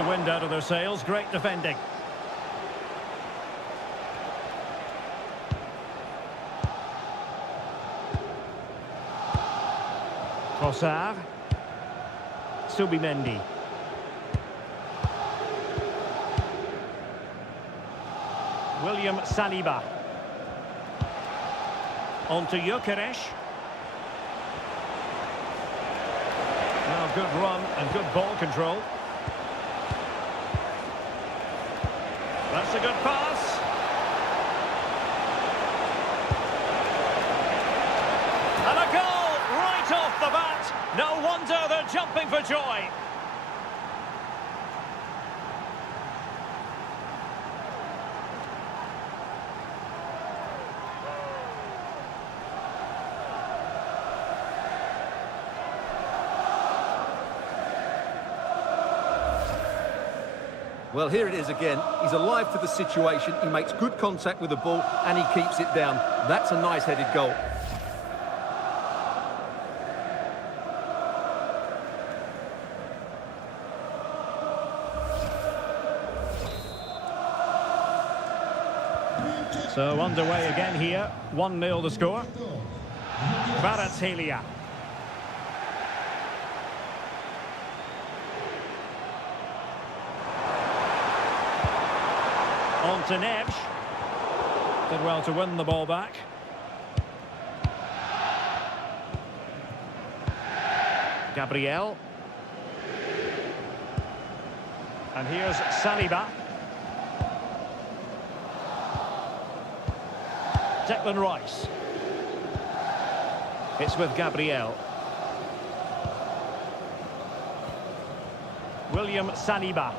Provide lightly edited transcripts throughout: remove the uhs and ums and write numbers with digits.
the wind out of their sails. Great defending. Trossard. Subimendi. William Saliba. On to Gyökeres. Now good run and good ball control. That's a good pass. And a goal right off the bat. No wonder they're jumping for joy. Well, here it is again. He's alive to the situation. He makes good contact with the ball and he keeps it down. That's a nice-headed goal. So underway again here. 1-0 the score. Kvaratskhelia. On to Neves. Did well to win the ball back. Gabriel. And here's Saliba. Declan Rice. It's with Gabriel. William Saliba.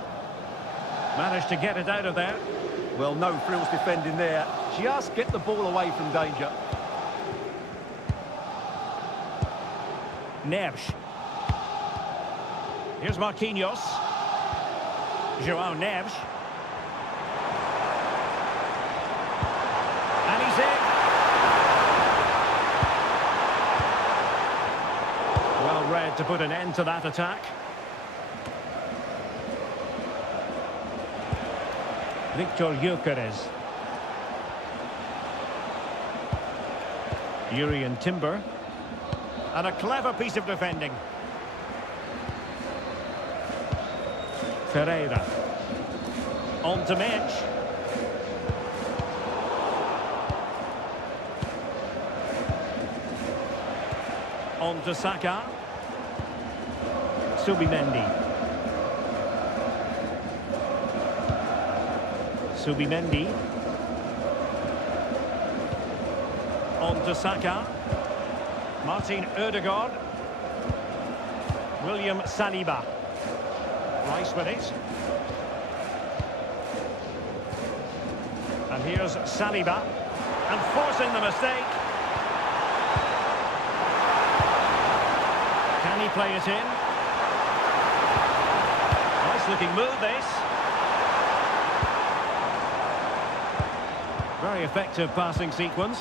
Managed to get it out of there. Well, no frills defending there. Just get the ball away from danger. Neves. Here's Marquinhos. João Neves. And he's in. Well read to put an end to that attack. Victor Gyökeres. Jurriën Timber. And a clever piece of defending. Ferreira. On to Mitch. On to Saka. Subimendi. Subimendi. On to Saka. Martin Ødegaard. William Saliba. Rice with it. And here's Saliba. And forcing the mistake. Can he play it in? Nice looking move this. Very effective passing sequence.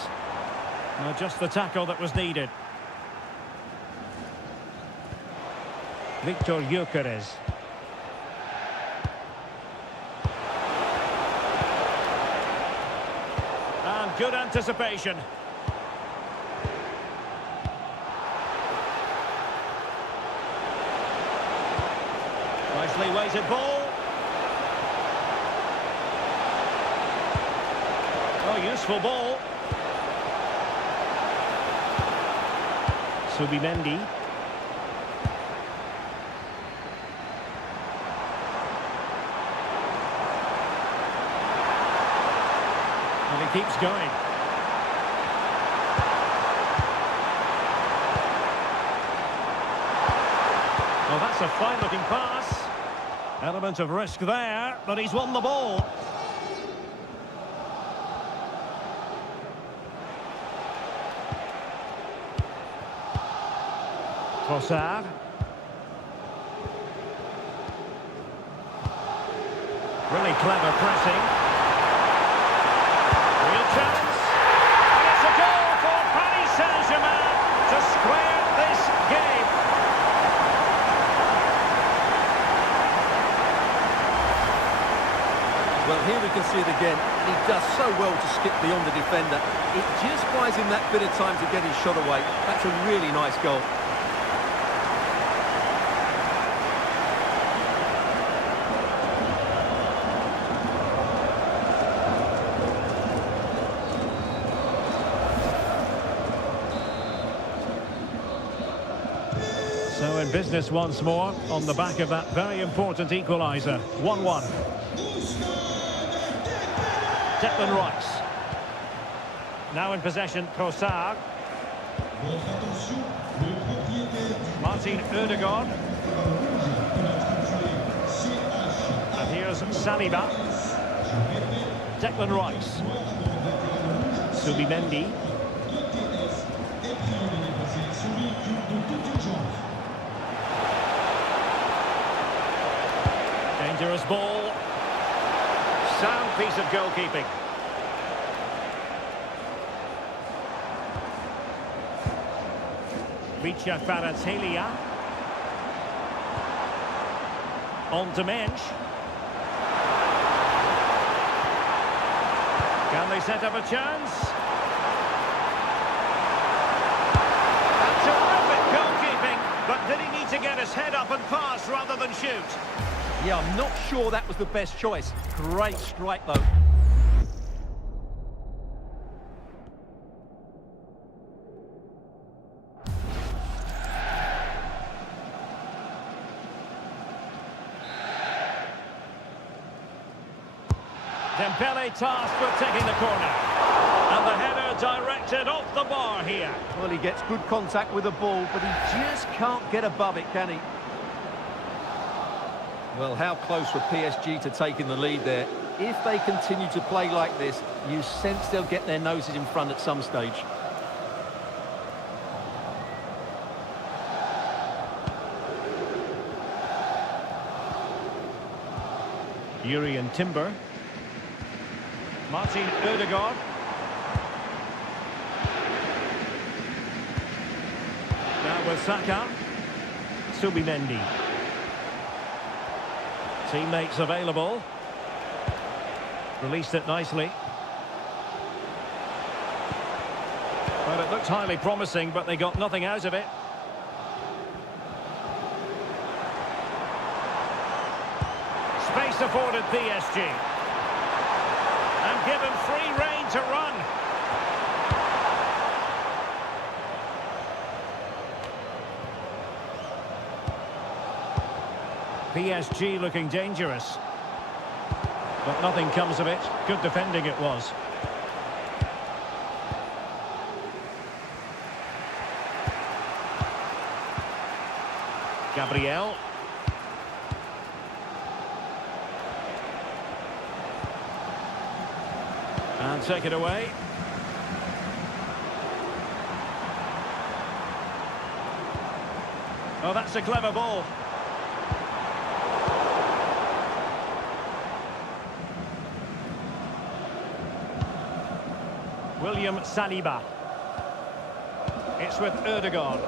Just the tackle that was needed. Victor Gyökeres. And good anticipation. Nicely weighted ball. Oh, useful ball. Subimendi. And he keeps going. Well, that's a fine-looking pass. Element of risk there, but he's won the ball. Trossard. Really clever pressing. Real chance. And it's a goal for Paris Saint-Germain to square this game. can see it again. He does so well to skip beyond the defender. It just buys him that bit of time to get his shot away. That's a really nice goal. So in business once more on the back of that very important equaliser. 1-1. Declan Rice. Now in possession, Trossard. Martin Odegaard. And here's Saliba. Declan Rice. Subimendi. Dangerous ball. Sound piece of goalkeeping. Richa Kvaratskhelia. On to Mensch. Can they set up a chance? Terrific goalkeeping, but did he need to get his head up and pass rather than shoot? Yeah, I'm not sure that was the best choice. Great strike, though. Dembele tasked with taking the corner. And the header directed off the bar here. Well, he gets good contact with the ball, but he just can't get above it, can he? Well, how close were PSG to taking the lead there? If they continue to play like this, you sense they'll get their noses in front at some stage. Jurrien Timber. Martin Odegaard. Now with Saka. Subimendi. Teammates available. Released it nicely. Well, it looked highly promising, but they got nothing out of it. Space afforded PSG. And given free rein to run. PSG looking dangerous. But nothing comes of it. Good defending it was. Gabriel. And take it away. Oh, that's a clever ball. William Saliba. It's with Odegaard.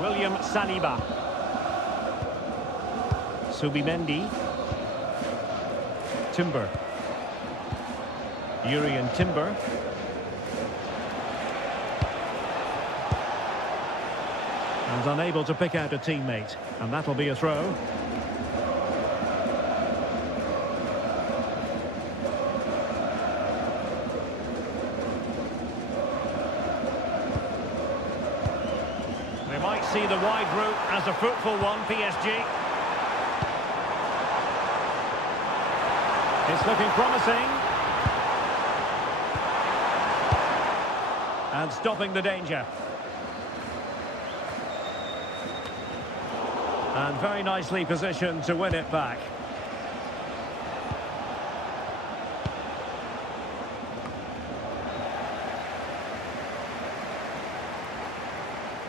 William Saliba. Subimendi. Timber. Jurrien Timber. And unable to pick out a teammate. And that'll be a throw. They might see the wide route as a fruitful one, PSG. It's looking promising. And stopping the danger. And very nicely positioned to win it back.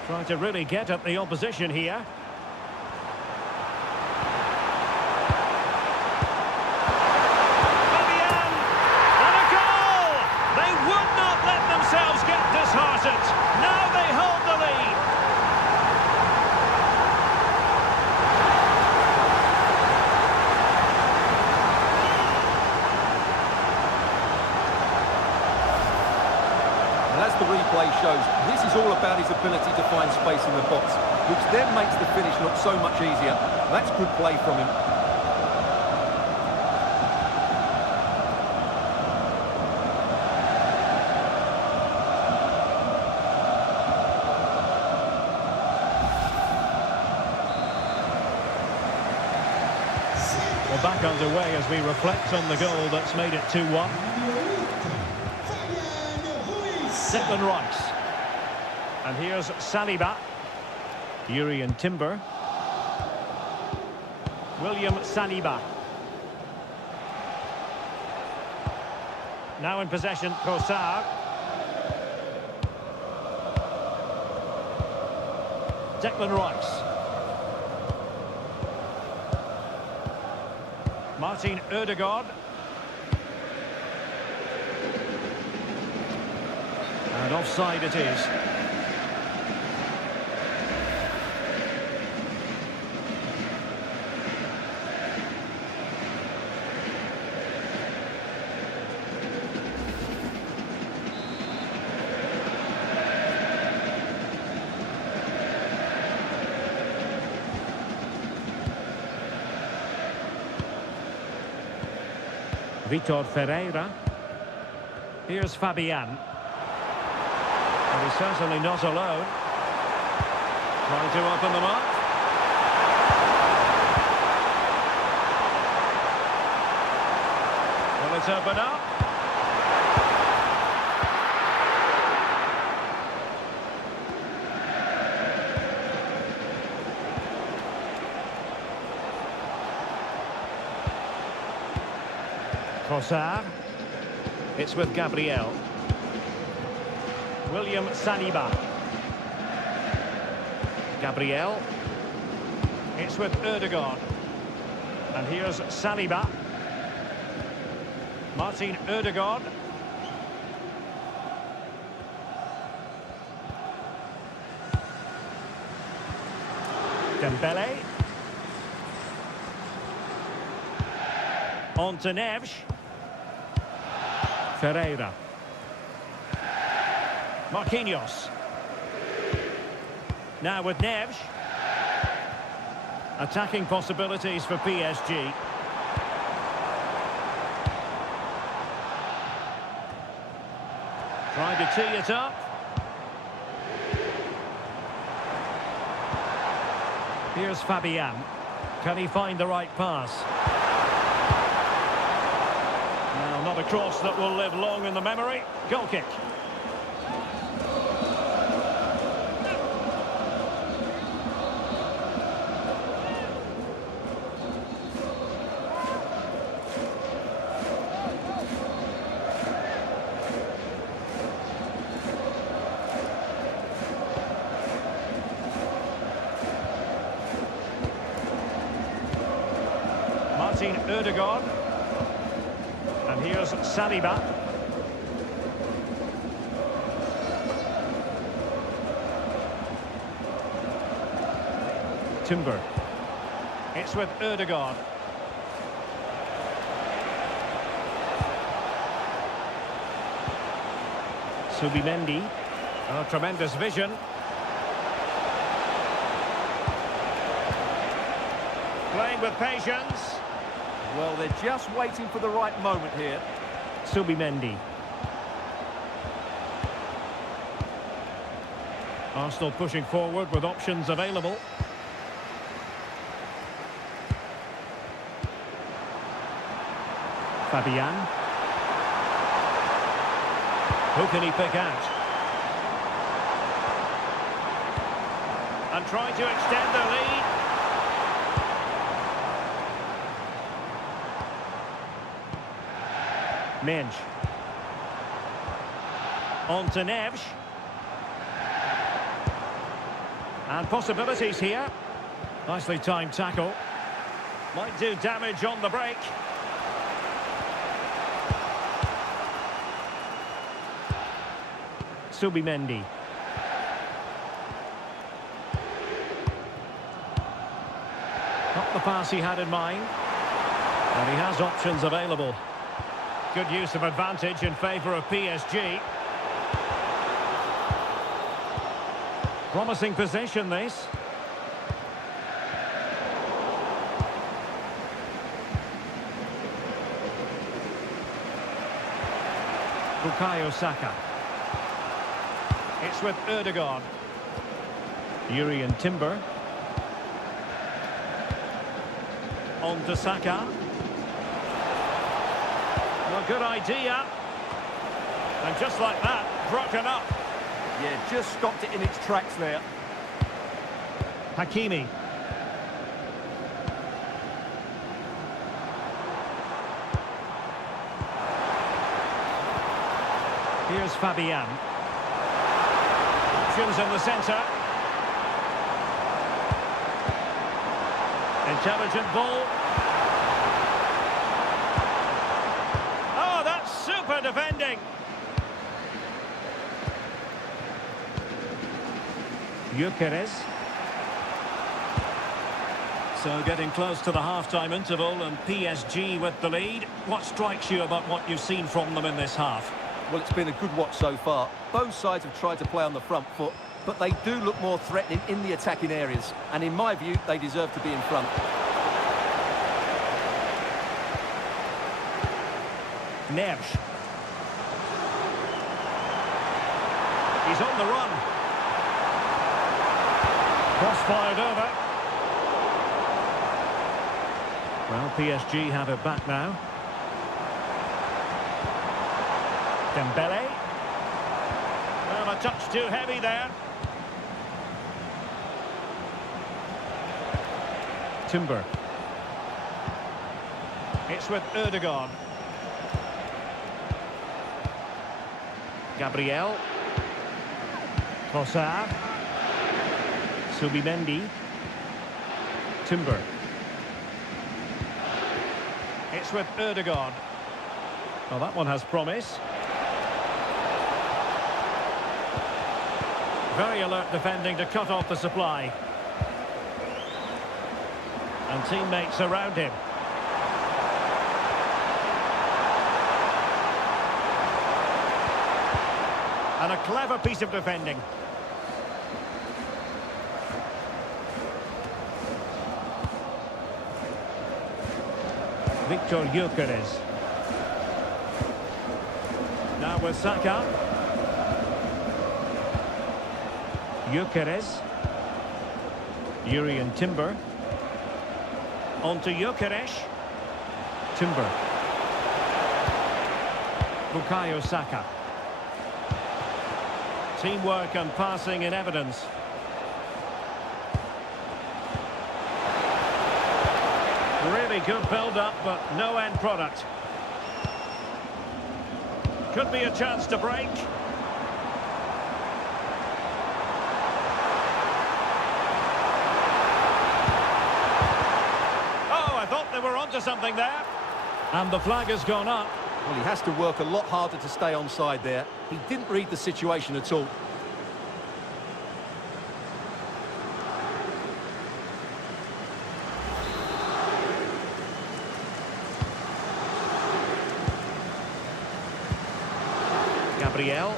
Trying to really get at the opposition here. Fabian! And a goal! They would not let themselves get disheartened. Now they hold the lead. play shows, this is all about his ability to find space in the box, which then makes the finish look so much easier. That's good play from him. We're back underway as we reflect on the goal that's made it 2-1. Declan Rice. And here's Saliba. Yuri Timber. William Saliba. Now in possession, Trossard. Declan Rice. Martin Ødegaard. And offside it is. Vitor Ferreira. Here's Fabian. And he's certainly not alone. Trying to open them up. Will it open up? Trossard. It's with Gabriel. William Saliba. Gabriel. It's with Ødegaard. And here's Saliba. Martin Ødegaard. Dembele. On to Neves. Ferreira. Marquinhos. Now with Neves. Attacking possibilities for PSG. Trying to tee it up. Here's Fabian. Can he find the right pass? Well, not a cross that will live long in the memory. Goal kick. Martin Ødegaard. And here's Saliba. Timber. It's with Ødegaard. Subimendi. Oh, tremendous vision. Playing with patience. Well, they're just waiting for the right moment here. Subimendi. Arsenal pushing forward with options available. Fabian. Who can he pick out? And trying to extend their lead. Minge. On to Neves. And possibilities here. Nicely timed tackle. Might do damage on the break. Subimendi. Not the pass he had in mind. And he has options available. Good use of advantage in favour of PSG. Promising possession, this. Bukayo Saka. It's with Erdogan. Urian Timber. On to Saka. Well, good idea. And just like that, broken up. Yeah, just stopped it in its tracks there. Hakimi. Here's Fabian. Options in the centre. Intelligent ball. Oh, that's super defending. Gyökeres. So getting close to the half-time interval and PSG with the lead. What strikes you about what you've seen from them in this half? Well, it's been a good watch so far. Both sides have tried to play on the front foot, but they do look more threatening in the attacking areas. And in my view, they deserve to be in front. Neves. He's on the run. Cross-fired over. Well, PSG have it back now. Dembele. Well, a touch too heavy there. Timber. It's with Erdogan. Gabriel. Trossard. Subimendi. Timber. It's with Erdogan. Well, that one has promise. Very alert defending to cut off the supply. And teammates around him. And a clever piece of defending. Victor Gyökeres. Now with Saka. Gyökeres. Urian Timber. On to Gyökeres. Timber. Bukayo Saka. Teamwork and passing in evidence. Really good build-up, but no end product. Could be a chance to break. Oh, I thought they were onto something there. And the flag has gone up. Well, he has to work a lot harder to stay onside there. He didn't read the situation at all. Gabriel.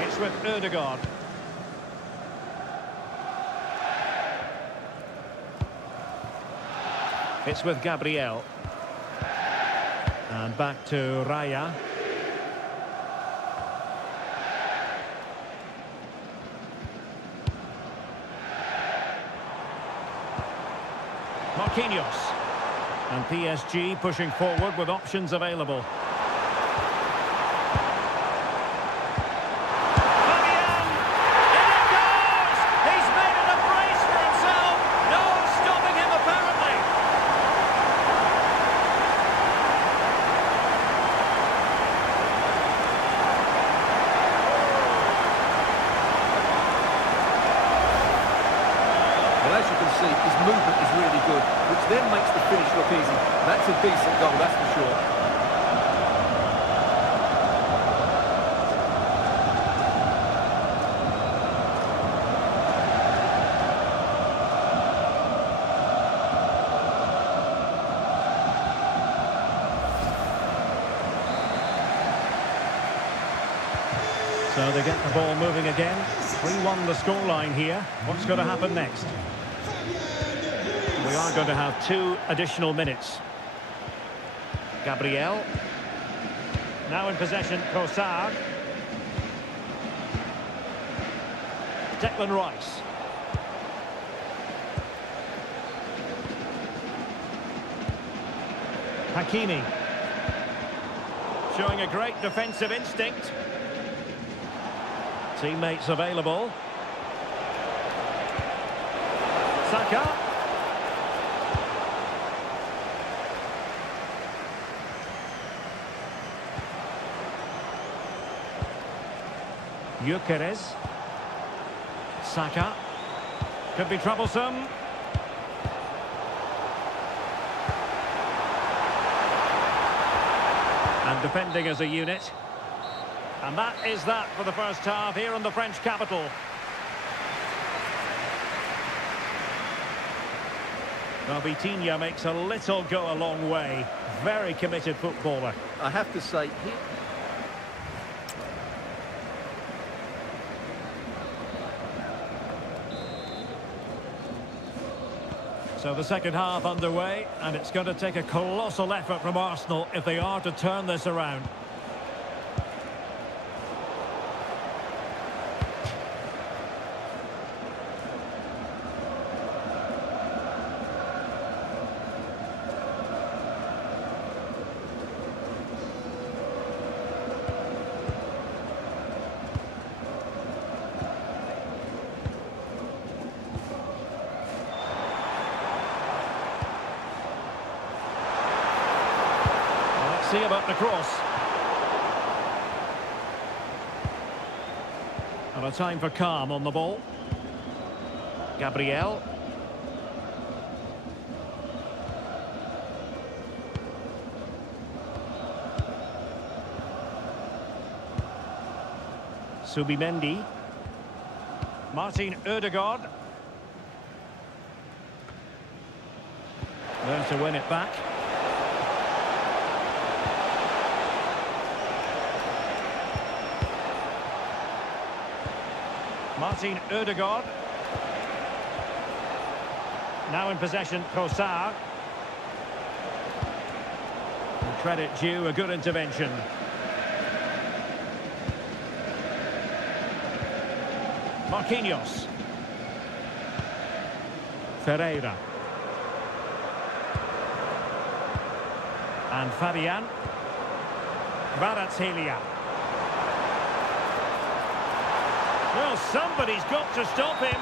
It's with Erdogan. It's with Gabriel. And back to Raya. Marquinhos. And PSG pushing forward with options available. Fabian! In it goes! He's made it a brace for himself. No stopping him apparently. Well, as you can see, his movement is really good, which then makes the finish look easy. That's a decent goal, that's for sure. So they get the ball moving again. 3-1 the scoreline here. What's going to happen next? We are going to have 2 additional minutes. Gabriel. Now in possession, Trossard. Declan Rice. Hakimi. Showing a great defensive instinct. Teammates available. Saka. Gyökeres. Saka. Could be troublesome. And defending as a unit. And that is that for the first half here in the French capital. Well, Vitinha makes a little go a long way. Very committed footballer. I have to say, So the second half underway, and it's going to take a colossal effort from Arsenal if they are to turn this around. See about the cross. And a time for calm on the ball. Gabriel. Subimendi. Martin Ødegaard. Learns to win it back. Martin Ødegaard. Now in possession, Trossard. And credit due, a good intervention. Marquinhos. Ferreira. And Fabian. Kvaratskhelia. Well, somebody's got to stop him.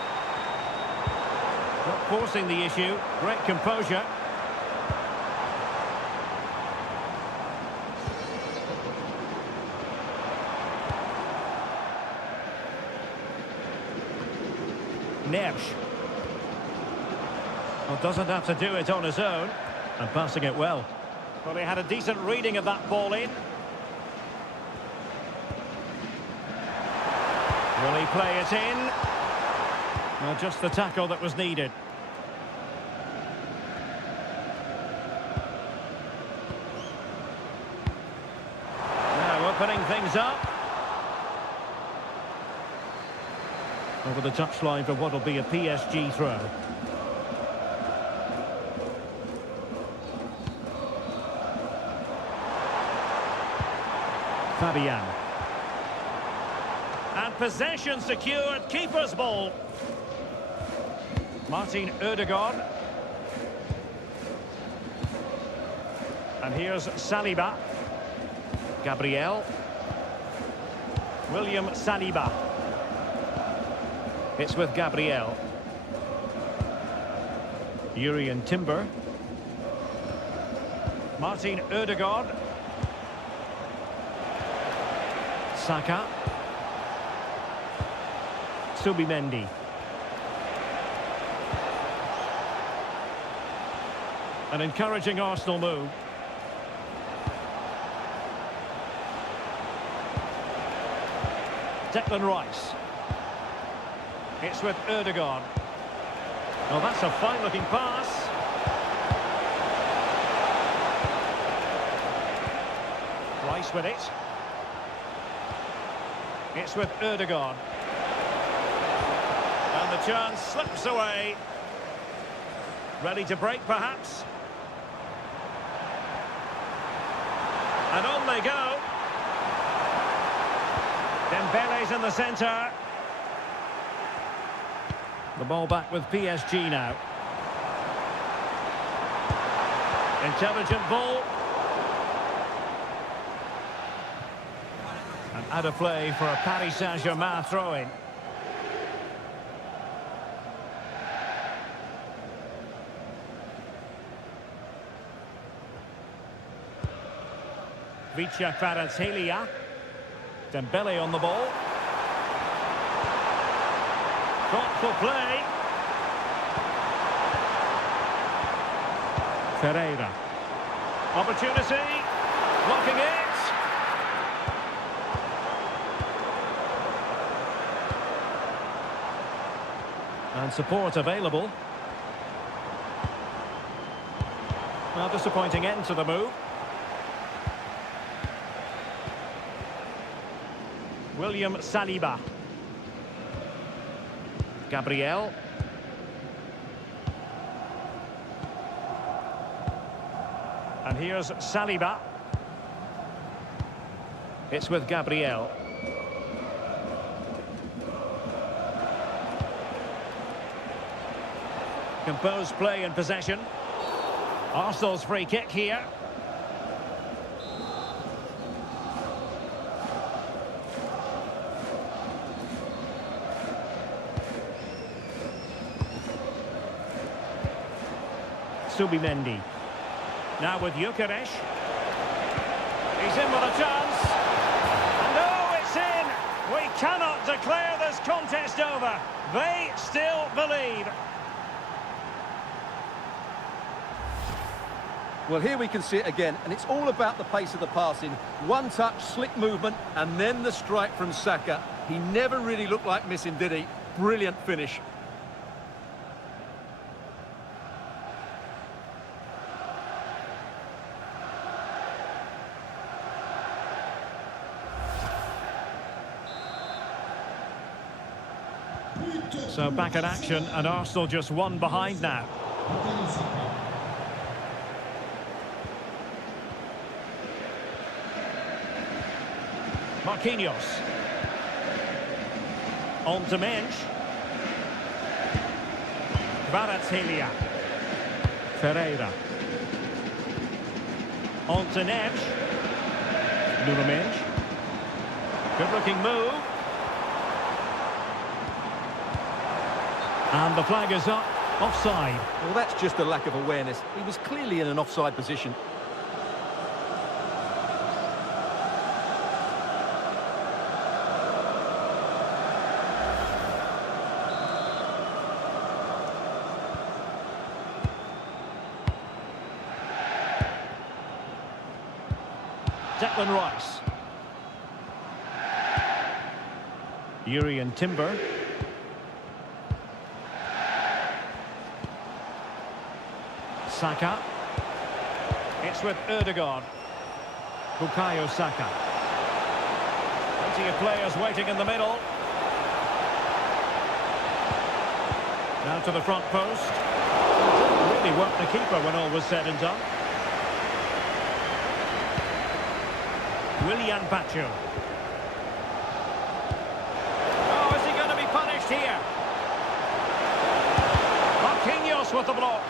Not forcing the issue. Great composure. Neves. Well, doesn't have to do it on his own. And passing it well. Well, he had a decent reading of that ball in. Will he play it in? Well, just the tackle that was needed. Now opening things up. Over the touchline for what will be a PSG throw. Fabian. And possession secured, keeper's ball. Martin Ødegaard. And here's Saliba. Gabriel. William Saliba. It's with Gabriel. Jurriën Timber. Martin Ødegaard. Saka. Subimendi. An encouraging Arsenal move. Declan Rice. It's with Ødegaard. Well, that's a fine-looking pass. Rice with it. It's with Ødegaard. chance slips away. Ready to break, perhaps? And on they go. Dembele's in the centre. The ball back with PSG now. Intelligent ball. And out of play for a Paris Saint-Germain throw-in. Vicha Kvaratskhelia. Dembele on the ball. Thoughtful play. Ferreira. Opportunity. Blocking it. And support available. Well, disappointing end to the move. William Saliba. Gabriel. And here's Saliba. It's with Gabriel. Composed play in possession. Arsenal's free kick here. Subimendi. Now with Gyökeres. He's in with a chance. And oh, it's in! We cannot declare this contest over. They still believe. Well, here we can see it again, and it's all about the pace of the passing. One touch, slick movement, and then the strike from Saka. He never really looked like missing, did he? Brilliant finish. So back in action, and Arsenal just one behind now. Marquinhos. On to Mensch. Kvaratskhelia. Ferreira. On to Neves. Nuno Mensch. Good looking move. And the flag is up. Offside. Well, that's just a lack of awareness. He was clearly in an offside position. Declan Rice. Urian Timber. Saka. It's with Ødegaard. Bukayo Saka. Plenty of players waiting in the middle. Now to the front post. Really worked the keeper when all was said and done. Willian Pacho. Oh, is he going to be punished here? Marquinhos with the block.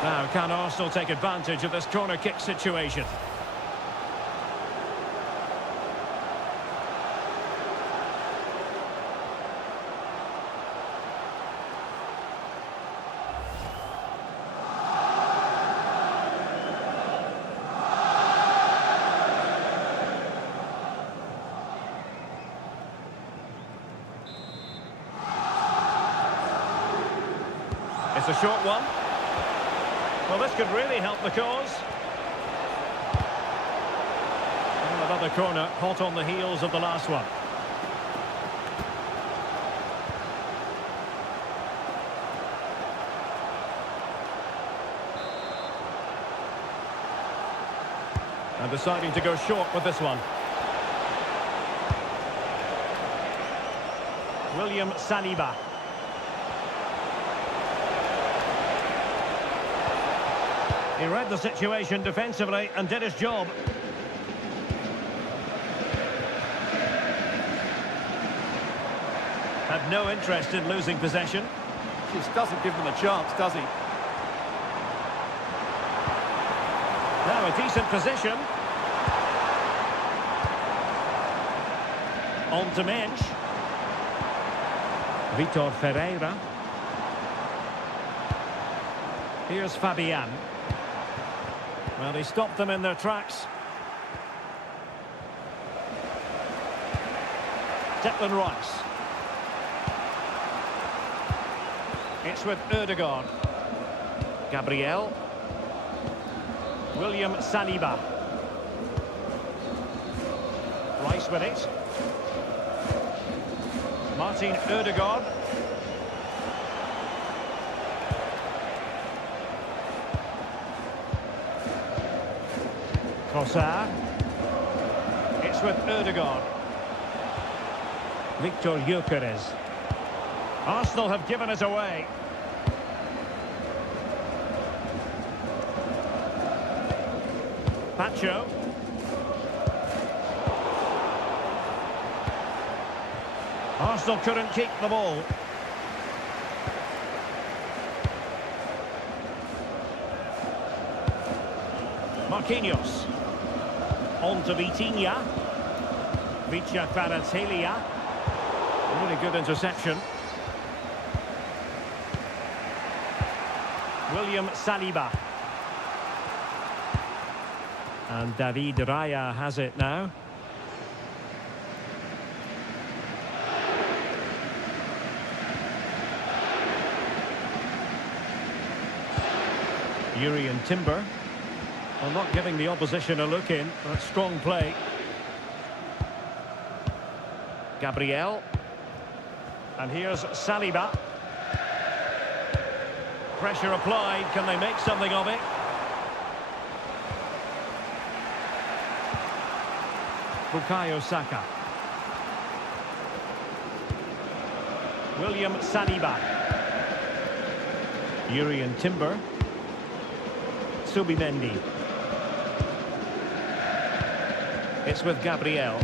Now, can Arsenal take advantage of this corner kick situation? It's a short one. Well, this could really help the cause. And another corner, hot on the heels of the last one. And deciding to go short with this one. William Saliba. He read the situation defensively and did his job. Had no interest in losing possession. Just doesn't give them a chance, does he? Now a decent position. On to Mensch. Vitor Ferreira. Here's Fabian. Well, he stopped them in their tracks. Declan Rice. It's with Ødegaard. Gabriel. William Saliba. Rice with it. Martin Ødegaard. Trossard. It's with Ødegaard. Victor Gyökeres. Arsenal have given it away. Pacho. Arsenal couldn't keep the ball. Marquinhos. On to Vitinha. Vicha Kvaratskhelia. Really good interception. William Saliba. And David Raya has it now. Urian Timber. Well, not giving the opposition a look in. That's strong play. Gabriel. And here's Saliba. Pressure applied. Can they make something of it? Bukayo Saka. William Saliba. Urian Timber. Subimendi. It's with Gabriel.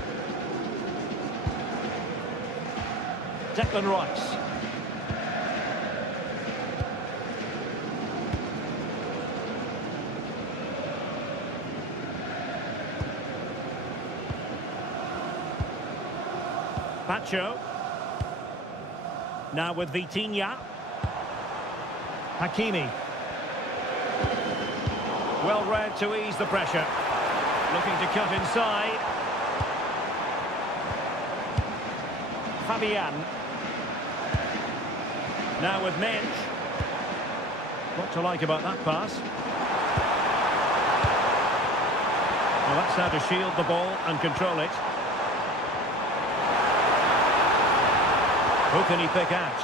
Declan Rice. Pacho. Now with Vitinha. Hakimi. Well read to ease the pressure. Looking to cut inside. Fabian. Now with Mensch. What to like about that pass? Well, that's how to shield the ball and control it. Who can he pick out?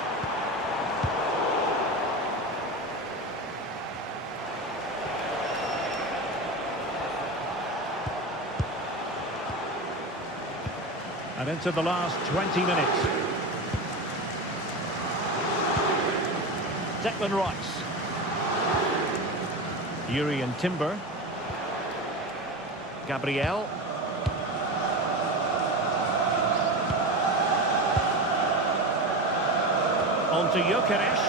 And into the last 20 minutes. Declan Rice. Urian Timber. Gabriel. On to Gyökeres.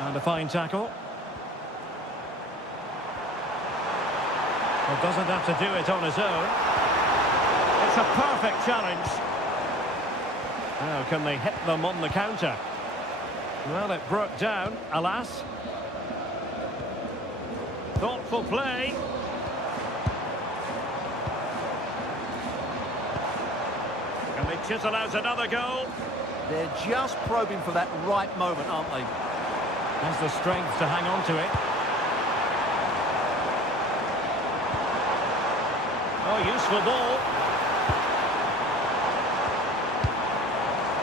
And a fine tackle. Well, doesn't have to do it on his own. It's a perfect challenge. Now, can they hit them on the counter? Well, it broke down, alas. Thoughtful play. Can they chisel out another goal? They're just probing for that right moment, aren't they? Has the strength to hang on to it. Oh, useful ball.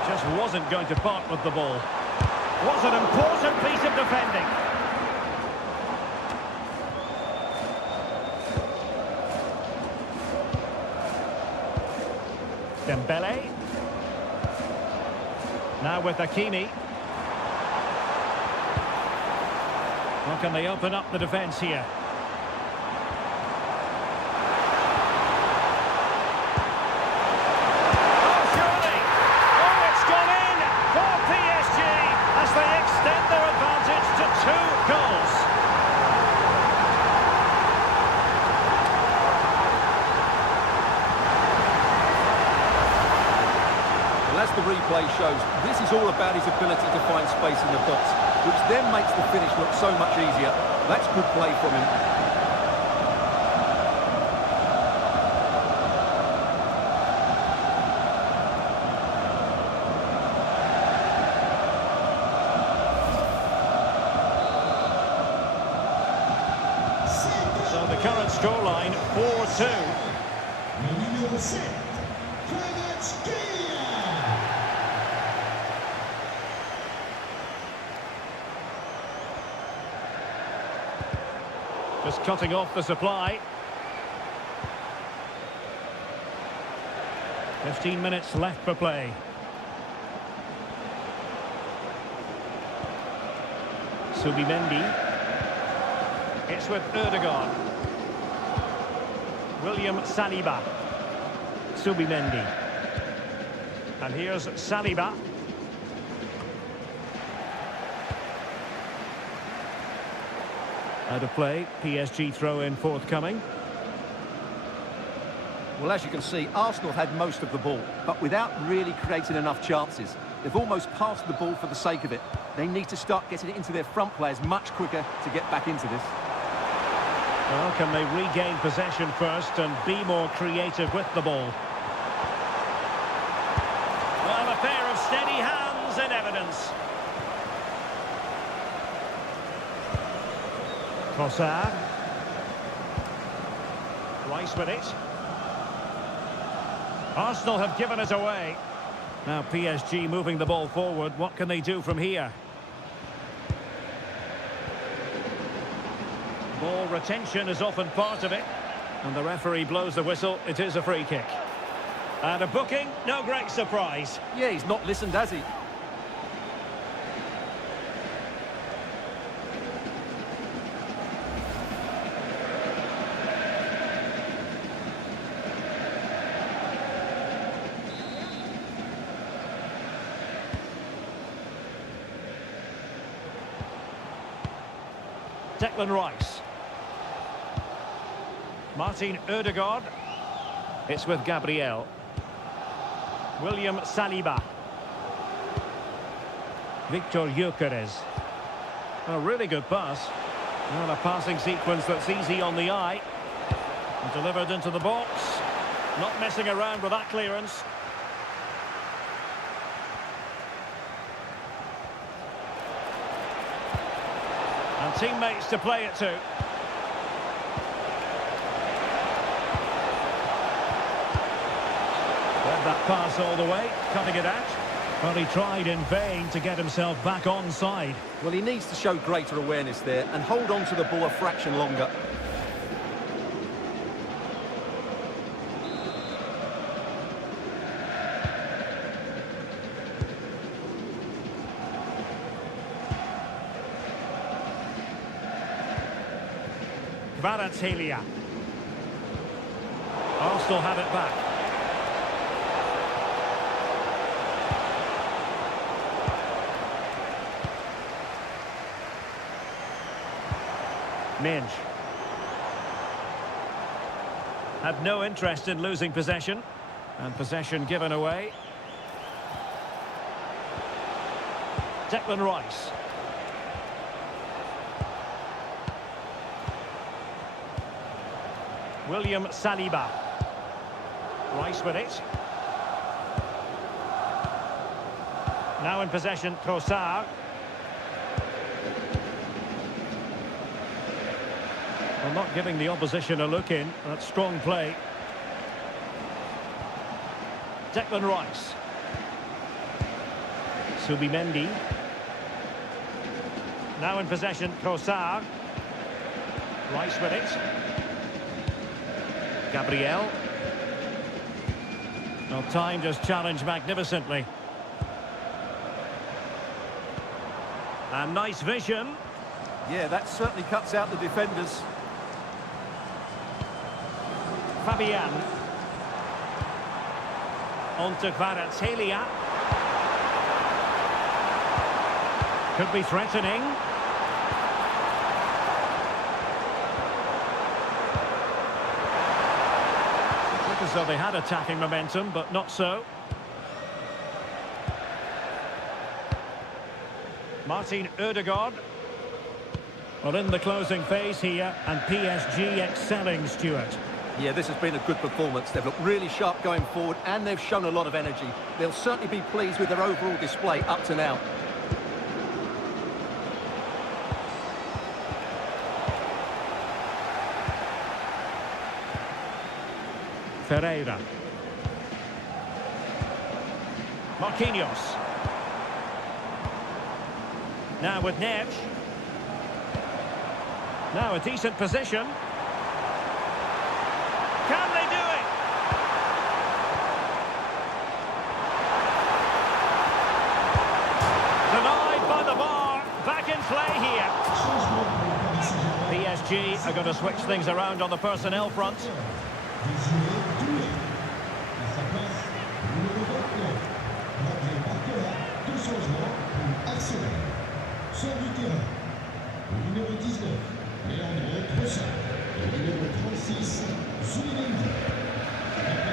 Just wasn't going to part with the ball. Was an important piece of defending. Dembele. Now with Hakimi. Well, can they open up the defence here? Oh, surely! Oh, it's gone in for PSG as they extend their advantage to 2 goals. Well, as the replay shows, this is all about his ability to find space in the box, which then makes the finish look so much easier. That's good play from him. So the current scoreline, 4-2. Just cutting off the supply. 15 minutes left for play. Subimendi. It's with Erdogan. William Saliba. Subimendi. And here's Saliba. Out of play, PSG throw-in forthcoming. Well, as you can see, Arsenal had most of the ball, but without really creating enough chances. They've almost passed the ball for the sake of it. They need to start getting it into their front players much quicker to get back into this. Well, can they regain possession first and be more creative with the ball? Well, a pair of steady hands in evidence. Trossard. Rice with it. Arsenal have given it away. Now PSG moving the ball forward. What can they do from here? Ball retention is often part of it. And the referee blows the whistle. It is a free kick. And a booking, no great surprise. Yeah, he's not listened, has he? Declan Rice. Martin Ødegaard. It's with Gabriel. William Saliba. Victor Gyökeres. A really good pass. Well, a passing sequence that's easy on the eye. And delivered into the box. Not messing around with that clearance. And teammates to play it to. Read that pass all the way, cutting it out. But he tried in vain to get himself back onside. Well, he needs to show greater awareness there and hold on to the ball a fraction longer. Kvaratskhelia. Arsenal have it back. Minge. Had no interest in losing possession. And possession given away. Declan Rice. William Saliba. Rice with it. Now in possession, Trossard. Well, not giving the opposition a look in. That's strong play. Declan Rice. Subimendi. Now in possession, Trossard. Rice with it. Gabriel. Well, timed his challenge magnificently. And nice vision. Yeah, that certainly cuts out the defenders. Fabian. On to Kvaratskhelia. Could be threatening. Looked as though they had attacking momentum, but not so. Martin Ødegaard. Well, in the closing phase here, and PSG excelling, Stuart. Yeah, this has been a good performance. They've looked really sharp going forward, and they've shown a lot of energy. They'll certainly be pleased with their overall display up to now. Ferreira. Marquinhos. Now with Neves. Now a decent position. Can they do it? Denied by the bar. Back in play here. PSG are going to switch things around on the personnel front.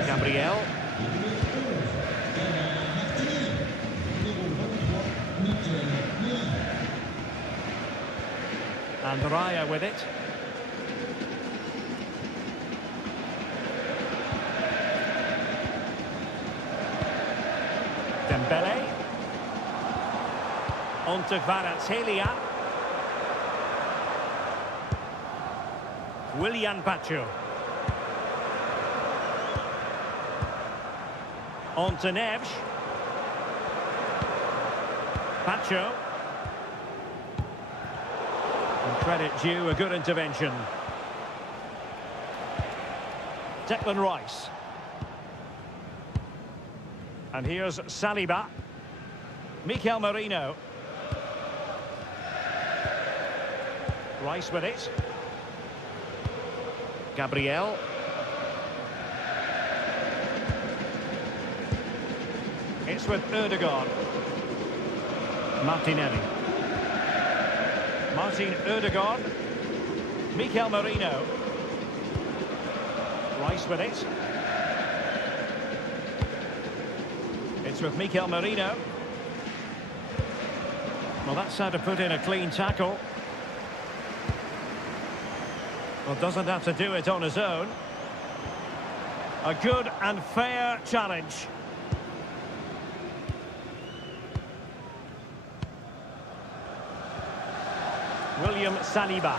Gabriel. And Raya with it. Dembele. On to Kvaratskhelia. Willian Pacho. On to Neves. Pacho. And credit due, a good intervention. Declan Rice. And here's Saliba. Mikel Merino. Rice with it. Gabriel. It's with Ødegaard. Martinelli. Martin Ødegaard. Mikel Merino. Rice with it. It's with Mikel Merino. Well, that's how to put in a clean tackle. Well, doesn't have to do it on his own. A good and fair challenge. William Saliba.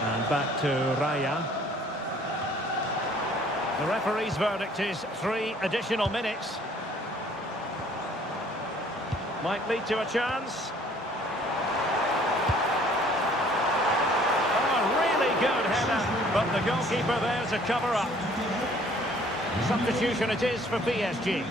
And back to Raya. The referee's verdict is 3 additional minutes. Might lead to a chance. Good header, but the goalkeeper there to cover up. Substitution it is for PSG.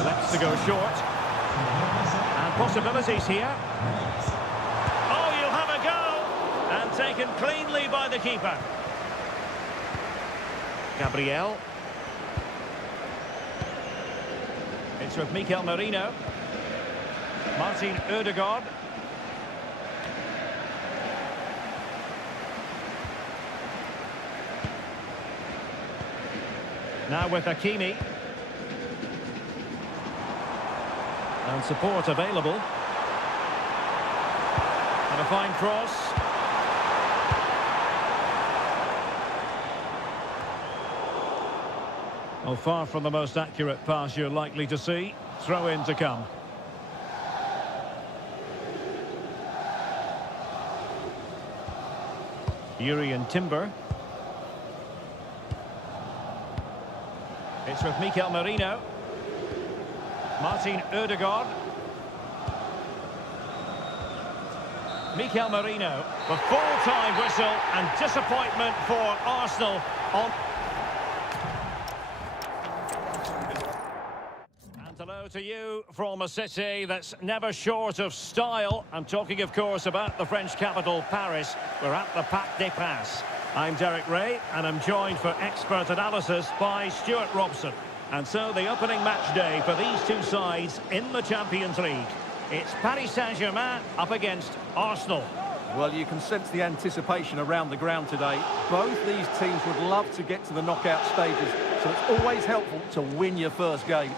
Elects to go short. And possibilities here. Oh, you'll have a go! And taken cleanly by the keeper. Gabriel. It's with Mikel Merino. Martin Ødegaard. Now with Hakimi. And support available. And a fine cross. Well, far from the most accurate pass you're likely to see. Throw in to come. Jurriën Timber. It's with Mikel Merino. Martin Ødegaard. Mikel Merino, the full-time whistle, and disappointment for Arsenal on... And hello to you from a city that's never short of style. I'm talking, of course, about the French capital, Paris. We're at the Parc des Princes. I'm Derek Ray, and I'm joined for expert analysis by Stuart Robson. And so the opening match day for these two sides in the Champions League. It's Paris Saint-Germain up against Arsenal. Well, you can sense the anticipation around the ground today. Both these teams would love to get to the knockout stages, so it's always helpful to win your first game.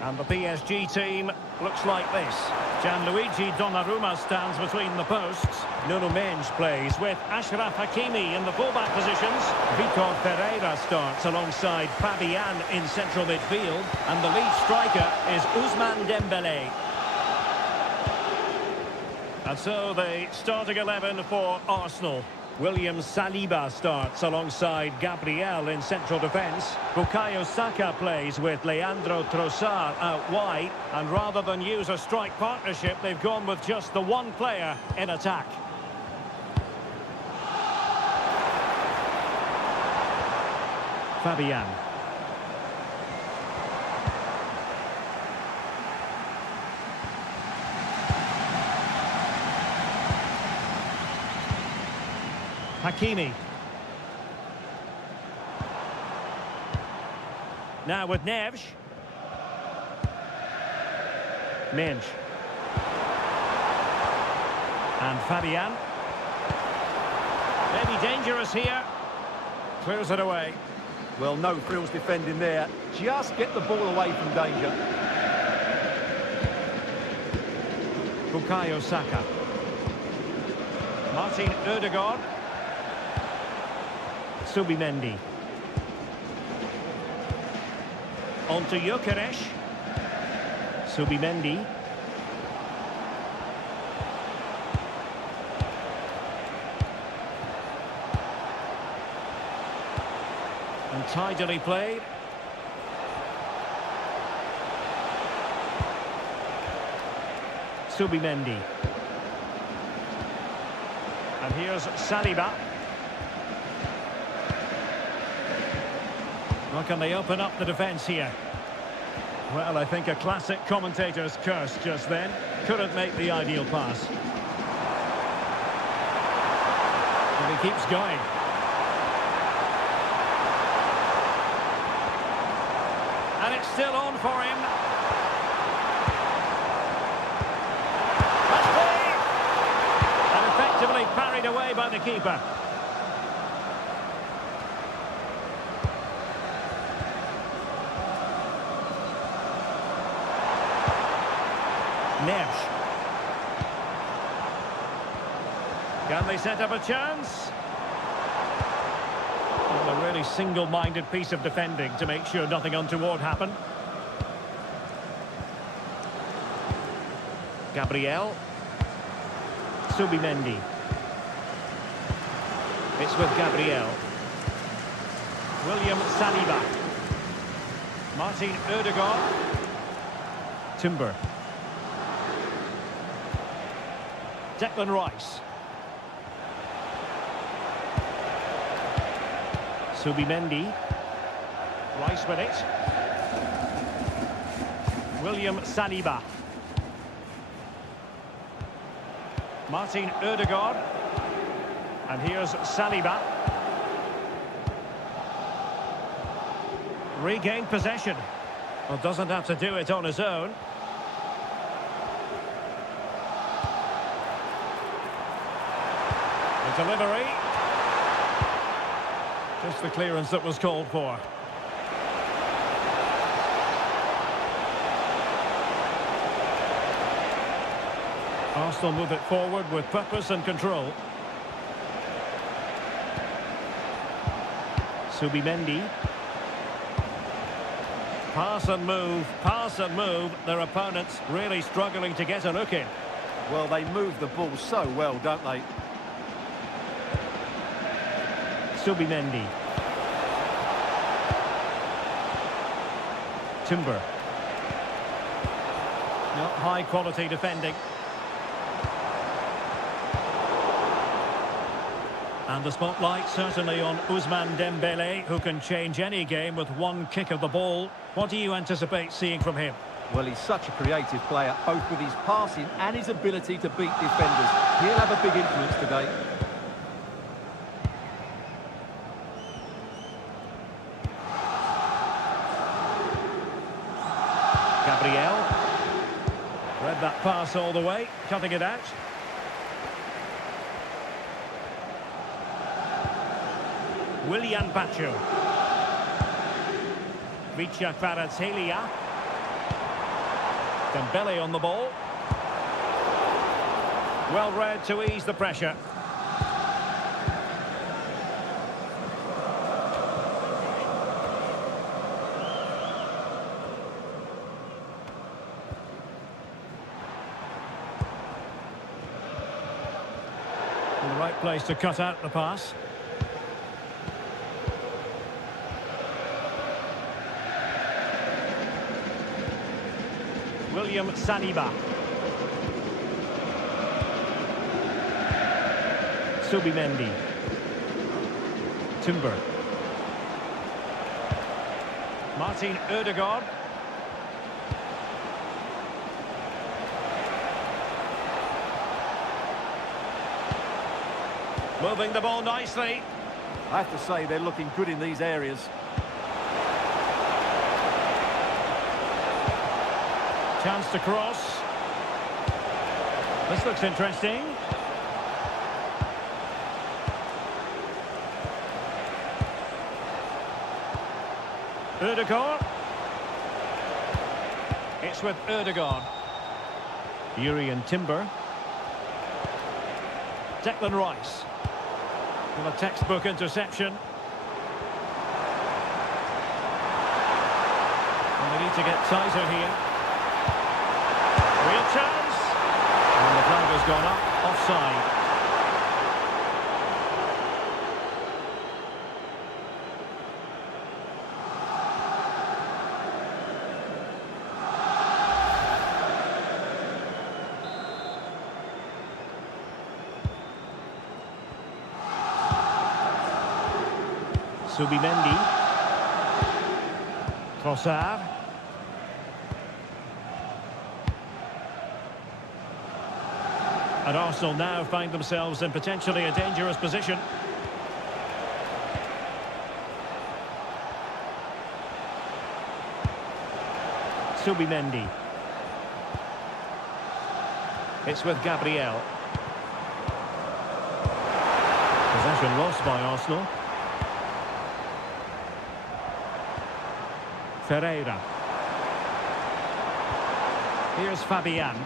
And the PSG team looks like this. Gianluigi Donnarumma stands between the posts. Nuno Mendes plays with Achraf Hakimi in the fullback positions. Vitor Pereira starts alongside Fabian in central midfield. And the lead striker is Ousmane Dembélé. And so the starting 11 for Arsenal. William Saliba starts alongside Gabriel in central defence. Bukayo Saka plays with Leandro Trossard out wide. And rather than use a strike partnership, they've gone with just the one player in attack. Fabian. Hakimi. Now with Neves. Mendes. And Fabian. Maybe dangerous here. Clears it away. Well, no frills defending there. Just get the ball away from danger. Bukayo Saka. Martin Ødegaard. Subimendi. On to Gyökeres. Subimendi. And tidily played. Subimendi. And here's Saliba. Well, can they open up the defence here? Well, I think a classic commentator's curse just then. Couldn't make the ideal pass. And he keeps going. And it's still on for him. That's play! And effectively parried away by the keeper. Neves. Can they set up a chance? Well, a really single-minded piece of defending to make sure nothing untoward happened. Gabriel. Subimendi. It's with Gabriel. William Saliba. Martin Ødegaard. Timber. Declan Rice. Subimendi. Rice with it. William Saliba. Martin Ødegaard. And here's Saliba. Regained possession. Well, doesn't have to do it on his own. Delivery. Just the clearance that was called for. Arsenal move it forward with purpose and control. Subimendi. Pass and move. Their opponents really struggling to get a look in. Well, they move the ball so well, don't they? Subimendi. Timber. Not high quality defending. And the spotlight certainly on Ousmane Dembele, who can change any game with one kick of the ball. What do you anticipate seeing from him? Well, he's such a creative player, both with his passing and his ability to beat defenders. He'll have a big influence today. Gabriel. Read that pass all the way, cutting it out. Willian Pacho. Vicha Kvaratskhelia. Dembele on the ball. Well read to ease the pressure. In the right place to cut out the pass. William Saliba. Subimendi. Timber. Martin Ødegaard. Moving the ball nicely. I have to say they're looking good in these areas. Chance to cross. This looks interesting. Ødegaard. It's with Ødegaard. Urian Timber. Declan Rice. With a textbook interception. And they need to get tighter here. Real chance. And the flag has gone up. Offside. Subimendi. Trossard. And Arsenal now find themselves in potentially a dangerous position. Subimendi. It's with Gabriel. Possession lost by Arsenal. Ferreira. Here's Fabian.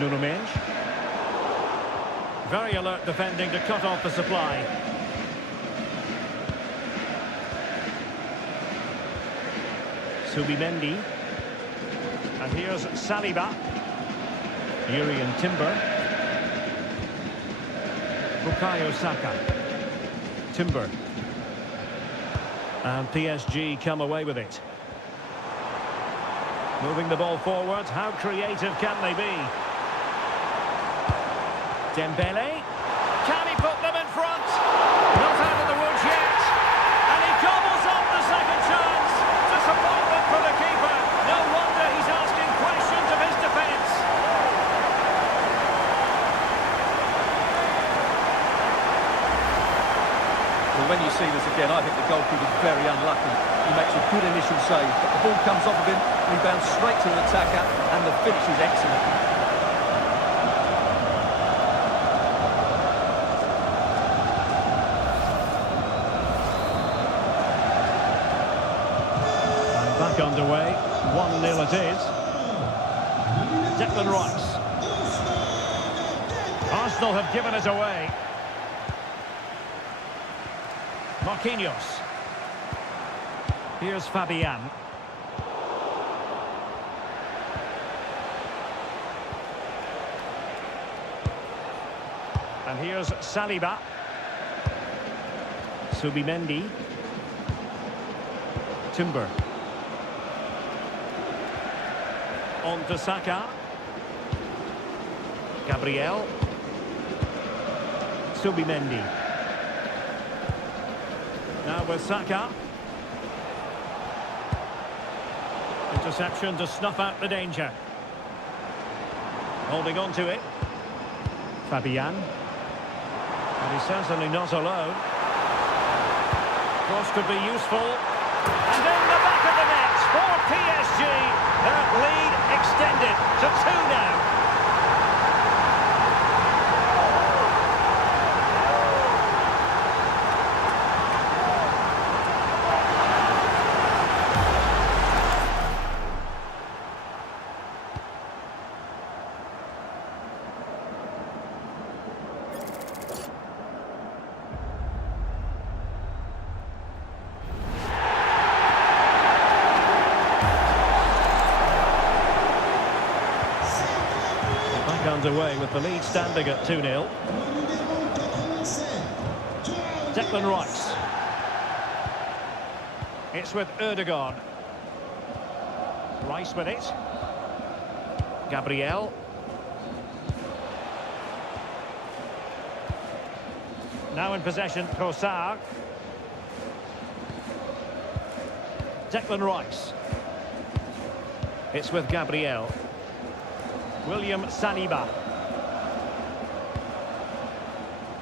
Nuno Mendes. Very alert defending to cut off the supply. Subimendi. And here's Saliba. Urian Timber. Bukayo Saka. Timber. And PSG come away with it. Moving the ball forward. How creative can they be? Dembele. Can he put them in front? Not out of the woods yet. And he gobbles up the second chance. Disappointment for the keeper. No wonder he's asking questions of his defence. Well, when you see this again, I think the goalkeeper's very unlucky. He makes a good initial save, but the ball comes off of him, rebounds straight to the attacker, and the finish is excellent. And back underway, 1-0 it is. Declan Rice. Arsenal have given it away. Marquinhos. Here's Fabian. And here's Saliba. Subimendi. Timber. On to Saka. Gabriel. Subimendi. Now with Saka. Interception to snuff out the danger. Holding on to it. Fabian. And he's certainly not alone. Cross could be useful. And in the back of the net for PSG. Their lead extended to 2 now. Underway with the lead standing at 2-0. Declan Rice. It's with Erdogan. Rice with it. Gabriel. Now in possession, Kossar. Declan Rice. It's with Gabriel. William Saliba.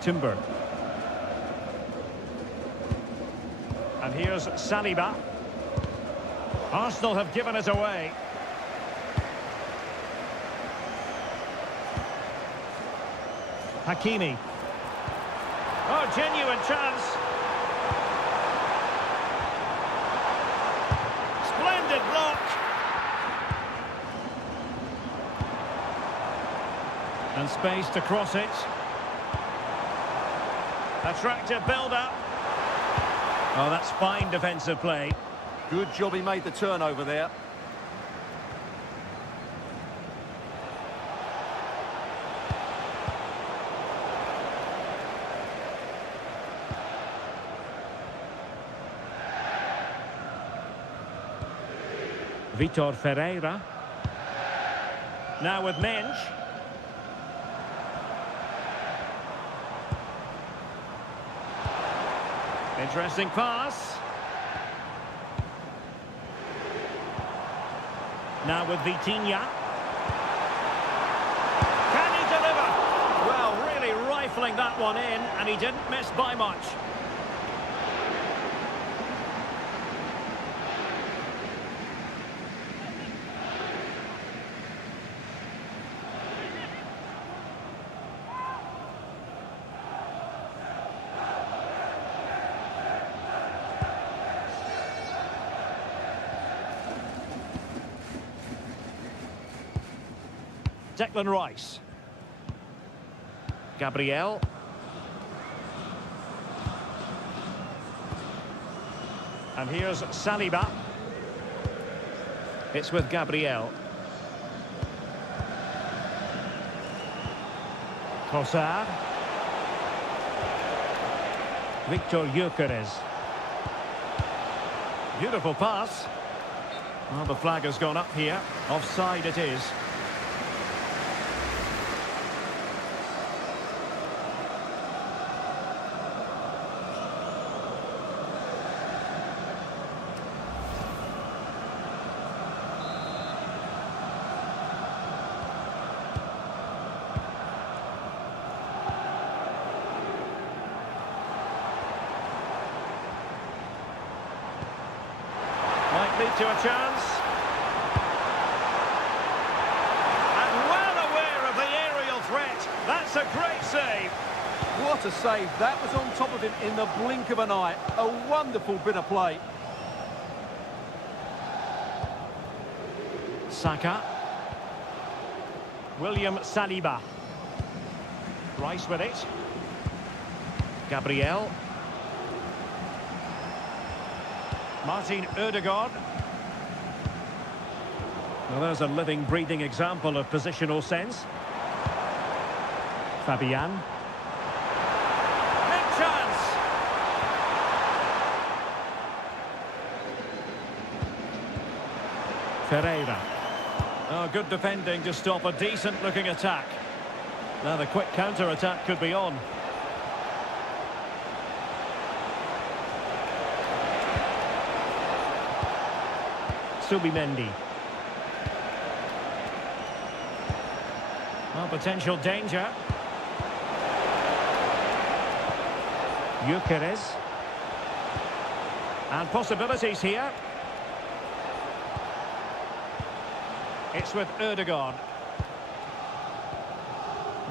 Timber. And here's Saliba. Arsenal have given it away. Hakimi. Oh, genuine chance. Splendid block. And space to cross it. Attractive build-up. Oh, that's fine defensive play. Good job he made the turnover there. Vitor Ferreira. Now with Mensch. Interesting pass. Now with Vitinha. Can he deliver? Well, really rifling that one in, and he didn't miss by much. Declan Rice. Gabriel. And here's Saliba. It's with Gabriel. Kossar. Victor Gyökeres. Beautiful pass. Well, the flag has gone up here. Offside it is. Might lead to a chance. And well aware of the aerial threat. That's a great save. What a save. That was on top of him in the blink of an eye. A wonderful bit of play. Saka. William Saliba. Rice with it. Gabriel. Martin Ødegaard. Well, there's a living, breathing example of positional sense. Fabian. Big chance. Ferreira. Oh, good defending to stop a decent-looking attack. Now the quick counter-attack could be on. Subimendi. Well, potential danger. Gyökeres. And possibilities here. It's with Ødegaard.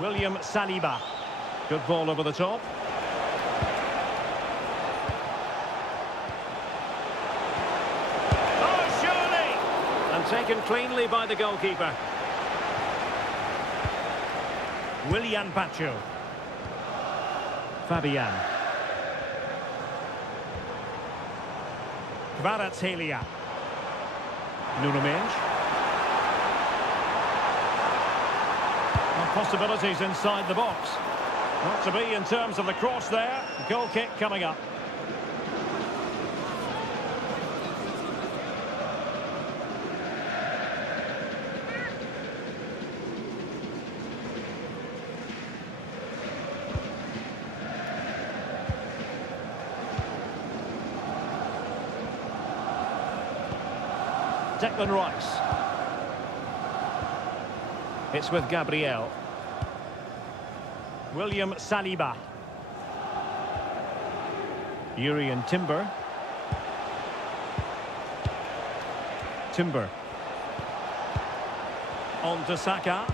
William Saliba. Good ball over the top. Oh, surely! And taken cleanly by the goalkeeper. Willian Pacho. Fabian. Kvaratskhelia. Nuno Mendes. Possibilities inside the box. Not to be in terms of the cross there. Goal kick coming up. Declan Rice. It's with Gabriel. William Saliba. Urian Timber. Timber. On to Saka.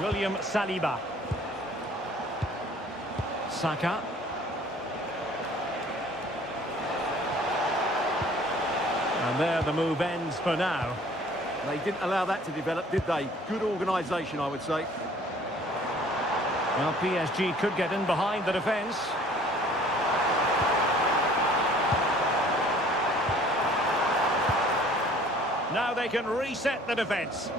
William Saliba. Saka. And there the move ends for now. They didn't allow that to develop, did they? Good organisation, I would say. Well, PSG could get in behind the defence. Now they can reset the defence.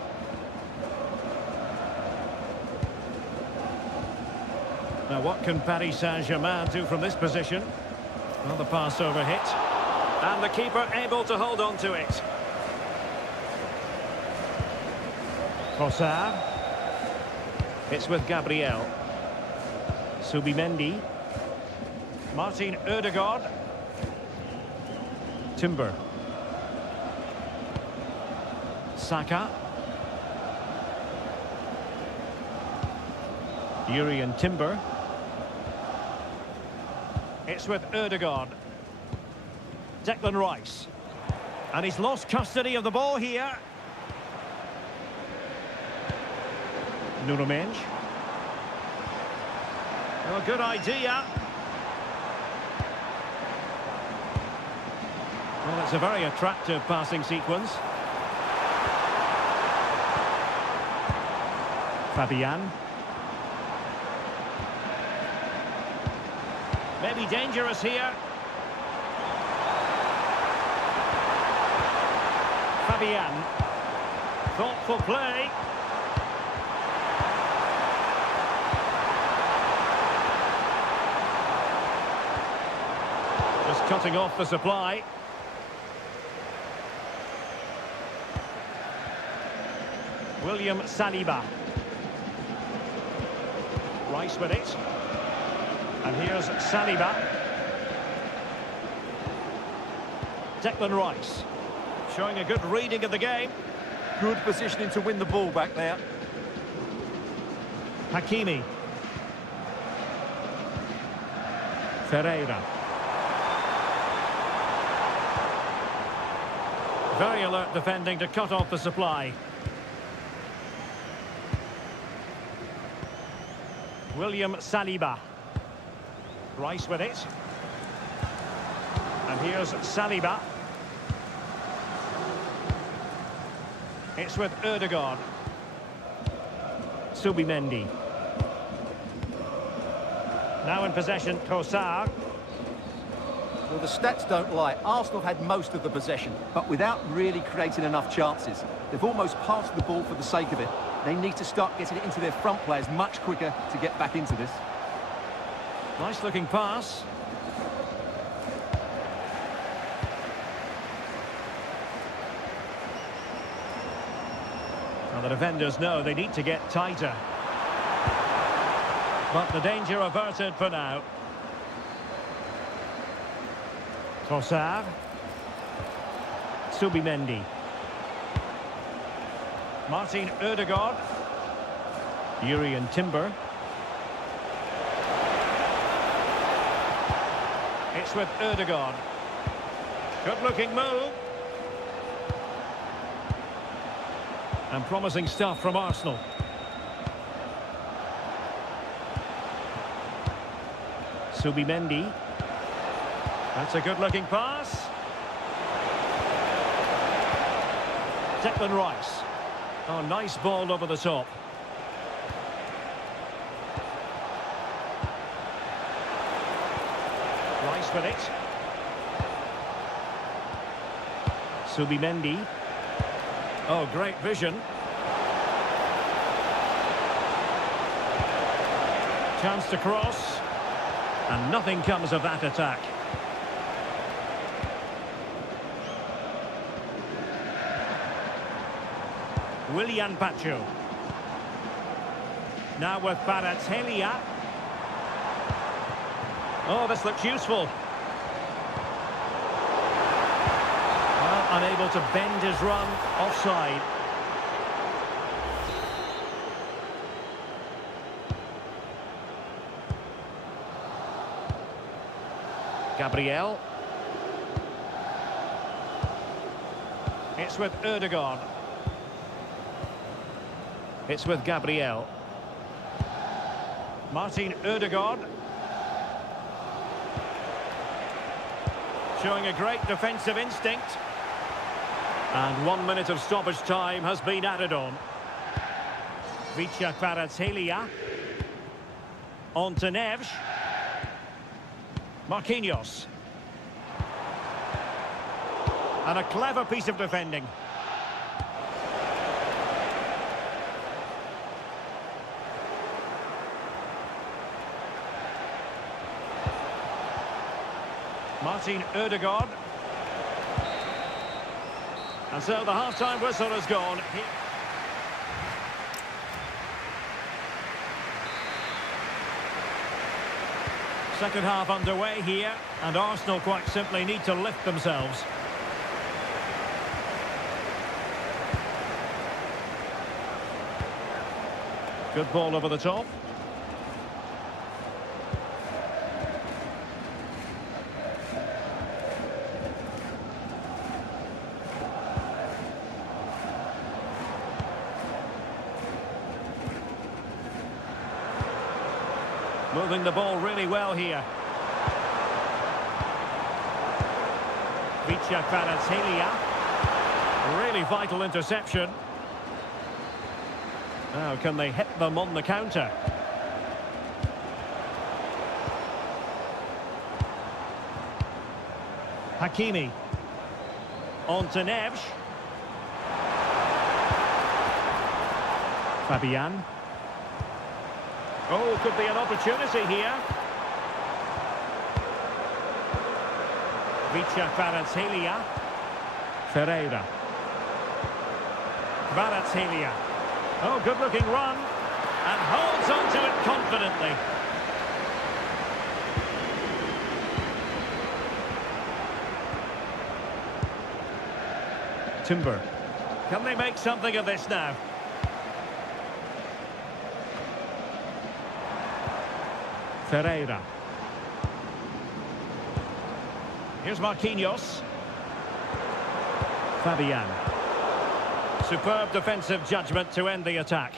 Now what can Paris Saint-Germain do from this position? Well, the pass over hit. And the keeper able to hold on to it. Trossard. It's with Gabriel. Subimendi. Martin Ødegaard. Timber. Saka. Urian Timber. It's with Ødegaard. Declan Rice. And he's lost custody of the ball here. Nuno Mendes. Well, good idea. Well, it's a very attractive passing sequence. Fabian. Maybe dangerous here. Fabian. Thoughtful play. Just cutting off the supply. William Saliba. Rice with it. And here's Saliba. Declan Rice. Showing a good reading of the game. Good positioning to win the ball back there. Hakimi. Ferreira. Very alert defending to cut off the supply. William Saliba. Rice with it. And here's Saliba. It's with Ødegaard. Subimendi. Now in possession, Trossard. Well, the stats don't lie. Arsenal had most of the possession, but without really creating enough chances. They've almost passed the ball for the sake of it. They need to start getting it into their front players much quicker to get back into this. Nice looking pass. Well, the defenders know they need to get tighter. But the danger averted for now. Subimendi. Martin Ødegaard. Jurien Timber. It's with Ødegaard. Good-looking move. And promising stuff from Arsenal. Subimendi. That's a good-looking pass. Declan Rice. Oh, nice ball over the top. Rice with it. Subimendi. Oh, great vision. Chance to cross. And nothing comes of that attack. Willian Pacho. Now with Kvaratskhelia. Oh, this looks useful. Well, unable to bend his run, offside. Gabriel. It's with Ødegaard. It's with Gabriel. Martin Ødegaard. Showing a great defensive instinct. And 1 minute of stoppage time has been added on. Vicha Kvaratskhelia. On to Neves. Marquinhos. And a clever piece of defending. Martin Ødegaard. And so the half-time whistle has gone. Second half underway here, and Arsenal quite simply need to lift themselves. Good ball over the top. Moving the ball really well here. Vicha Kvaratskhelia. Really vital interception. Now, can they hit them on the counter? Hakimi. On to Neves. Fabian. Oh, could be an opportunity here. Vicha Kvaratskhelia. Ferreira. Kvaratskhelia. Oh, good-looking run. And holds on to it confidently. Timber. Can they make something of this now? Ferreira. Here's Marquinhos. Fabian. Superb defensive judgment to end the attack.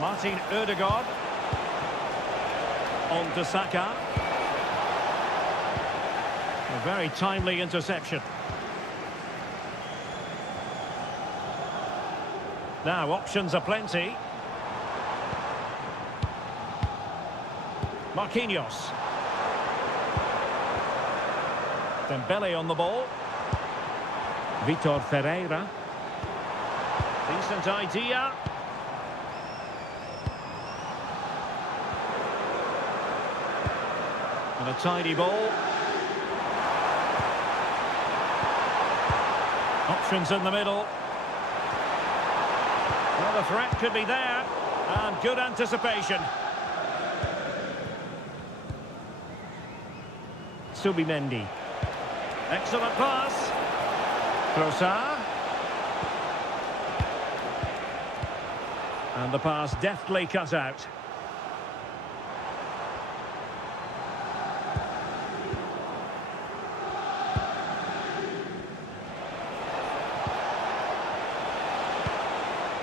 Martin Ødegaard. On to Saka. A very timely interception. Now, options are plenty. Marquinhos. Dembele on the ball. Vitor Ferreira. Decent idea. And a tidy ball. Options in the middle. Well, the threat could be there. And good anticipation. Subimendi. Excellent pass. Trossard. And the pass deftly cut out.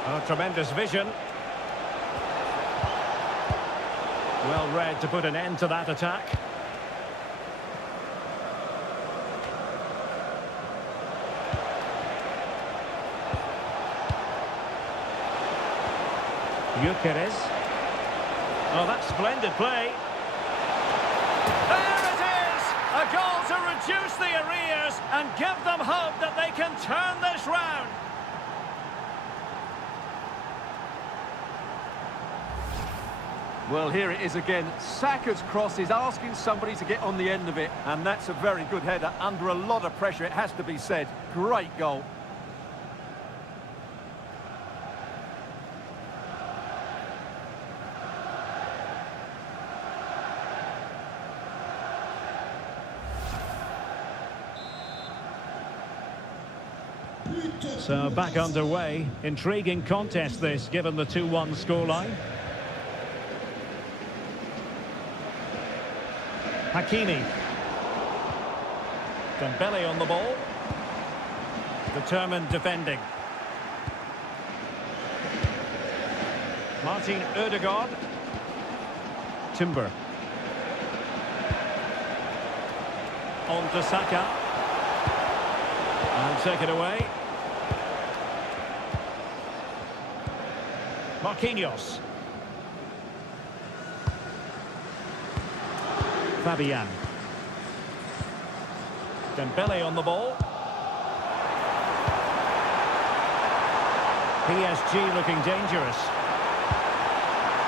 Oh, tremendous vision. Well read to put an end to that attack. Gyökeres. Oh, that's splendid play. There it is! A goal to reduce the arrears and give them hope that they can turn this round. Well, here it is again. Saka's cross is asking somebody to get on the end of it, and that's a very good header under a lot of pressure, it has to be said. Great goal. So back underway. Intriguing contest this, given the 2-1 scoreline. Hakimi. Dembele on the ball. Determined defending. Martin Ødegaard. Timber. On to Saka. And take it away. Marquinhos. Fabian. Dembele on the ball. PSG looking dangerous.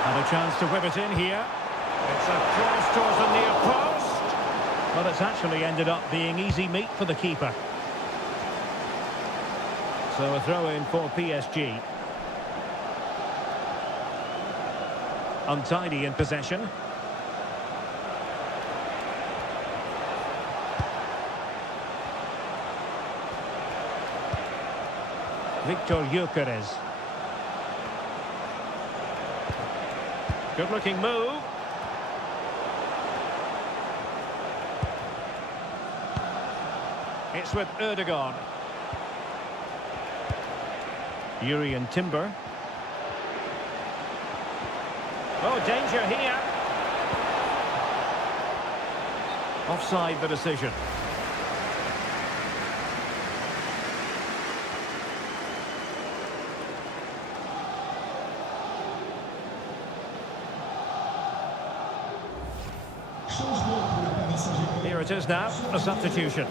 And a chance to whip it in here. It's a cross towards the near post. Well, it's actually ended up being easy meat for the keeper. So a throw in for PSG. Untidy in possession. Victor Gyökeres. Good looking move. It's with Ødegaard. Yuri and Timber. Oh, danger here. Offside the decision. Here it is now, a substitution.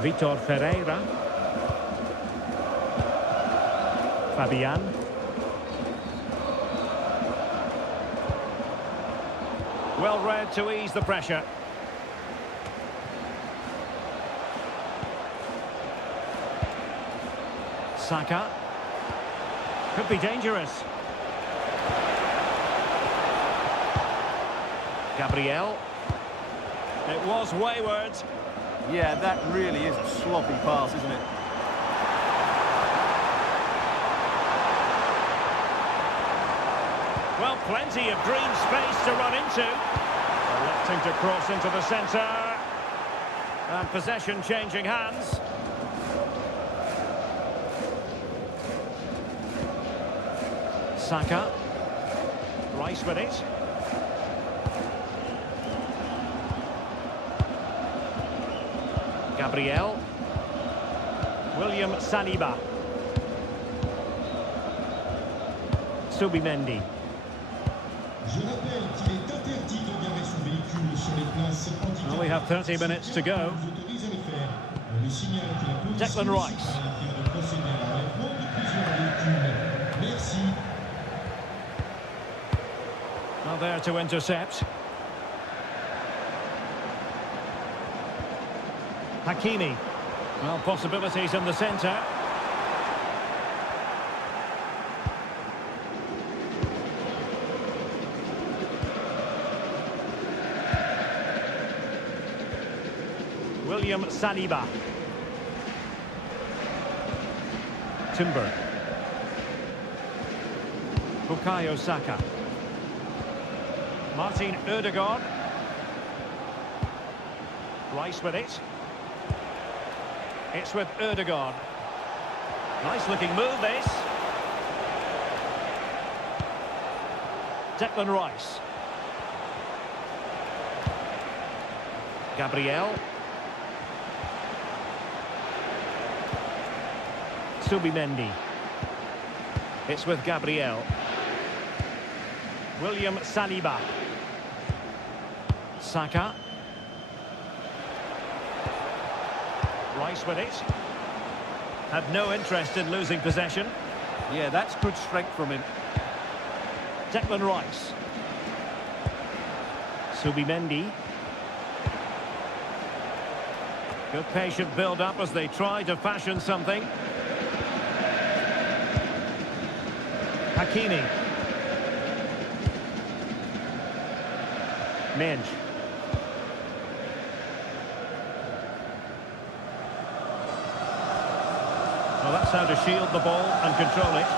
Vitor Ferreira. Fabian. Well read to ease the pressure. Saka. Could be dangerous. Gabriel. It was wayward. Yeah, that really is a sloppy pass, isn't it? Well, plenty of green space to run into. Electing to cross into the centre. And possession changing hands. Saka. Rice with it. Gabriel. William Saliba. Subimendi. Well, we have 30 minutes to go. Declan Rice. Well, there to intercept. Hakimi. Well, possibilities in the centre. William Saliba. Timber. Bukayo Saka. Martin Ødegaard. Rice with it. It's with Ødegaard. Nice looking move this. Declan Rice. Gabriel. Subimendi. It's with Gabriel. William Saliba. Saka. Rice with it. Had no interest in losing possession. Yeah, that's good strength from him. Declan Rice. Subimendi. Good patient build-up as they try to fashion something. Hakimi. Minge. Well, that's how to shield the ball and control it.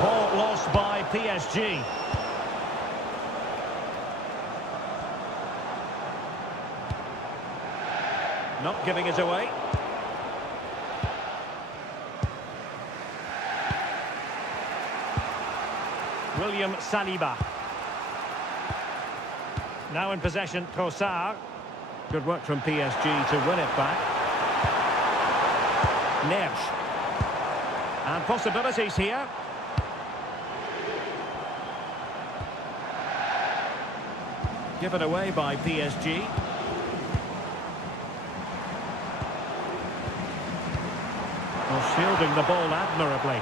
Ball lost by PSG. Not giving it away. William Saliba. Now in possession, Trossard. Good work from PSG to win it back. Neves. And possibilities here. Given away by PSG. Well, shielding the ball admirably.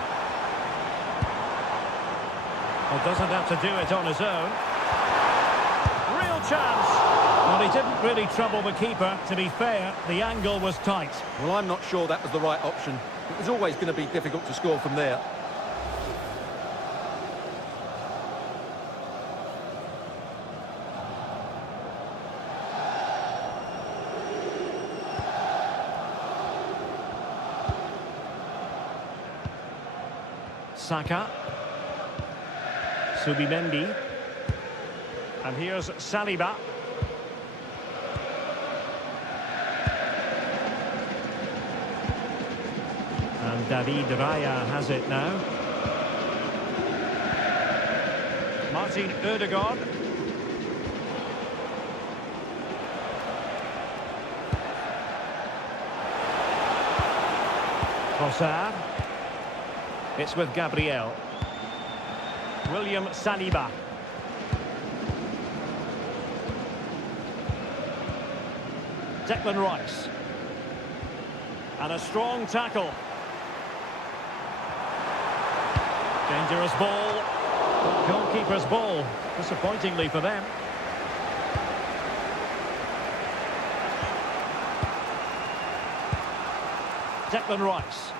Well, doesn't have to do it on his own. Real chance. Well, he didn't really trouble the keeper. To be fair, the angle was tight. Well, I'm not sure that was the right option. It was always going to be difficult to score from there. Saka. Subimendi. And here's Saliba. And David Raya has it now. Martin Ødegaard. Trossard. It's with Gabriel. William Saliba. Declan Rice. And a strong tackle. Dangerous ball. Goalkeeper's ball. Disappointingly for them. Declan Rice.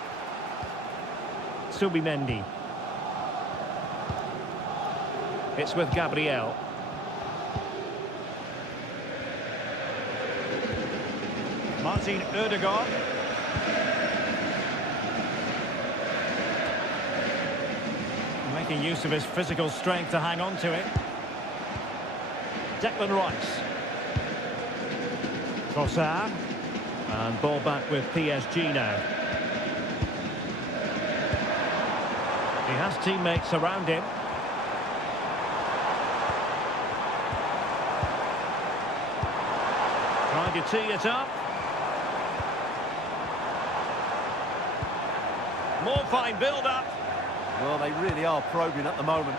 Subimendi. It's with Gabriel. Martin Ødegaard. Making use of his physical strength to hang on to it. Declan Rice. Trossard. And ball back with PSG now. He has teammates around him. Trying to tee it up. More fine build-up. Well, they really are probing at the moment.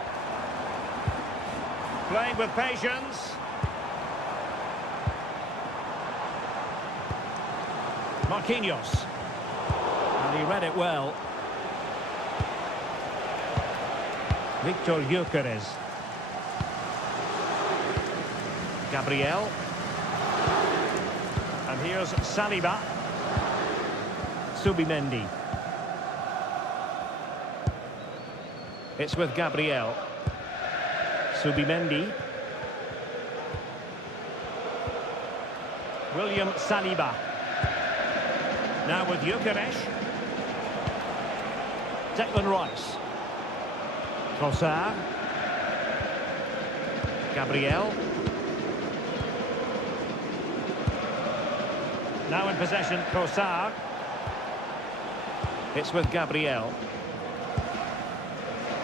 Playing with patience. Marquinhos. And he read it well. Victor Gyökeres. Gabriel. here's Saliba. Subimendi. It's with Gabriel. Subimendi. William Saliba. Now with Gyökeres. Declan Rice. Trossard. Gabriel. Now in possession, Trossard. It's with Gabriel.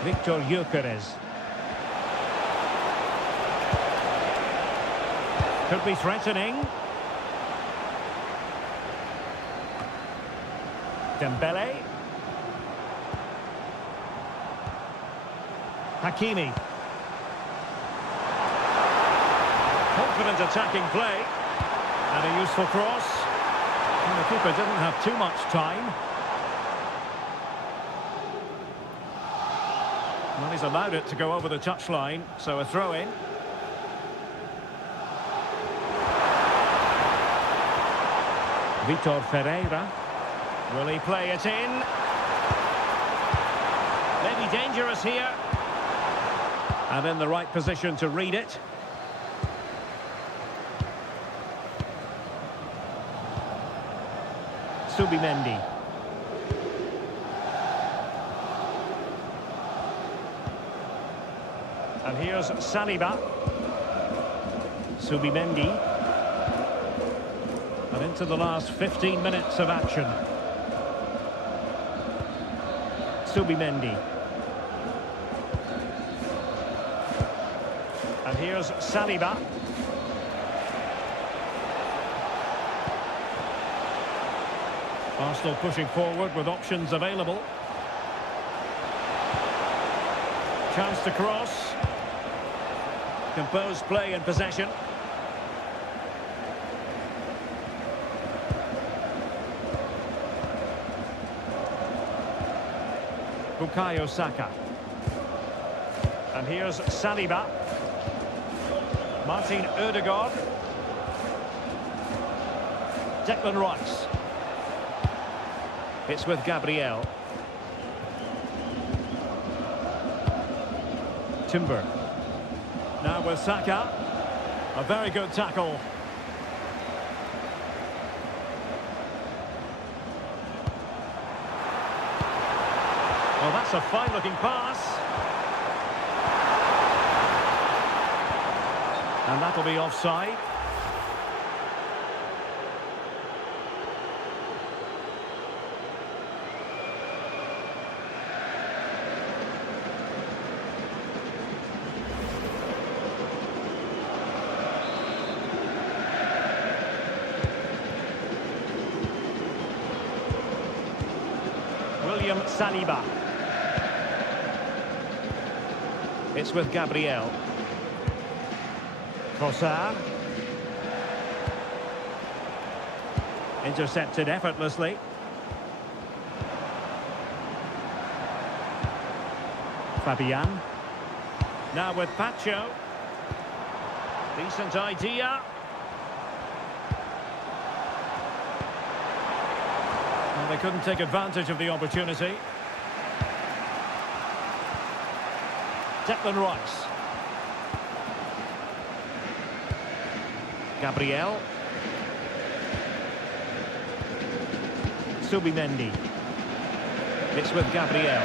Victor Gyökeres. Could be threatening. Dembele. Hakimi. Confident attacking play. And a useful cross. And the keeper didn't have too much time. Well, he's allowed it to go over the touchline, so a throw-in. Vitor Ferreira. Will he play it in? Maybe dangerous here. And in the right position to read it. Subimendi. And here's Saliba. Subimendi. And into the last 15 minutes of action. Subimendi. And here's Saliba. Arsenal pushing forward with options available. Chance to cross. Composed play in possession. Bukayo Saka. And here's Saliba. Martin Ødegaard. Declan Rice. It's with Gabriel. Timber. Now with Saka. A very good tackle. Well, that's a fine-looking pass. And that'll be offside. William Saliba. It's with Gabriel. Trossard. Intercepted effortlessly. Fabian. Now with Pacho. Decent idea. And they couldn't take advantage of the opportunity. Declan Rice. Gabriel. Subimendi. It's with Gabriel.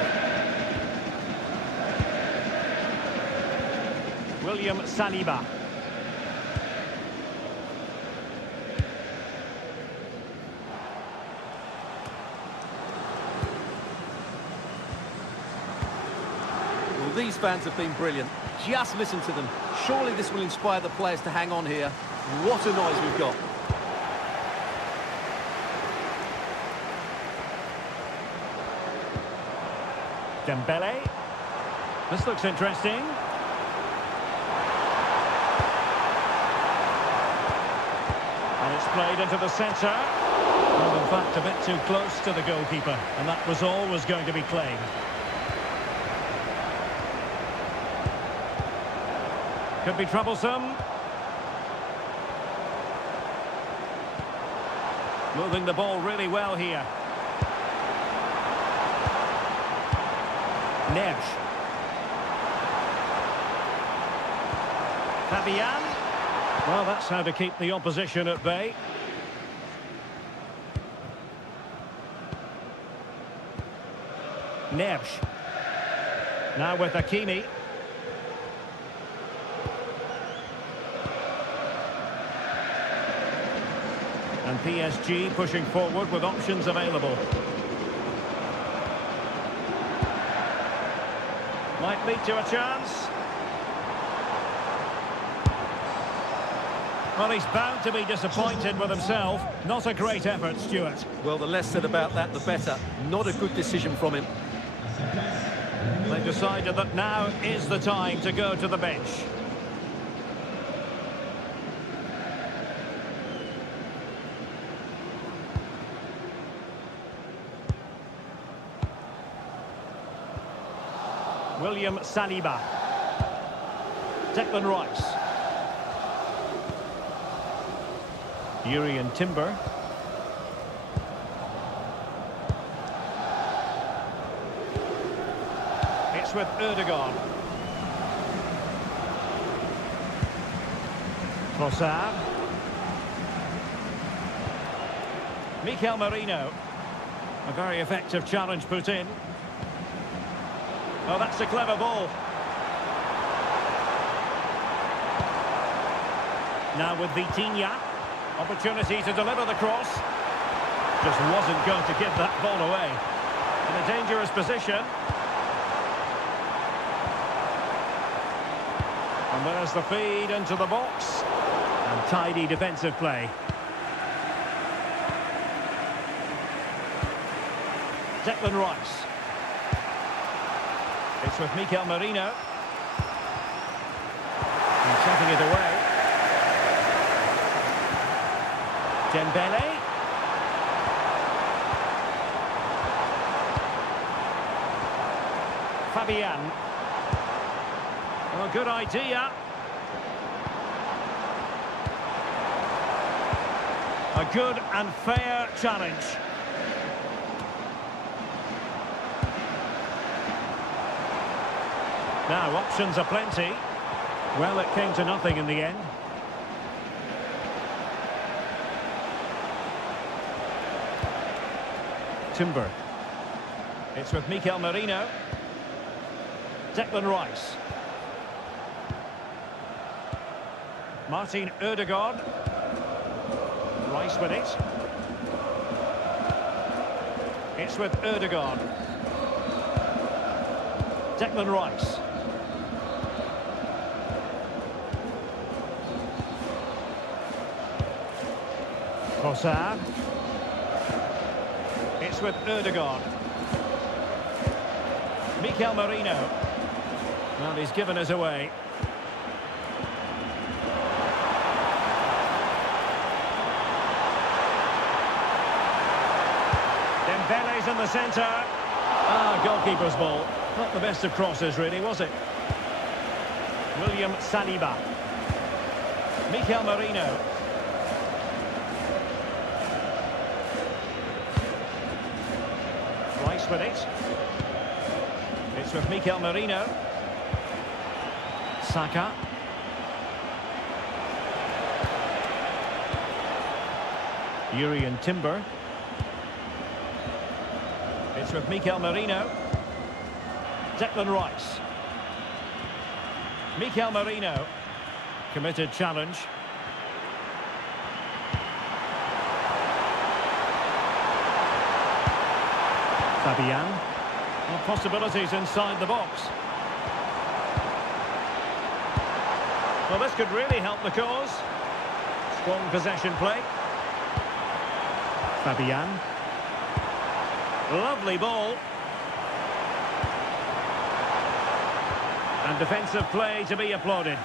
William Saliba. Well, these fans have been brilliant. Just listen to them. Surely this will inspire the players to hang on here. What a noise we've got. Dembele. This looks interesting. And it's played into the centre. Well, in fact, a bit too close to the goalkeeper. And that was always going to be claimed. Could be troublesome. Moving the ball really well here. Neves. Fabian. Well, that's how to keep the opposition at bay. Neves. Now with Hakimi. And PSG pushing forward with options available. Might lead to a chance. Well, he's bound to be disappointed with himself. Not a great effort, Stuart. Well, the less said about that, the better. Not a good decision from him. They've decided that now is the time to go to the bench. William Saliba. Declan Rice. Urian Timber. It's with Ødegaard. Trossard. Mikel Merino. A very effective challenge put in. Oh, that's a clever ball. Now with Vitinha. Opportunity to deliver the cross. Just wasn't going to give that ball away. In a dangerous position. And there's the feed into the box. And tidy defensive play. Declan Rice. It's with Mikel Merino. And setting it away. Dembele. Fabian. Well, good idea. A good and fair challenge. Now, options are plenty. Well, it came to nothing in the end. Timber. It's with Mikel Merino. Declan Rice. Martin Ødegaard. Rice with it. It's with Ødegaard. Declan Rice. Trossard. It's with Ødegaard. Mikel Merino. Well, he's given us away. Dembele's in the centre. Ah, goalkeeper's ball. Not the best of crosses, really, was it? William Saliba. Mikel Merino. Rice with it. It's with Mikel Merino. Saka. Urian Timber. It's with Mikel Merino. Declan Rice. Mikel Merino. Committed challenge. Fabian. Well, possibilities inside the box. Well, this could really help the cause. Strong possession play. Fabian. Lovely ball. And defensive play to be applauded.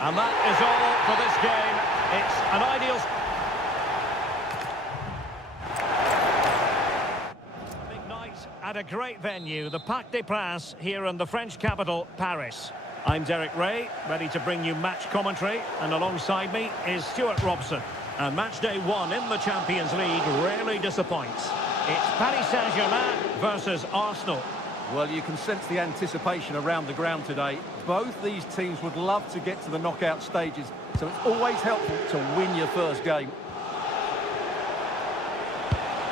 And that is all for this game. It's an ideal... A big night at a great venue, the Parc des Princes, here in the French capital, Paris. I'm Derek Ray, ready to bring you match commentary, and alongside me is Stuart Robson. And match day one in the Champions League rarely disappoints. It's Paris Saint-Germain versus Arsenal. Well, you can sense the anticipation around the ground today. Both these teams would love to get to the knockout stages, so it's always helpful to win your first game.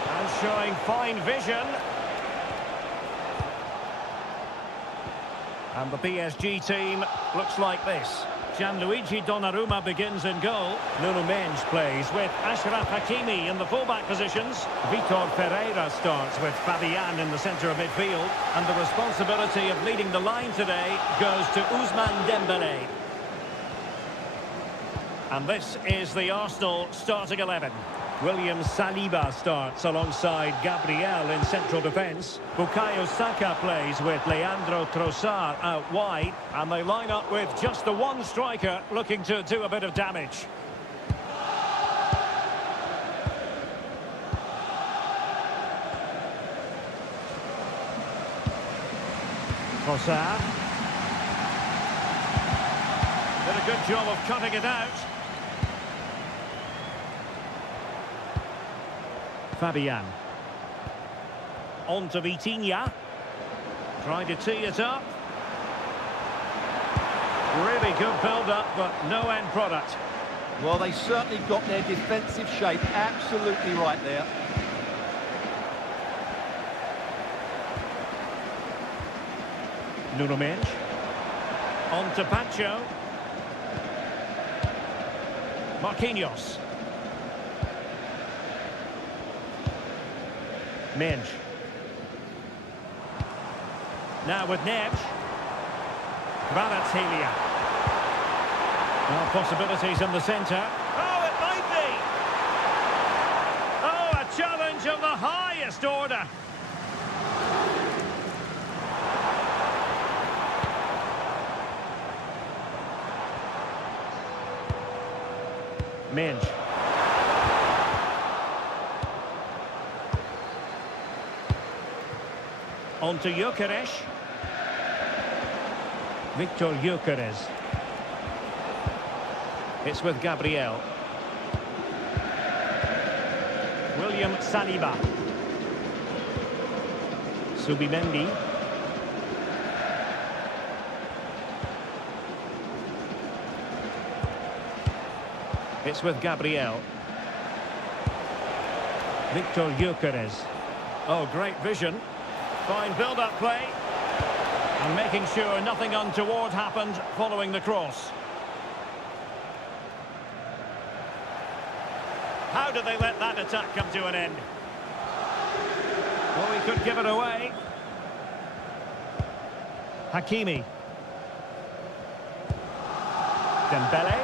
And showing fine vision. And the PSG team looks like this. Gianluigi Donnarumma begins in goal. Nuno Mendes plays with Achraf Hakimi in the fullback positions. Vitor Pereira starts with Fabian in the centre of midfield. And the responsibility of leading the line today goes to Ousmane Dembélé. And this is the Arsenal starting 11. William Saliba starts alongside Gabriel in central defence. Bukayo Saka plays with Leandro Trossard out wide. And they line up with just the one striker looking to do a bit of damage. Trossard. Did a good job of cutting it out. Fabian. On to Vitinha. Trying to tee it up. Really good build-up, but no end product. Well, they certainly got their defensive shape absolutely right there. Nuno Mendes. On to Pacho. Marquinhos. Mendes. Now with Neves. Kvaratskhelia. Well, possibilities in the centre. Oh, it might be! Oh, a challenge of the highest order. Mendes. On to Gyökeres. Victor Gyökeres. It's with Gabriel. William Saliba. Subimendi. It's with Gabriel. Victor Gyökeres. Oh, great vision. Fine build-up play. And making sure nothing untoward happened following the cross. How did they let that attack come to an end? Well, we could give it away. Hakimi. Dembele.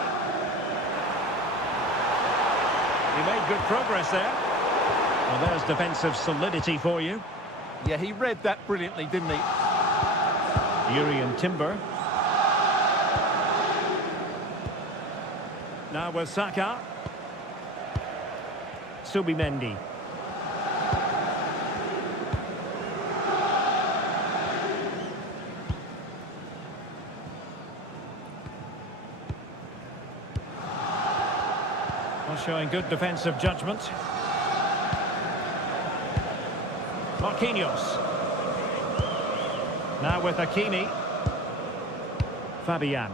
He made good progress there. Well, there's defensive solidity for you. Yeah, he read that brilliantly, didn't he? Urian Timber. Now with Saka. Subimendi. Well, showing good defensive judgment. Marquinhos. Now with Hakimi. Fabian.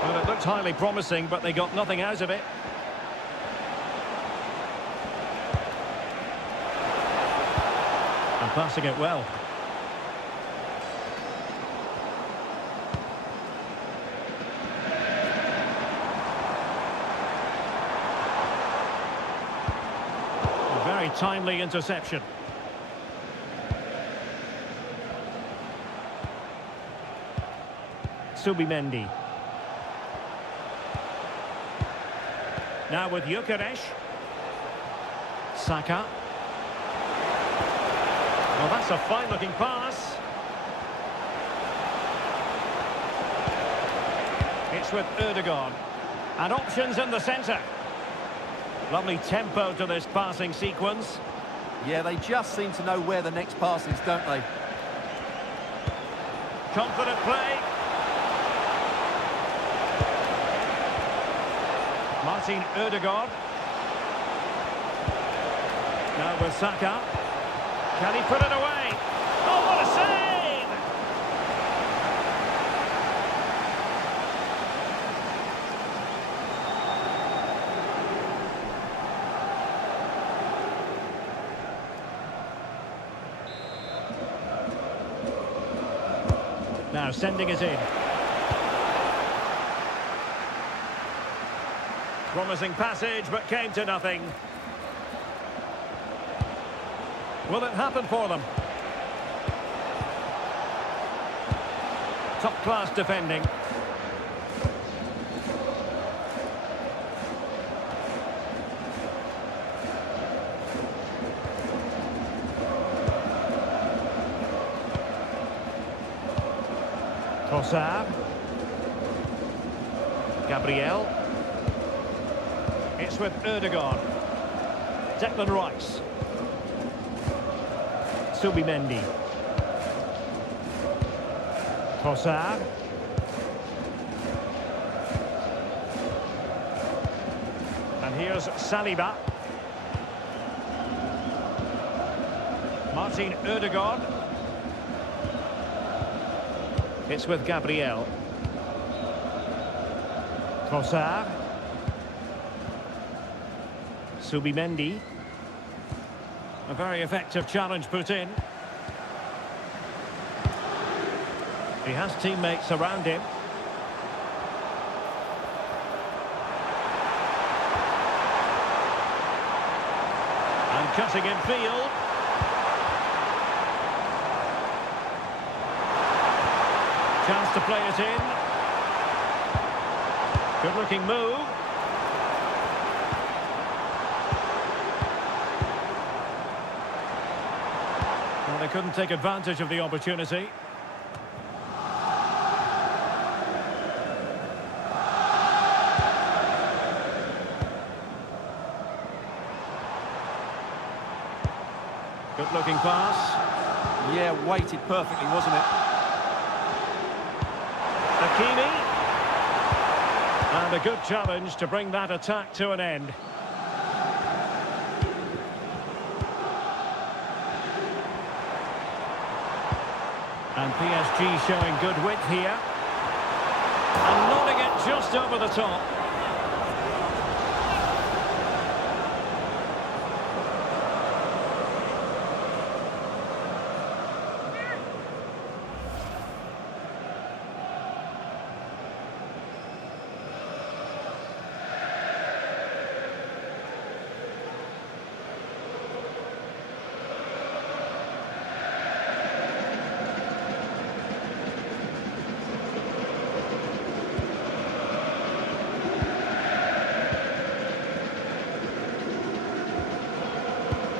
Well, it looked highly promising, but they got nothing out of it. And passing it well. Very timely interception. Subimendi. Now with Gyökeres. Saka. Well, that's a fine-looking pass. It's with Ødegaard. And options in the centre. Lovely tempo to this passing sequence. Yeah, they just seem to know where the next pass is, don't they? Confident play. Martin Ødegaard. Now with Saka. Can he put it away? Oh, what a save! Now sending it in. Promising passage, but came to nothing. Will it happen for them? Top-class defending. Trossard. Gabriel. It's with Ødegaard. Declan Rice. Subimendi. Trossard. And here's Saliba. Martin Ødegaard. It's with Gabriel. Trossard. Subimendi. A very effective challenge put in. He has teammates around him. And cutting in field. Chance to play it in. Good looking move. Well, they couldn't take advantage of the opportunity. Good looking pass. Yeah, weighted perfectly, wasn't it? Hakimi. And a good challenge to bring that attack to an end. And PSG showing good width here. And nodding it just over the top.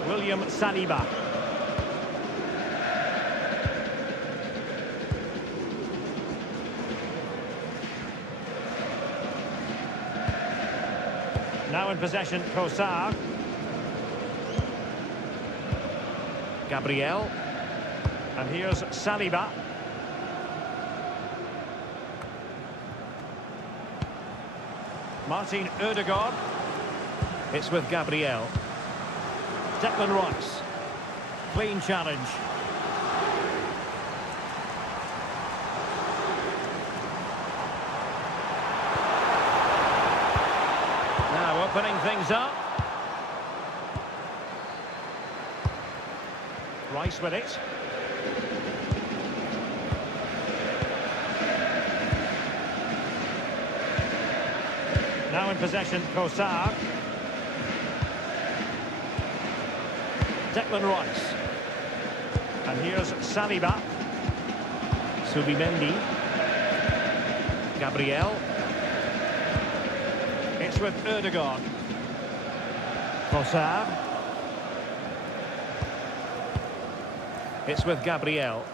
William Saliba. Now in possession, Trossard. Gabriel. And here's Saliba. Martin Ødegaard. It's with Gabriel. Declan Rice. Clean challenge. Now opening things up. Rice with it. Now in possession, Trossard. Declan Rice. And here's Saliba. Subimendi. Gabriel. It's with Ødegaard. Trossard. It's with Gabriel.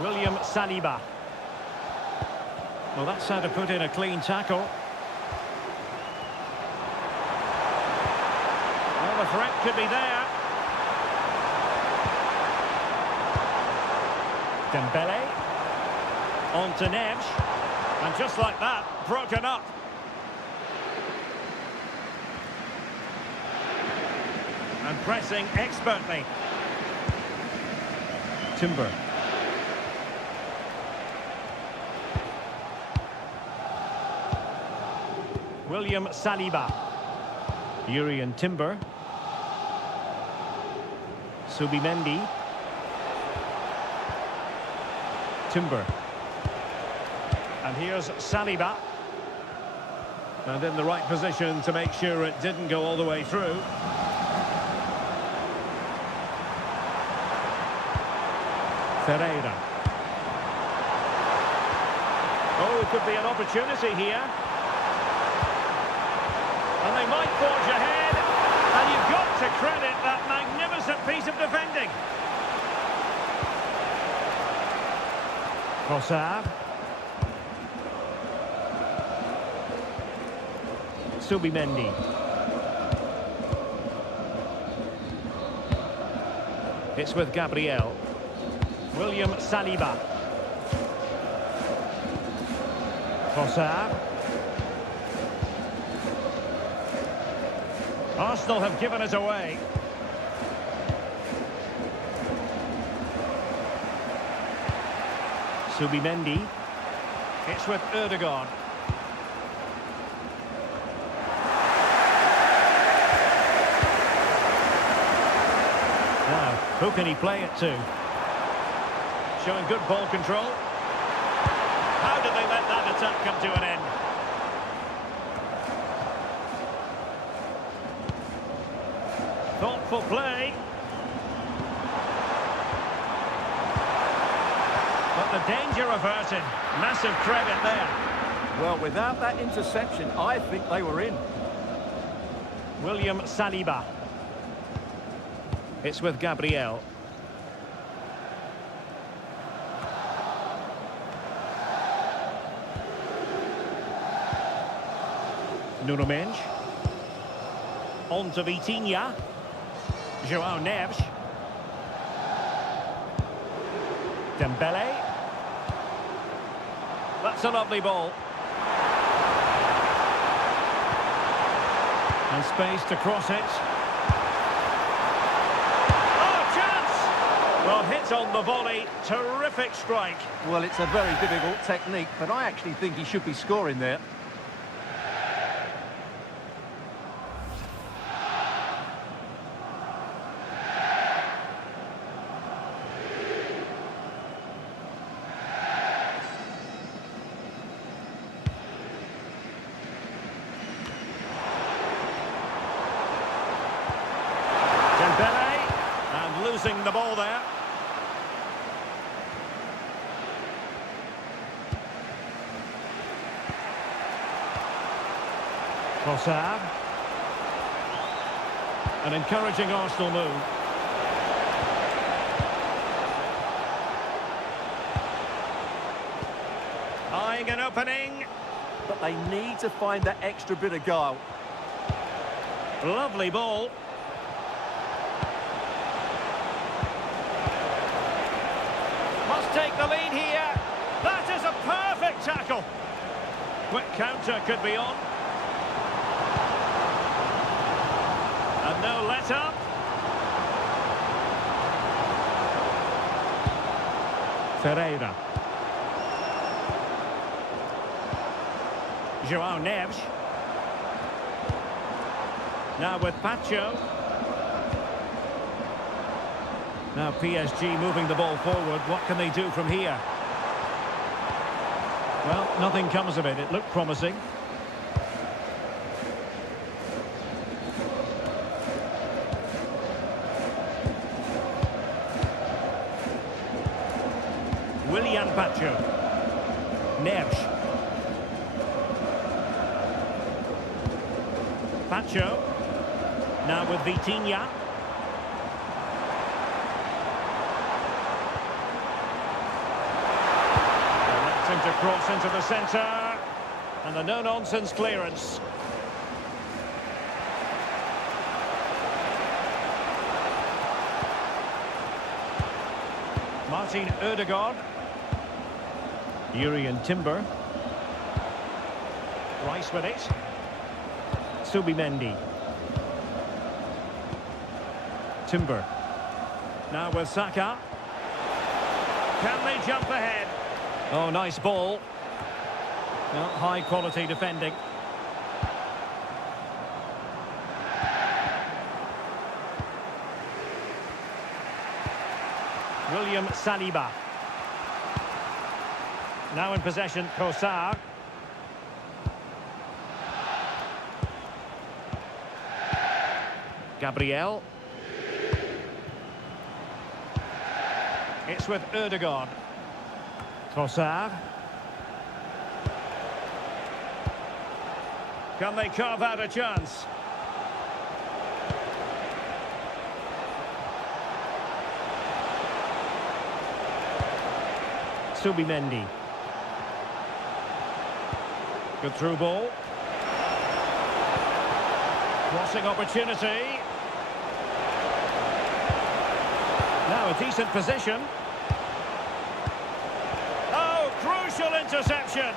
William Saliba. Well, that's how to put in a clean tackle. Well, the threat could be there. Dembele. On to Neves. And just like that, broken up. And pressing expertly. Timber. William Saliba. Yuri and Timber. Subimendi. Timber. And here's Saliba. And in the right position to make sure it didn't go all the way through. Ferreira. Oh, could be an opportunity here. And they might forge ahead. And you've got to credit that magnificent piece of defending. Trossard. Subimendi. It's with Gabriel. William Saliba. Trossard. Arsenal have given it away. Subimendi. It's with Erdogan. Now, who can he play it to? Showing good ball control. How did they let that attack come to an end? Thoughtful play. But the danger averted. Massive credit there. Well, without that interception, I think they were in. William Saliba. It's with Gabriel. Nuno Mendes. On to Vitinha. João Neves. Dembele. That's a lovely ball. And space to cross it. Oh, chance! Well, hit on the volley. Terrific strike. Well, it's a very difficult technique, but I actually think he should be scoring there. And losing the ball there. Trossard. An encouraging Arsenal move. Eyeing an opening. But they need to find that extra bit of guile. Lovely ball. Must take the lead here. That is a perfect tackle. Quick counter could be on. And no let-up. Ferreira. João Neves. Now with Pacho. Now PSG moving the ball forward. What can they do from here? Well, nothing comes of it. It looked promising. William Pacho. Neves. Pacho. Now with Vitinha. To cross into the centre, and the no-nonsense clearance. Martin Ødegaard. Urian Timber. Rice with it. Subimendi. Timber. Now with Saka. Can they jump ahead? Oh, nice ball. Well, high quality defending. William Saliba. Now in possession, Kosar. Gabriel. It's with Ødegaard. Kosar. Can they carve out a chance? Subimendi. Good through ball. Crossing opportunity. Now a decent position. Oh, crucial interception.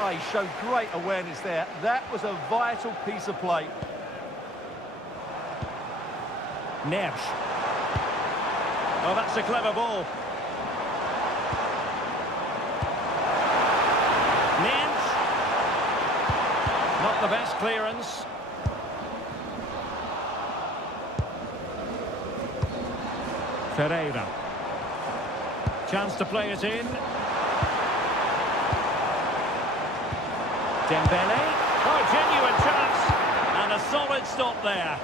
Oh, he showed great awareness there. That was a vital piece of play. Neves. Oh, that's a clever ball. Neves. Not the best clearance. Ferreira. Chance to play it in. Dembele. Oh, genuine chance. And a solid stop there.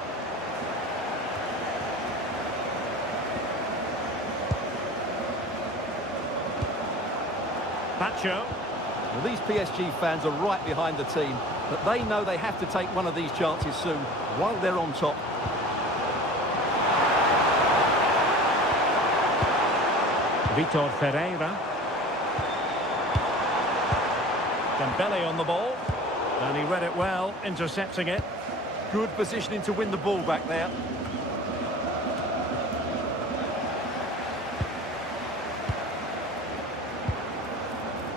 Pacho. Well, these PSG fans are right behind the team, but they know they have to take one of these chances soon, while they're on top. Vitor Ferreira. Dembele on the ball. And he read it well, intercepting it. Good positioning to win the ball back there.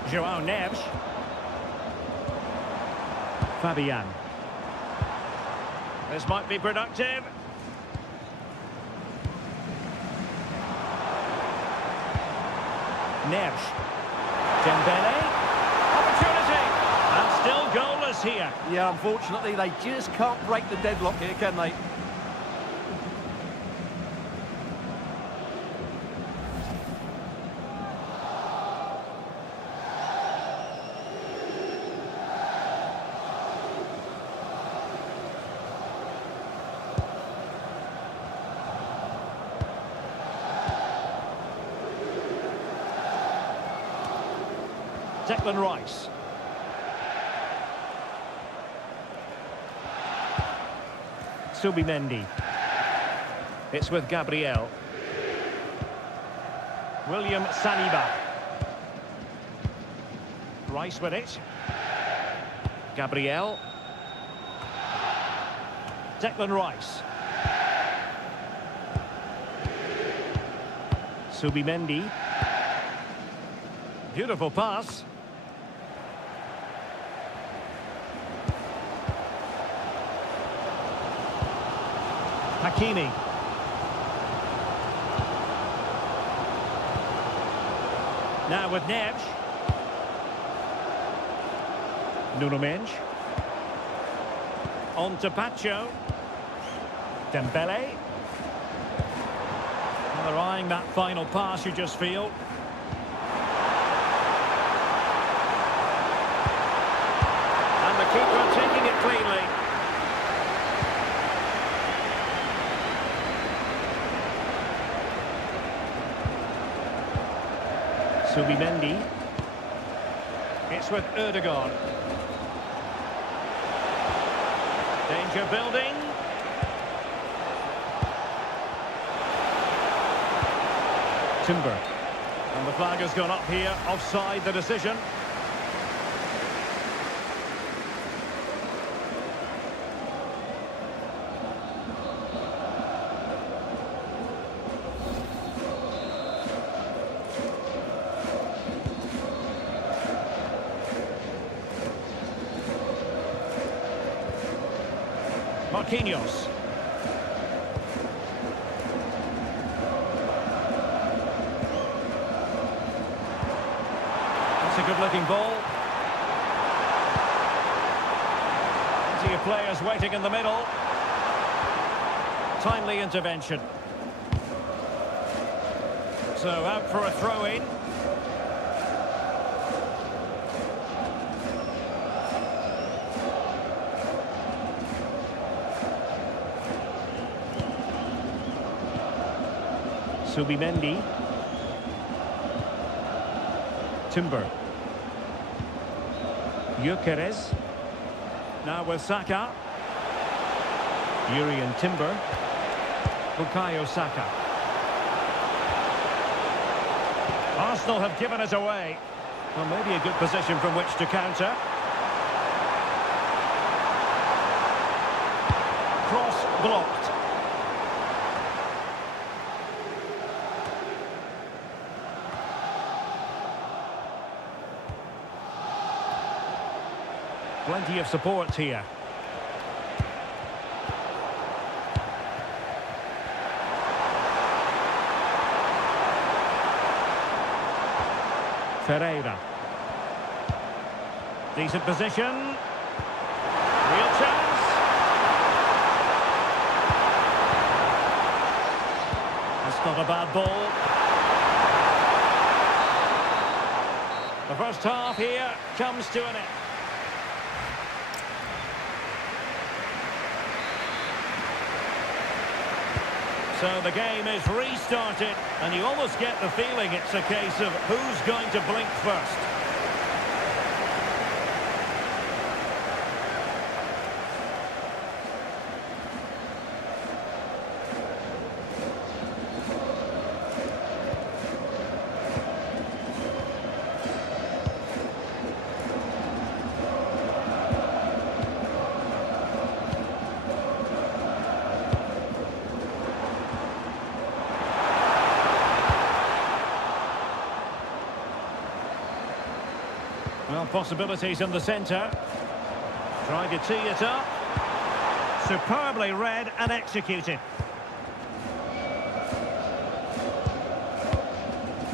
Joao Neves. Fabian. This might be productive. Neves. Dembele. Opportunity. And still goalless here. Yeah, unfortunately, they just can't break the deadlock here, can they? Declan Rice. Subimendi. It's with Gabriel. William Saliba. Rice with it. Gabriel. Declan Rice. Subimendi. Beautiful pass. Hakimi. Now with Neves. Nuno Mendes. On to Pacho. Dembele. Well, they're eyeing that final pass, you just feel. And the keeper taking it cleanly. Subimendi. It's with Ødegaard. Danger building. Timber. And the flag has gone up here, offside the decision. Marquinhos. That's a good-looking ball. Plenty of players waiting in the middle. Timely intervention. So out for a throw-in. Subimendi. Timber. Gyökeres. Now with Saka. Yuri and Timber. Bukayo Saka. Arsenal have given it away. Well, maybe a good position from which to counter. Cross blocked. Plenty of support here. Ferreira. Decent position. Real chance. That's not a bad ball. The first half here comes to an end. So the game is restarted, and you almost get the feeling it's a case of who's going to blink first. Well, possibilities in the centre. Trying to tee it up. Superbly read and executed.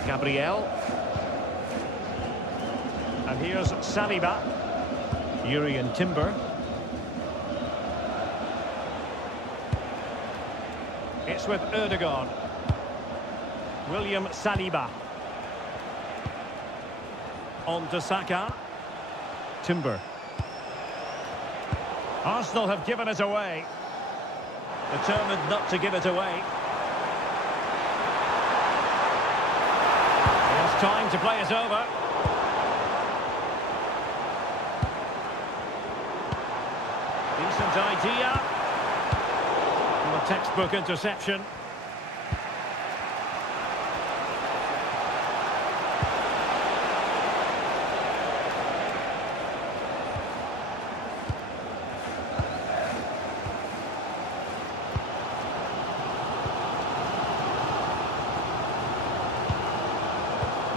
Gabriel. And here's Saliba. Yuri and Timber. It's with Erdogan. William Saliba. On to Saka. Timber. Arsenal have given it away. Determined not to give it away. He has time to play it over. Decent idea. And a textbook interception.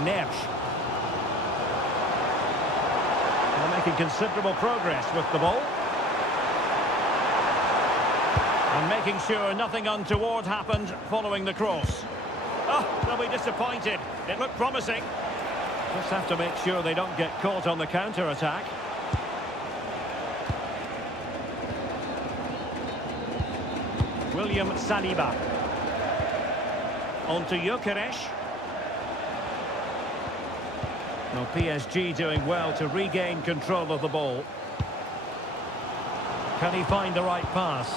Neves. They're making considerable progress with the ball. And making sure nothing untoward happened following the cross. Oh, they'll be disappointed. It looked promising. Just have to make sure they don't get caught on the counter-attack. William Saliba. On to Gyökeres. Well, PSG doing well to regain control of the ball. Can he find the right pass?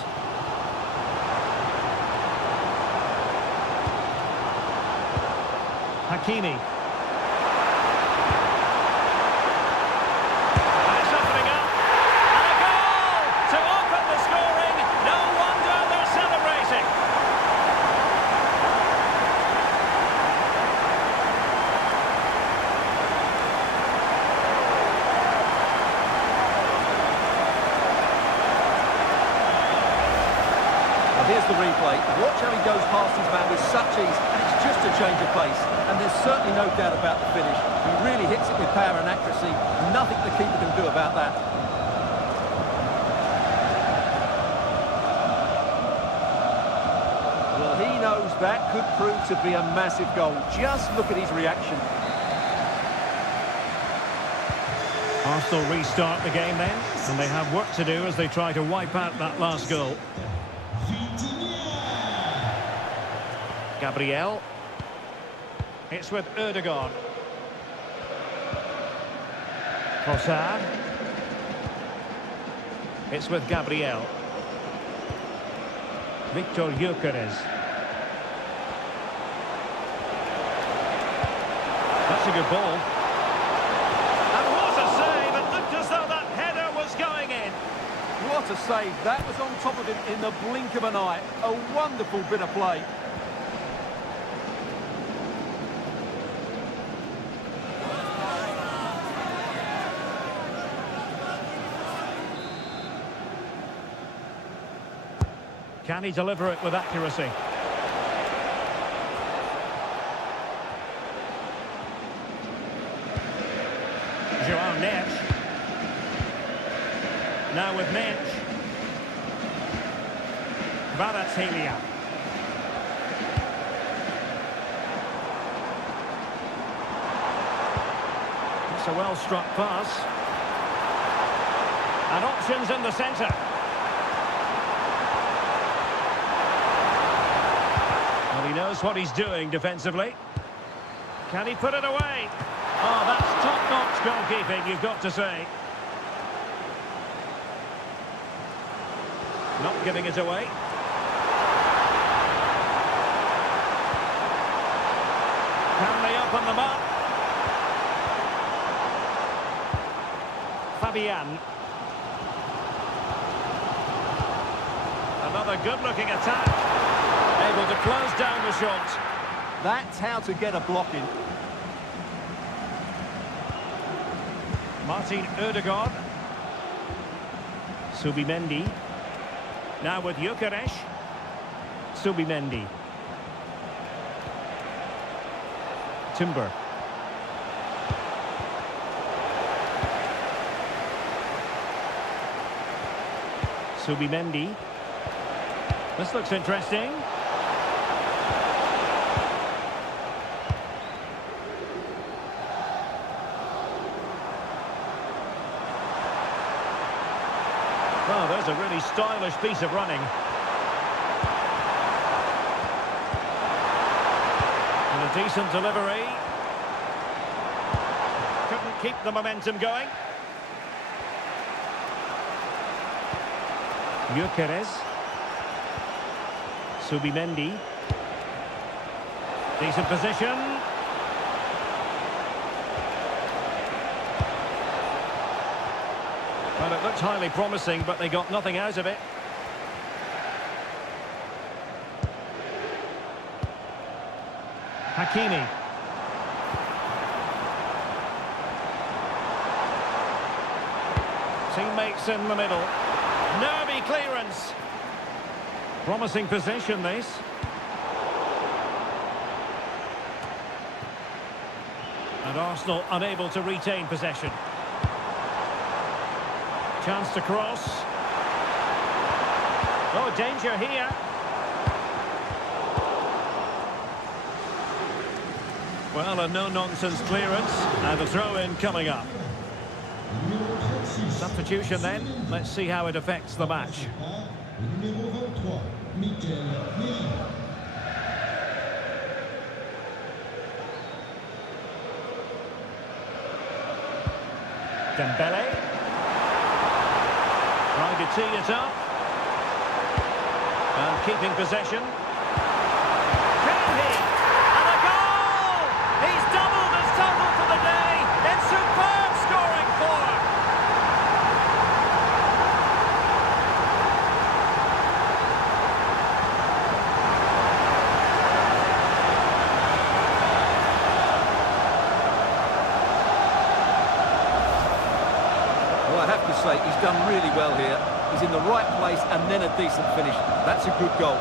Hakimi. And it's opening up. And a goal to open the scoring. No wonder they're celebrating. Here's the replay. Watch how he goes past his man with such ease, and it's just a change of pace. And there's certainly no doubt about the finish. He really hits it with power and accuracy. Nothing the keeper can do about that. knows that could prove to be a massive goal. Just look at his reaction. Arsenal restart the game then, and they have work to do as they try to wipe out that last goal. Gabriel. It's with Ødegaard. Trossard. It's with Gabriel. Victor Gyökeres. That's a good ball. And what a save! It looked as though that header was going in. What a save. That was on top of him in the blink of an eye. A wonderful bit of play. Can he deliver it with accuracy? Joao Neves. Now with Mensch. Kvaratskhelia. It's a well-struck pass. And options in the centre. Well, he knows what he's doing defensively. Can he put it away? Oh, that's top-notch goalkeeping, you've got to say. Not giving it away. Can they open them up? Fabian. Another good-looking attack. Able to close down the shot. That's how to get a block in. Martin Ødegaard. Subimendi. Now with Gyökeres. Subimendi. Timber. Subimendi. This looks interesting. Well, there's a really stylish piece of running. And a decent delivery. Couldn't keep the momentum going. Gyökeres. Subimendi. Decent position. Well, it looked highly promising, but they got nothing out of it. Hakimi. Teammates in the middle. Nervy clearance. Promising possession, this. And Arsenal unable to retain possession. Chance to cross. Oh, danger here. Well, a no-nonsense clearance. And the throw-in coming up. Substitution then. Let's see how it affects the match. Dembele. Trying to tee it up. And keeping possession. Can he? And a goal! He's doubled his total for the day in superb scoring form. Well, I have to say, he's done really well here. He's in the right place and then a decent finish. That's a good goal.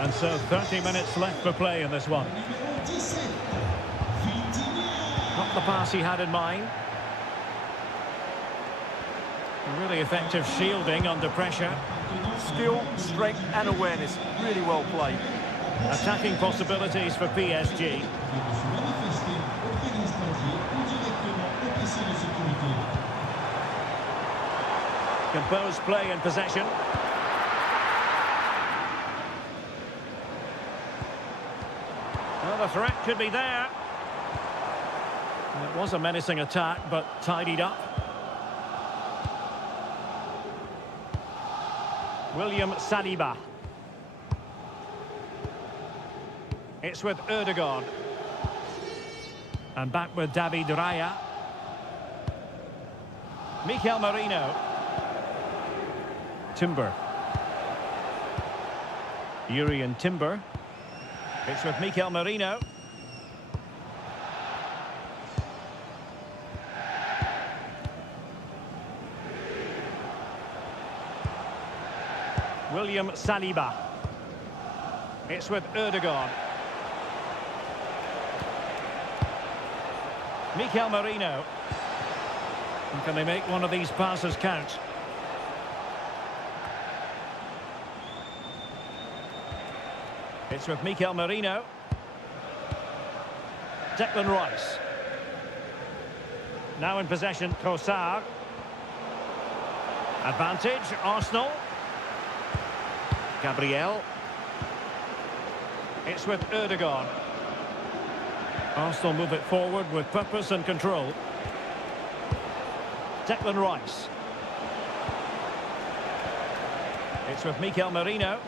And so 30 minutes left for play in this one. Not the pass he had in mind. Really effective shielding under pressure. Skill, strength and awareness. Really well played. Attacking possibilities for PSG. Composed play in possession. Well, the threat could be there. And it was a menacing attack, but tidied up. William Saliba. It's with Ødegaard. And back with David Raya. Mikel Merino. Timber. Urian Timber. It's with Mikel Merino. William Saliba. It's with Ødegaard. Mikel Merino. And can they make one of these passes count? It's with Mikel Merino. Declan Rice. Now in possession, Trossard. Advantage, Arsenal. Gabriel. It's with Ødegaard. Arsenal move it forward with purpose and control. Declan Rice. It's with Mikel Merino.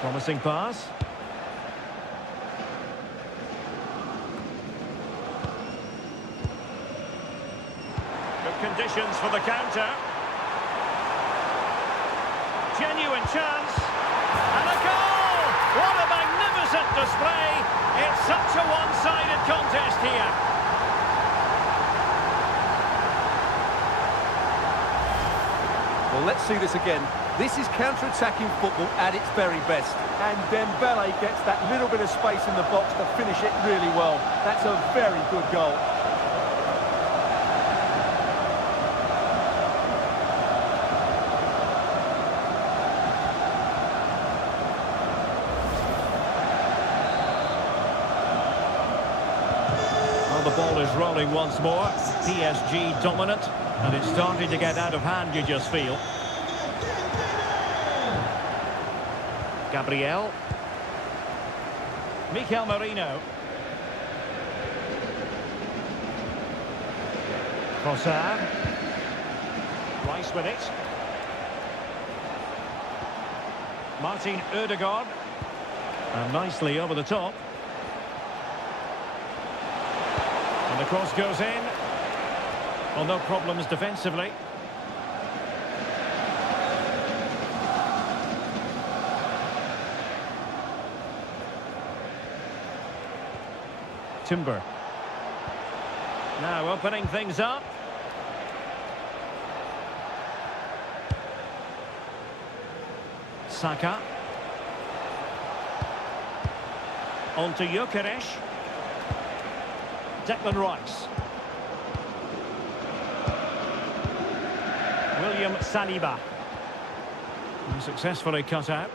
Promising pass. Good conditions for the counter. Genuine chance. And a goal! What a magnificent display. It's such a one-sided contest here. Well, let's see this again. This is counter-attacking football at its very best. And Dembele gets that little bit of space in the box to finish it really well. That's a very good goal. Well, the ball is rolling once more. PSG dominant. And it's starting to get out of hand, you just feel. Gabriel. Mikel Merino. Trossard. Rice with it. Martin Ødegaard. And nicely over the top. And the cross goes in. Well, no problems defensively. Timber. Now opening things up. Saka. On to Gyökeres. Declan Rice. William Saliba. And successfully cut out.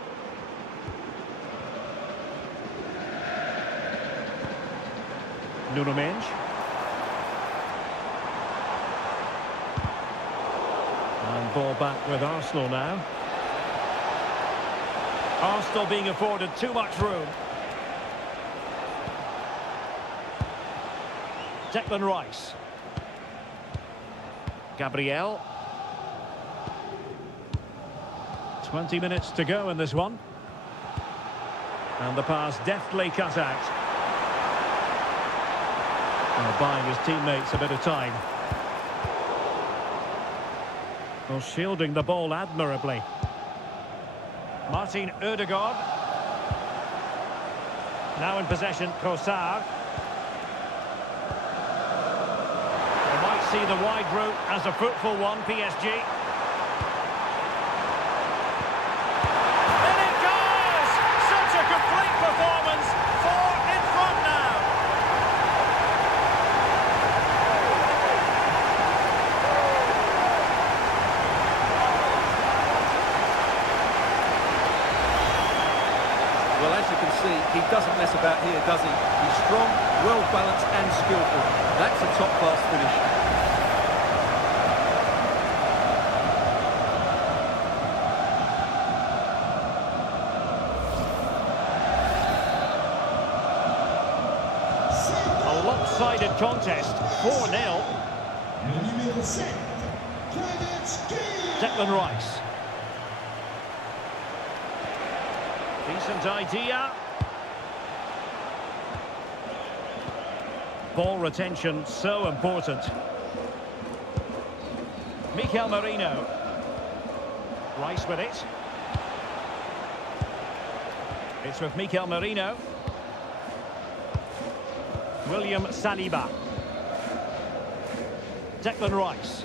Nuno Mendes. And ball back with Arsenal now. Arsenal being afforded too much room. Declan Rice. Gabriel. 20 minutes to go in this one. And the pass deftly cut out. Well, buying his teammates a bit of time. Well, shielding the ball admirably. Martin Ødegaard. Now in possession, Trossard. They might see the wide route as a fruitful one, PSG. He doesn't mess about here, does he? He's strong, well-balanced and skillful. That's a top-class finish. A lopsided contest, 4-0. Declan Rice. Decent idea. Ball retention so important. Mikel Merino. Rice with it. It's with Mikel Merino. William Saliba. Declan Rice.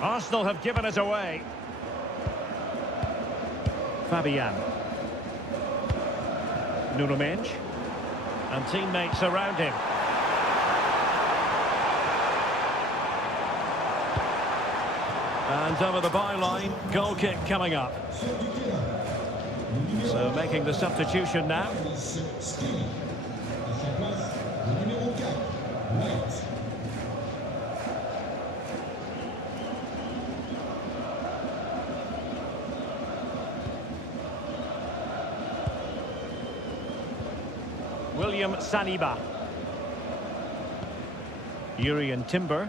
Arsenal have given it away. Fabian. Nuno Mendes. And teammates around him. And over the byline, goal kick coming up. So making the substitution now. William Saliba. Urian Timber.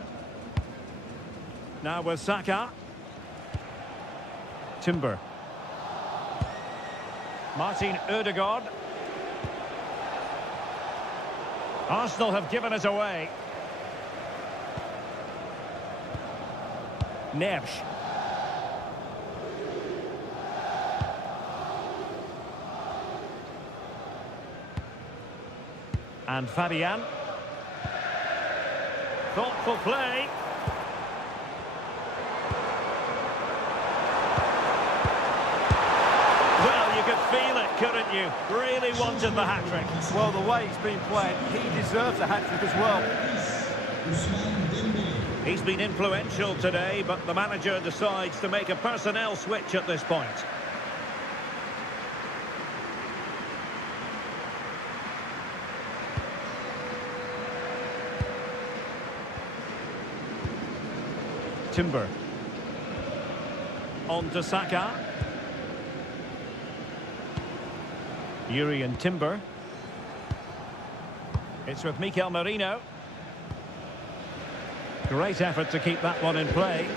Now with Saka. Timber. Martin Ødegaard. Arsenal have given it away. Neves. And Fabian. Thoughtful play. Well, you could feel it, couldn't you? Really wanted the hat-trick. Well, the way he's been playing, he deserves a hat-trick as well. He's been influential today, but the manager decides to make a personnel switch at this point. Timber. On to Saka. Urian Timber. It's with Mikel Merino. Great effort to keep that one in play.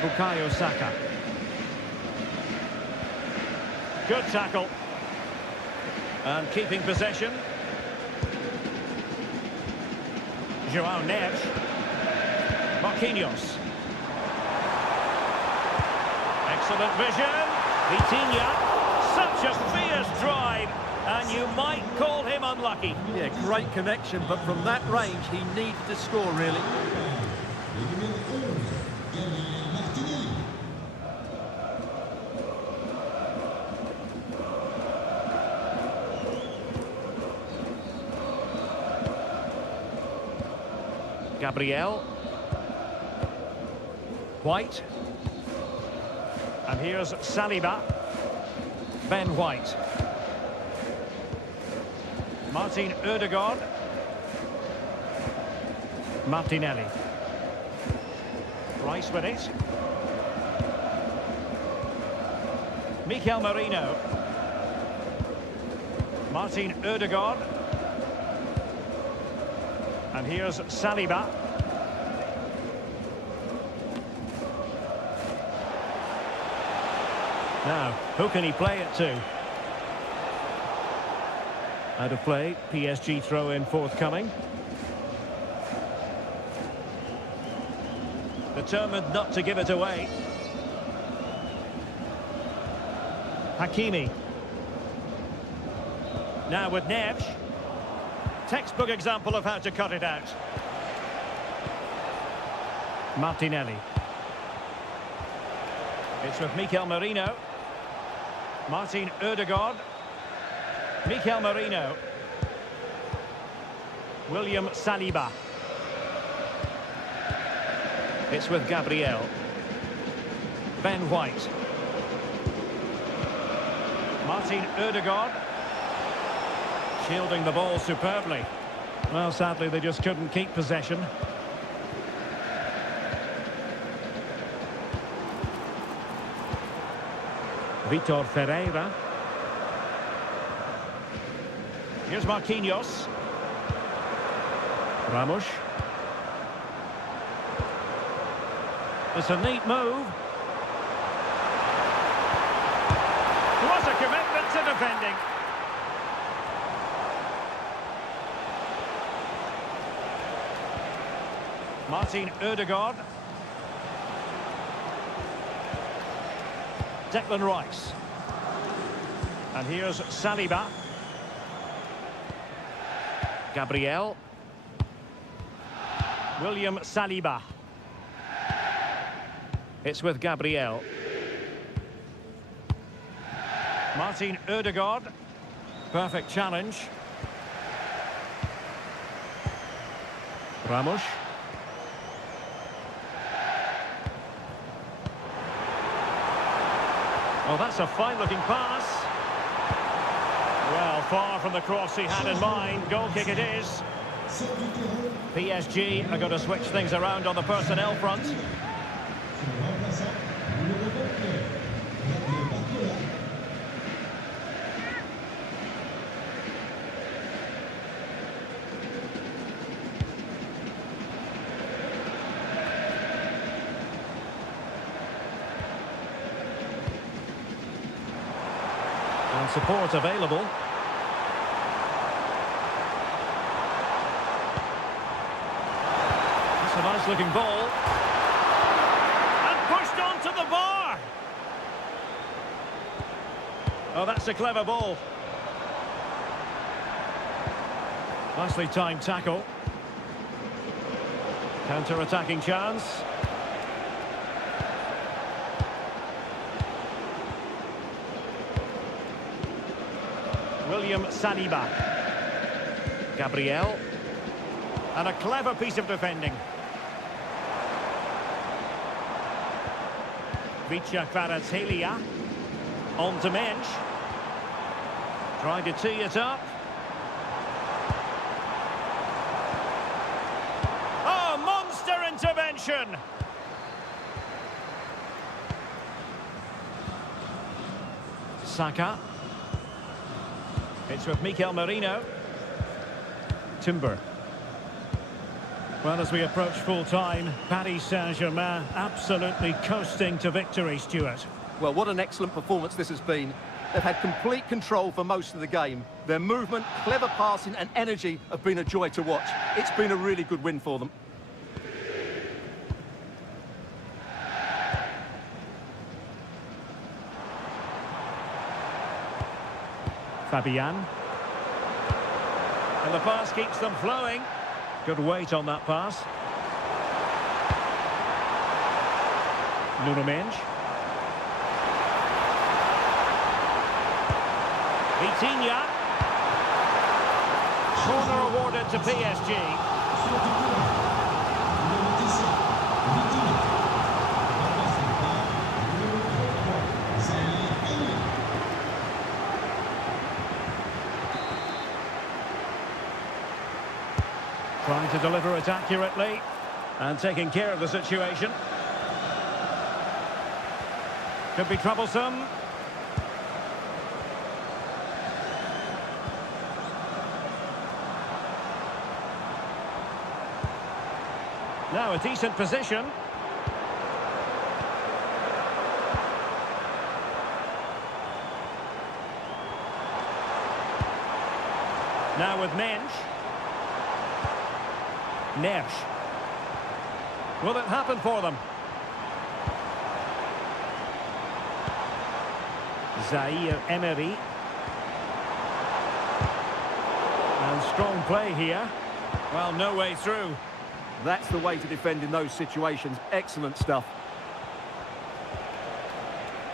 Bukayo Saka. Good tackle. And keeping possession. João Neves. Marquinhos. Excellent vision. Vitinha. Such a fierce drive. And you might call him unlucky. Yeah, great connection, but from that range, he needed to score, really. Gabriel. White. And here's Saliba. Ben White. Martin Ødegaard. Martinelli. Rice with it. Mikel Merino. Martin Ødegaard. And here's Saliba. Now, who can he play it to? Out of play, PSG throw-in forthcoming. Determined not to give it away. Hakimi. Now with Neves. Textbook example of how to cut it out. Martinelli. It's with Mikel Merino. Martin Ødegaard. Mikel Merino. William Saliba. It's with Gabriel. Ben White. Martin Ødegaard. Shielding the ball superbly. Well, sadly, they just couldn't keep possession. Vitor Ferreira. Here's Marquinhos. Ramos. It's a neat move. What a commitment to defending. Martin Ødegaard. Declan Rice. And here's Saliba. Gabriel. William Saliba. It's with Gabriel. Martin Ødegaard. Perfect challenge. Ramos. Oh, that's a fine-looking pass. Well, far from the cross he had in mind. Goal kick it is. PSG are going to switch things around on the personnel front. And support available. It's a nice looking ball. And pushed onto the bar. Oh, that's a clever ball. Nicely timed tackle. Counter-attacking chance. William Saliba. Gabriel. And a clever piece of defending. Vicha Kvaratskhelia. On to Mensch. Trying to tee it up. Oh, monster intervention! Saka. It's with Mikel Merino. Timber. Well, as we approach full-time, Paris Saint-Germain absolutely coasting to victory, Stuart. Well, what an excellent performance this has been. They've had complete control for most of the game. Their movement, clever passing and energy have been a joy to watch. It's been a really good win for them. Fabian. And the pass keeps them flowing. Good weight on that pass. Nuno Mensch. Vitinha. Corner awarded to PSG. Trying to deliver it accurately and taking care of the situation. Could be troublesome. Now a decent position. Now with Mensch. Neves. Will it happen for them? Zaire Emery. And strong play here. Well, no way through. That's the way to defend in those situations. Excellent stuff.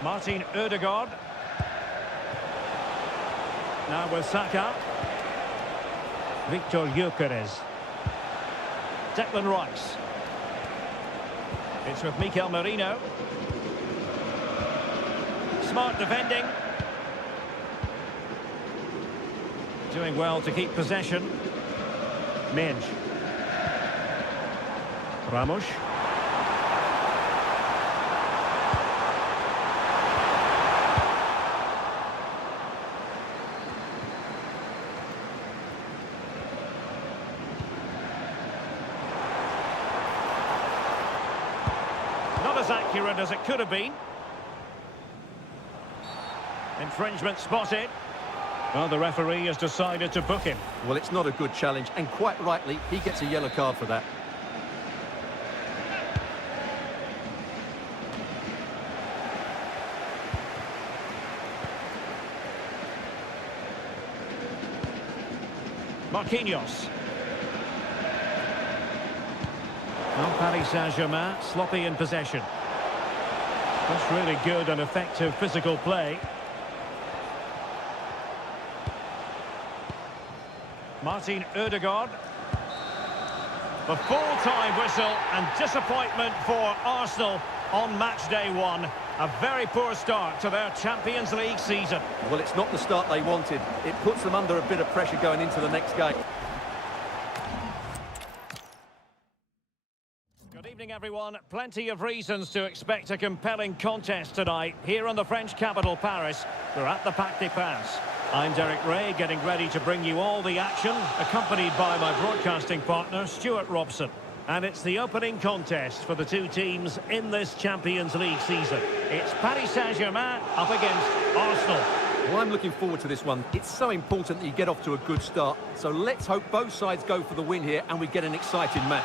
Martin Ødegaard. Now with Saka. Victor Gyökeres. Declan Rice. It's with Mikel Merino. Smart defending. Doing well to keep possession. Minge. Ramos. Not as accurate as it could have been. Infringement spotted. Well, the referee has decided to book him. Well, it's not a good challenge, and quite rightly, he gets a yellow card for that. Marquinhos. Well, Paris Saint-Germain, sloppy in possession. That's really good and effective physical play. Martin Ødegaard. The full-time whistle and disappointment for Arsenal on match day one. A very poor start to their Champions League season. Well, it's not the start they wanted. It puts them under a bit of pressure going into the next game. Good evening, everyone. Plenty of reasons to expect a compelling contest tonight here in the French capital, Paris. We're at the Parc des Princes. I'm Derek Ray, getting ready to bring you all the action, accompanied by my broadcasting partner, Stuart Robson. And it's the opening contest for the two teams in this Champions League season. It's Paris Saint-Germain up against Arsenal. Well, I'm looking forward to this one. It's so important that you get off to a good start. So let's hope both sides go for the win here and we get an exciting match.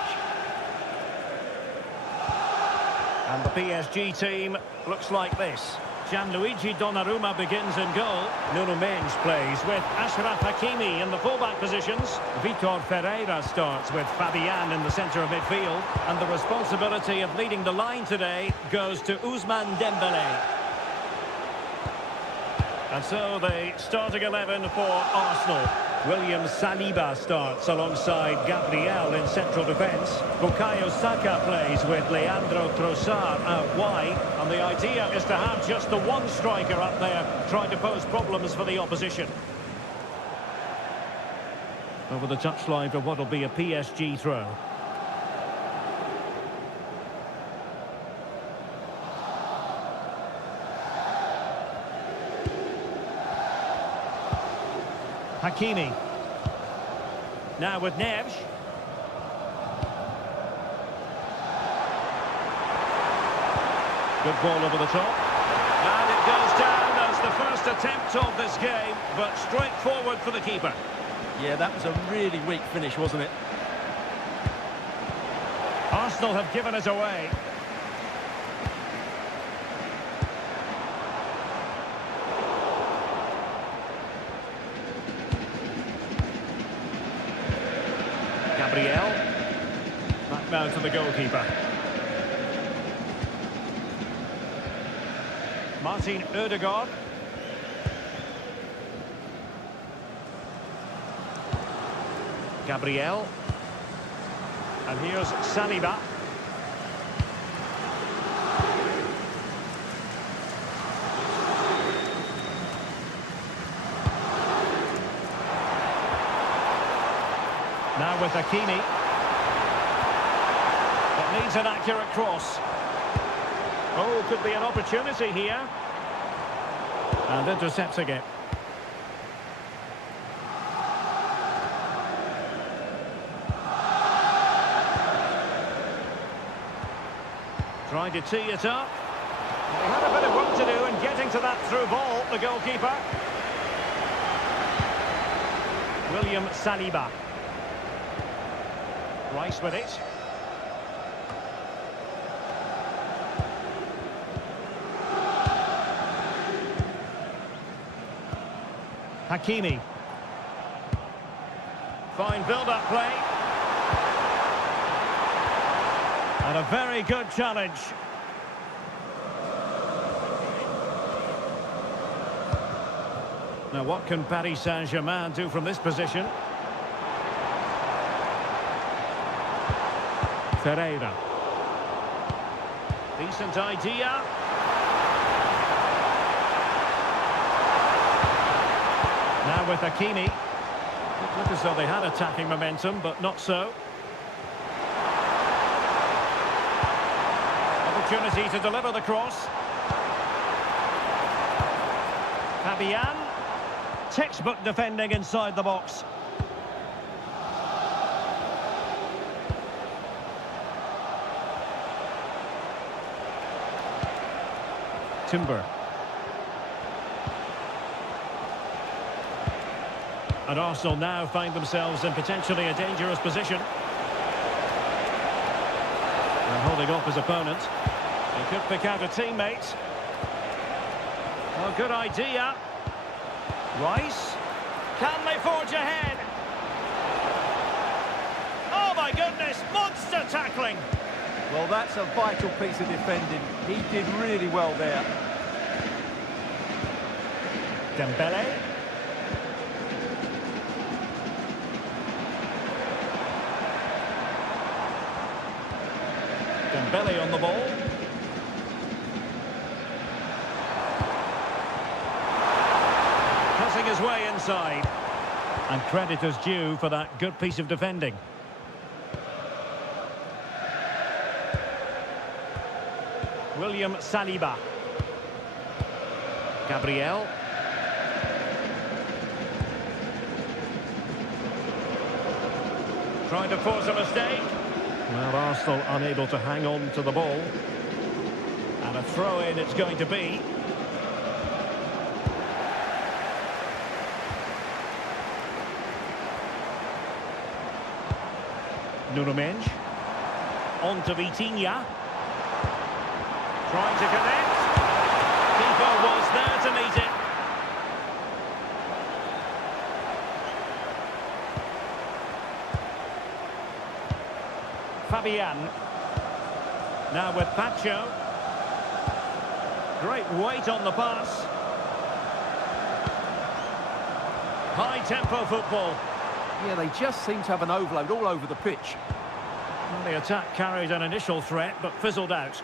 And the PSG team looks like this. Gianluigi Donnarumma begins in goal. Nuno Mendes plays with Achraf Hakimi in the fullback positions. Vitor Ferreira starts with Fabian in the centre of midfield. And the responsibility of leading the line today goes to Ousmane Dembélé. And so the starting 11 for Arsenal. William Saliba starts alongside Gabriel in central defence. Bukayo Saka plays with Leandro Trossard out wide. And the idea is to have just the one striker up there trying to pose problems for the opposition. Over the touchline for what will be a PSG throw. Hakimi. Now with Neves. Good ball over the top. And it goes down as the first attempt of this game, but straightforward for the keeper. Yeah, that was a really weak finish, wasn't it? Arsenal have given it away. Gabriel. Back now to the goalkeeper. Martin Ødegaard. Gabriel. And here's Saliba. Now with Hakimi. It needs an accurate cross. Oh, could be an opportunity here. And intercepts again. Trying to tee it up. They had a bit of work to do in getting to that through ball, the goalkeeper. William Saliba. Rice with it. Hakimi. Fine build-up play. And a very good challenge. Now what can Paris Saint-Germain do from this position? Ferreira. Decent idea. Now with Hakimi. It looked as though they had attacking momentum, but not so. Opportunity to deliver the cross. Fabian. Textbook defending inside the box. Timber. And Arsenal now find themselves in potentially a dangerous position. And holding off his opponent. He could pick out a teammate. Well, good idea. Rice. Can they forge ahead? Oh my goodness, monster tackling. Well, that's a vital piece of defending. He did really well there. Dembele. Dembele on the ball. Cutting his way inside. And credit is due for that good piece of defending. William Saliba. Gabriel. Trying to force a mistake. Well, Arsenal unable to hang on to the ball. And a throw-in it's going to be. Nuno Mendes. On to Vitinha. Trying to connect. Keeper was there to meet it. Fabian. Now with Pacho. Great weight on the pass. High-tempo football. Yeah, they just seem to have an overload all over the pitch. Well, the attack carried an initial threat, but fizzled out.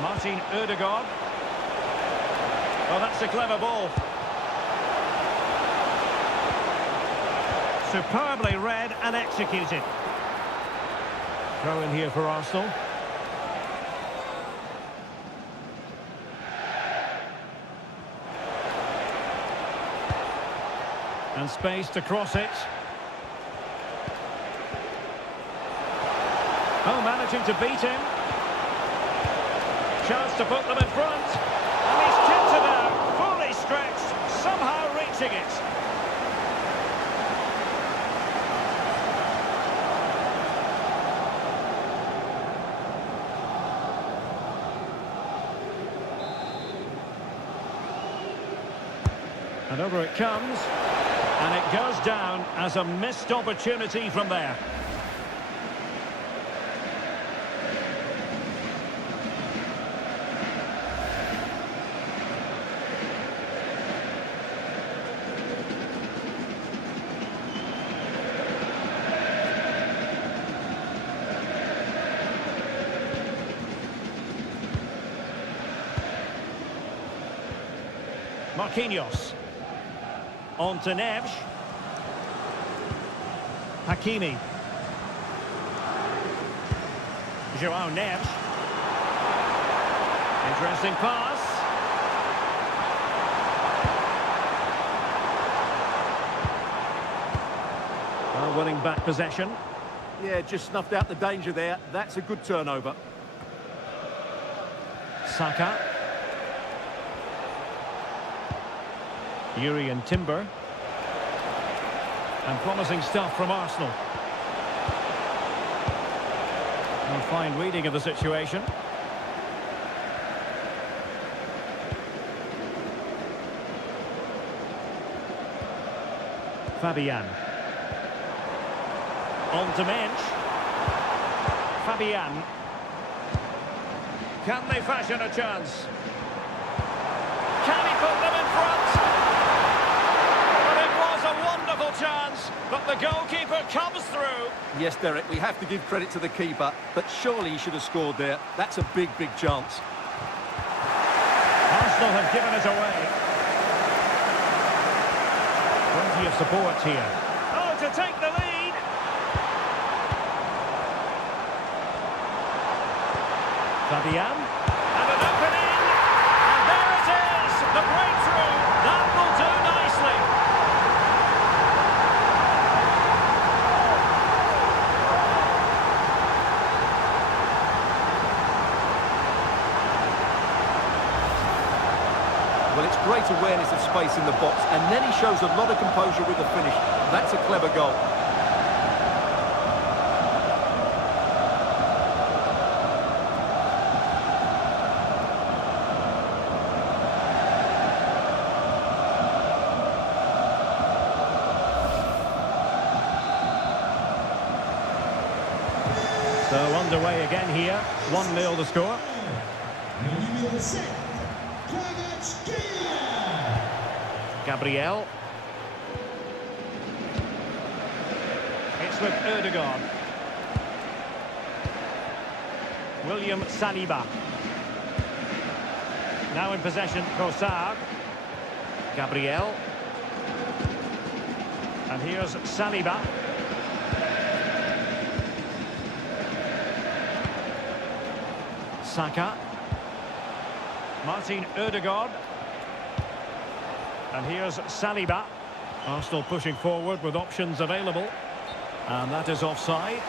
Martin Ødegaard. Oh, that's a clever ball. Superbly read and executed. Throw in here for Arsenal. And space to cross it. Oh, managing to beat him. Chance to put them in front. And he's kicked it out, fully stretched, somehow reaching it. And over it comes. And it goes down as a missed opportunity from there. Marquinhos. On to Neves. Hakimi. João Neves. Interesting pass. Well, winning back possession. Yeah, just snuffed out the danger there. That's a good turnover. Saka. Yuri and Timber. And promising stuff from Arsenal. A fine reading of the situation. Fabian. On to Mendes. Fabian. Can they fashion a chance? Can he put them in front? But it was a wonderful chance. But the goalkeeper comes through. Yes, Derek, we have to give credit to the keeper, but surely he should have scored there. That's a big, big chance. Arsenal have given it away. Plenty of support here. Oh, to take the lead. Fabian. And an opening. And there it is. The breakthrough. That will do nicely. Well, it's great awareness of space in the box, and then he shows a lot of composure with the finish. That's a clever goal. So underway again here. 1-0 the score. Gabriel. It's with Ødegaard. William Saliba. Now in possession, Trossard. Gabriel. And here's Saliba. Saka. Martin Ødegaard. And here's Saliba. Arsenal pushing forward with options available. And that is offside.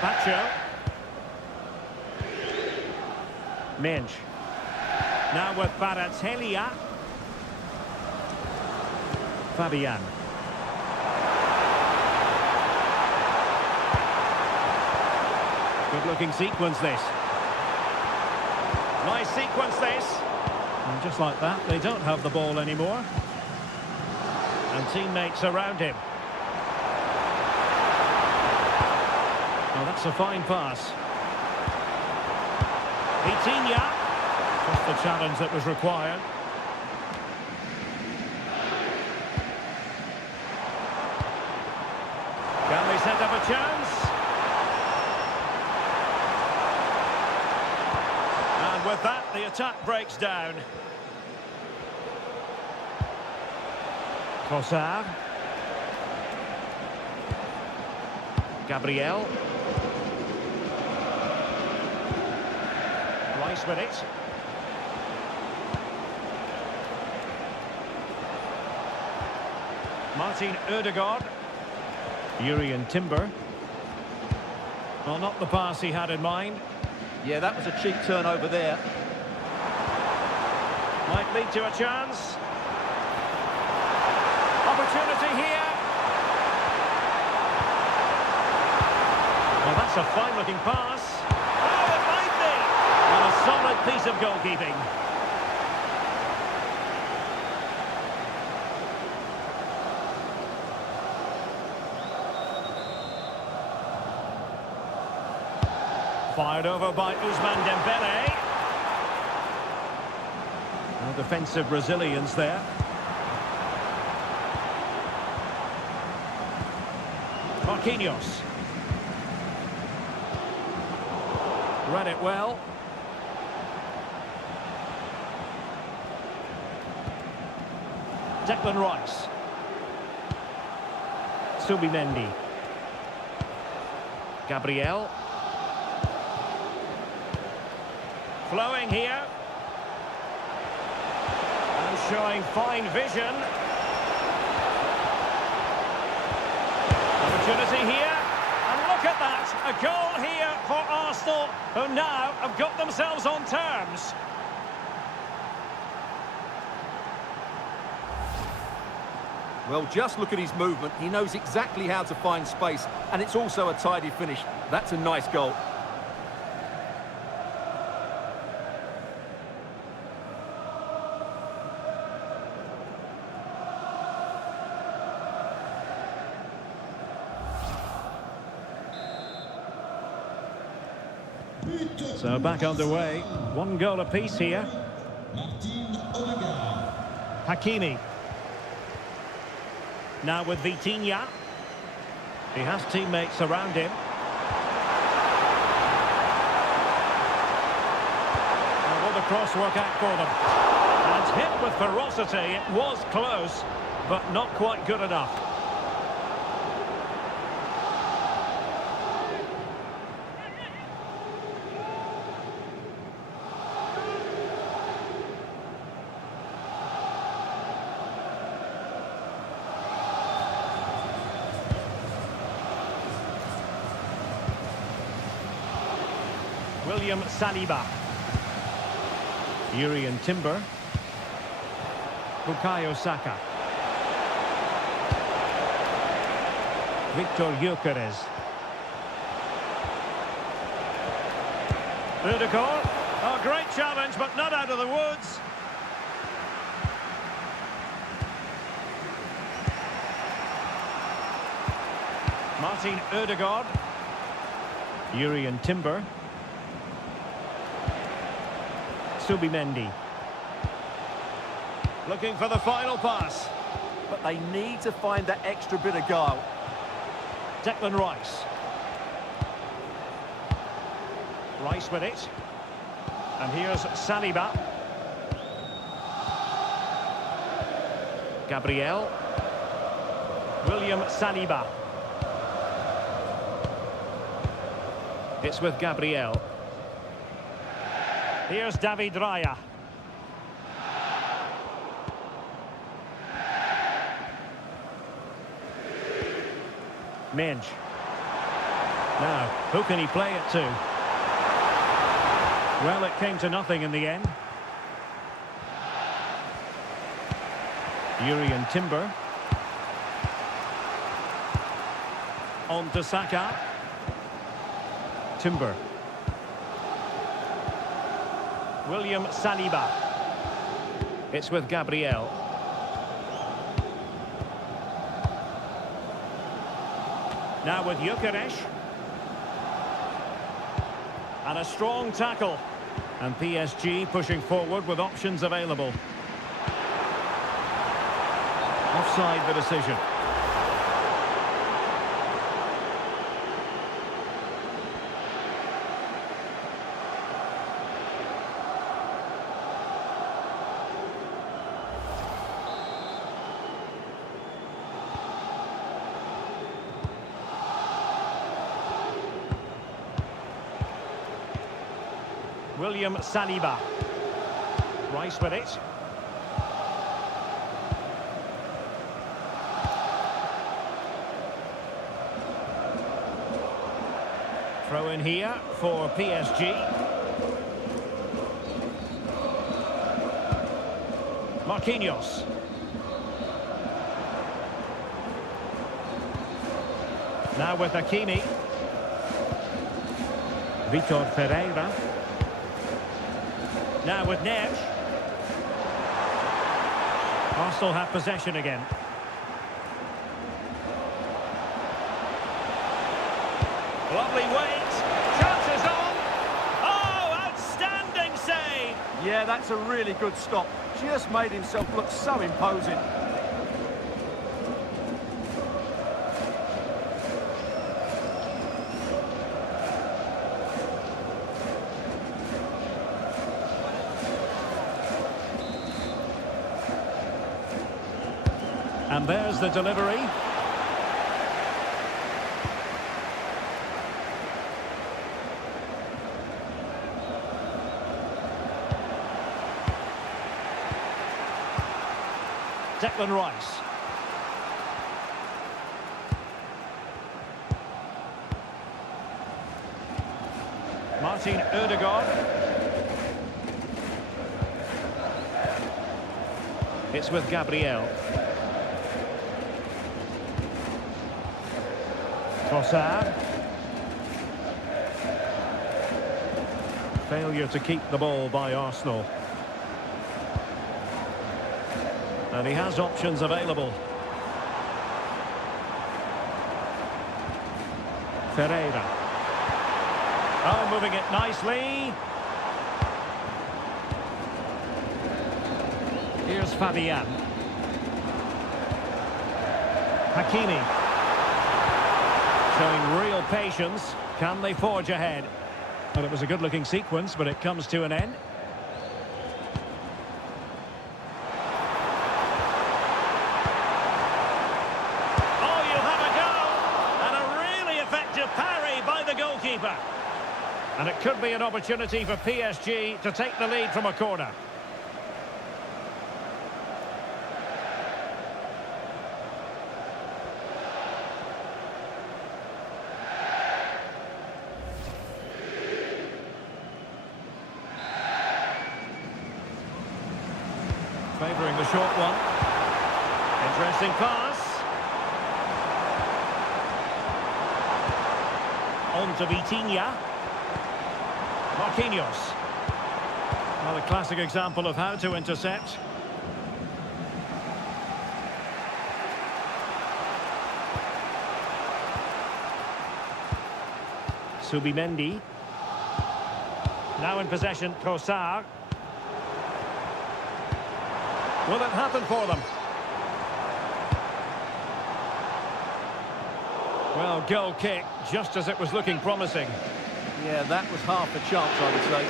Pacho. Minch. Now with Baratelia. Fabian. Good looking sequence this. Nice sequence this. And just like that, they don't have the ball anymore. And teammates around him. Oh, that's a fine pass. Vitinha. Just the challenge that was required. Can they set up a chance? And with that, the attack breaks down. Trossard. Gabriel. Rice with it. Martin Ødegaard. Urian Timber. Well, not the pass he had in mind. Yeah, that was a cheap turnover there. Might lead to a chance. Opportunity here. Well, that's a fine-looking pass. Oh, it might be. And a solid piece of goalkeeping. Fired over by Ousmane Dembele. No defensive resilience there. Marquinhos. Read it well. Declan Rice. Subimendi. Gabriel. Flowing here. And showing fine vision. Opportunity here. And look at that. A goal here for Arsenal, who now have got themselves on terms. Well, just look at his movement. He knows exactly how to find space, and it's also a tidy finish. That's a nice goal. So back underway. One goal apiece here. Hakimi. Now with Vitinha. He has teammates around him. And will the cross work out for them? And hit with ferocity. It was close, but not quite good enough. William Saliba. Yuri Timber. Bukayo Saka. Victor Gyökeres. Ødegaard. Oh, great challenge, but not out of the woods. Martin Ødegaard. Yuri Timber. Mendy. Looking for the final pass. But they need to find that extra bit of guile. Declan Rice. Rice with it. And here's Saliba. Gabriel. William Saliba. It's with Gabriel. Here's David Raya. Minge. Now, who can he play it to? Well, it came to nothing in the end. Yuri Timber. On to Saka. Timber. William Saliba. It's with Gabriel. Now with Gyökeres. And a strong tackle. And PSG pushing forward with options available. Offside the decision. William Saliba. Rice with it. Throw in here for PSG. Marquinhos. Now with Hakimi. Vitor Ferreira. Now with Neves. Arsenal have possession again. Lovely wait. Chances on. Oh, outstanding save. Yeah, that's a really good stop. Just made himself look so imposing. And there's the delivery. Declan Rice. Martin Ødegaard. It's with Gabriel. Trossard. Failure to keep the ball by Arsenal. And he has options available. Ferreira. Oh, moving it nicely. Here's Fabian. Hakimi. Showing real patience. Can they forge ahead? Well, it was a good-looking sequence, but it comes to an end. Oh, you'll have a go! And a really effective parry by the goalkeeper. And it could be an opportunity for PSG to take the lead from a corner. Favouring the short one. Interesting pass. On to Vitinha. Marquinhos. Well, a classic example of how to intercept. Subimendi. Now in possession, Trossard. Will it happen for them? Well, goal kick, just as it was looking promising. Yeah, that was half a chance, I would say.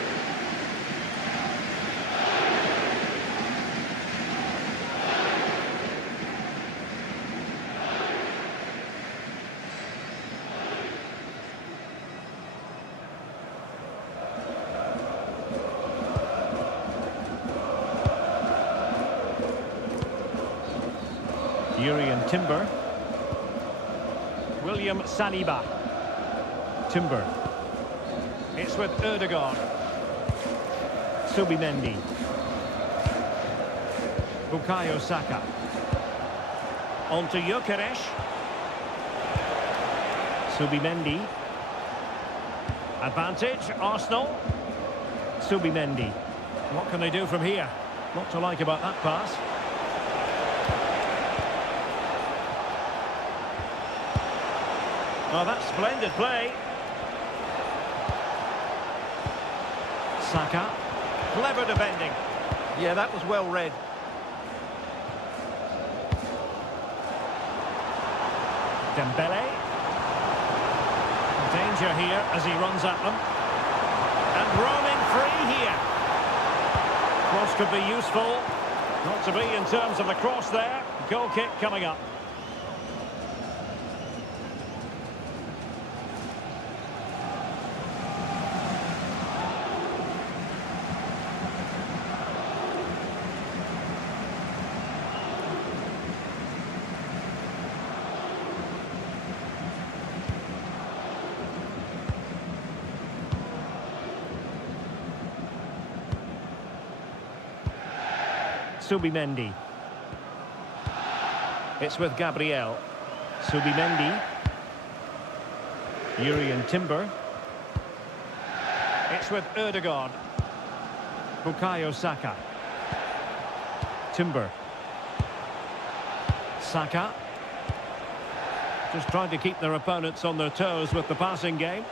Yuri and Timber. William Saliba. Timber. It's with Ødegaard. Subimendi. Bukayo Saka. On to Gyökeres. Subimendi. Advantage, Arsenal. Subimendi. What can they do from here? Not to like about that pass. Oh, that's splendid play. Saka. Clever defending. Yeah, that was well read. Dembele. Danger here as he runs at them. And roaming free here. Cross could be useful. Not to be in terms of the cross there. Goal kick coming up. Subimendi. It's with Gabriel. Subimendi. Yuri and Timber. It's with Ødegaard. Bukayo Saka. Timber. Saka. Just trying to keep their opponents on their toes with the passing game.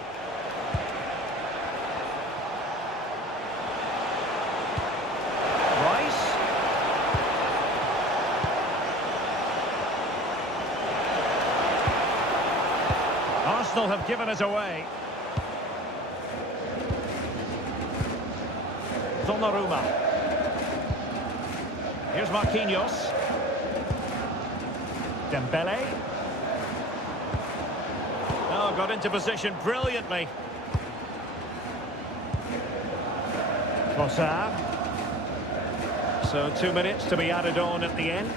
Arsenal have given it away. Donnarumma. Here's Marquinhos. Dembele. Oh, got into position brilliantly. Trossard. So 2 minutes to be added on at the end.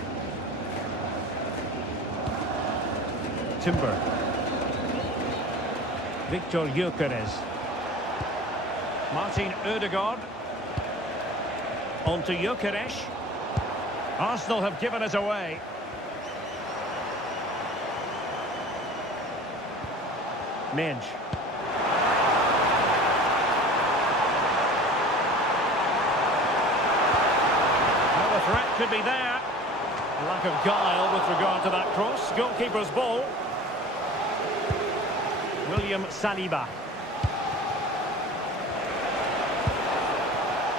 Timber. Victor Gyökeres. Martin Ødegaard. On to Gyökeres. Arsenal have given it away. Minge. Well, the threat could be there. Lack of guile with regard to that cross. Goalkeeper's ball. William Saliba.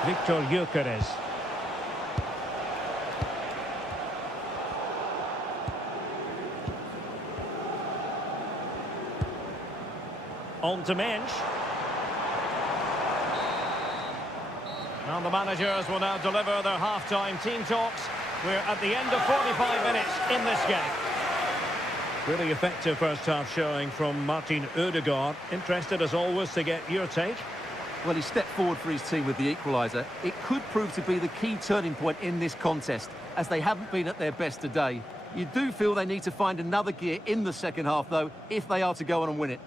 Victor Gyökeres. On to Mensch. And the managers will now deliver their half-time team talks. We're at the end of 45 minutes in this game. Really effective first-half showing from Martin Ødegaard. Interested, as always, to get your take. Well, he stepped forward for his team with the equaliser. It could prove to be the key turning point in this contest, as they haven't been at their best today. You do feel they need to find another gear in the second half, though, if they are to go on and win it.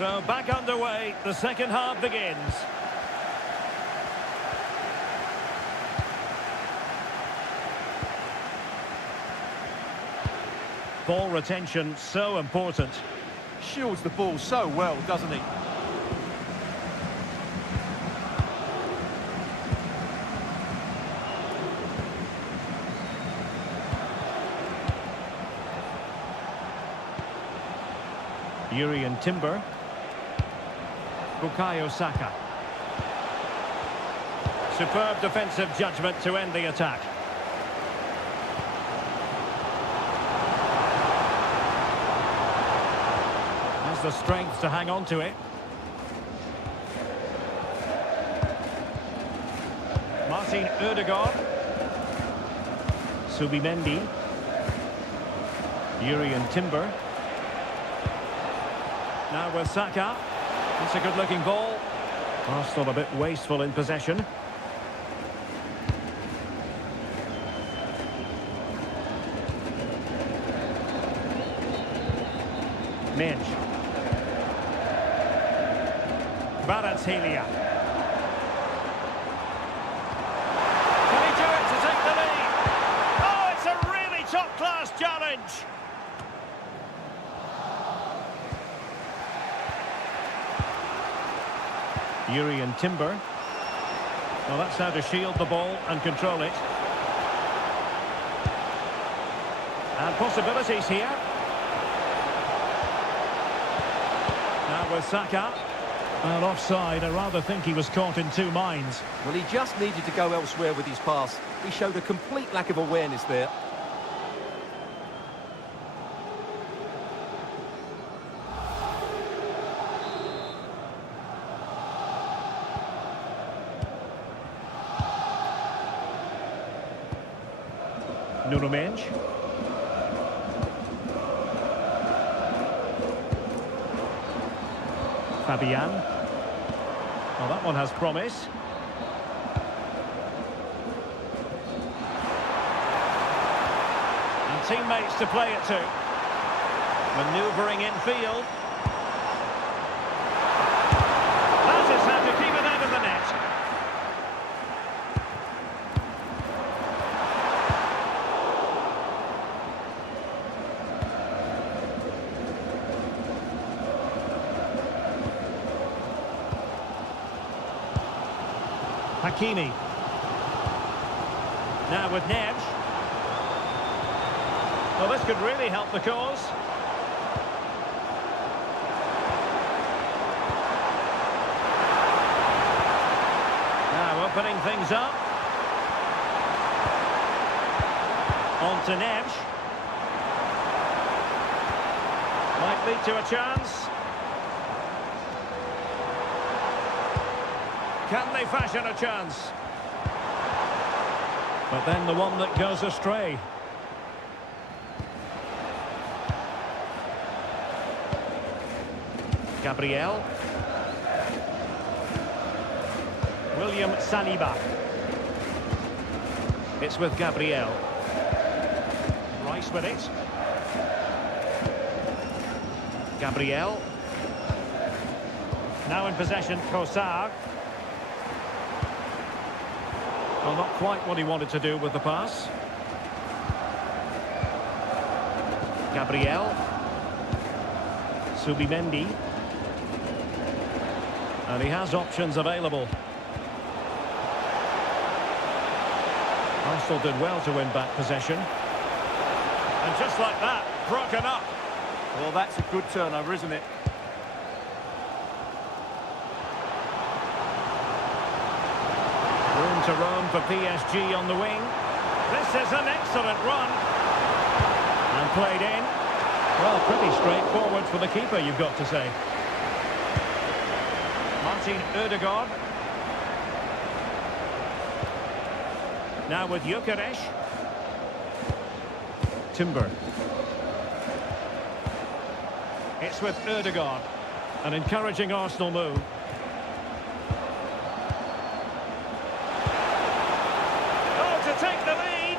So back underway, the second half begins. Ball retention, so important. Shields the ball so well, doesn't he? Yuri and Timber. Bukayo Saka. Superb defensive judgment to end the attack. Has the strength to hang on to it. Martin Ødegaard. Subimendi. Yuri and Timber. Now with Saka. It's a good-looking ball. Arsenal a bit wasteful in possession. Minge. Kvaratskhelia. Can he do it to take the lead? Oh, it's a really top-class challenge. Yuri and Timber. Well, that's how to shield the ball and control it. And possibilities here. Now with Saka. Well, offside. I rather think he was caught in two minds. Well, he just needed to go elsewhere with his pass. He showed a complete lack of awareness there. Nuno Mendes. Fabian. Well, that one has promise. And teammates to play it to. Manoeuvring in field. That is how to keep it out of the net. Hakimi. Now with Neves. Well, this could really help the cause. Now opening things up. On to Neves. Might lead to a chance. Can they fashion a chance? But then the one that goes astray. Gabriel. William Saliba. It's with Gabriel. Rice with it. Gabriel. Now in possession, Trossard. Well, not quite what he wanted to do with the pass. Gabriel. Subimendi. And he has options available. Arsenal did well to win back possession. And just like that, broken up. Well, that's a good turnover, isn't it? Room to roam for PSG on the wing. This is an excellent run. And played in. Well, pretty straightforward for the keeper, you've got to say. Martin Ødegaard. Now with Gyökeres. Timber. It's with Ødegaard. An encouraging Arsenal move. Take the lead.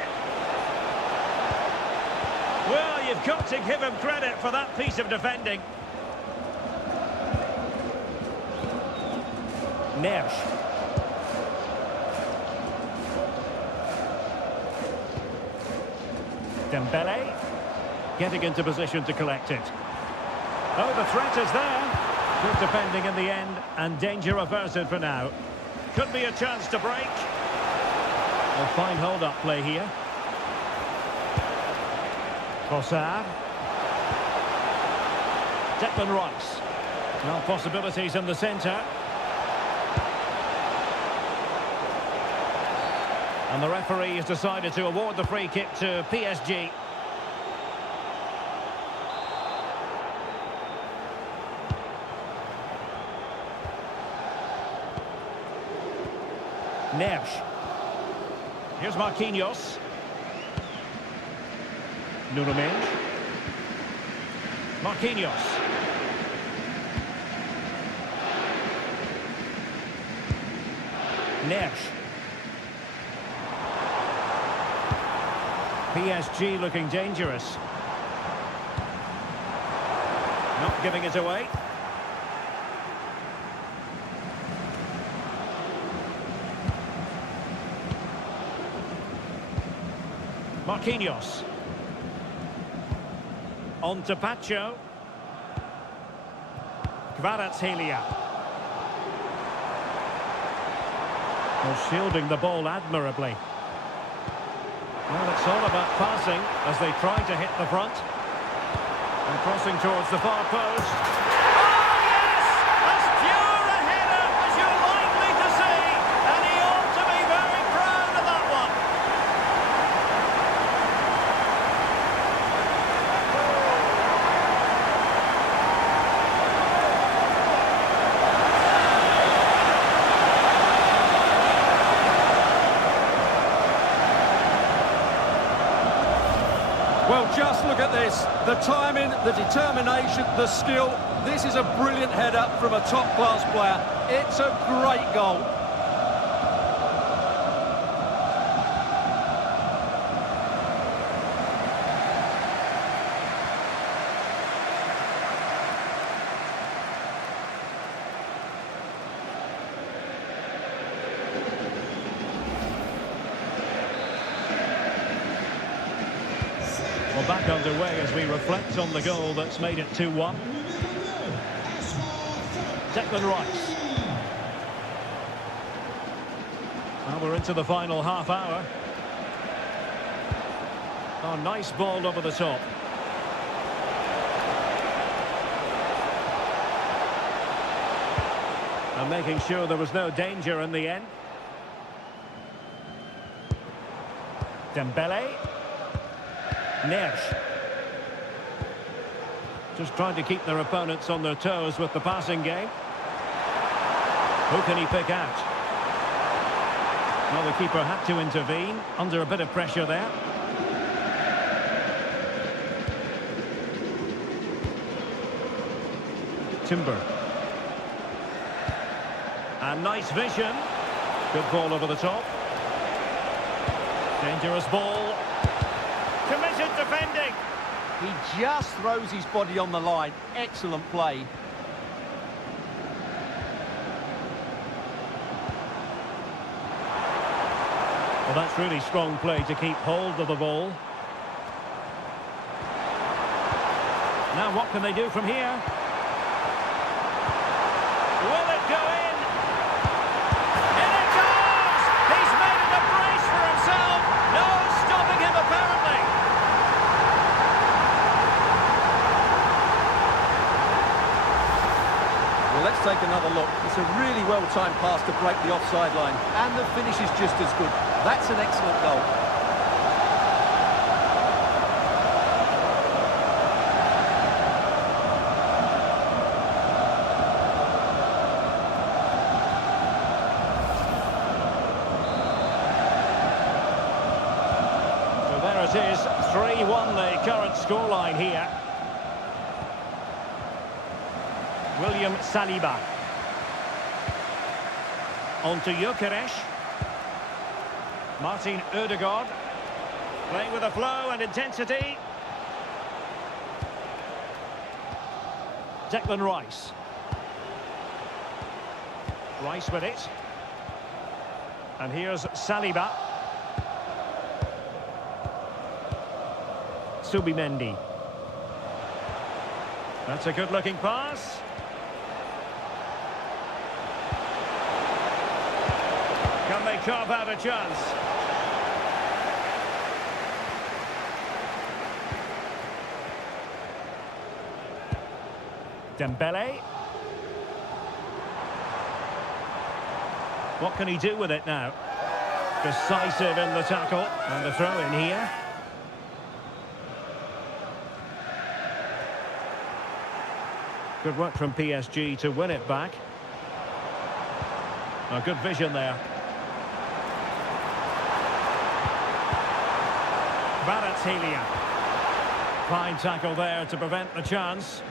Well, you've got to give him credit for that piece of defending. Neves. Dembele. Getting into position to collect it. Oh, the threat is there. Good defending in the end, and danger averted for now. Could be a chance to break. A fine hold-up play here. Trossard. Declan Rice. Now possibilities in the centre. And the referee has decided to award the free kick to PSG. Neves. Here's Marquinhos. Nuno Mendes. Marquinhos. Neves. PSG looking dangerous. Not giving it away. Marquinhos. On to Pacho. Kvaratskhelia. Well, shielding the ball admirably. Well, it's all about passing as they try to hit the front. And crossing towards the far post. Oh, yes! As pure a header as you're likely to see. And he ought to be very proud of that one. Well, just look at this. The timing, the determination, the skill. This is a brilliant header from a top-class player. It's a great goal. Well, back underway as we reflect on the goal that's made it 2-1. Declan Rice. Well, we're into the final half hour. Oh, nice ball over the top. And making sure there was no danger in the end. Dembele. Neves. Just trying to keep their opponents on their toes with the passing game. Who can he pick out? Well, the keeper had to intervene under a bit of pressure there. Timber. And nice vision. Good ball over the top. Dangerous ball. Committed defending. He just throws his body on the line. Excellent play. Well, that's really strong play to keep hold of the ball. Now what can they do from here? Will it go in? In it goes! He's made it a brace for himself. No stopping him apparently. Well, let's take another look. It's a really well-timed pass to break the offside line. And the finish is just as good. That's an excellent goal. So there it is, 3-1 the current scoreline here. William Saliba. On to Gyökeres. Martin Ødegaard. Playing with a flow and intensity. Declan Rice. Rice with it. And here's Saliba. Subimendi. That's a good-looking pass. Can they carve out a chance? Dembele. What can he do with it now? Decisive in the tackle. And the throw in here. Good work from PSG to win it back. A good vision there. Baratelia. Fine tackle there to prevent the chance.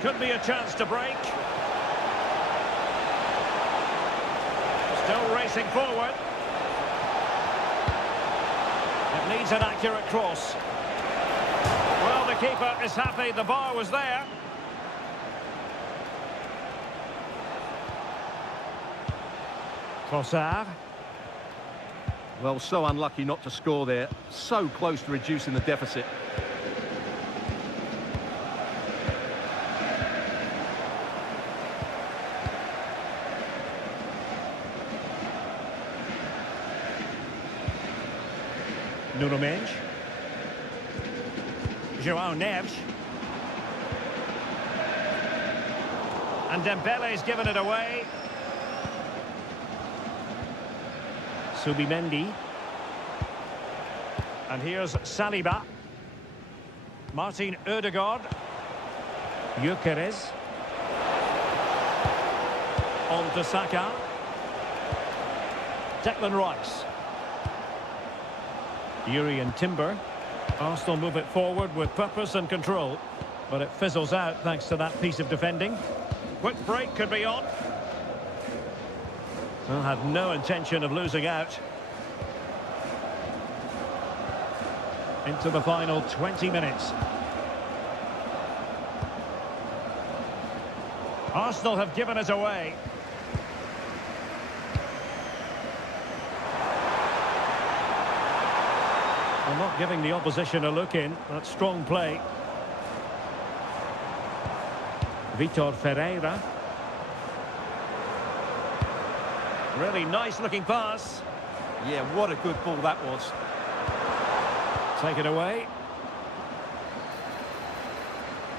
Could be a chance to break. Still racing forward. It needs an accurate cross. Well, the keeper is happy the bar was there. Trossard. Well, so unlucky not to score there. So close to reducing the deficit. Nuno Mendes. João Neves. And Dembele's given it away. Subimendi. And here's Saliba. Martin Ødegaard. Gyökeres. On to Saka. Declan Rice. Jurriën Timber. Arsenal move it forward with purpose and control, but it fizzles out thanks to that piece of defending. Quick break could be on. They'll have no intention of losing out. Into the final 20 minutes. Arsenal have given us away. Well, not giving the opposition a look in. That's strong play. Vitor Ferreira. Really nice looking pass. Yeah, what a good ball that was. Take it away.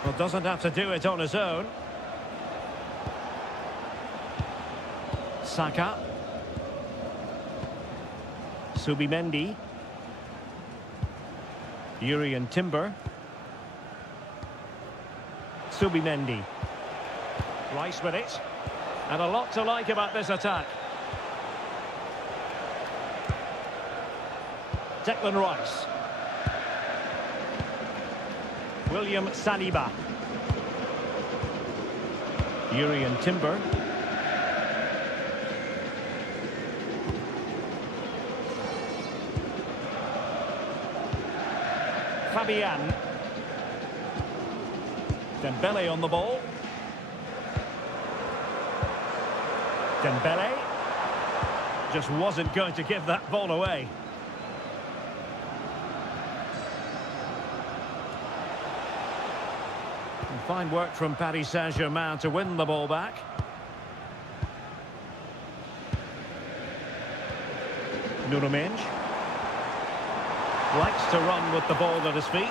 Well, doesn't have to do it on his own. Saka. Subimendi. Jurriën Timber. Subimendi. Rice with it. And a lot to like about this attack. Declan Rice. William Saliba. Jurriën Timber. Fabian. Dembele on the ball. Dembele just wasn't going to give that ball away. And fine work from Paris Saint-Germain to win the ball back. Nuno Mendes likes to run with the ball at his feet.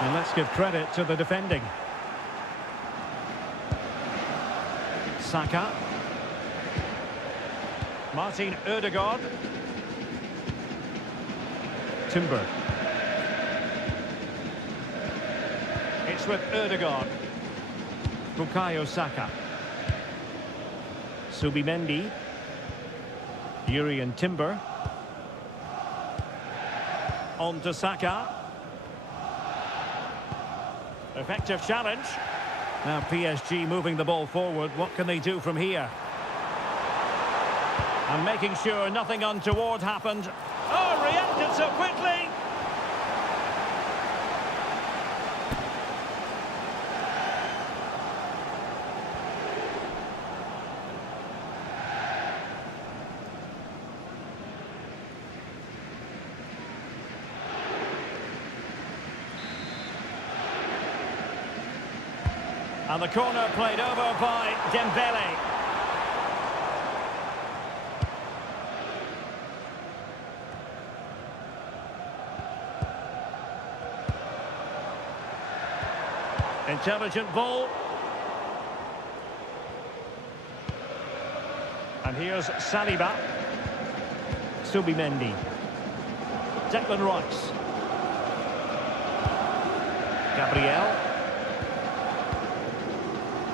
And let's give credit to the defending. Saka. Martin Ødegaard. Timber. It's with Ødegaard. Bukayo Saka. Subimendi. Jurriën Timber. On to Saka. Effective challenge. Now PSG moving the ball forward. What can they do from here? And making sure nothing untoward happened. Oh, reacted so quickly! And the corner played over by Dembele. Intelligent ball. And here's Saliba. Subimendi. Declan Rice. Gabriel.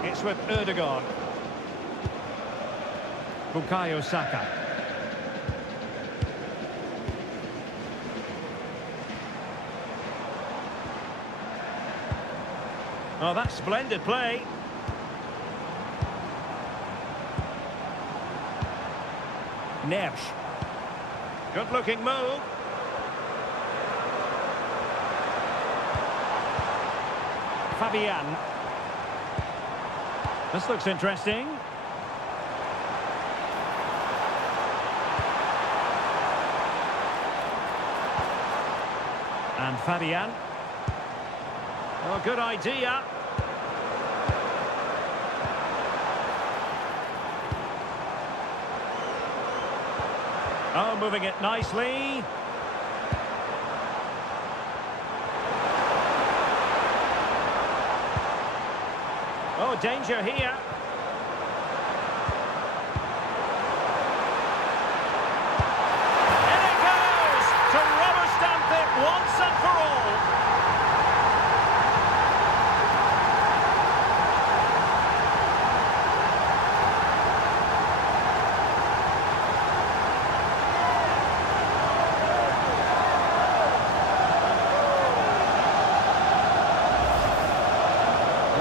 It's with Ødegaard. Bukayo Saka. Oh, that's splendid play. Neves. Good-looking move. Fabian. This looks interesting. And Fabian. Oh, good idea. Oh, moving it nicely. Oh, danger here. And it goes to rubber stamp it once and for all.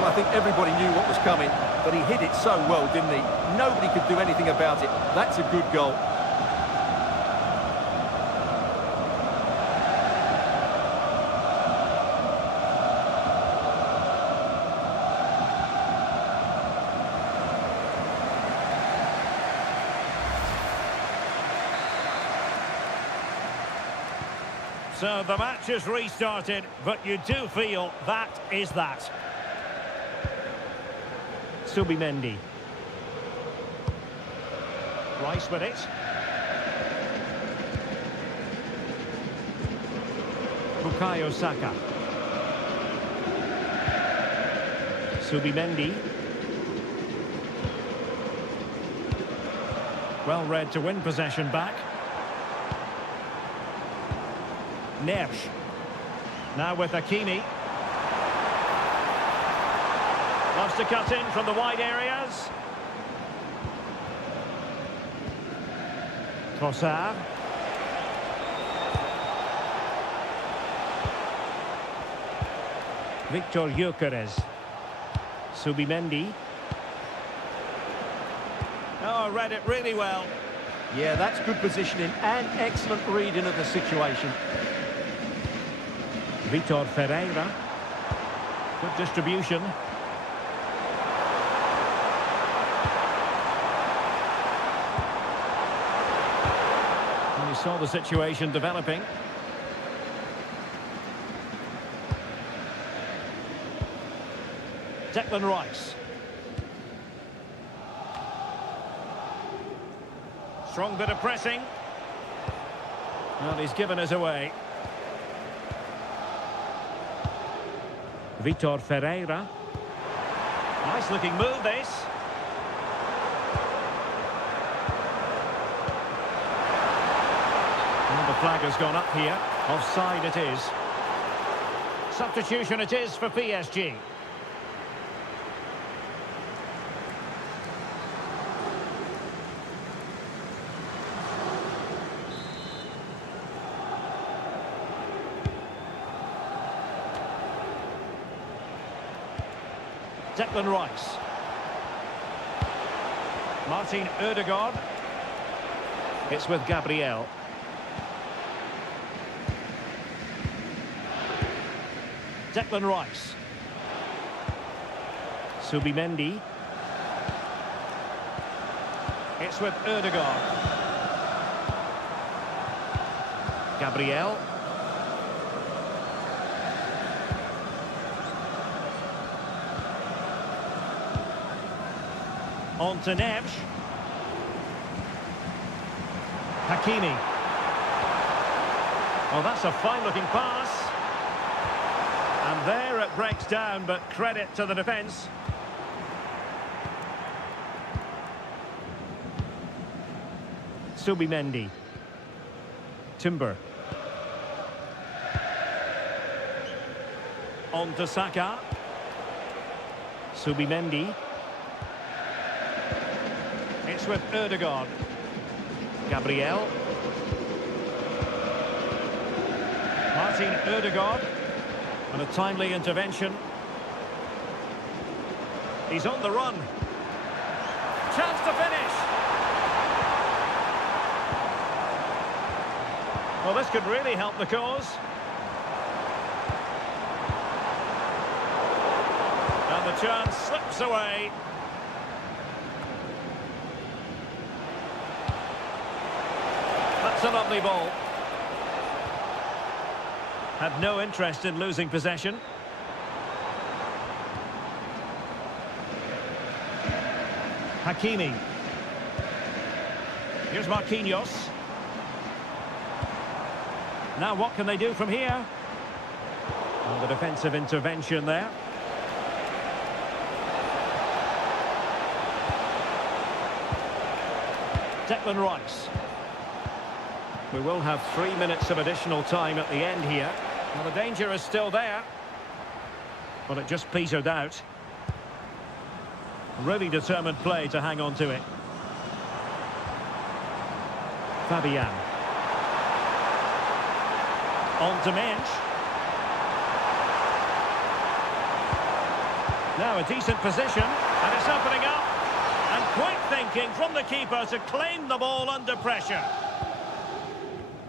I think everybody knew what was coming, but he hit it so well, didn't he? Nobody could do anything about it. That's a good goal. So the match has restarted, but you do feel that is that. Subimendi. Rice with it. Bukayo Saka. Subimendi. Well read to win possession back. Neves. Now with Hakimi. Loves to cut in from the wide areas. Trossard. Victor Gyökeres. Subimendi. Oh, read it really well. Yeah, that's good positioning and excellent reading of the situation. Vitor Ferreira. Good distribution. You saw the situation developing. Declan Rice. Strong bit of pressing. Well, he's given us away. Vitor Ferreira. Nice looking move, this. The flag has gone up here. Offside it is. Substitution it is for PSG. Declan Rice. Martin Ødegaard. It's with Gabriel. Declan Rice. Subimendi. It's with Ødegaard. Gabriel. On to Neves. Hakimi. Well, that's a fine-looking pass. And there it breaks down, but credit to the defence. Subimendi. Timber. On to Saka. Subimendi. It's with Ødegaard. Gabriel. Martin Ødegaard. And a timely intervention. He's on the run. Chance to finish. Well, this could really help the cause. And the chance slips away. That's a lovely ball. Had no interest in losing possession. Hakimi. Here's Marquinhos. Now what can they do from here? And the defensive intervention there. Declan Rice. We will have 3 minutes of additional time at the end here. Well, the danger is still there. But it just petered out. Really determined play to hang on to it. Fabian. On to Mensch. Now a decent position. And it's opening up. And quick thinking from the keeper to claim the ball under pressure.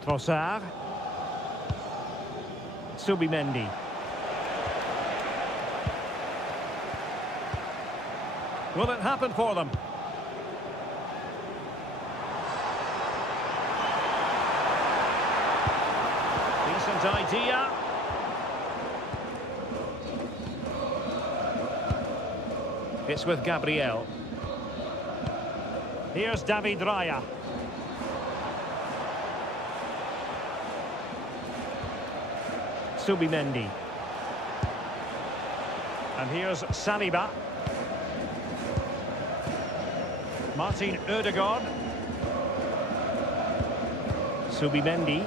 Trossard. Subimendi. Will it happen for them? Decent idea. It's with Gabriel. Here's David Raya. Subimendi. And here's Saliba. Martin Ødegaard. Subimendi.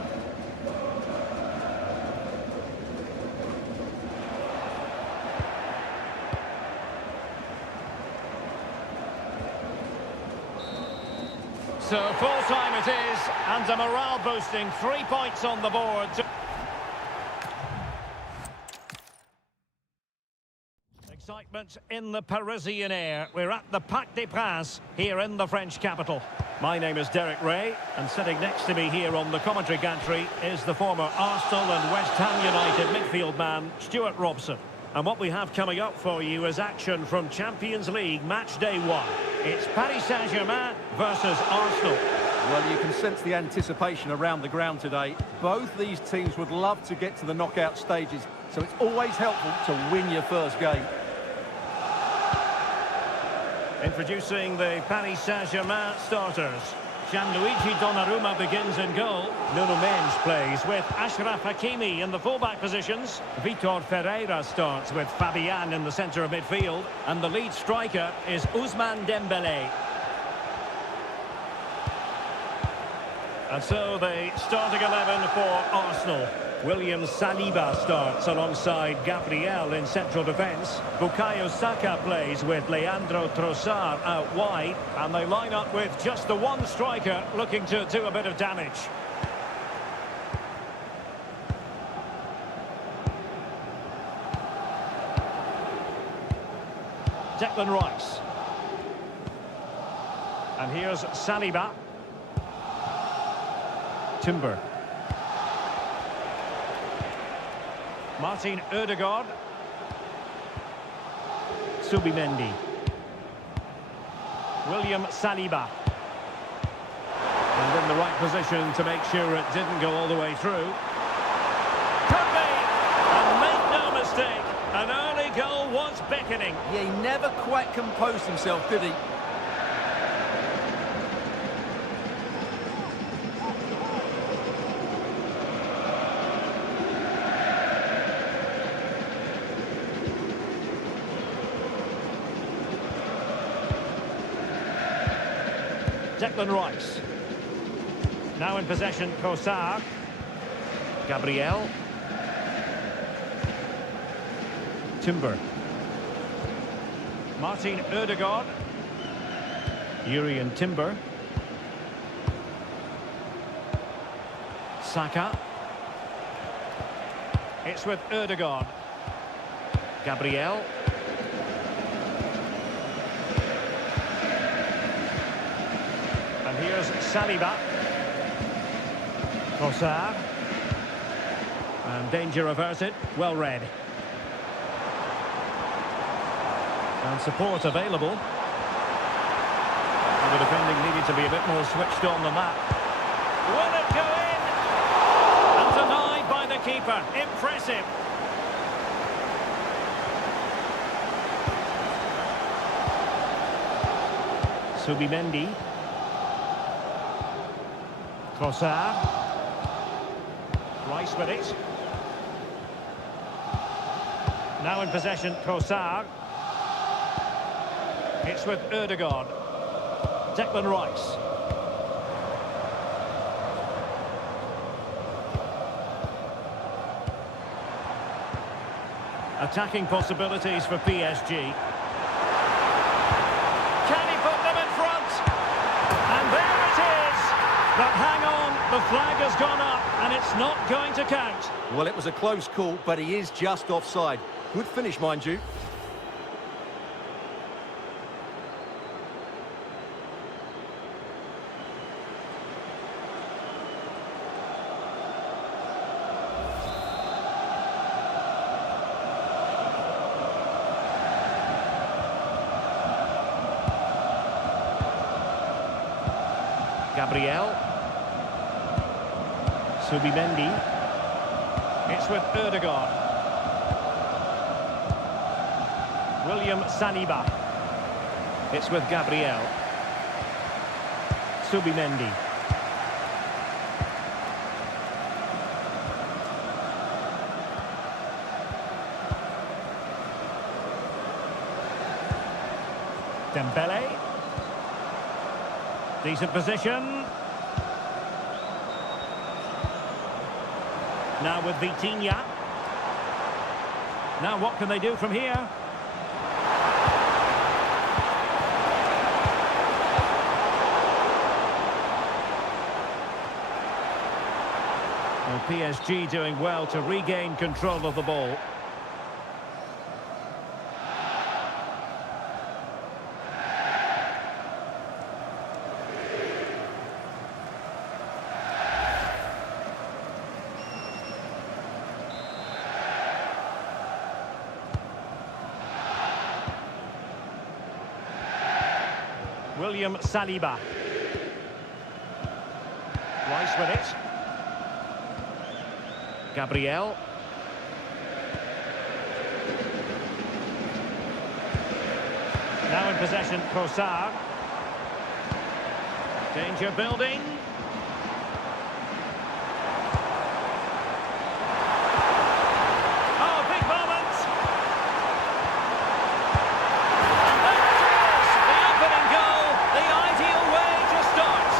So full time it is, and a morale boosting 3 points on the board. Excitement in the Parisian air. We're at the Parc des Princes here in the French capital. My name is Derek Ray, and sitting next to me here on the commentary gantry is the former Arsenal and West Ham United midfield man, Stuart Robson. And what we have coming up for you is action from Champions League match day 1. It's Paris Saint-Germain versus Arsenal. Well, you can sense the anticipation around the ground today. Both these teams would love to get to the knockout stages, so it's always helpful to win your first game. Introducing the Paris Saint-Germain starters. Gianluigi Donnarumma begins in goal. Nuno Mendes plays with Achraf Hakimi in the fullback positions. Vitor Ferreira starts with Fabian in the centre of midfield. And the lead striker is Ousmane Dembélé. And so the starting 11 for Arsenal. William Saliba starts alongside Gabriel in central defence. Bukayo Saka plays with Leandro Trossard out wide. And they line up with just the one striker looking to do a bit of damage. Declan Rice. And here's Saliba. Timber. Martin Ødegaard. Subimendi. William Saliba. And in the right position to make sure it didn't go all the way through. Could be! And make no mistake, an early goal was beckoning. Yeah, he never quite composed himself, did he? Declan Rice. Now in possession, Kossar. Gabriel. Timber. Martin Ødegaard. Yuri Timber. Saka. It's with Ødegaard. Gabriel. And here's Saliba. Kossar. And danger averted. Well read. And support available. And the defending needed to be a bit more switched on than that. Will it go in? And denied by the keeper. Impressive. Subimendi. Kossar. Rice with it. Now in possession, Kossar. It's with Ødegaard. Declan Rice. Attacking possibilities for PSG. Can he put them in front? And there it is! But hang on, the flag has gone up and it's not going to count. Well, it was a close call, but he is just offside. Good finish, mind you. Gabriel. Subimendi. It's with Ødegaard. William Saliba. It's with Gabriel. Subimendi. Dembele. Decent position. Now with Vitinha. Now what can they do from here? Well, PSG doing well to regain control of the ball. William Saliba. Rice with it. Gabriel. Now in possession, Kossar. Danger building. Oh, big moment! And there it is! The opening goal, the ideal way to start.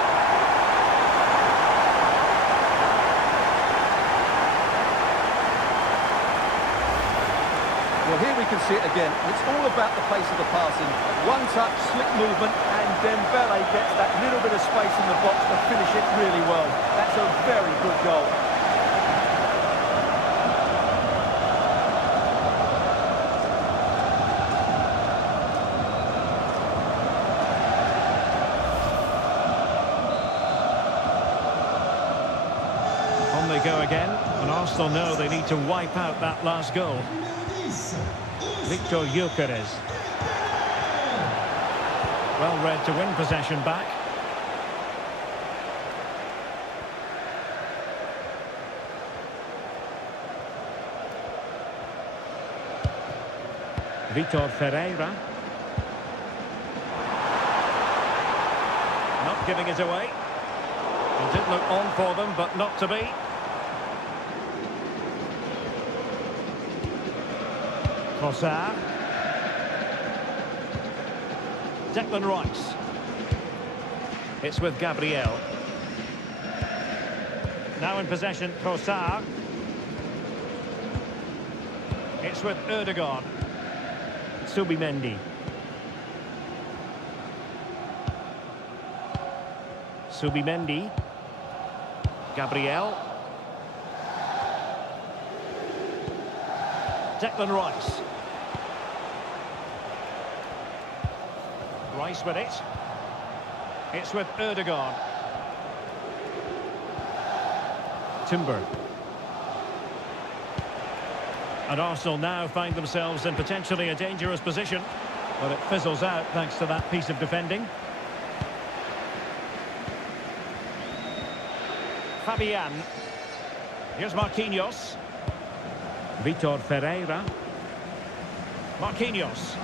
Well, here we can see it again. It's all about the pace of the passing. One touch, slick movement, and Dembele gets that little bit of space in the box to finish it really well. That's a very good goal. On they go again, and Arsenal know they need to wipe out that last goal. Victor Gyökeres. Well read to win possession back. Vitor Ferreira. Not giving it away. It did look on for them, but not to be. Kossar. Declan Rice. It's with Gabriel. Now in possession, Trossard. It's with Erdogan. Subimendi. Subimendi. Gabriel. Declan Rice. Rice with it. It's with Erdogan. Timber. And Arsenal now find themselves in potentially a dangerous position, but it fizzles out thanks to that piece of defending. Fabian. Here's Marquinhos. Vitor Ferreira. Marquinhos.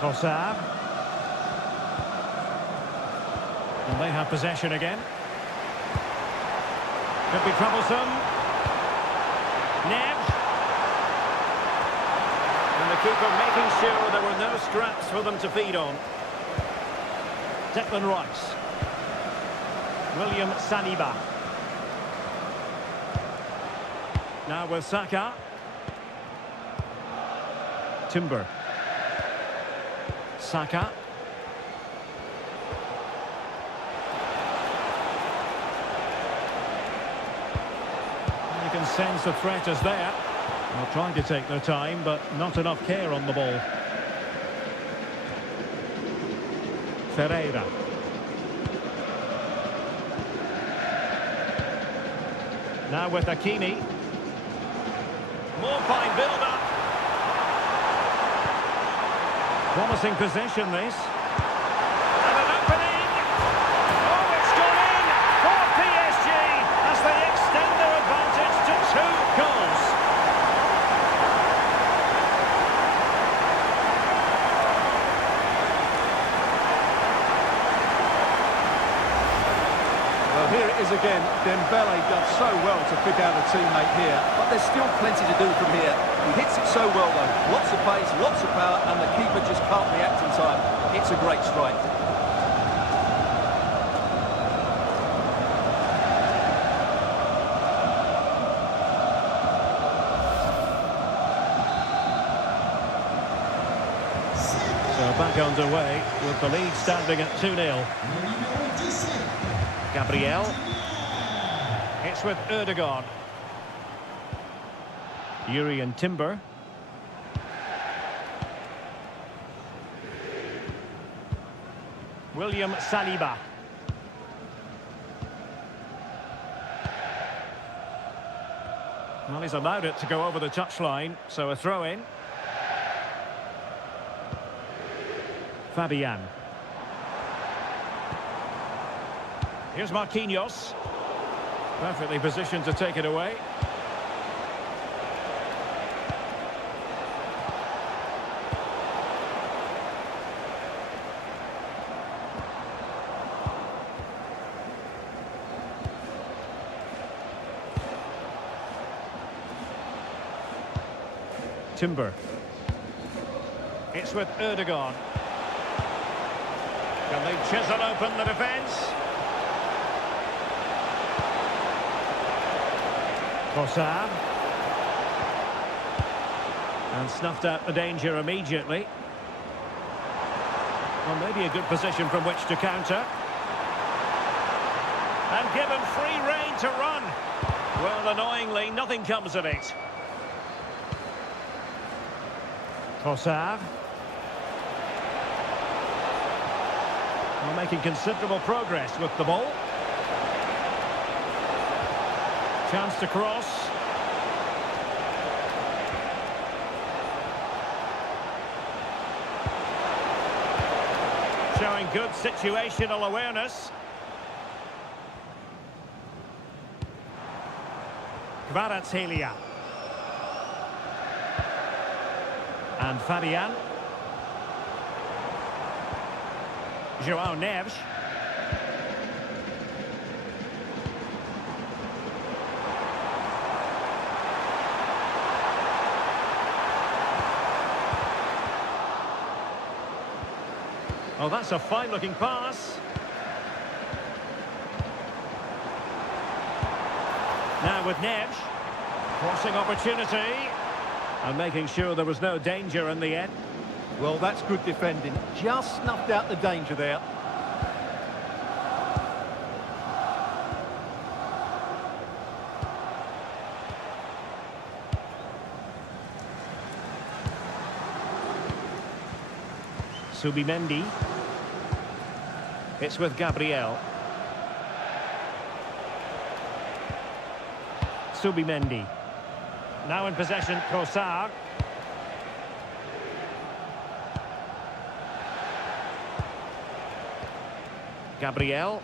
Trossard. And they have possession again. Could be troublesome. Nev. And the keeper making sure there were no scraps for them to feed on. Declan Rice. William Saliba. Now with Saka. Timber. Saka. You can sense the threat is there. They're trying to take their time, but not enough care on the ball. Ferreira. Now with Hakimi. More fine build-up. Promising possession, this. And an opening. Oh, it's gone in for PSG as they extend their advantage to 2 goals. Well, here it is again. Dembele does so well to pick out a teammate here, but there's still plenty to do from here. He hits it so well though. Lots of pace, lots of power, and the keeper just can't react in time. It's a great strike. So back underway with the lead standing at 2-0. Gabriel. It's with Erdogan. Yuri and Timber. William Saliba. Well, he's allowed it to go over the touchline, so a throw-in. Fabian. Here's Marquinhos. Perfectly positioned to take it away. Timber. It's with Erdogan. Can they chisel open the defence? Trossard. And snuffed out the danger immediately. Well, maybe a good position from which to counter. And given free rein to run. Well, annoyingly, nothing comes of it. Trossard. Well, making considerable progress with the ball. Chance to cross. Showing good situational awareness. Kvaratskhelia. And Fabian. João Neves. Oh, that's a fine-looking pass. Now with Neves. Crossing opportunity. And making sure there was no danger in the end. Well, that's good defending. Just snuffed out the danger there. Subimendi. It's with Gabriel. Subimendi. Now in possession, Trossard. Gabriel.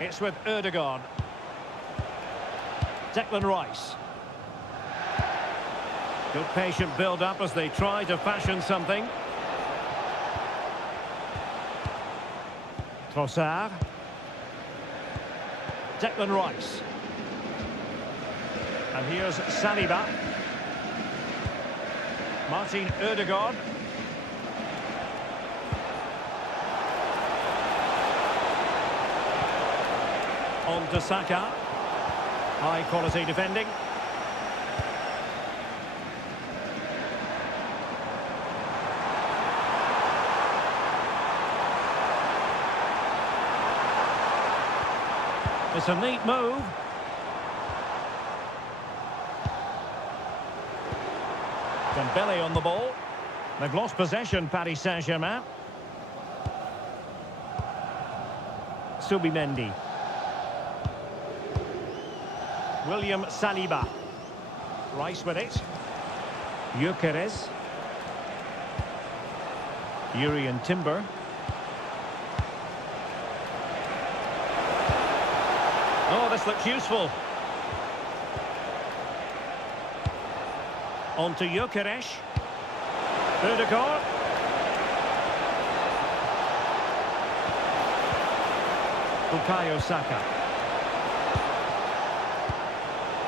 It's with Ødegaard. Declan Rice. Good patient build-up as they try to fashion something. Trossard. Declan Rice. And here's Saliba. Martin Ødegaard. On to Saka. High quality defending. It's a neat move. Dembele on the ball. They've lost possession, Paris Saint-Germain. Subimendi. William Saliba. Rice with it. Gyökeres. Jurriën Timber. Oh, this looks useful. On to Gyökeres. Ødegaard. Bukayo Saka.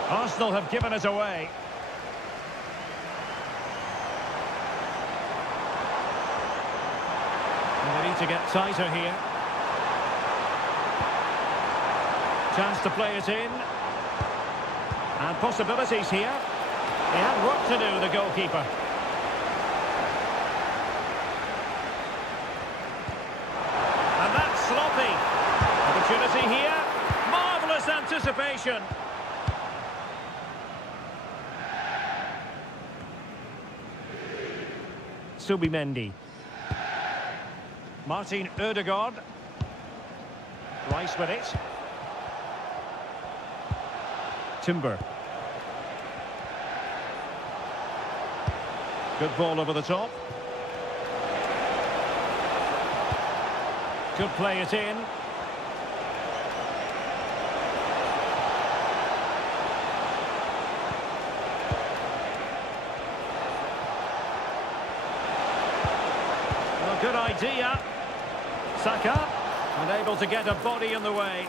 Arsenal have given it away. And they need to get tighter here. Chance to play it in. And possibilities here. He had work to do, the goalkeeper. And that's sloppy. Opportunity here. Marvellous anticipation. Subimendi. Martin Ødegaard. Rice with it. Timber. Good ball over the top. Could play it in. Well, good idea. Saka, unable to get a body in the way.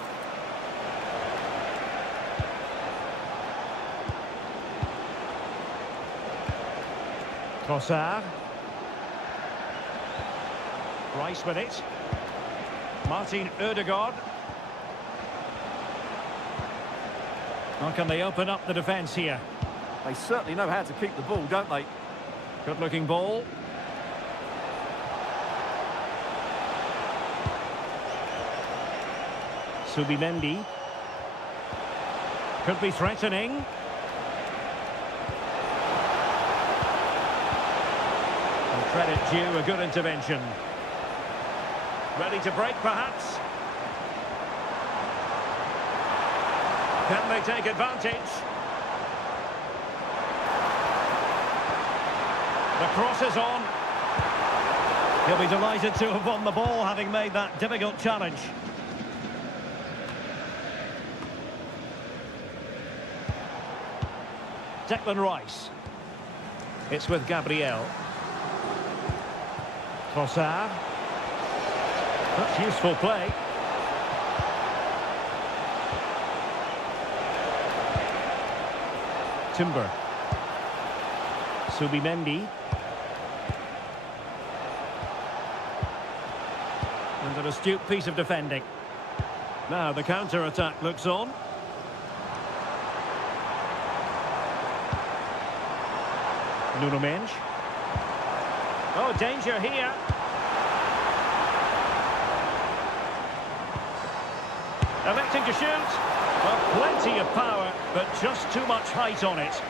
Trossard. Rice with it. Martin Ødegaard. How can they open up the defence here? They certainly know how to keep the ball, don't they? Good looking ball. Subimendi. Could be threatening. Credit due, a good intervention. Ready to break, perhaps? Can they take advantage? The cross is on. He'll be delighted to have won the ball, having made that difficult challenge. Declan Rice. It's with Gabriel. Trossard. That's useful play. Timber. And an astute piece of defending. Now the counter-attack looks on. Nuno Mendes. Oh, danger here. Electing to shoot. Well, plenty of power, but just too much height on it.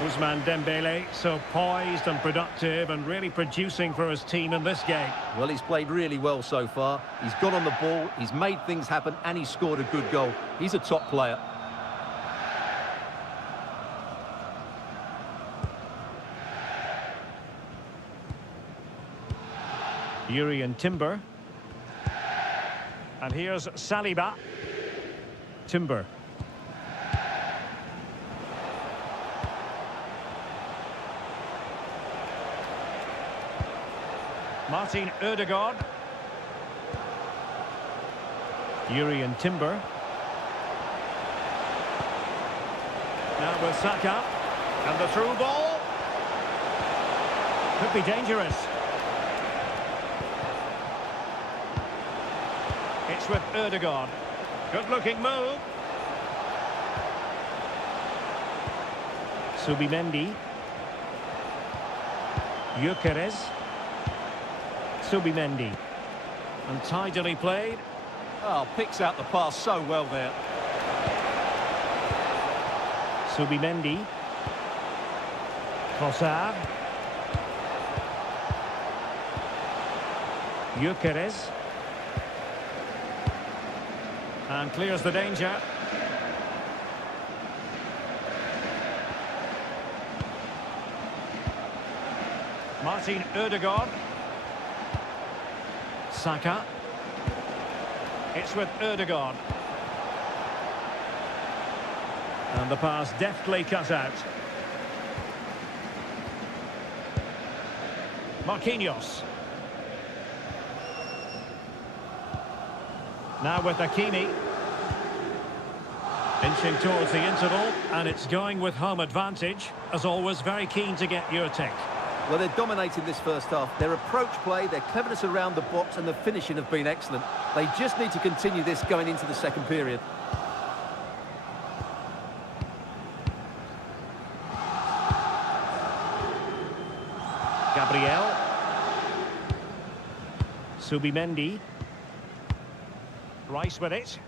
Ousmane Dembele, so poised and productive and really producing for his team in this game. Well, he's played really well so far. He's got on the ball, he's made things happen, and he's scored a good goal. He's a top player. Yuri Timber. And here's Saliba. Timber. Martin Ødegaard. Yuri Timber. Now with Saka. And the through ball. Could be dangerous. It's with Ødegaard. Good-looking move. Subimendi. Gyökeres. Subimendi. And tidily played. Oh, picks out the pass so well there. Subimendi. Trossard. Gyökeres. And clears the danger. Martin Ødegaard. Saka. It's with Ødegaard. And the pass deftly cut out. Marquinhos. Now with Hakimi. Inching towards the interval, and it's going with home advantage. As always, very keen to get your take. Well, they're dominating this first half. Their approach play, their cleverness around the box and the finishing have been excellent. They just need to continue this going into the second period. Gabriel. Subimendi. Rice with it.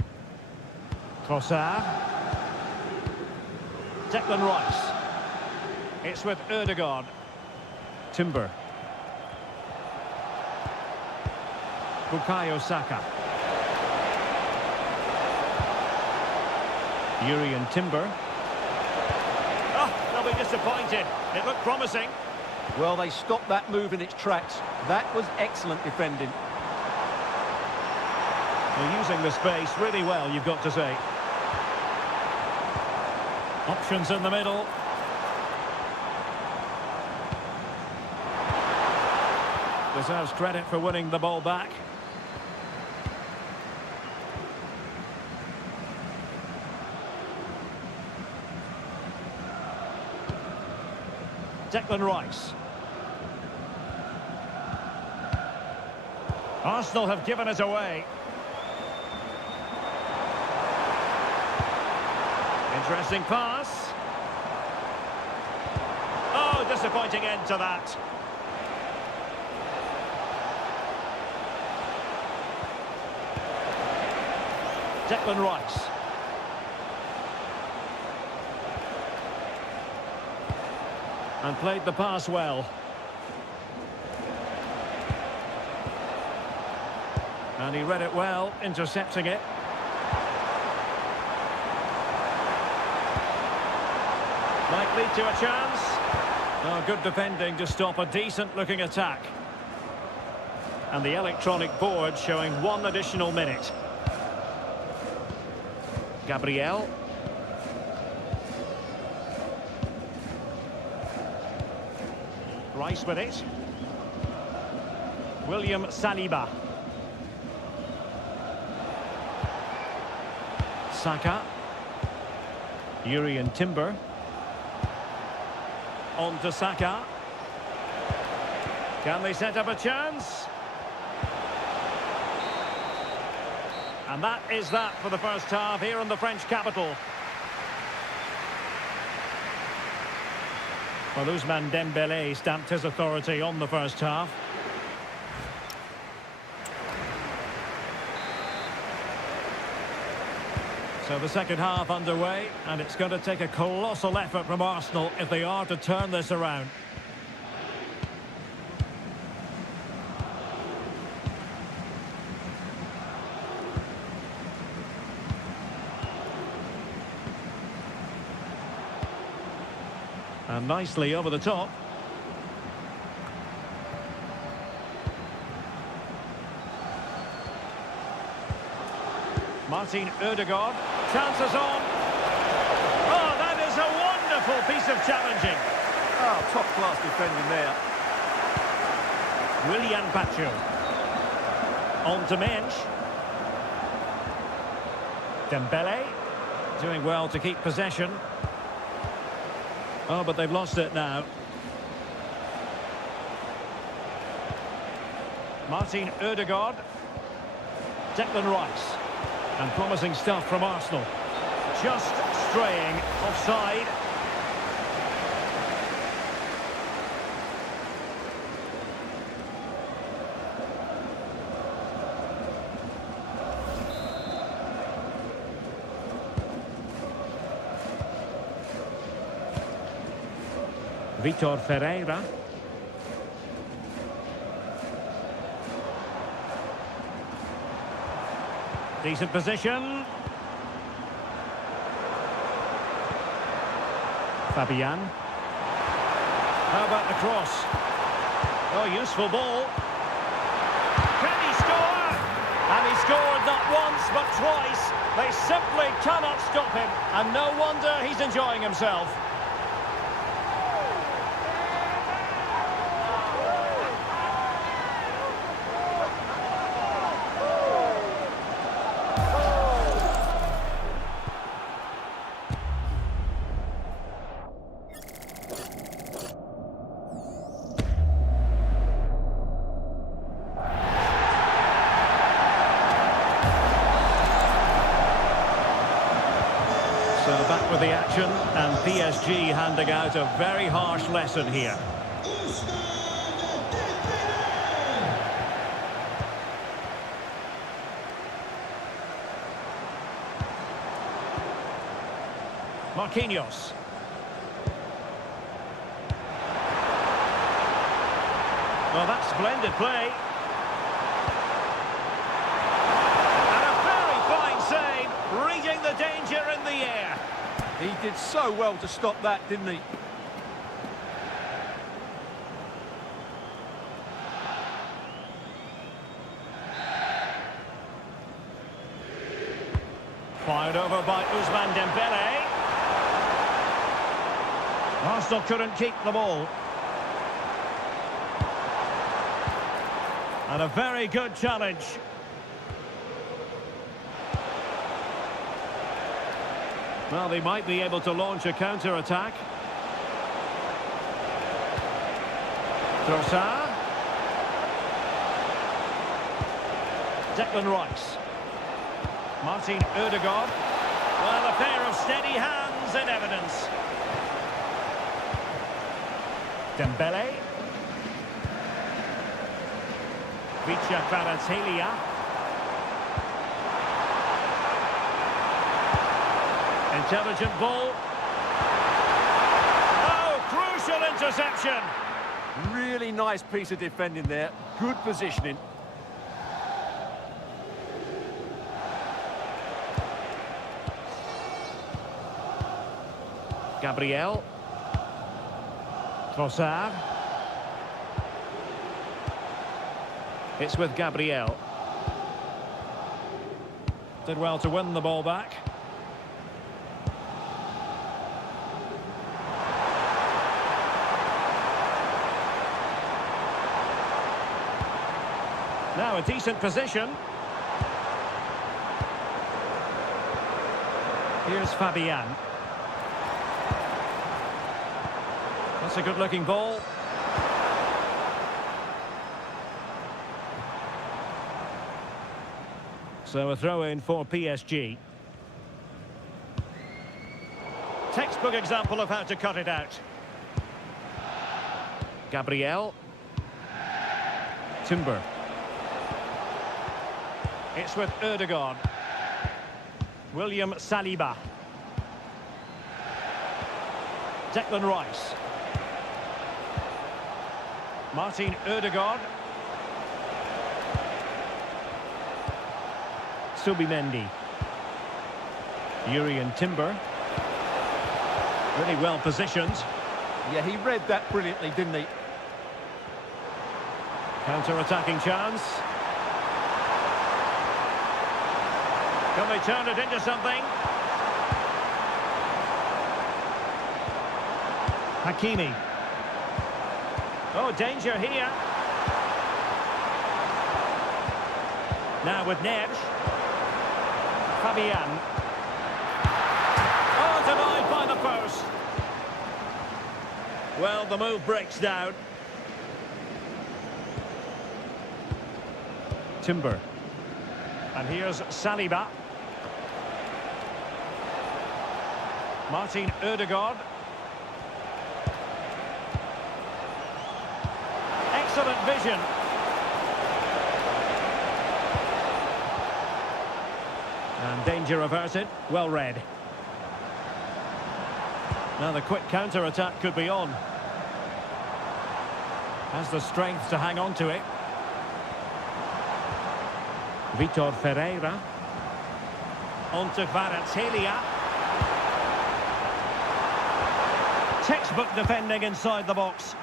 Trossard. Declan Rice. It's with Ødegaard. Timber. Bukayo Saka. Yuri Timber. Oh, they'll be disappointed. It looked promising. Well, they stopped that move in its tracks. That was excellent defending. They're using the space really well, you've got to say. Options in the middle. Deserves credit for winning the ball back. Declan Rice. Arsenal have given it away. Interesting pass. Oh, disappointing end to that. Declan Rice. And played the pass well. And he read it well, intercepting it. Might lead to a chance. Oh, good defending to stop a decent-looking attack. And the electronic board showing 1 additional minute. Gabriel. Rice with it. William Saliba. Saka. Yuri Timber. On to Saka. Can they set up a chance? And that is that for the first half here in the French capital. Well, Ousmane Dembélé stamped his authority on the first half. So the second half underway, and it's going to take a colossal effort from Arsenal if they are to turn this around. And nicely over the top. Martin Ødegaard, chances on. Oh, that is a wonderful piece of challenging. Oh, top-class defending there. Willian Pacho. On to Mensch. Dembele, doing well to keep possession. Oh, but they've lost it now. Martin Ødegaard. Declan Rice. And promising stuff from Arsenal. Just straying offside. Vitor Ferreira. Decent position. Fabian. How about the cross? Oh, useful ball. Can he score? And he scored not once but twice. They simply cannot stop him. And no wonder he's enjoying himself. So back with the action, and PSG handing out a very harsh lesson here. Marquinhos. Well, that's splendid play. And a very fine save, reading the danger in the air. He did so well to stop that, didn't he? Fired over by Ousmane Dembele. Arsenal couldn't keep the ball. And a very good challenge. Well, they might be able to launch a counter-attack. Trossard. Declan Rice. Martin Ødegaard. Well, a pair of steady hands in evidence. Dembele. Vicha Kvaratskhelia. Intelligent ball. Oh, crucial interception. Really nice piece of defending there. Good positioning. Gabriel. Trossard. It's with Gabriel. Did well to win the ball back. Now a decent position. Here's Fabian. That's a good-looking ball. So a throw in for PSG. Textbook example of how to cut it out. Gabriel. Timber. It's with Ødegaard. William Saliba. Declan Rice. Martin Ødegaard. Subimendi. Jurriën Timber. Really well positioned. Yeah, he read that brilliantly, didn't he? Counter-attacking chance. Can they turn it into something? Hakimi. Oh, danger here. Now with Neves. Fabian. Oh, denied by the post. Well, the move breaks down. Timber. And here's Saliba. Martin Ødegaard. Excellent vision. And danger averted. Well read. Now the quick counter-attack could be on. Has the strength to hang on to it. Vitor Ferreira. On to Kvaratskhelia. Textbook defending inside the box.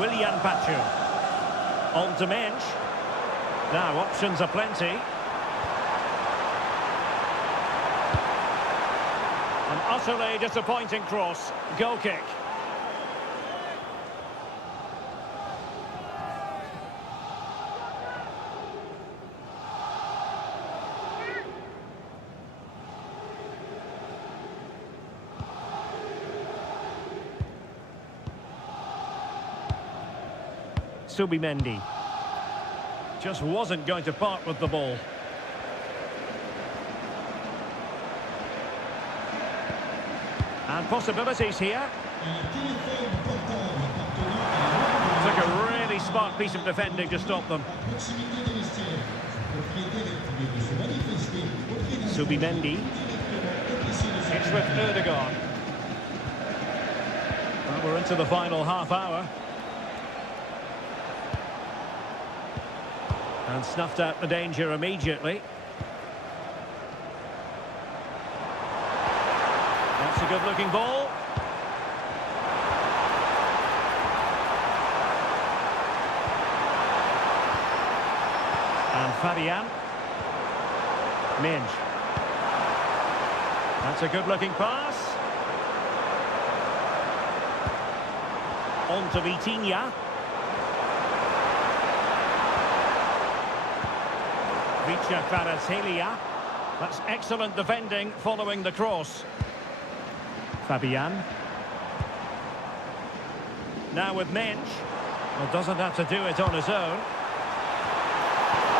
Willian Pachu. On to Mensch. Now options are plenty. An utterly disappointing cross. Goal kick. Subimendi. Just wasn't going to part with the ball. And possibilities here. Took a really smart piece of defending to stop them. Subimendi. It's with Ødegaard. Well, we're into the final half hour. And snuffed out the danger immediately. That's a good-looking ball. And Fabian. Mensch. That's a good-looking pass. On to Vitinha. Vicha Kvaratskhelia. That's excellent defending following the cross. Fabian. Now with Mensch. Well, doesn't have to do it on his own.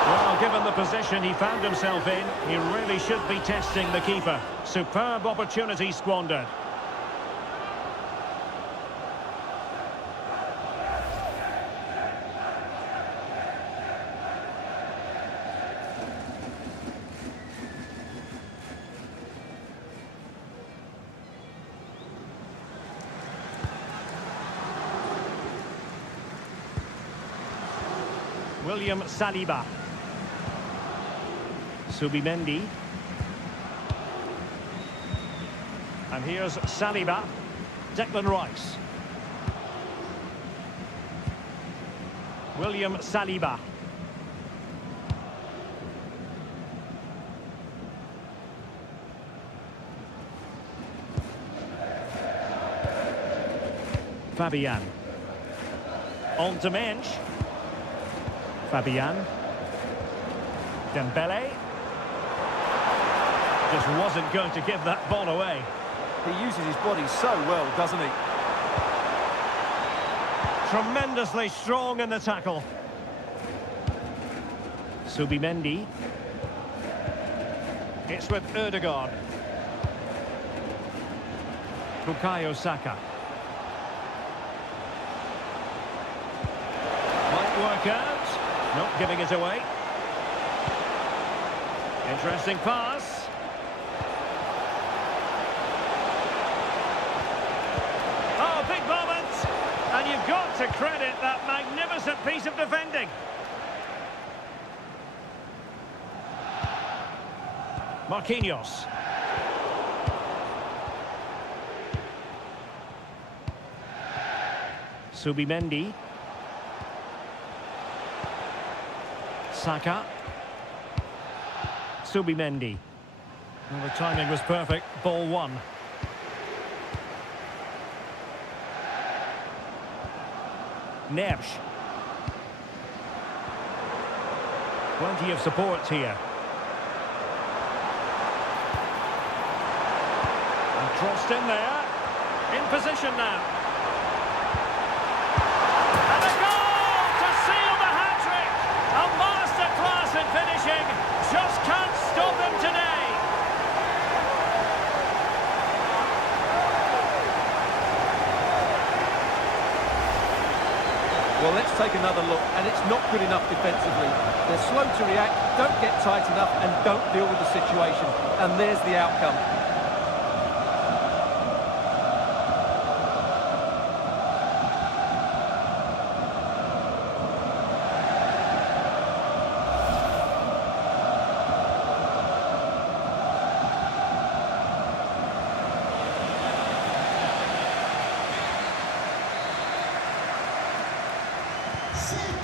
Well, given the position he found himself in, he really should be testing the keeper. Superb opportunity squandered. William Saliba. Subimendi. And here's Saliba. Declan Rice. William Saliba. Fabian. On to Mensch. Fabian. Dembele. Just wasn't going to give that ball away. He uses his body so well, doesn't he? Tremendously strong in the tackle. Subimendi. It's with Ødegaard. Bukayo Saka. Might work out. Not giving it away. Interesting pass. Oh, big moment. And you've got to credit that magnificent piece of defending. Marquinhos. Subimendi. Saka. Subimendi. Well, the timing was perfect. Ball one. Neves. Plenty of support here. And crossed in there. In position now. And a goal to seal the hat-trick. A masterclass in finishing. Just can't stop him today. Well, let's take another look, and it's not good enough defensively. They're slow to react, don't get tight enough, and don't deal with the situation. And there's the outcome.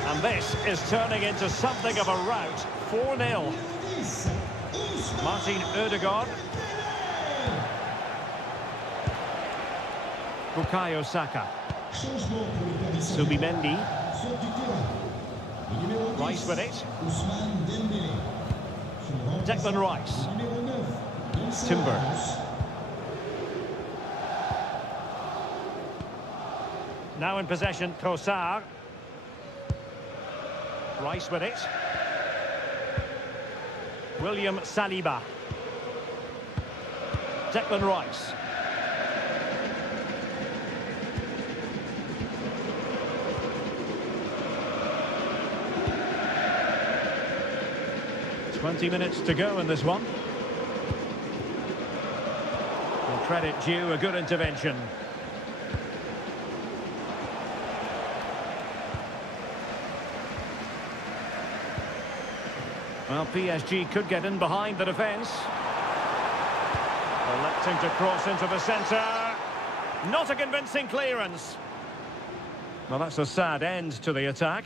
And this is turning into something of a rout. 4-0. Martin Ødegaard. Bukayo Saka. Subimendi. Rice with it. Declan Rice. Timber. Now in possession, Trossard. Rice with it. William Saliba. Declan Rice. "20 minutes to go in this one. And credit due, a good intervention. Well, PSG could get in behind the defence. Electing to cross into the centre. Not a convincing clearance. Well, that's a sad end to the attack.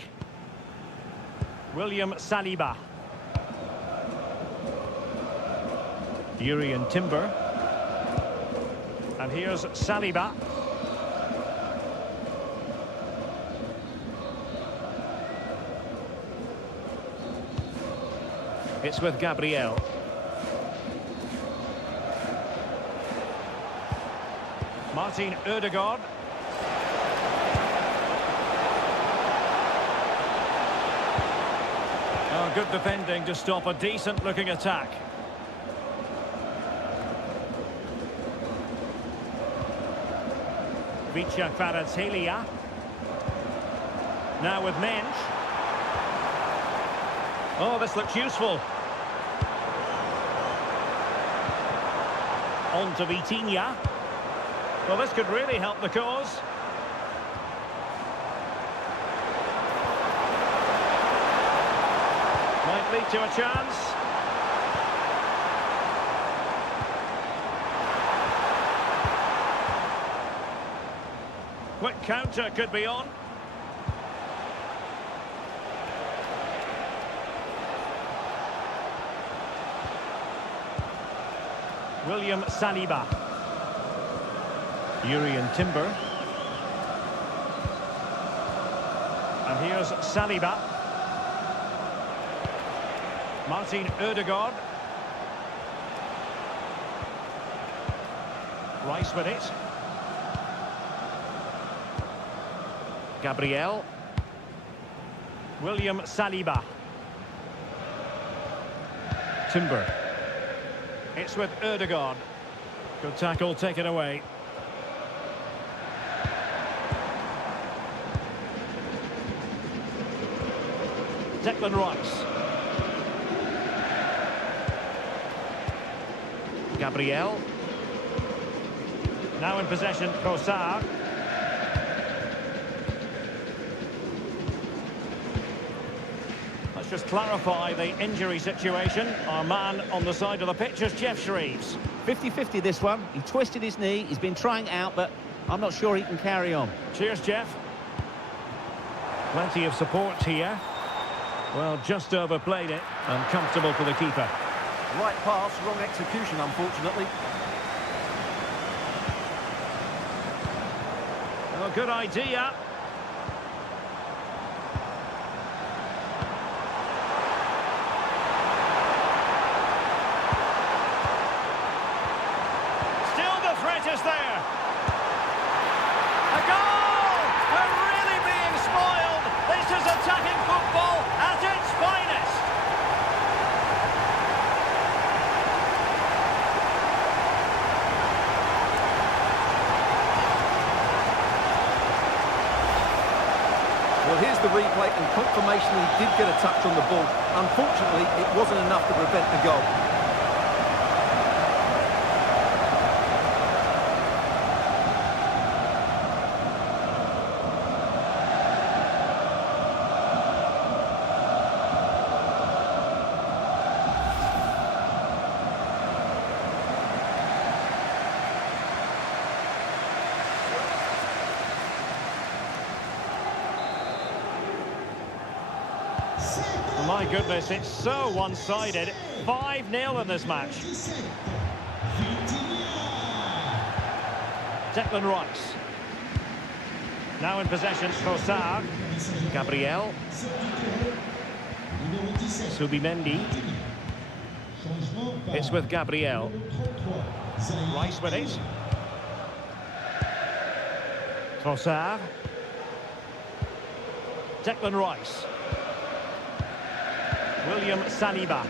William Saliba. Yuri Timber. And here's Saliba. It's with Gabriel. Martin Ødegaard. Oh, good defending to stop a decent-looking attack. Vicha Kvaratskhelia. Now with Mensch. Oh, this looks useful. On to Vitinha. Well, this could really help the cause. Might lead to a chance. Quick counter could be on. William Saliba. Yuri Timber. And here's Saliba. Martin Ødegaard. Rice with it. Gabriel. William Saliba. Timber. It's with Ødegaard. Good tackle, taken away. Declan Rice. Gabriel. Now in possession, Trossard. Let's just clarify the injury situation. Our man on the side of the pitch is Jeff Shreves. 50-50 this one. He twisted his knee. He's been trying out, but I'm not sure he can carry on. Cheers, Jeff. Plenty of support here. Well, just overplayed it. And comfortable for the keeper. Right pass, wrong execution, unfortunately. Oh, good idea. Still the threat is there. A goal! We're really being spoiled. This is attacking football at its finest. Well, here's the replay and confirmation he did get a touch on the ball. Unfortunately, it wasn't enough to prevent the goal. My goodness, it's so one-sided. 5-0 in this match. Declan Rice. Now in possession, Trossard. Gabriel. Subimendi. It's with Gabriel. Rice with it. Trossard. Declan Rice. William Saliba.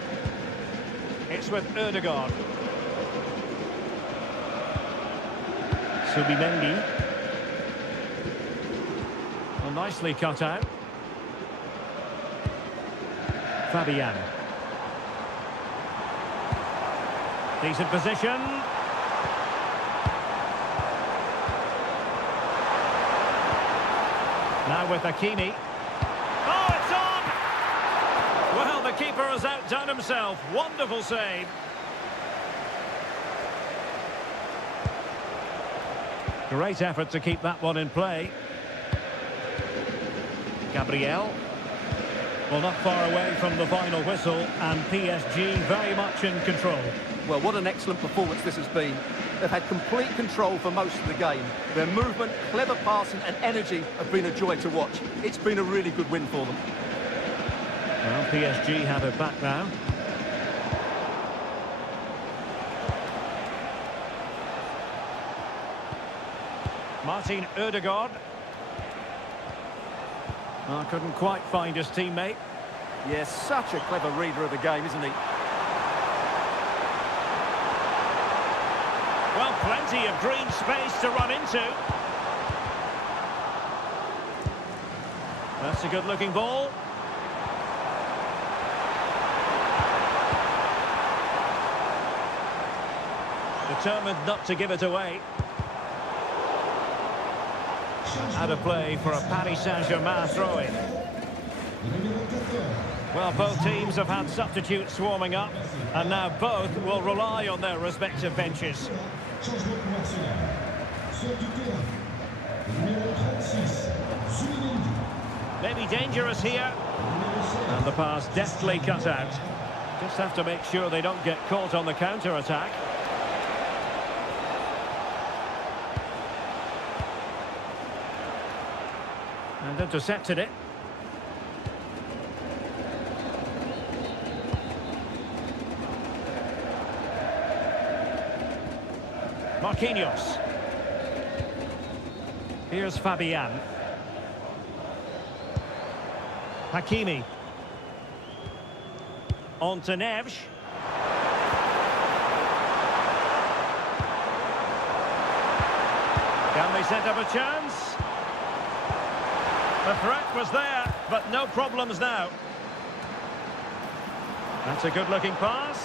It's with Ødegaard. Subimendi. Well, nicely cut out. Fabian. Decent position. Now with Hakimi. Oh, it's on! Well, the keeper has outdone himself. Wonderful save. Great effort to keep that one in play. Gabriel. Well, not far away from the final whistle, and PSG very much in control. Well, what an excellent performance this has been. They've had complete control for most of the game. Their movement, clever passing and energy have been a joy to watch. It's been a really good win for them. Well, PSG have it back now. Martin Ødegaard. Oh, couldn't quite find his teammate. Yes, such a clever reader of the game, isn't he? Well, plenty of green space to run into. That's a good-looking ball. Determined not to give it away. Out of play for a Paris Saint-Germain throw-in. Well, both teams have had substitutes swarming up, and now both will rely on their respective benches. Maybe dangerous here. And the pass deftly cut out. Just have to make sure they don't get caught on the counter-attack. And intercepted it. Marquinhos. Here's Fabian. Hakimi. On to Neves. Can they set up a chance? The threat was there, but no problems now. That's a good-looking pass.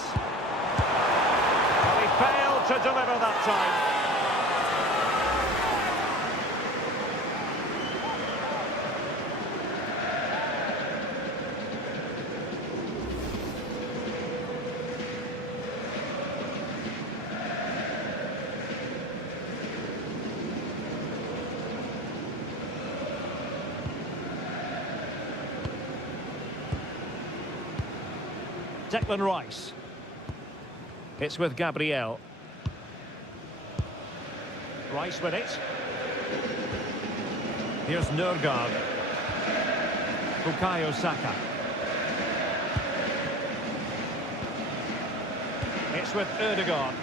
Well, he failed to deliver that time. Declan Rice. It's with Gabriel. Rice with it. Here's Nørgaard. Bukayo Saka. It's with Ødegaard.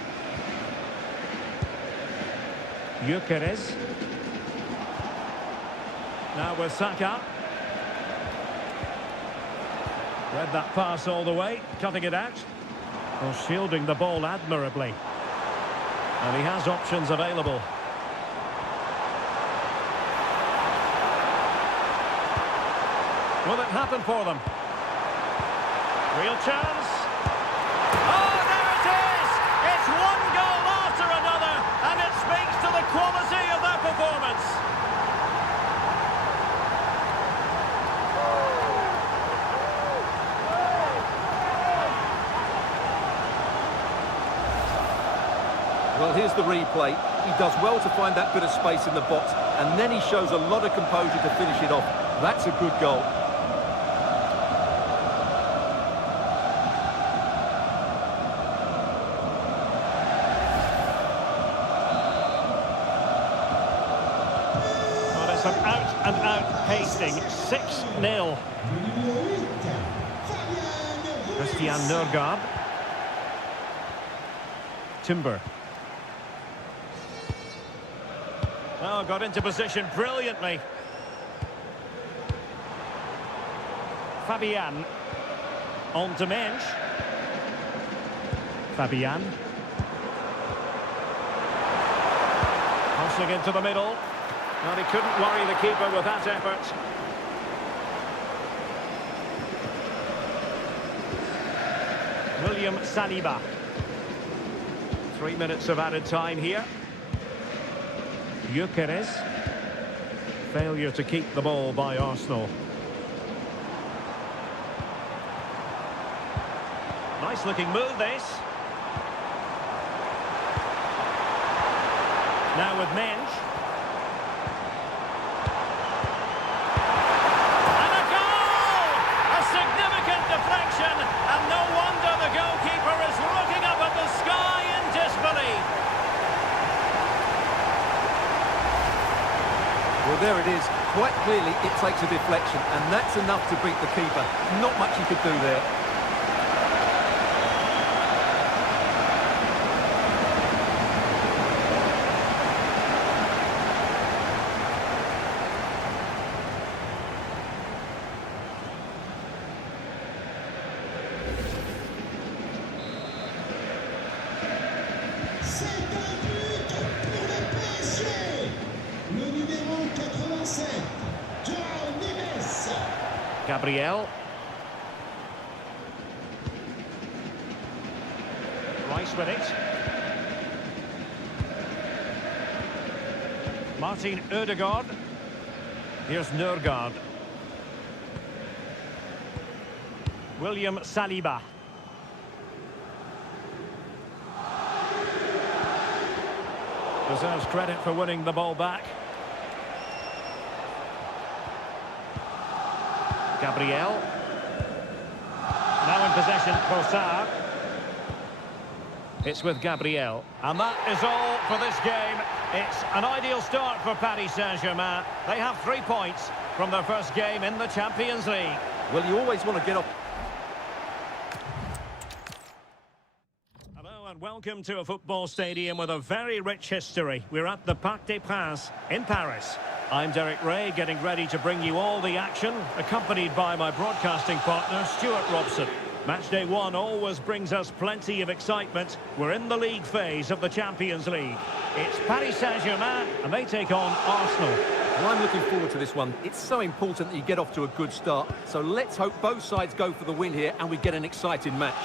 Gyökeres. Now with Saka. Read that pass all the way, cutting it out. Well, shielding the ball admirably. And he has options available. Will it happen for them? Real chance. Oh, there it is! It's one goal after another, and it speaks to the quality of their performance. Well, here's the replay. He does well to find that bit of space in the box, and then he shows a lot of composure to finish it off. That's a good goal. Well, it's an out-and-out pasting. 6-0. Christian Nørgaard. Timber. Oh, got into position brilliantly. Fabian. On to Mensch. Fabian. Crossing into the middle. And he couldn't worry the keeper with that effort. William Saliba. 3 minutes of added time here. Gyökeres. Failure to keep the ball by Arsenal. Nice looking move, this. Now with Mensch. And a goal! A significant deflection, and no wonder the goalkeeper is looking up at the sky in disbelief. Well, there it is. Quite clearly, it takes a deflection, and that's enough to beat the keeper. Not much he could do there. C'est un but pour le PSG. Le numéro 87, João Neves. Gabriel. Rice with it. Martin Ødegaard. Here's Nørgaard. William Saliba. Deserves credit for winning the ball back. Gabriel. Now in possession, Trossard. It's with Gabriel. And that is all for this game. It's an ideal start for Paris Saint-Germain. They have 3 points from their first game in the Champions League. Well, you always want to get off. Hello and welcome to a football stadium with a very rich history. We're at the Parc des Princes in Paris. I'm Derek Ray, getting ready to bring you all the action, accompanied by my broadcasting partner, Stuart Robson. Match day one always brings us plenty of excitement. We're in the league phase of the Champions League. It's Paris Saint-Germain, and they take on Arsenal. Well, I'm looking forward to this one. It's so important that you get off to a good start. So let's hope both sides go for the win here and we get an exciting match.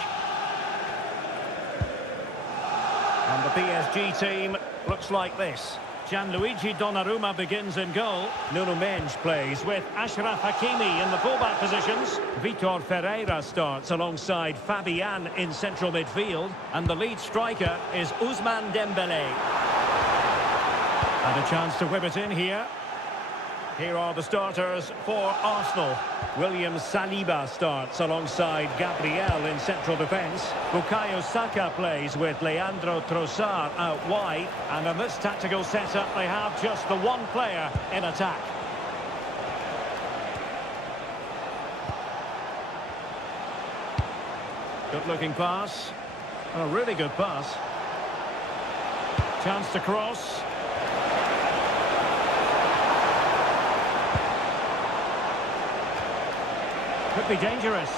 And the PSG team looks like this. Gianluigi Donnarumma begins in goal. Nuno Mendes plays with Achraf Hakimi in the fullback positions. Vitor Ferreira starts alongside Fabian in central midfield. And the lead striker is Ousmane Dembélé. And a chance to whip it in here. Here are the starters for Arsenal. William Saliba starts alongside Gabriel in central defence. Bukayo Saka plays with Leandro Trossard out wide. And in this tactical setup, they have just the one player in attack. Good-looking pass. A really good pass. Chance to cross. Could be dangerous.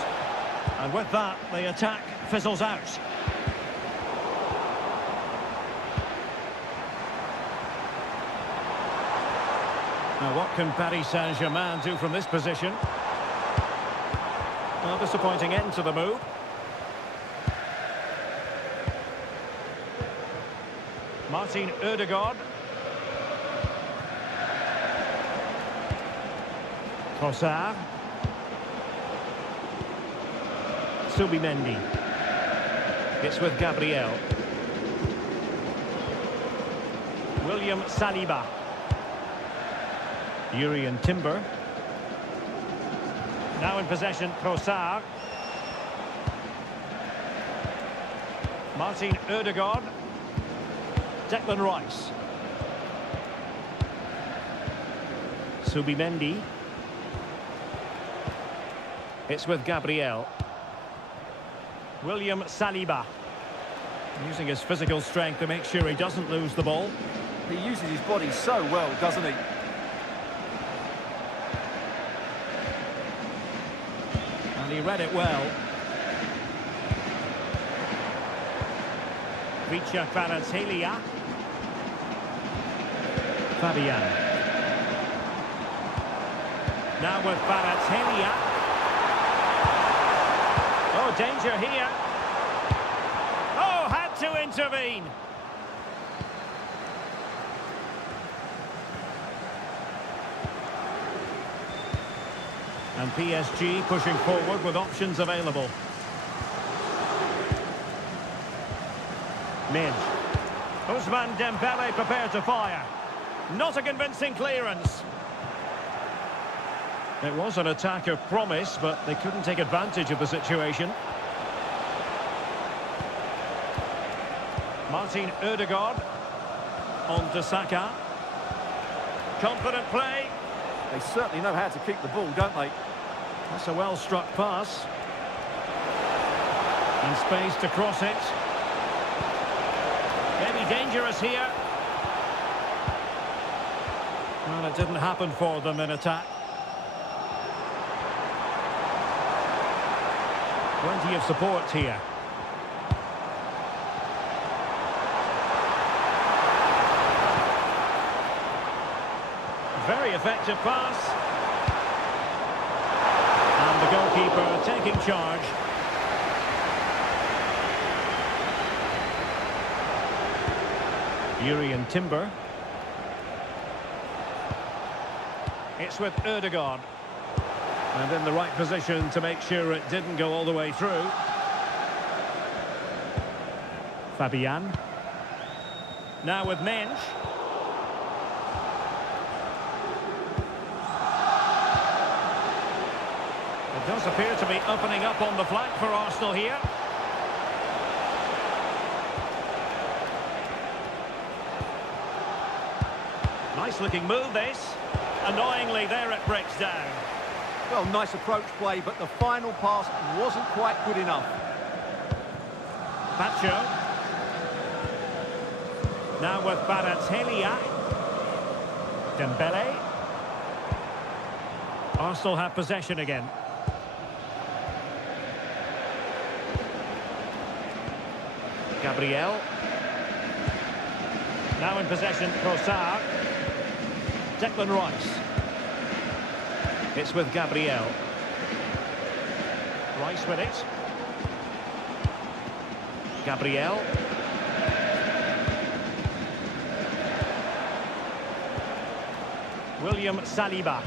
And with that, the attack fizzles out. Now, what can Paris Saint-Germain do from this position? Well, disappointing end to the move. Martin Ødegaard. Trossard. Subimendi. It's with Gabriel. William Saliba. Urian Timber. Now in possession, Trossard. Martin Ødegaard. Declan Rice. Subimendi. It's with Gabriel. William Saliba. Using his physical strength to make sure he doesn't lose the ball. He uses his body so well, doesn't he? And he read it well. Vicha Kvaratskhelia. Fabian. Now with Kvaratskhelia. Oh, danger here. Oh, had to intervene. And PSG pushing forward with options available. Mendes. Ousmane Dembélé prepared to fire. Not a convincing clearance. It was an attack of promise, but they couldn't take advantage of the situation. Martin Ødegaard. On to Saka. Confident play. They certainly know how to keep the ball, don't they? That's a well-struck pass. And space to cross it. Maybe dangerous here. Well, it didn't happen for them in attack. Plenty of support here. Very effective pass. And the goalkeeper taking charge. Urian Timber. It's with Ødegaard. And in the right position to make sure it didn't go all the way through. Fabian. Now with Mendes. It does appear to be opening up on the flank for Arsenal here. Nice looking move this. Annoyingly there it breaks down. Well, nice approach play, but the final pass wasn't quite good enough. Pacho. Now with Kvaratskhelia. Dembélé. Arsenal have possession again. Gabriel. Now in possession, Trossard. Declan Rice. It's with Gabriel. Rice with it. Gabriel. William Saliba.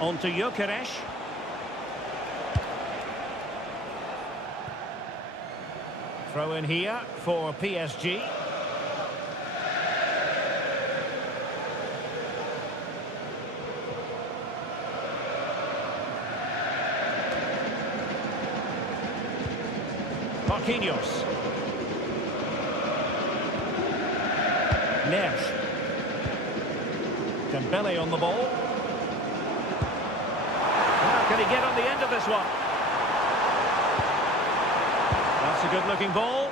On to Gyökeres. Throw in here for PSG. Marquinhos. Neves. Dembele on the ball. How can he get on the end of this one? That's a good-looking ball.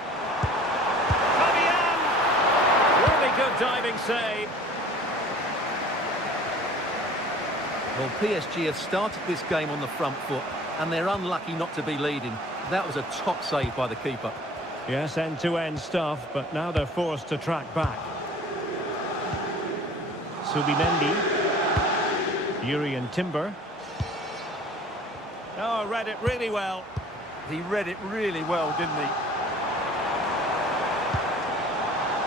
Fabian! Really good diving save. Well, PSG have started this game on the front foot, and they're unlucky not to be leading. That was a top save by the keeper. Yes, end-to-end stuff, but now they're forced to track back. Subimendi. Urian Timber. Oh, read it really well. He read it really well, didn't he?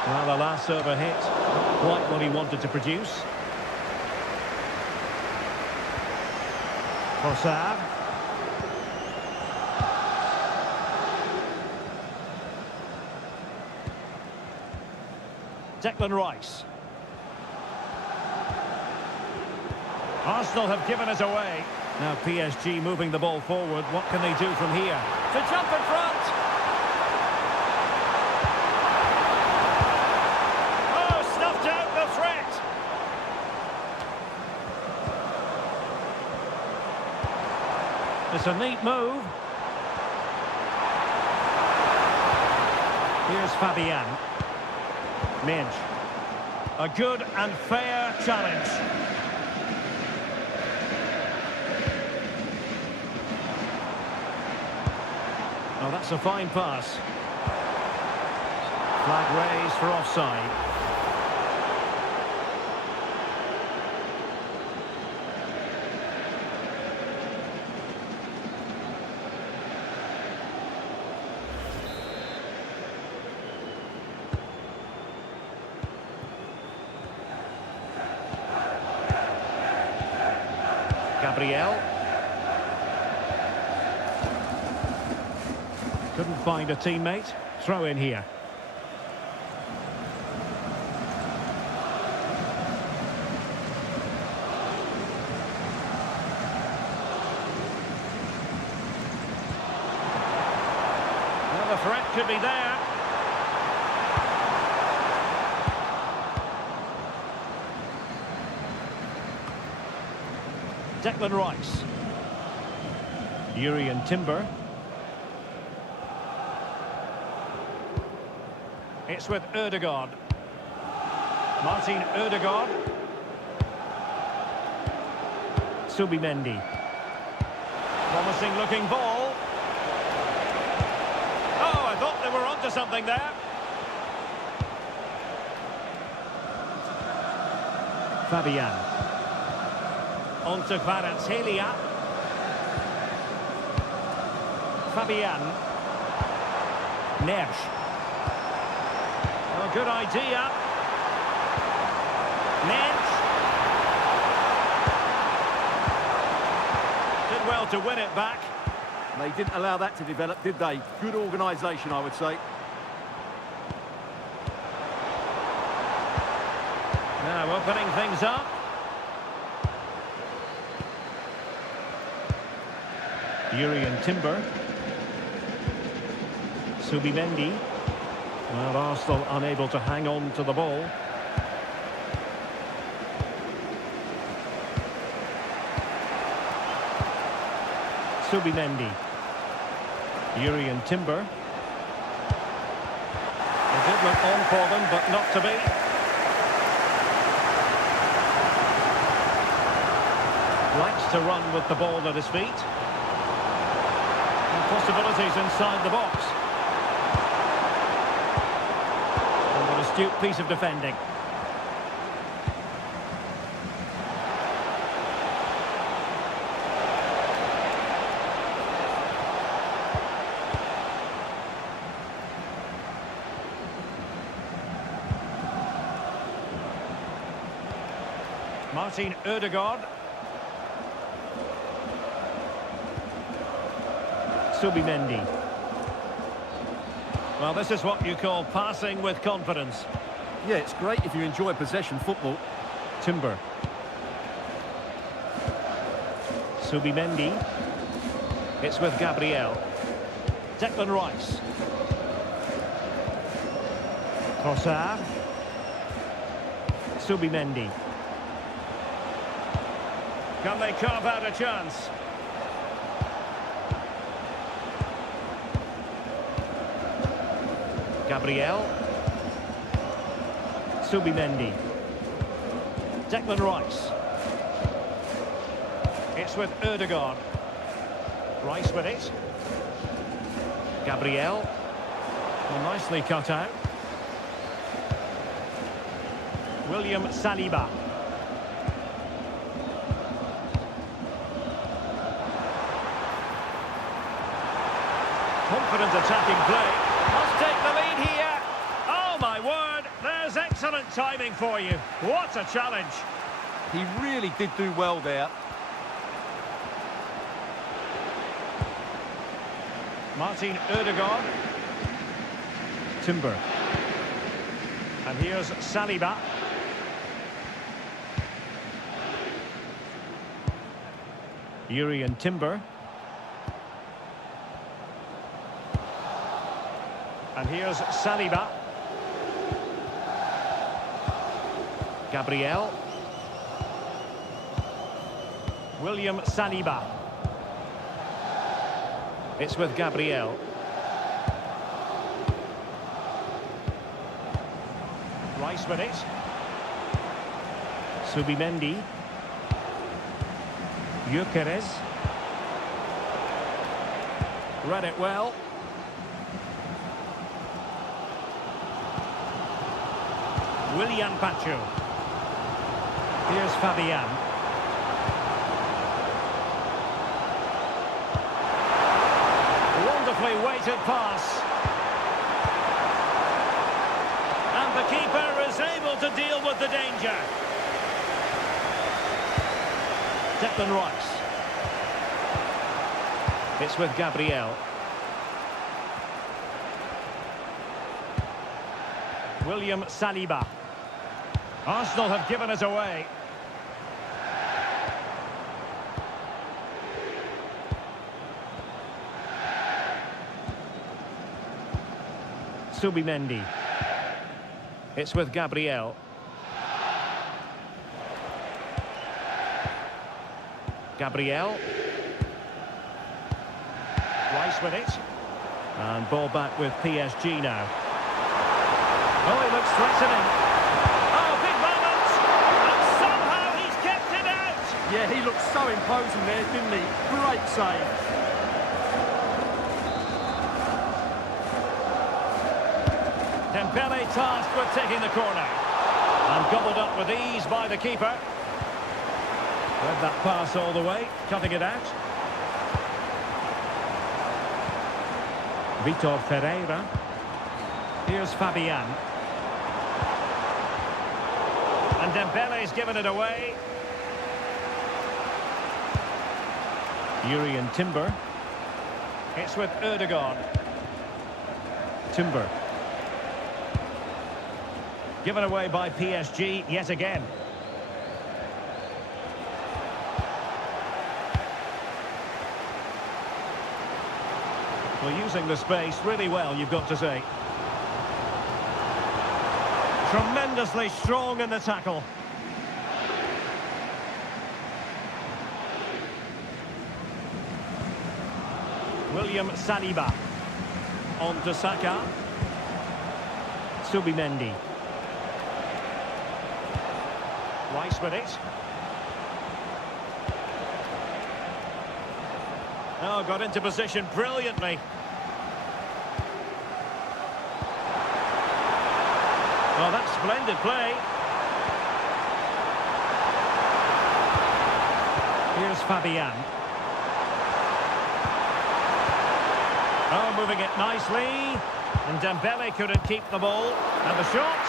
Well, the last server hit. Not quite what he wanted to produce. Trossard. Declan Rice. Arsenal have given it away. Now PSG moving the ball forward. What can they do from here? To jump in front! Oh, snuffed out the threat! It's a neat move. Here's Fabian. Minge. A good and fair challenge. Oh, that's a fine pass. Flag raised for offside. Gabriel. Couldn't find a teammate. Throw in here. Well, the threat could be there. Declan Rice. Urian Timber. It's with Ødegaard. Martin Ødegaard. Subimendi. Promising looking ball. Oh, I thought they were onto something there. Fabian. On to Kvaratskhelia. Fabian. Neves. Oh, good idea. Neves. Did well to win it back. They didn't allow that to develop, did they? Good organisation, I would say. Now opening things up. Urian Timber. Subimendi. Well, Arsenal unable to hang on to the ball. Subimendi. Urian Timber. It did look on for them, but not to be. Right to run with the ball at his feet. And possibilities inside the box. And an astute piece of defending. Martin Ødegaard. Subimendi. Well, this is what you call passing with confidence. Yeah, it's great if you enjoy possession football. Timber. Subimendi. It's with Gabriel. Declan Rice. Trossard. Subimendi. Can they carve out a chance? Gabriel. Subimendi. Declan Rice. It's with Ødegaard. Rice with it. Gabriel. Well, nicely cut out. William Saliba. Confident attacking play. Must take the lead here. Oh, my word. There's excellent timing for you. What a challenge. He really did do well there. Martin Ødegaard. Timber. And here's Saliba. Urian Timber. And here's Saliba. Gabriel. William Saliba. It's with Gabriel. Rice with it. Subimendi. Gyökeres. Read it well. Willian Pacho. Here's Fabian. Wonderfully weighted pass. And the keeper is able to deal with the danger. Declan Rice. It's with Gabriel. William Saliba. Arsenal have given it away. Subimendi. It's with Gabriel. Gabriel. Rice with it. And ball back with PSG now. Oh, he looks threatening. Oh, big moment. And somehow he's kept it out. Yeah, he looked so imposing there, didn't he? Great save. Dembele tasked with taking the corner. And gobbled up with ease by the keeper. Read that pass all the way, cutting it out. Vitor Ferreira. Here's Fabian. And Dembele's given it away. Urian Timber. It's with Ødegaard. Timber. Given away by PSG yet again. Well, using the space really well, you've got to say. Tremendously strong in the tackle. William Saliba. On to Saka. Subimendi. Rice with it. Oh, got into position brilliantly. Well, that's splendid play. Here's Fabian. Oh, moving it nicely. And Dembele couldn't keep the ball. And the shot.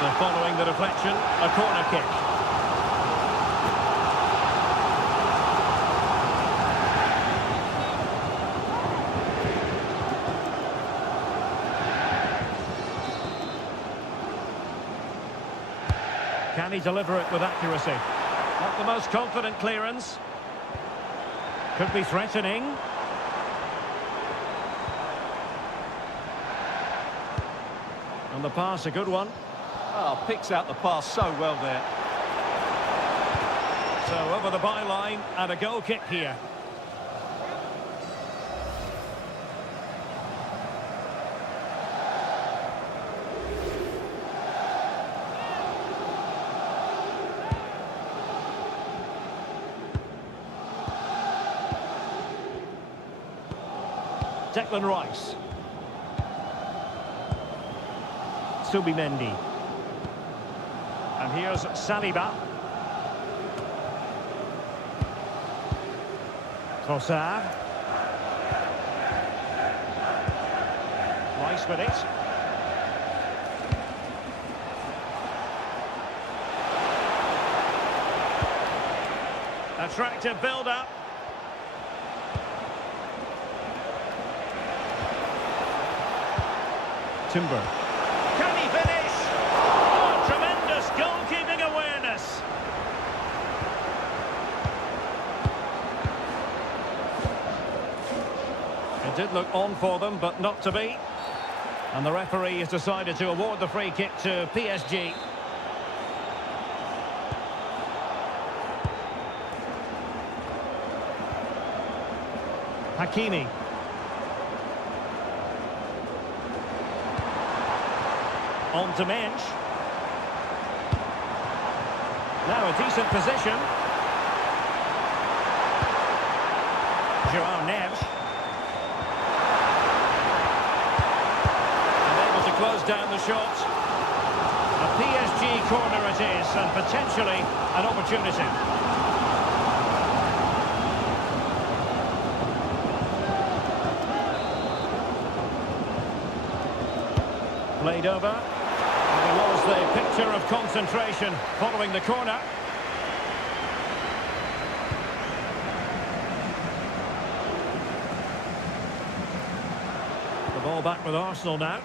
So following the deflection, a corner kick. Can he deliver it with accuracy? Not the most confident clearance. Could be threatening. And the pass, a good one. Oh, picks out the pass so well there. So over the byline and a goal kick here. Declan Rice. Subimendi. And here's Saliba. Trossard. Rice with it. Attractive build-up. Timber. Can he finish? Oh, tremendous goalkeeping awareness. It did look on for them, but not to be. And the referee has decided to award the free kick to PSG. Hakimi. On to Mensch. Now a decent position. Joao Neves. And able to close down the shot. A PSG corner it is, and potentially an opportunity. Played over. There was the picture of concentration following the corner. The ball back with Arsenal now.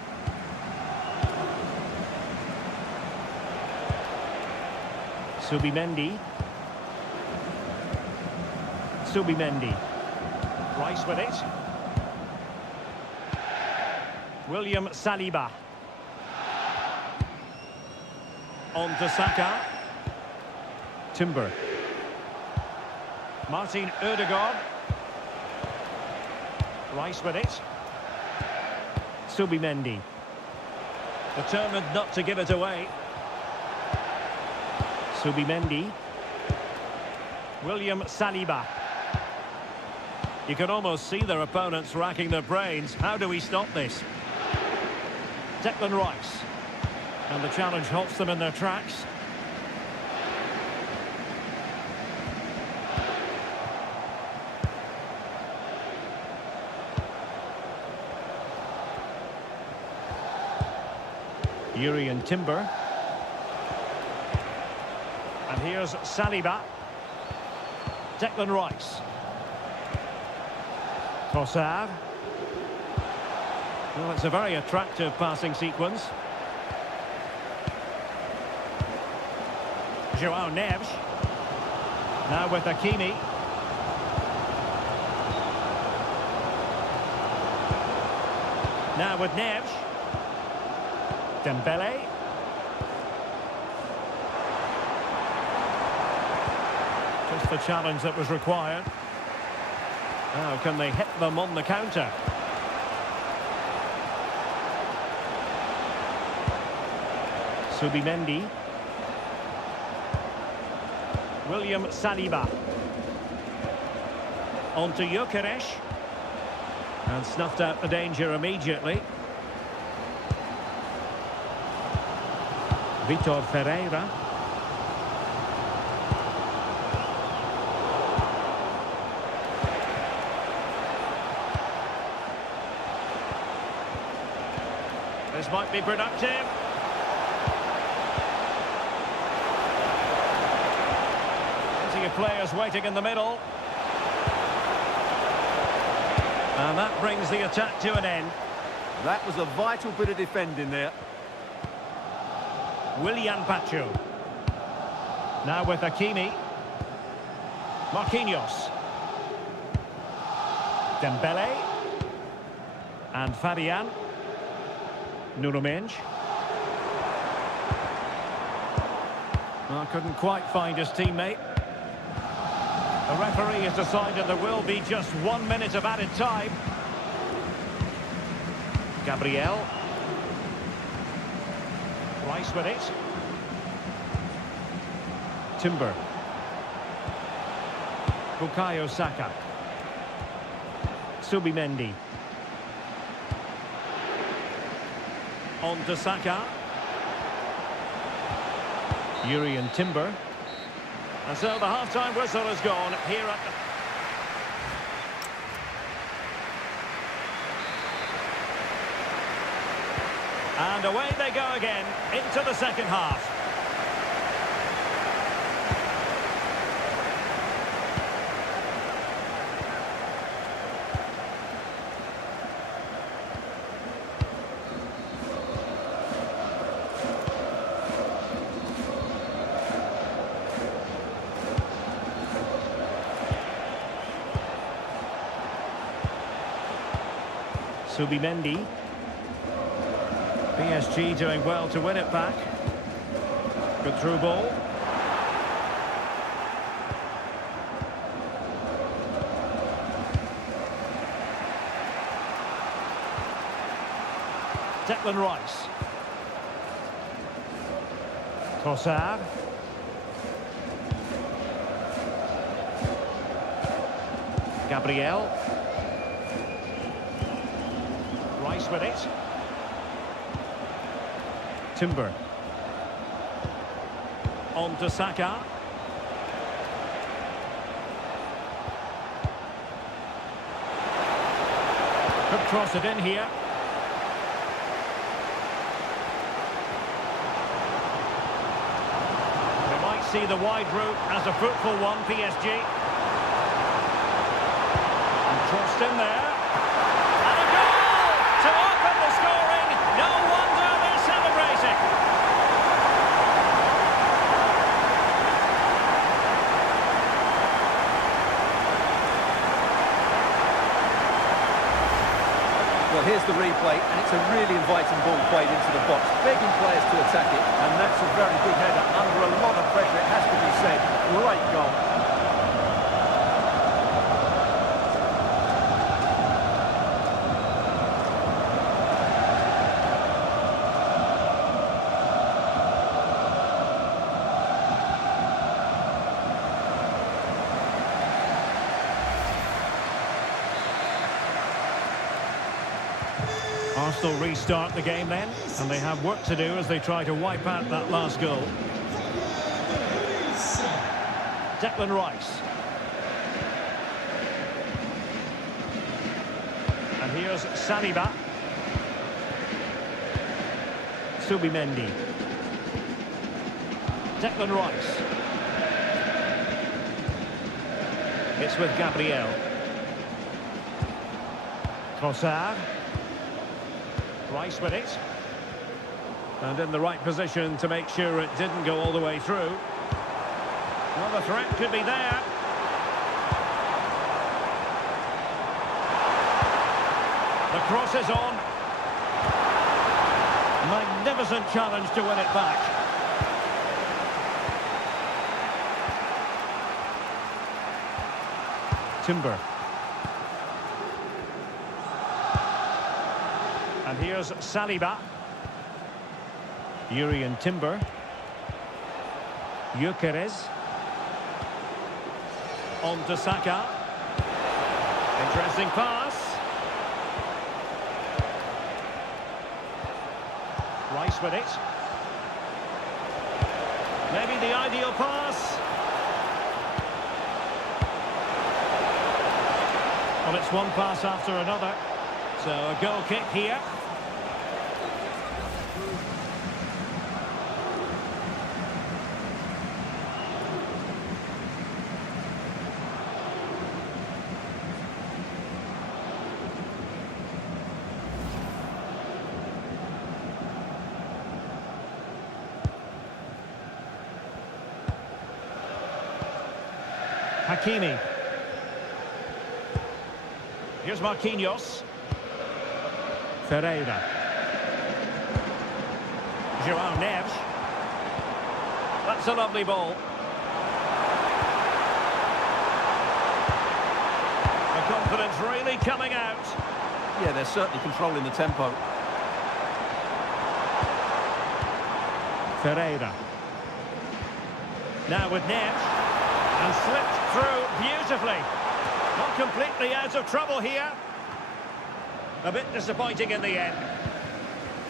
Subimendi. Rice with it. William Saliba. On to Saka. Timber. Martin Ødegaard. Rice with it. Subimendi. Determined not to give it away. Subimendi. William Saliba. You can almost see their opponents racking their brains. How do we stop this? Declan Rice. And the challenge halts them in their tracks. Yuri and Timber. And here's Saliba. Declan Rice. Trossard. Well, it's a very attractive passing sequence. Joao Neves. Now with Hakimi. Now with Neves. Dembele. Just the challenge that was required. Now can they hit them on the counter? Subimendi. William Saliba. On to Gyökeres. And snuffed out the danger immediately. Vitor Ferreira. This might be productive. Plenty of players waiting in the middle. And that brings the attack to an end. That was a vital bit of defending there. Willian Pacho. Now with Hakimi. Marquinhos. Dembele. And Fabian. Nuno Mendes. Well, couldn't quite find his teammate. The referee has decided there will be just 1 minute of added time. Gabriel. Rice with it. Timber. Bukayo Saka. Subimendi. On to Saka. Yuri and Timber. And so the half-time whistle has gone here at the... And away they go again into the second half. Subimendi. PSG doing well to win it back. Good through ball. Declan Rice. Trossard. Gabriel. Rice with it. Timber. On to Saka. Could cross it in here. We might see the wide route as a fruitful one, PSG. And crossed in there. To open the scoring, no wonder they're celebrating. Well, here's the replay, and it's a really inviting ball played into the box, begging players to attack it, and that's a very good header under a lot of pressure, it has to be said. Great goal. Arsenal restart the game then, and they have work to do as they try to wipe out that last goal. Declan Rice. And here's Saliba. Subimendi. Declan Rice. It's with Gabriel. Trossard. Rice with it. And in the right position to make sure it didn't go all the way through. Well, the threat could be there. The cross is on. Magnificent challenge to win it back. Timber. And here's Saliba. Yuri and Timber. Gyökeres. On to Saka. Interesting pass. Rice with it. Maybe the ideal pass. Well, it's one pass after another. So a goal kick here. Hakimi. Here's Marquinhos. Ferreira. João Neves. That's a lovely ball. The confidence really coming out. Yeah, they're certainly controlling the tempo. Ferreira. Now with Neves. And slipped through beautifully. Not completely out of trouble here. A bit disappointing in the end.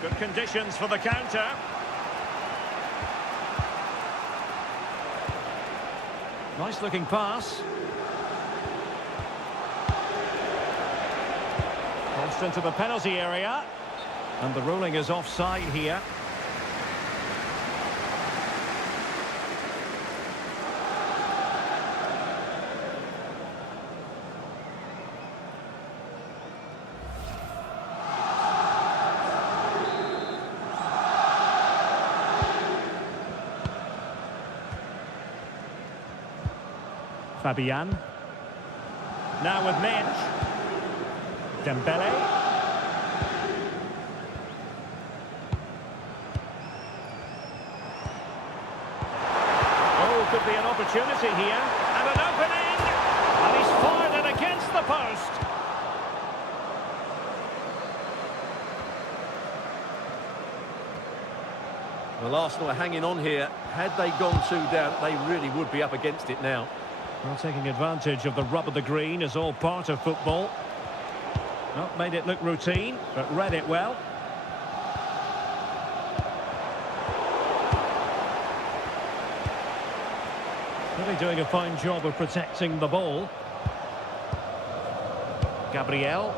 Good conditions for the counter. Nice looking pass. Crossed into the penalty area. And the ruling is offside here. Fabian. Now with Mensch. Dembele. Oh, could be an opportunity here. And an opening. And he's fired it against the post. Well, Arsenal are hanging on here. Had they gone 2 down, they really would be up against it now. Well, taking advantage of the rub of the green is all part of football. Not made it look routine, but read it well. Really doing a fine job of protecting the ball. Gabriel.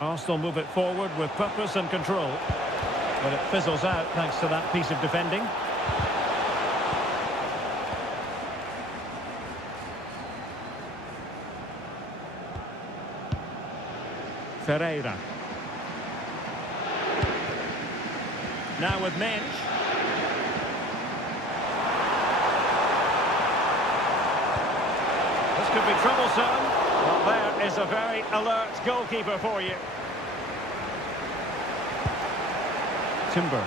Arsenal move it forward with purpose and control. But it fizzles out thanks to that piece of defending. Ferreira. Now with Mensch. This could be troublesome. Well, there is a very alert goalkeeper for you. Timber.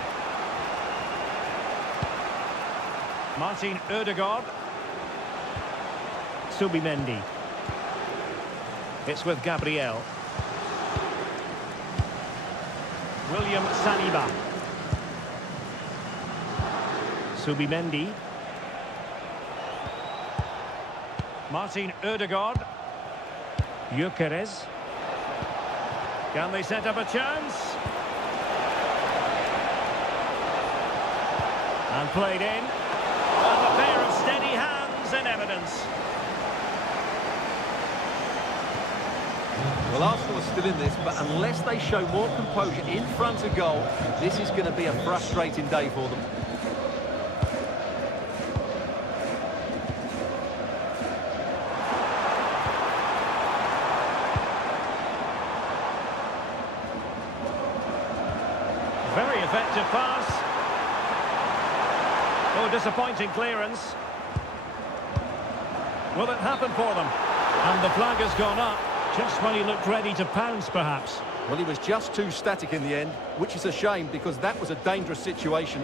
Martin Ødegaard. Subimendi. It's with Gabriel. William Saliba. Subimendi. Martin Ødegaard. Gyökeres. Can they set up a chance? And played in. And a pair of steady hands in evidence. Well, Arsenal are still in this, but unless they show more composure in front of goal, this is going to be a frustrating day for them. Very effective pass. Oh, disappointing clearance. Will it happen for them? And the flag has gone up. Just when he looked ready to pounce, perhaps. Well, he was just too static in the end, which is a shame because that was a dangerous situation.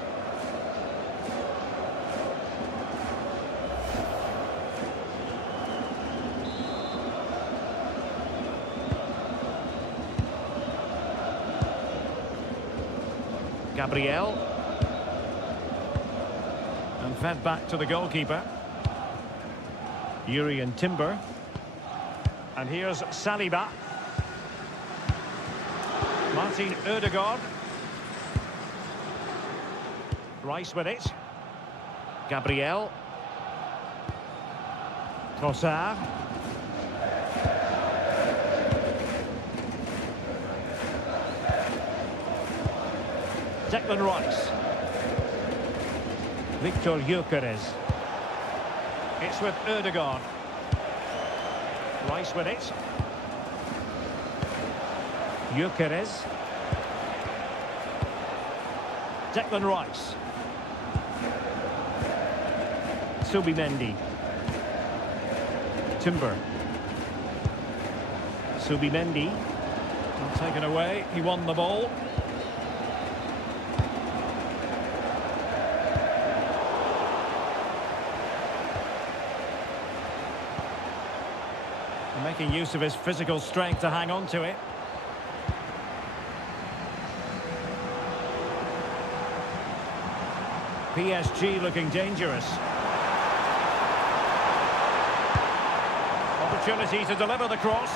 Gabriel. And fed back to the goalkeeper. Yuri and Timber. And here's Saliba. Martin Ødegaard. Rice with it. Gabriel. Trossard. Declan Rice. Victor Gyökeres. It's with Ødegaard. Rice with it. Gyökeres. Declan Rice. Subimendi. Timber. Subimendi. Not taken away. He won the ball. Making use of his physical strength to hang on to it. PSG looking dangerous. Opportunity to deliver the cross.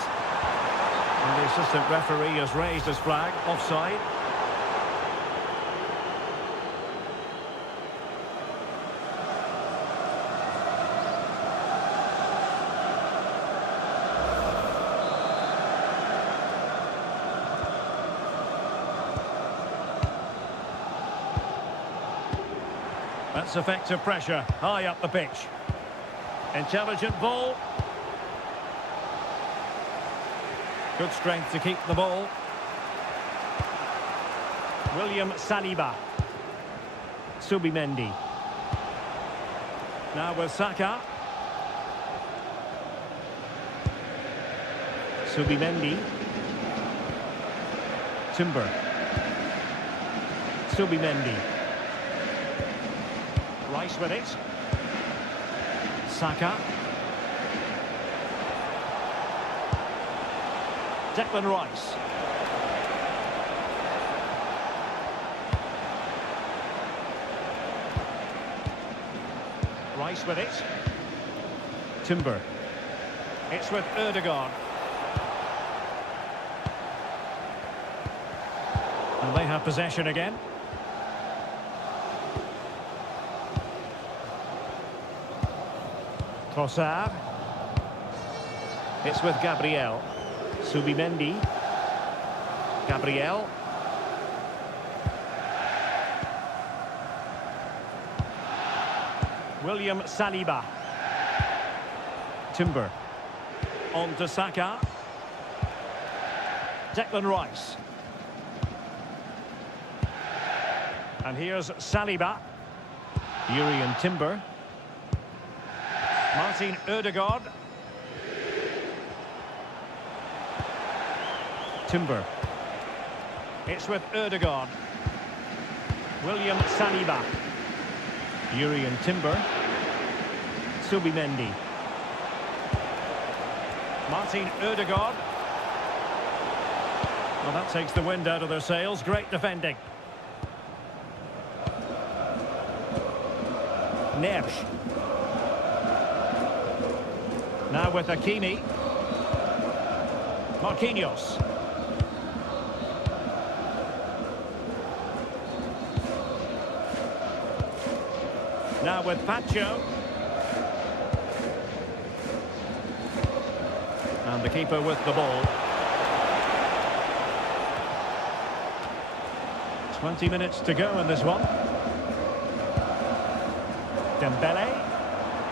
And the assistant referee has raised his flag, offside. That's effective pressure, high up the pitch. Intelligent ball. Good strength to keep the ball. William Saliba. Subimendi. Now with Saka. Subimendi. Timber. Subimendi. Rice with it. Saka. Declan Rice. Rice with it. Timber. It's with Ødegaard. And they have possession again. Trossard. It's with Gabriel. Subimendi. Gabriel. William Saliba. Timber. On to Saka. Declan Rice. And here's Saliba. Yuri and Timber. Martin Ødegaard. Timber. It's with Ødegaard. William Saliba. Yuri and Timber. Subimendi. Martin Ødegaard. Well, that takes the wind out of their sails. Great defending. Neves. Now with Hakimi. Marquinhos. Now with Pacho. And the keeper with the ball. 20 minutes to go in this one. Dembele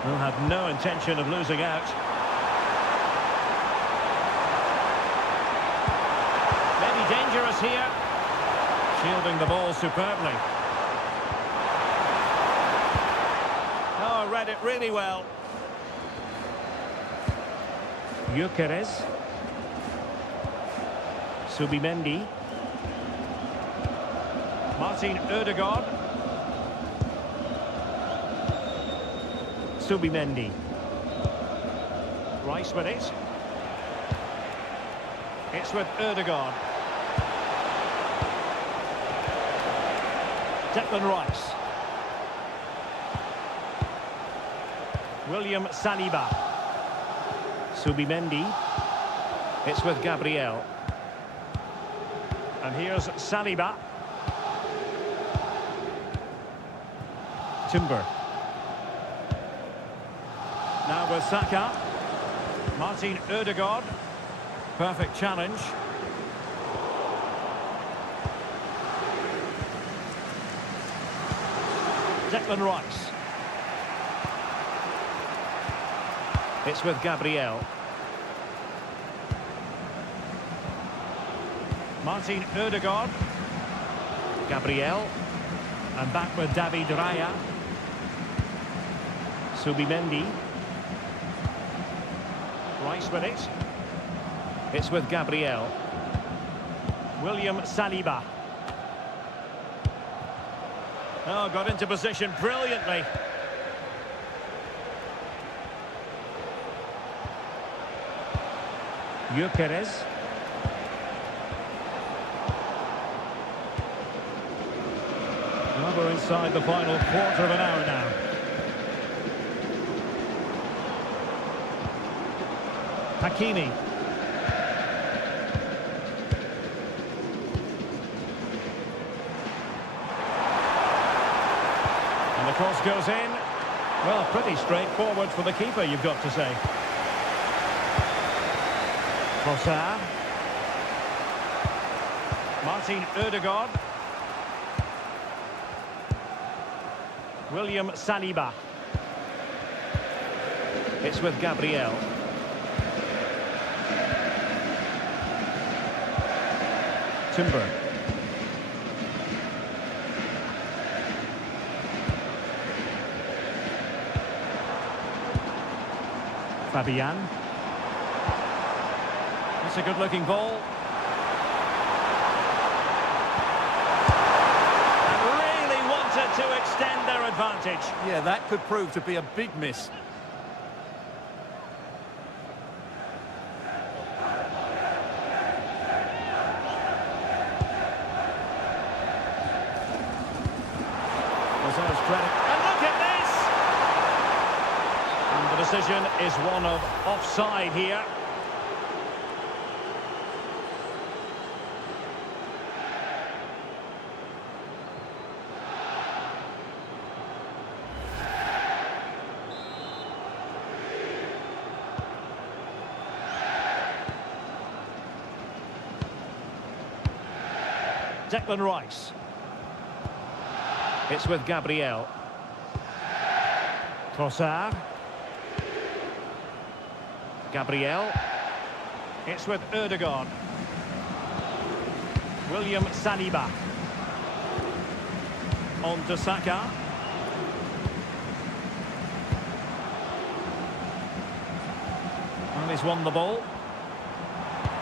will have no intention of losing out. Maybe dangerous here. Shielding the ball superbly. Oh, read it really well. Gyökeres. Subimendi. Martin Ødegaard. Subimendi. Rice with it. It's with Ødegaard. Declan Rice. William Saliba. Subimendi. It's with Gabriel. And here's Saliba. Timber. Now with Saka. Martin Ødegaard. Perfect challenge. Declan Rice. It's with Gabriel. Martin Ødegaard. Gabriel. And back with David Raya. Subimendi. Rice with it. It's with Gabriel. William Saliba. Oh, got into position brilliantly. Gyökeres. Well, we're inside the final quarter of an hour now. Hakimi. And the cross goes in. Well, pretty straightforward for the keeper, you've got to say. Trossard. Martin Ødegaard. William Saliba. It's with Gabriel. Timber. Fabian. That's a good-looking ball. And really wanted to extend their advantage. Yeah, that could prove to be a big miss. And look at this! And the decision is one of offside here. Declan Rice. It's with Gabriel. Trossard. Gabriel. It's with Ødegaard. William Saliba. On to Saka. And he's won the ball.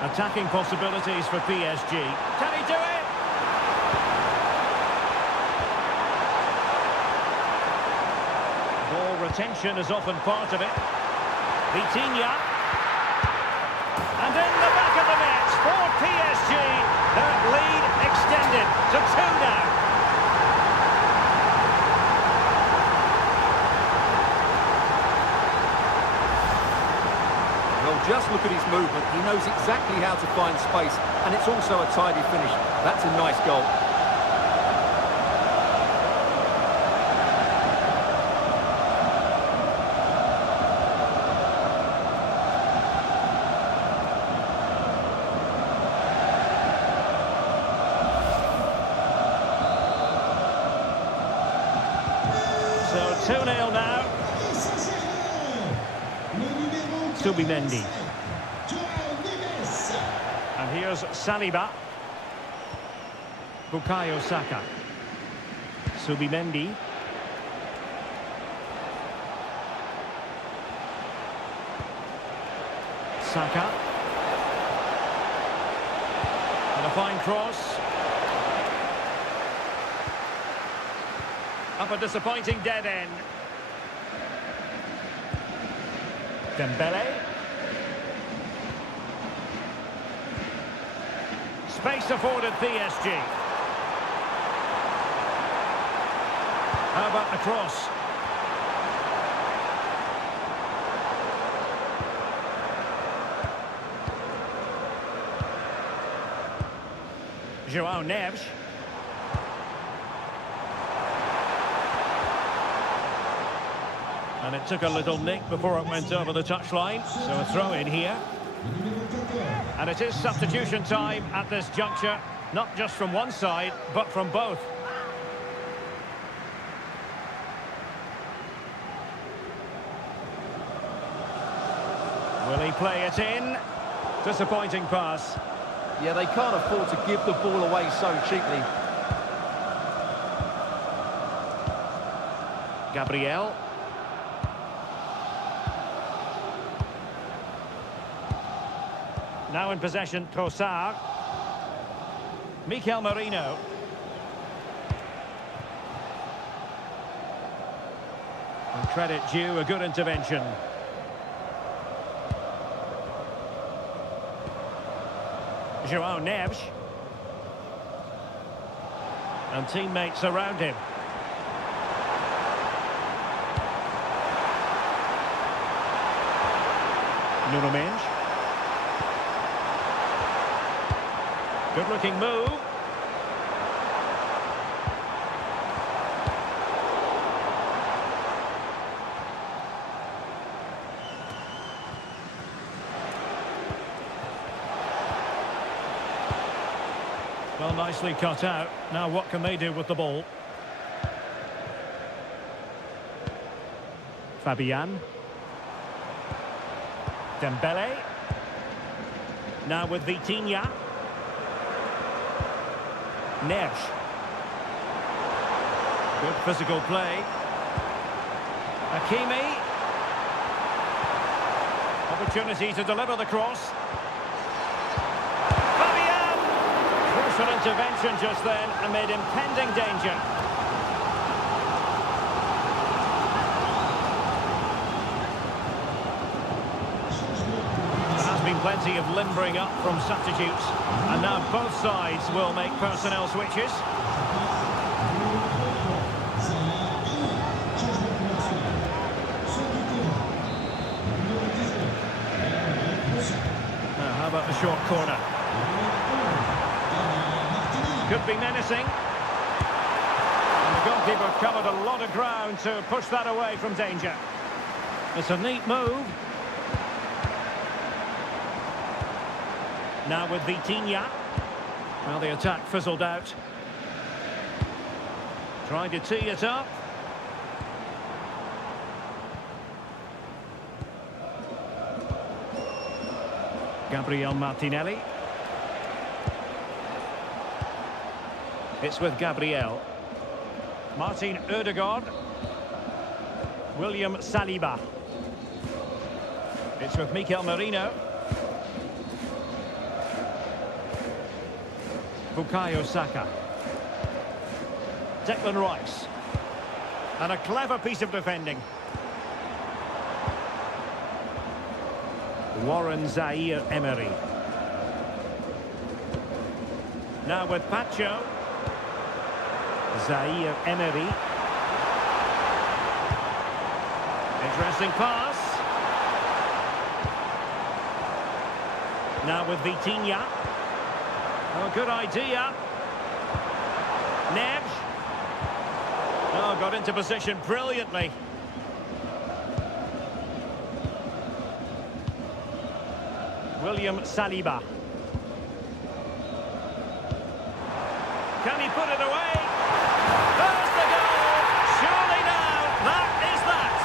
Attacking possibilities for PSG. Can he do it? Ball retention is often part of it. Vitinha. And in the back of the net for PSG. That lead extended to 2 now. Well, just look at his movement. He knows exactly how to find space, and it's also a tidy finish. That's a nice goal. So 2-0 now. Subimendi. And here's Saliba. Bukayo Saka. Subimendi. Saka. And a fine cross. Up a disappointing dead end. Dembele. Space afforded PSG. How about the cross? João Neves. And it took a little nick before it went over the touchline. So a throw in here. And it is substitution time at this juncture. Not just from one side, but from both. Will he play it in? Disappointing pass. Yeah, they can't afford to give the ball away so cheaply. Gabriel. Now in possession, Trossard. Mikel Merino. And credit due, a good intervention. João Neves. And teammates around him. Nuno Mendes. Good looking move. Well, nicely cut out. Now what can they do with the ball? Fabian. Dembele. Now with Vitinha. Neves. Good physical play. Hakimi. Opportunity to deliver the cross. An intervention just then amid impending danger. There has been plenty of limbering up from substitutes, and now both sides will make personnel switches. Now, how about the short corner? Could be menacing. And the goalkeeper covered a lot of ground to push that away from danger. It's a neat move. Now with Vitinha. Well, the attack fizzled out. Trying to tee it up. Gabriel Martinelli. It's with Gabriel. Martin Ødegaard. William Saliba. It's with Mikel Merino. Bukayo Saka. Declan Rice. And a clever piece of defending. Warren Zaïre-Emery. Now with Pacho. Zaïre-Emery. Interesting pass. Now with Vitinha. Oh, good idea. Neves. Oh, got into position brilliantly. William Saliba. Can he put it away? There's the goal! Surely now, that is that!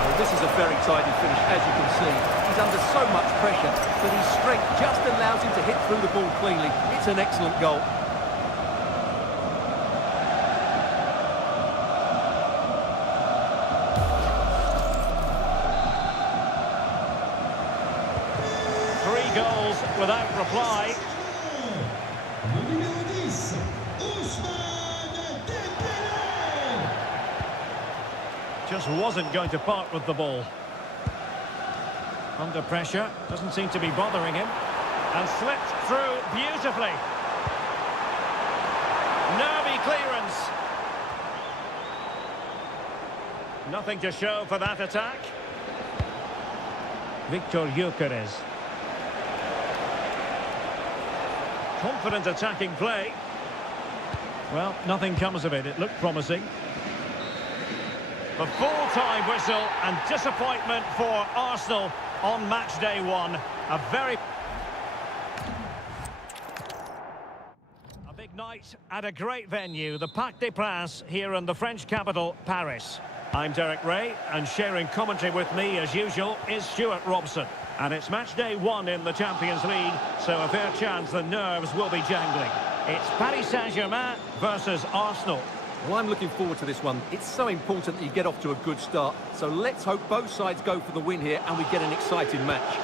Well, this is a very tidy finish, as you can see. He's under so much pressure, but his strength just allows him to hit through the ball cleanly. It's an excellent goal. Three goals without reply. Just wasn't going to part with the ball. Under pressure, doesn't seem to be bothering him. And slipped through beautifully. Nervy clearance. Nothing to show for that attack. Victor Gyökeres. Confident attacking play. Well, nothing comes of it. It looked promising. The full-time whistle and disappointment for Arsenal on match day one. A big night at a great venue, the Parc des Princes here in the French capital, Paris. I'm Derek Ray, and sharing commentary with me, as usual, is Stuart Robson. And it's match day one in the Champions League, so a fair chance the nerves will be jangling. It's Paris Saint-Germain versus Arsenal. Well, I'm looking forward to this one. It's so important that you get off to a good start. So let's hope both sides go for the win here and we get an exciting match.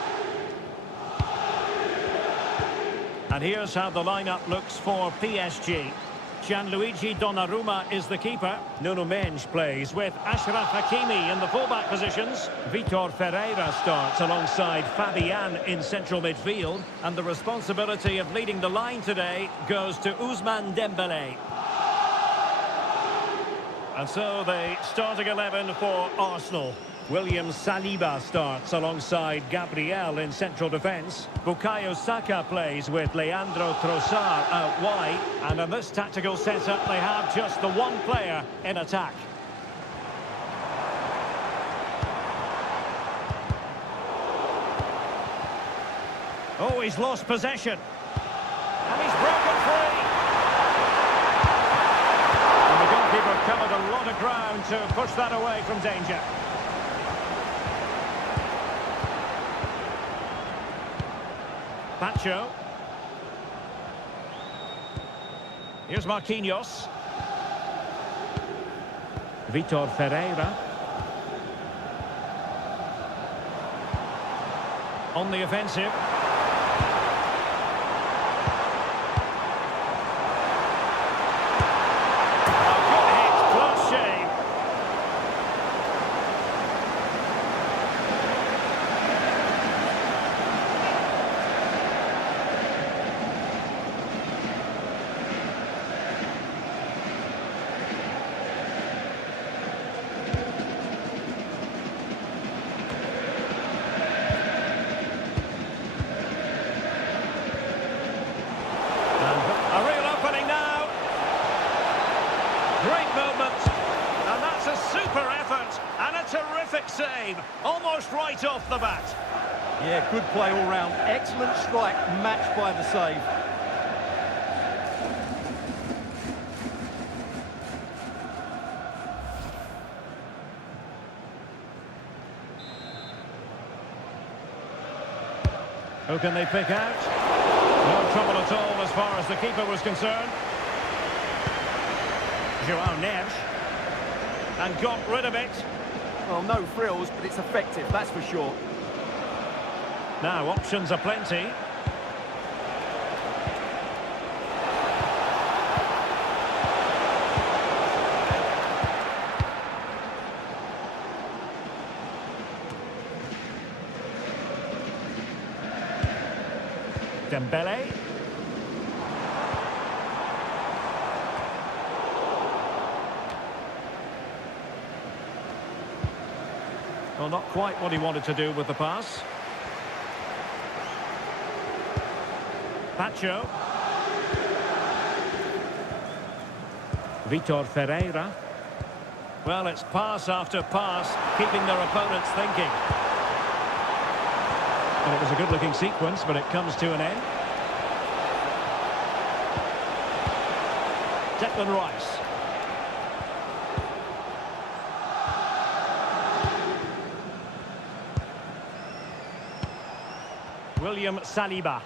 And here's how the lineup looks for PSG. Gianluigi Donnarumma is the keeper. Nuno Mendes plays with Achraf Hakimi in the fullback positions. Vitor Ferreira starts alongside Fabian in central midfield. And the responsibility of leading the line today goes to Ousmane Dembélé. And so the starting 11 for Arsenal. William Saliba starts alongside Gabriel in central defence. Bukayo Saka plays with Leandro Trossard out wide. And in this tactical setup, they have just the one player in attack. Oh, he's lost possession. And he's broken free. And the goalkeeper covered a lot of ground to push that away from danger. Pacho. Here's Marquinhos. Vitor Ferreira. On the offensive. A good hit, close shave. Great movement, and that's a super effort, and a terrific save, almost right off the bat. Yeah, good play all round. Excellent strike, matched by the save. Who can they pick out? No trouble at all as far as the keeper was concerned. Joao Neves, and got rid of it. Well, no frills, but it's effective, that's for sure. Now, options are plenty. Dembélé. Well, not quite what he wanted to do with the pass. Pacho. Vitor Ferreira. Well, it's pass after pass, keeping their opponents thinking. And it was a good-looking sequence, but it comes to an end. Declan Rice. William Saliba.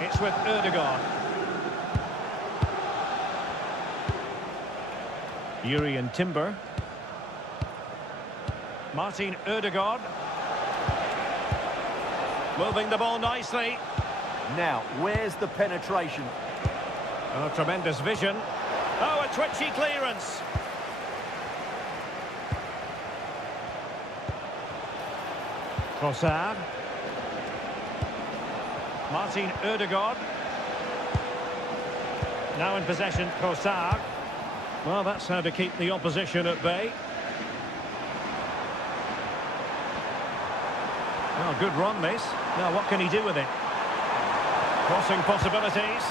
It's with Ødegaard. Jurriën Timber. Martin Ødegaard. Moving the ball nicely. Now, where's the penetration? Oh, tremendous vision. Oh, a twitchy clearance. Trossard. Martin Ødegaard. Now in possession, Kossar. Well, that's how to keep the opposition at bay. Well, good run, this. Now, what can he do with it? Crossing possibilities.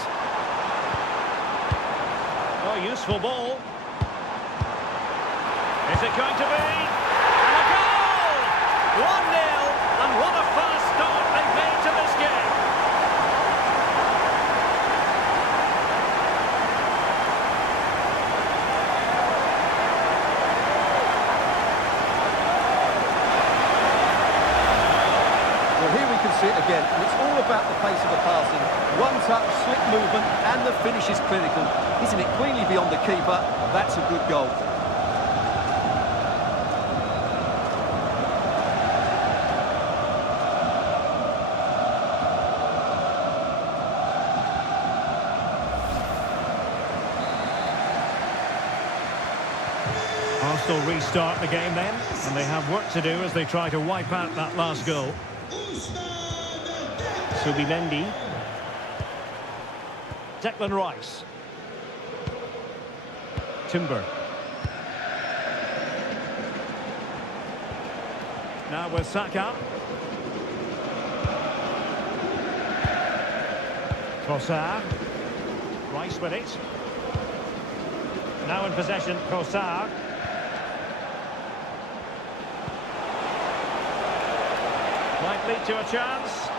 Oh, useful ball. Is it going to be? And a goal! 1-0, and what a fast start they've made to this game. Well, here we can see it again, and it's all about the pace of the passing. One touch, slick movement, and the finish is clinical. Hitting it cleanly beyond the keeper, that's a good goal. Arsenal restart the game then, and they have work to do as they try to wipe out that last goal. Subimendi. Declan Rice. Timber. Now with Saka. Kossar. Rice with it. Now in possession, Kossar. Might lead to a chance.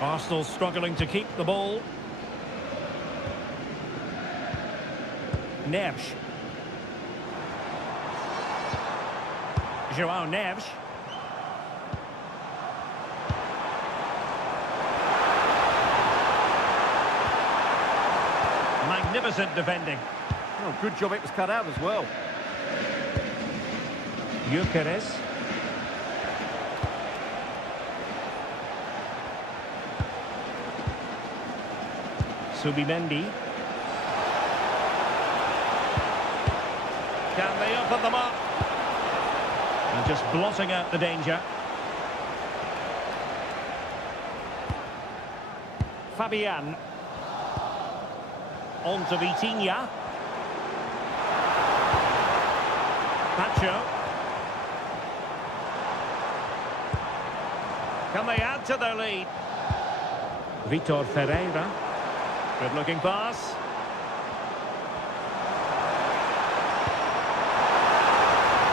Arsenal struggling to keep the ball. Neves. João Neves. Magnificent defending. Oh, good job it was cut out as well. Gyökeres. Subimendi. Can they open them up? And just blotting out the danger. Fabian. On to Vitinha. Pacho. Can they add to their lead? Vitor Ferreira. Good looking pass.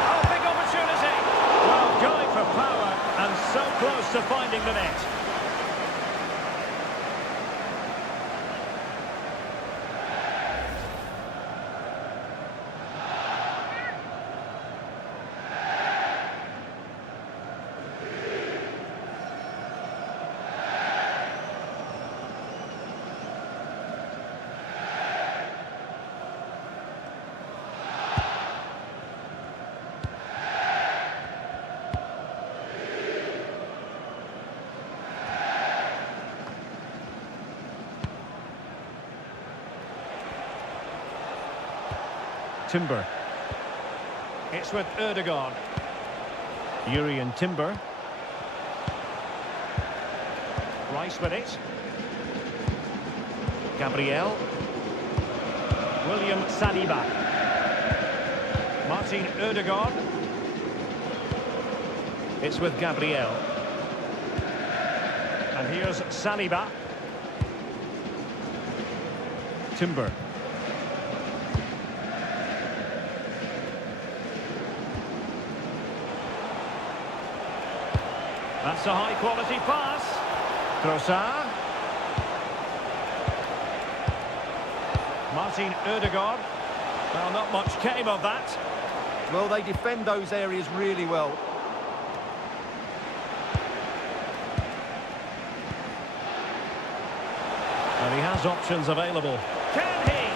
Oh, big opportunity. Well, going for power and so close to finding the net. Timber. It's with Ødegaard. Jurriën Timber. Rice with it. Gabriel. William Saliba. Martin Ødegaard. It's with Gabriel. And here's Saliba. Timber. That's a high-quality pass. Trossard. Martin Ødegaard. Well, not much came of that. Well, they defend those areas really well. And he has options available. Can he?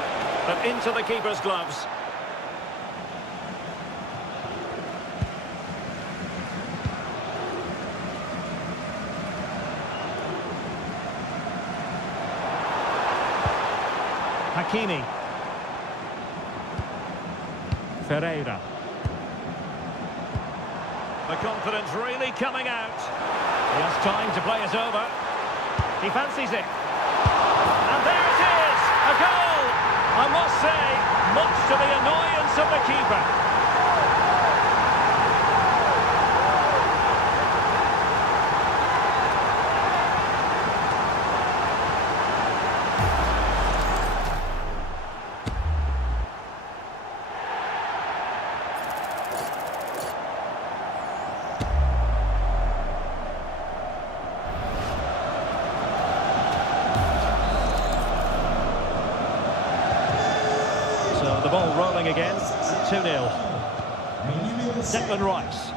But into the keeper's gloves. Hakimi. The confidence really coming out. He has time to play it over. He fancies it. And there it is! A goal! I must say, much to the annoyance of the keeper. So the ball rolling again, 2-0. Declan Rice.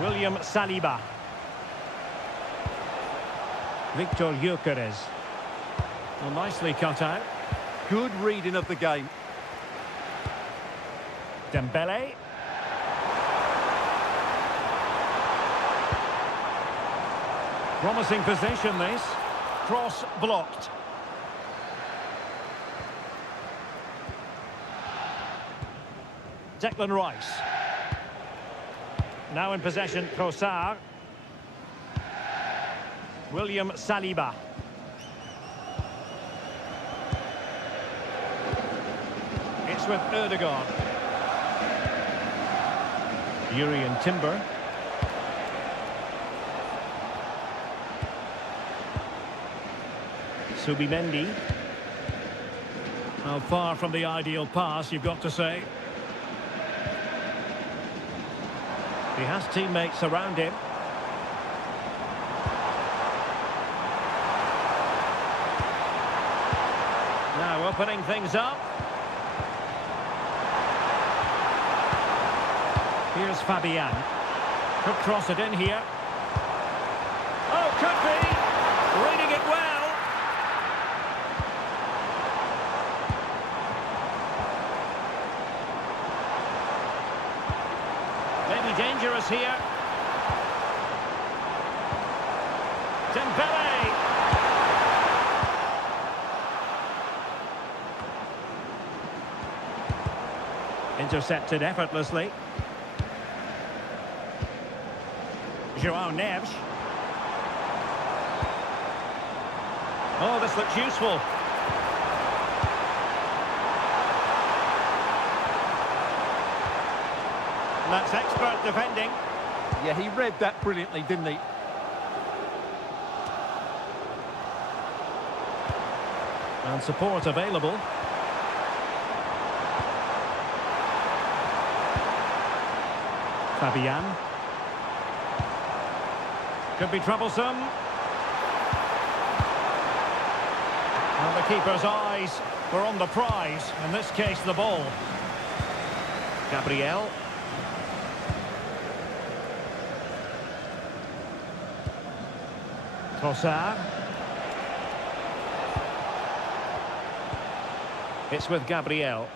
William Saliba. Victor Gyökeres. Well, nicely cut out. Good reading of the game. Dembele. Promising possession this. Cross blocked. Declan Rice. Now in possession, Trossard. William Saliba. It's with Ødegaard. Jurriën Timber. Subimendi. How far from the ideal pass, you've got to say. He has teammates around him. Now opening things up. Here's Fabian. Could cross it in here. Oh, could be. Reading it well. Maybe dangerous here. Dembele. Intercepted effortlessly. João Neves. Oh, this looks useful. That's expert defending. Yeah, he read that brilliantly, didn't he? And support available. Fabian. Could be troublesome. Well, the keeper's eyes were on the prize, in this case the ball. Gabriel. Trossard. It's with Gabriel.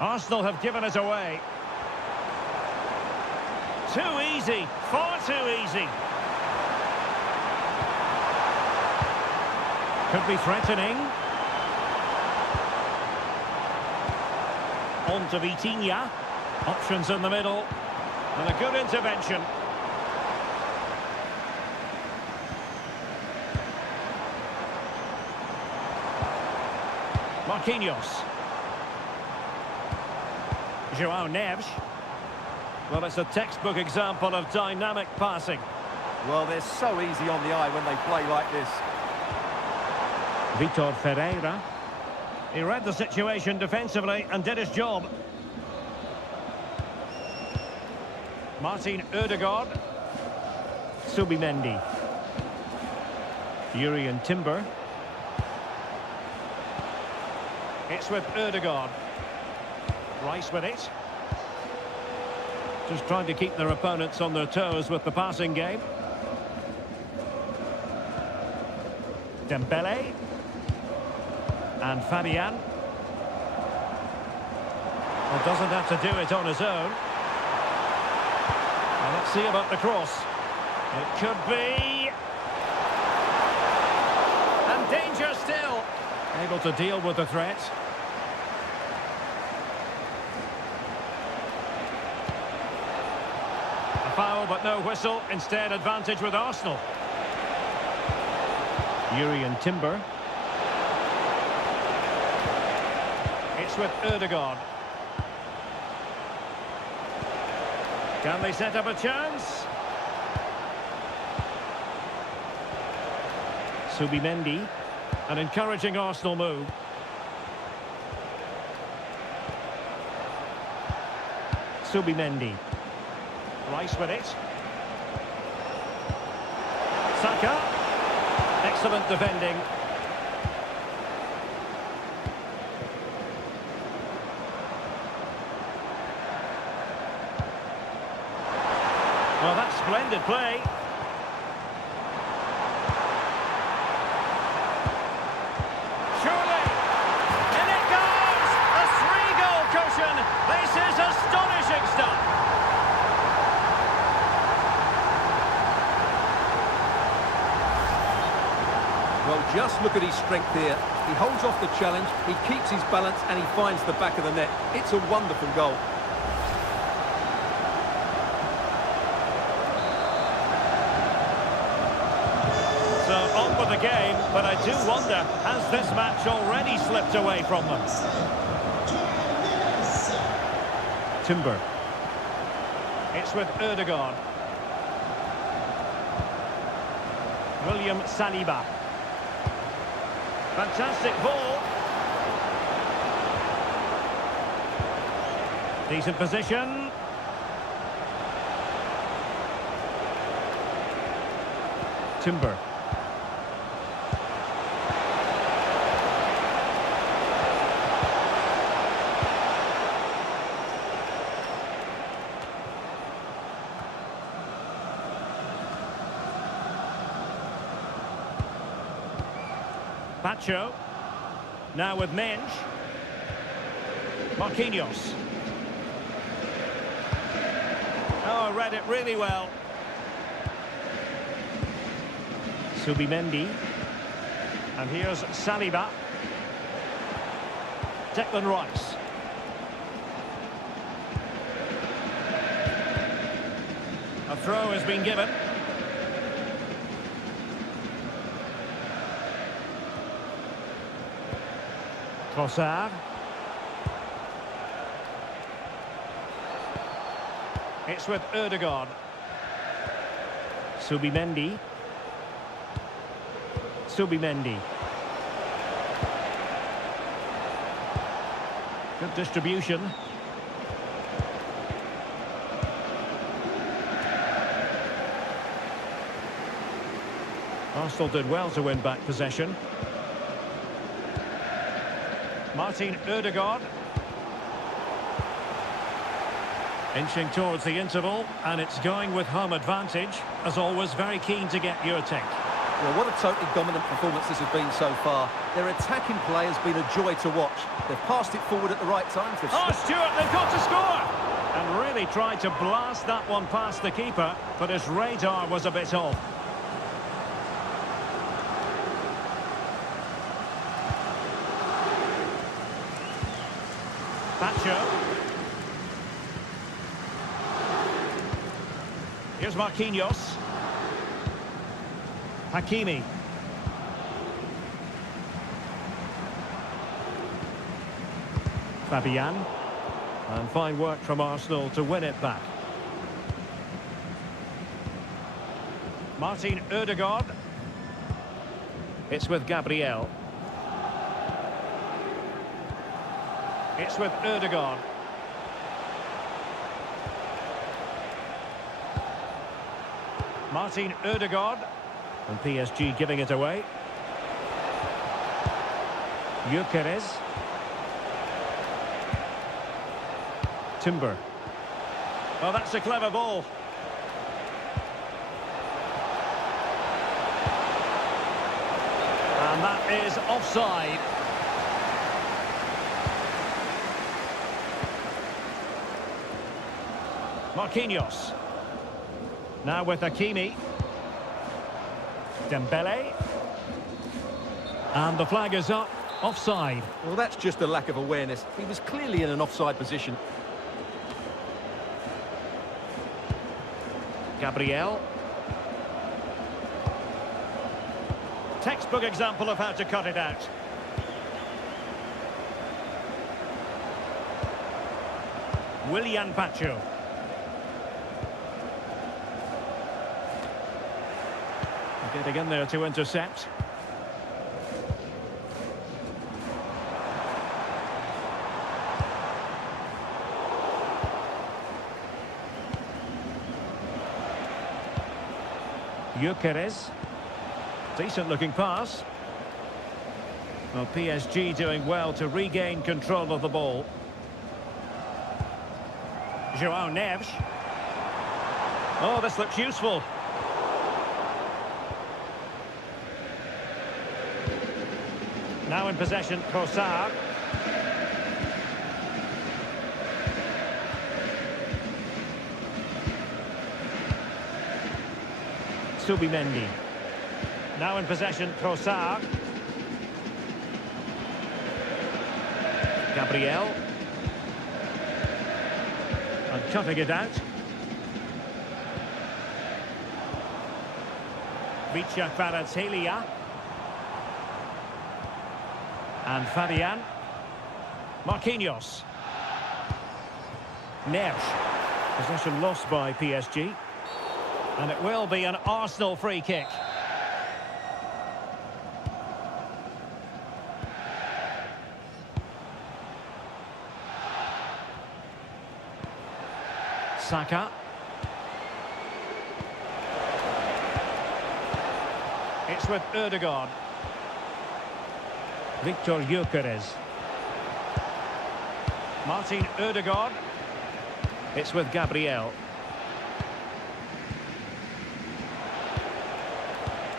Arsenal have given it away. Too easy, far too easy. Could be threatening. On to Vitinha. Options in the middle. And a good intervention. Marquinhos. João Neves. Well, it's a textbook example of dynamic passing. Well, they're so easy on the eye when they play like this. Vitor Ferreira. He read the situation defensively and did his job. Martin Ødegaard. Subimendi. Jurriën Timber. It's with Ødegaard. Rice with it. Just trying to keep their opponents on their toes with the passing game. Dembele. And Fabian. Well, doesn't have to do it on his own. Well, let's see about the cross. It could be. And danger still. Able to deal with the threat. foul, but no whistle. Instead, advantage with Arsenal. Yuri Timber. It's with Ødegaard. Can they set up a chance? Subimendi. An encouraging Arsenal move. Subimendi. Rice with it. Saka. Excellent defending. Well, that's splendid play. Surely. In it goes! A 3-goal cushion. This is astonishing stuff. Well, just look at his strength here. He holds off the challenge, he keeps his balance, and he finds the back of the net. It's a wonderful goal. So on with the game, but I do wonder, has this match already slipped away from them? Timber. It's with Ødegaard. William Saliba. Fantastic ball. Decent position. Timber. Pacho. Now with Mensch. Marquinhos. Oh, read it really well. Subimendi. And here's Saliba. Declan Rice. A throw has been given. Trossard. It's with Ødegaard. Subimendi. Subimendi. Good distribution. Arsenal did well to win back possession. Martin Ødegaard. Inching towards the interval, and it's going with home advantage. As always, very keen to get your take. Well, what a totally dominant performance this has been so far. Their attacking play has been a joy to watch. They've passed it forward at the right times. Oh, Stuart, they've got to score! And really tried to blast that one past the keeper, but his radar was a bit off. Pacho. Here's Marquinhos. Hakimi. Fabian. And fine work from Arsenal to win it back. Martin Ødegaard. It's with Gabriel. It's with Ødegaard. Martin Ødegaard. And PSG giving it away. Gyökeres. Timber. Oh, that's a clever ball. And that is offside. Marquinhos. Now with Hakimi. Dembele. And the flag is up. Offside. Well, that's just a lack of awareness. He was clearly in an offside position. Gabriel. Textbook example of how to cut it out. Willian Pacho. Getting in there to intercept. Gyökeres. Decent looking pass. Well, PSG doing well to regain control of the ball. João Neves. Oh, this looks useful. Now in possession, Trossard. Subimendi. Now in possession, Trossard. Gabriel. And cutting it out. Vicha Kvaratskhelia. And Fabian. Marquinhos. Neves. Possession lost by PSG. And it will be an Arsenal free kick. Saka. It's with Ødegaard. Victor Gyökeres. Martin Ødegaard. It's with Gabriel.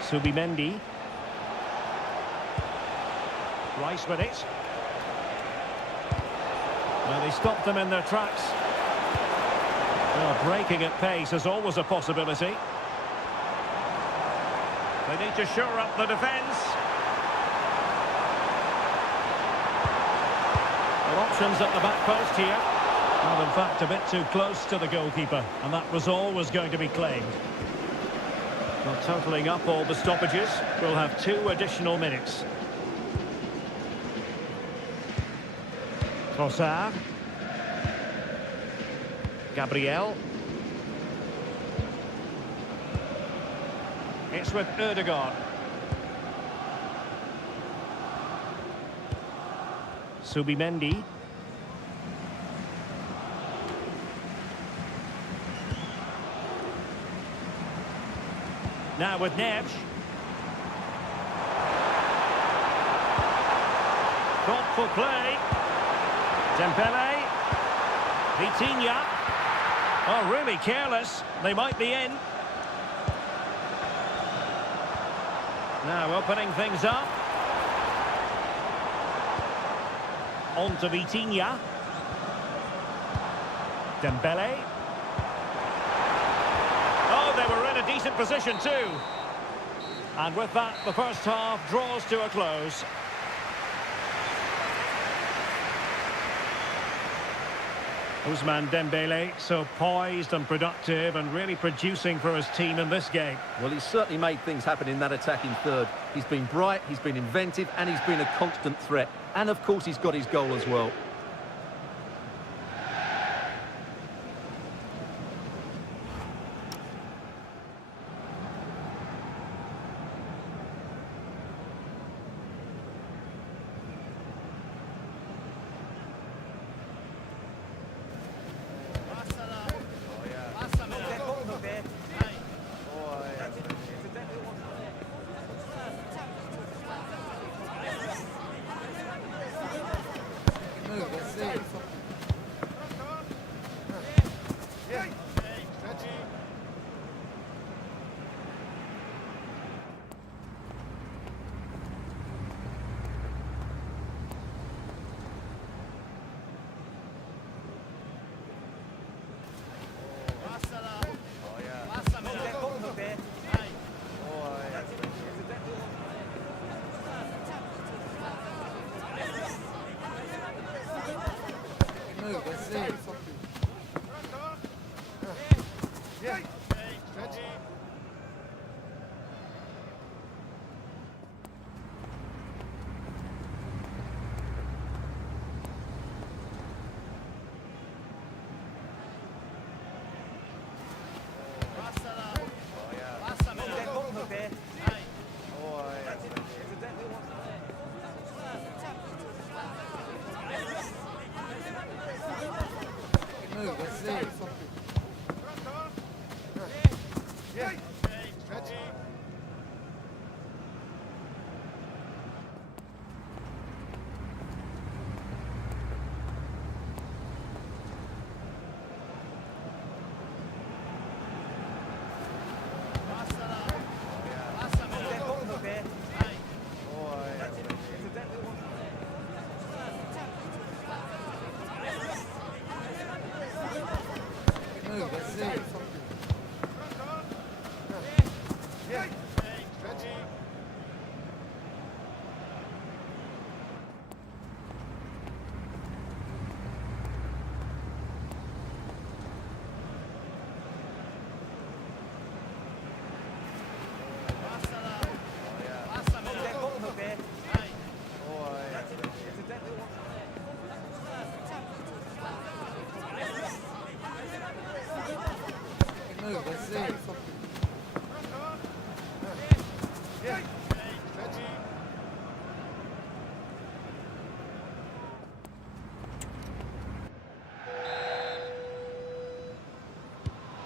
Subimendi. Rice with it. Well, they stopped them in their tracks. Well, breaking at pace is always a possibility. They need to shore up the defence. Well, options at the back post here. Well, in fact, a bit too close to the goalkeeper, and that was always going to be claimed. Well, totalling up all the stoppages, we'll have 2 additional minutes. Trossard. Gabriel. It's with Ødegaard. Subimendi. Now with Neves. Thoughtful play. Dembele. Vitinha. Oh, really careless. They might be in. Now opening things up. On to Vitinha. Dembele. Oh, they were in a decent position too. And with that, the first half draws to a close. Ousmane Dembele, so poised and productive and really producing for his team in this game. Well, he's certainly made things happen in that attacking third. He's been bright, he's been inventive, and he's been a constant threat. And, of course, he's got his goal as well.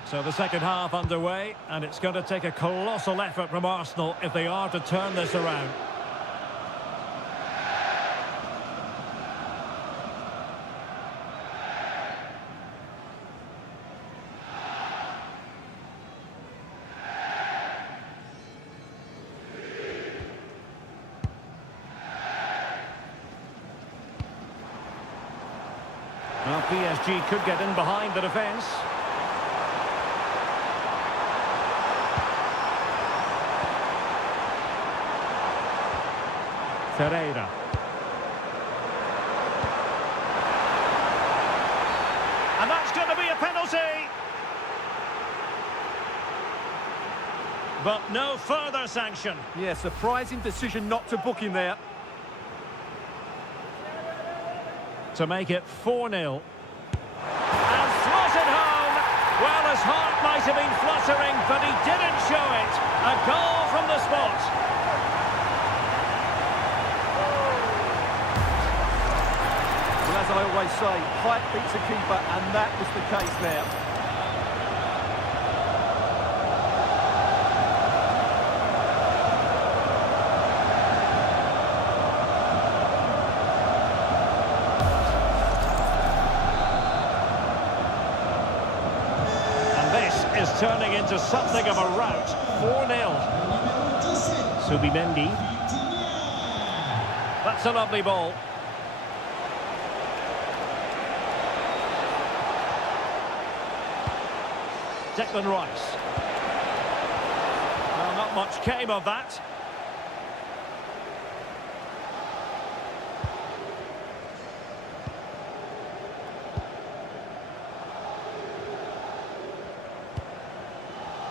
So the second half underway, and it's going to take a colossal effort from Arsenal if they are to turn this around. Well, PSG could get in behind the defence. Ferreira. And that's going to be a penalty. But no further sanction. Yeah, surprising decision not to book him there. To make it 4-0. And slotted home. Well, his heart might have been fluttering, but he didn't show it. A goal from the spot. Well, as I always say, height beats a keeper, and that was the case there. And this is turning into something of a rout. 4-0. Subimendi. That's a lovely ball. Declan Rice. Well, not much came of that.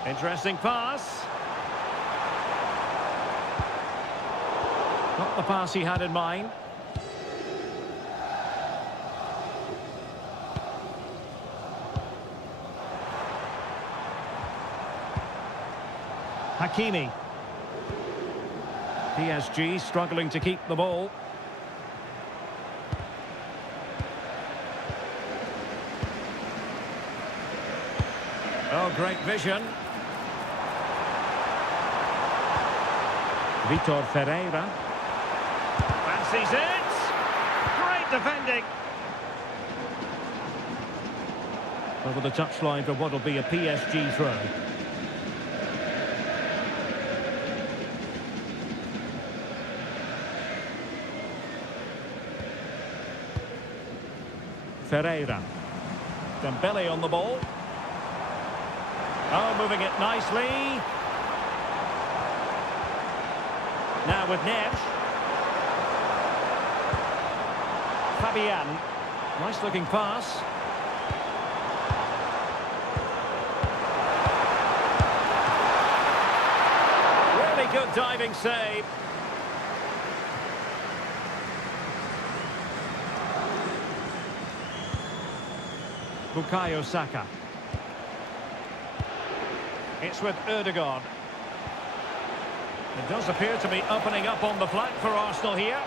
Interesting pass. Not the pass he had in mind. Hakimi. PSG struggling to keep the ball. Oh, great vision. Vitor Ferreira. Fancies it. Great defending. Over the touchline for what will be a PSG throw. Ferreira. Dembele on the ball. Oh, moving it nicely. Now with Neves. Fabian. Nice looking pass. Really good diving save. Bukayo Saka. It's with Ødegaard. It does appear to be opening up on the flank for Arsenal here.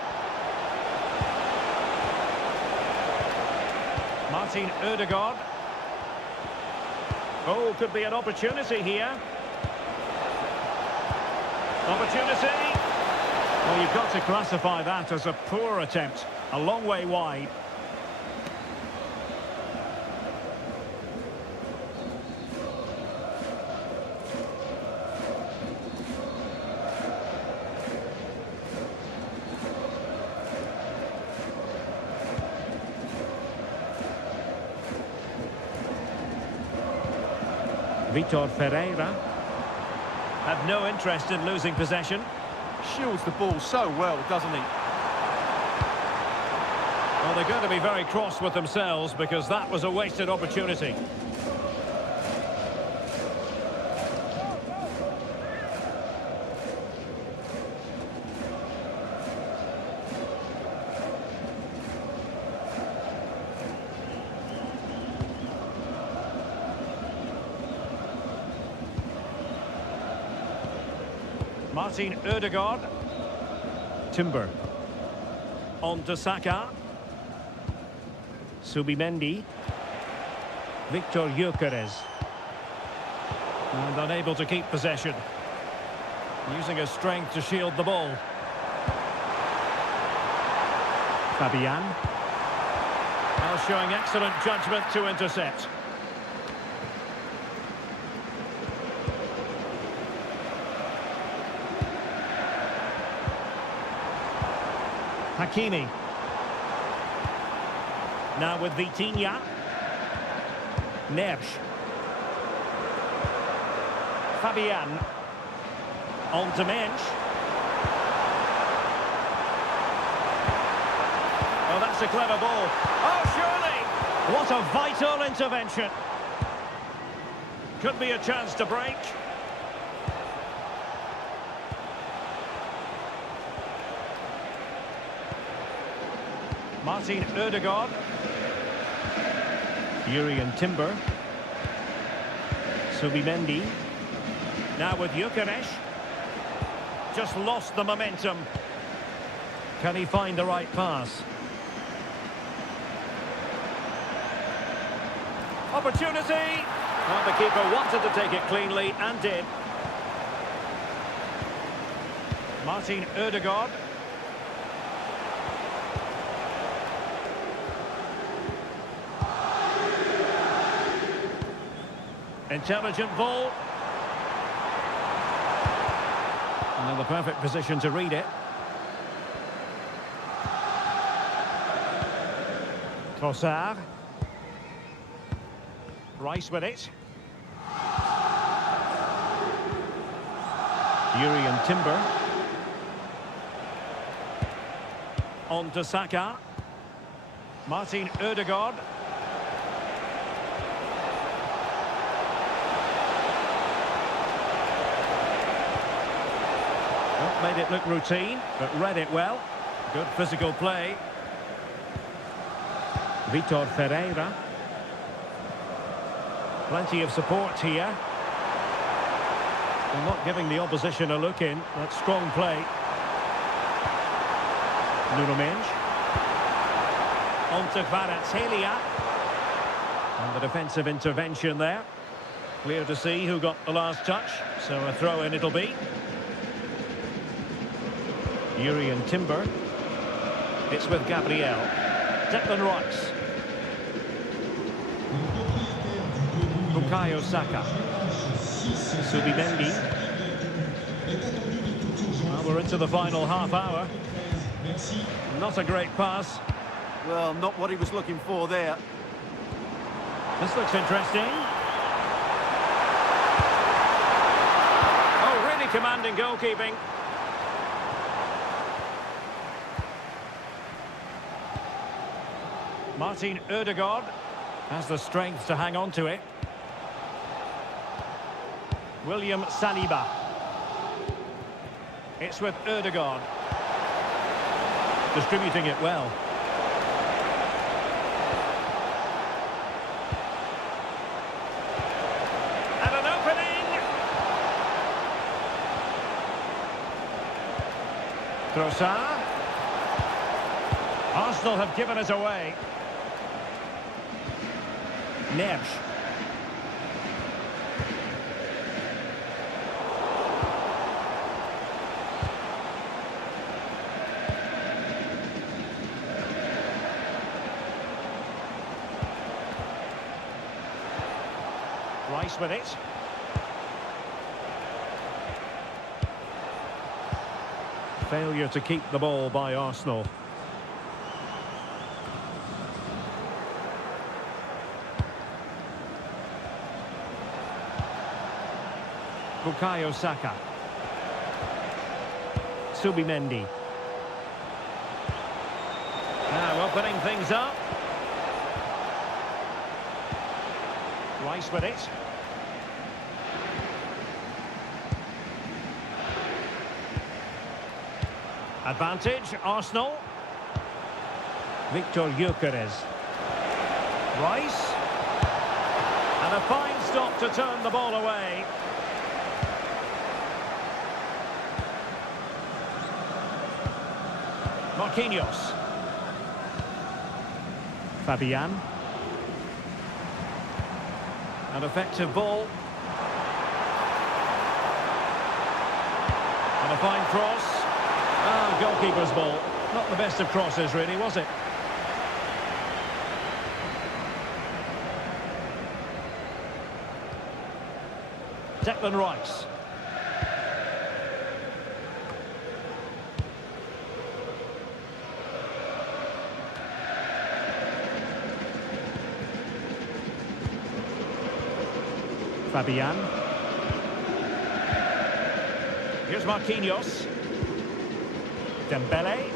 Martin Ødegaard. Oh, could be an opportunity here. Opportunity. Well, you've got to classify that as a poor attempt. A long way wide. Vitor Ferreira had no interest in losing possession. Shields the ball so well, doesn't he? Well, they're going to be very cross with themselves because that was a wasted opportunity. Martin Ødegaard. Timber. On to Saka. Subimendi. Victor Gyökeres. And unable to keep possession. Using his strength to shield the ball. Fabian. Now showing excellent judgment to intercept. Hakimi. Now with Vitinha. Neves. Fabian. On to Mensch. Oh, that's a clever ball. Oh, surely! What a vital intervention. Could be a chance to break. Martin Ødegaard. Jurriën Timber. Subimendi. Now with Gyökeres. Just lost the momentum. Can he find the right pass? Opportunity! Well, the keeper wanted to take it cleanly and did. Martin Ødegaard. Intelligent ball. And in the perfect position to read it. Trossard. Rice with it. Jurriën Timber. On to Saka. Martin Ødegaard. Made it look routine, but read it well. Good physical play. Vitor Ferreira. Plenty of support here. They're not giving the opposition a look in. That's strong play. Nuno Mendes. On to Kvaratskhelia. And the defensive intervention there. Clear to see who got the last touch. So a throw-in it'll be. Jurriën Timber. It's with Gabriel. Declan Rice. Bukayo Saka. Subimendi. Well, we're into the final half hour. Not a great pass. Well, not what he was looking for there. This looks interesting. Oh, really commanding goalkeeping. Martin Ødegaard has the strength to hang on to it. William Saliba. It's with Ødegaard. Distributing it well. And an opening! Trossard. Arsenal have given us away. Neves. Rice with it. Failure to keep the ball by Arsenal. Bukayo Saka. Subimendi. Now opening things up. Rice with it. Advantage, Arsenal. Victor Gyökeres. Rice. And a fine stop to turn the ball away. Marquinhos. Fabian. An effective ball. And a fine cross. Ah, goalkeeper's ball. Not the best of crosses, really, was it? Declan Rice. Fabian. Here's Marquinhos. Dembele.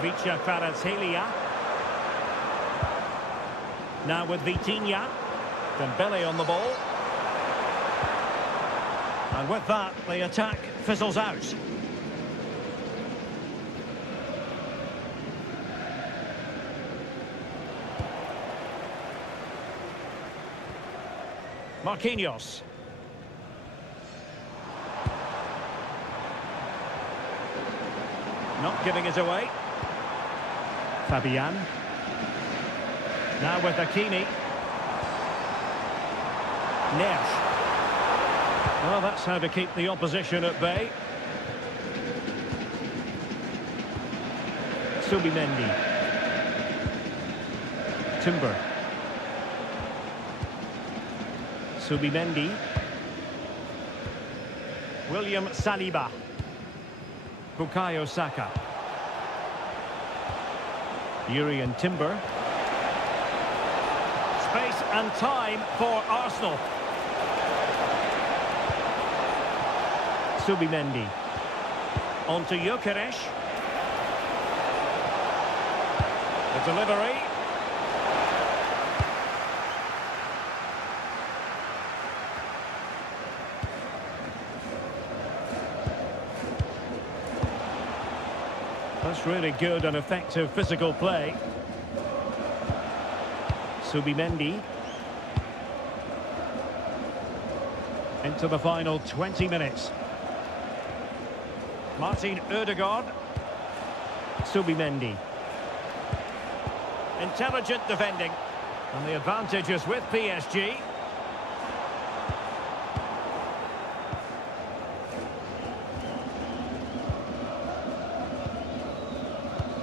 Vicha Kvaratskhelia. Now with Vitinha. Dembele on the ball. And with that, the attack fizzles out. Marquinhos. Not giving it away. Fabian. Now with Hakimi. Nesh. Well, that's how to keep the opposition at bay. Subimendi. Timber. Subimendi. William Saliba. Bukayo Saka. Yuri and Timber. Space and time for Arsenal. Subimendi. On to Gyökeres. The delivery. That's really good and effective physical play. Subimendi. Into the final 20 minutes. Martin Ødegaard. Subimendi. Intelligent defending. And the advantage is with PSG.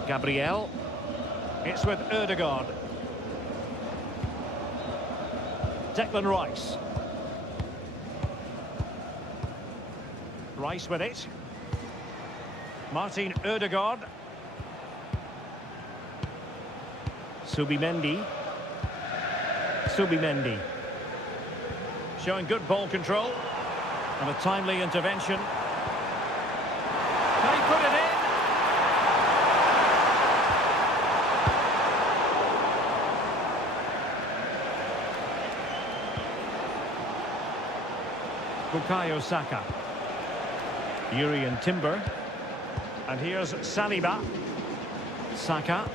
Gabriel. It's with Ødegaard. Declan Rice. Rice with it. Martin Ødegaard. Subimendi. Subimendi. Showing good ball control. And a timely intervention. Can he put it in? Bukayo Saka. Yuri and Timber. And here's Saliba. Saka.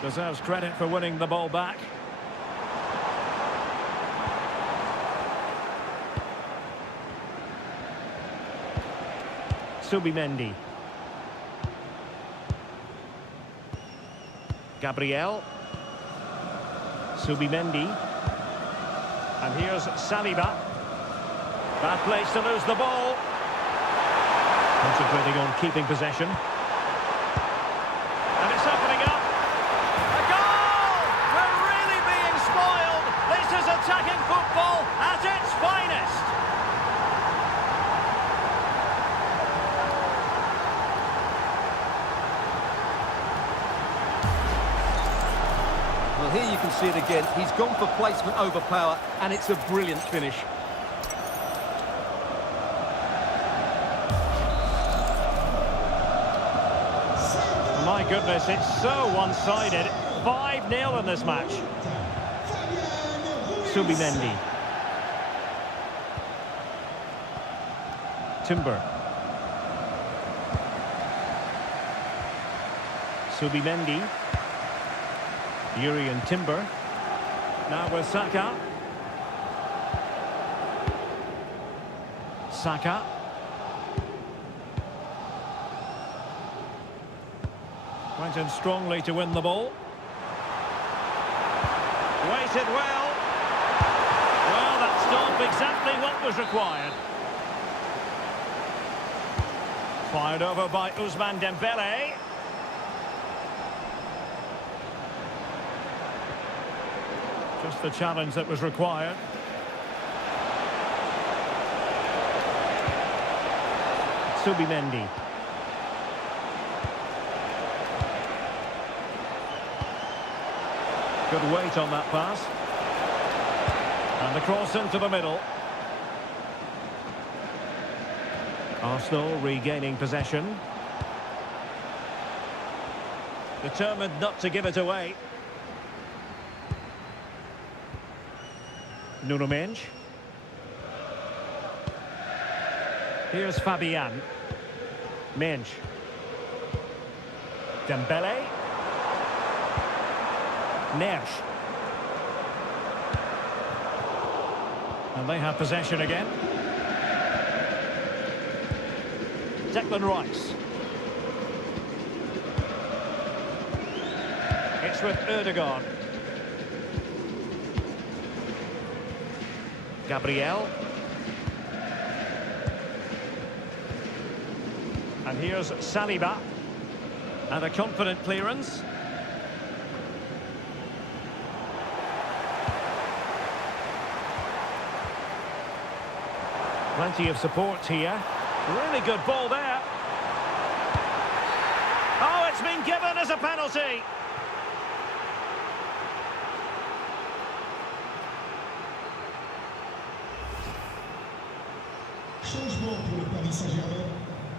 Deserves credit for winning the ball back. Subimendi. Gabriel. Subimendi. And here's Saliba. Bad place to lose the ball. Concentrating on keeping possession. And it's opening up. A goal! We're really being spoiled. This here you can see it again. He's gone for placement over power, and it's a brilliant finish. My goodness, it's so one-sided. 5-0 in this match. Subimendi. Timber. Subimendi. Yuri and Timber. Now with Saka. Saka. Went in strongly to win the ball. Waited well. Well, that stopped exactly what was required. Fired over by Ousmane Dembele. Just the challenge that was required. Subimendi. Good weight on that pass. And the cross into the middle. Arsenal regaining possession. Determined not to give it away. Nuno Mendes. Here's Fabian. Mendes. Dembele. Neres. And they have possession again. Declan Rice. It's with Ødegaard. Gabriel. And here's Saliba. And a confident clearance. Plenty of support here. Really good ball there. Oh, it's been given as a penalty. Changement pour le Paris Saint-Germain.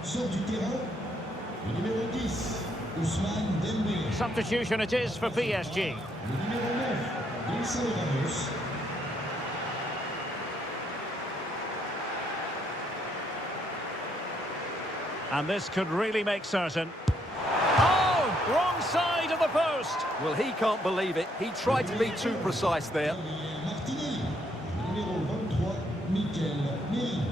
Sort du terrain, le numéro 10, Ousmane Dembélé. Substitution it is for PSG. Le numéro 9, Vincent Ramos. And this could really make certain. Oh, wrong side of the post. Well, he can't believe it. He tried to be too precise there. Martinelli. Numéro 23, Mikel Merino.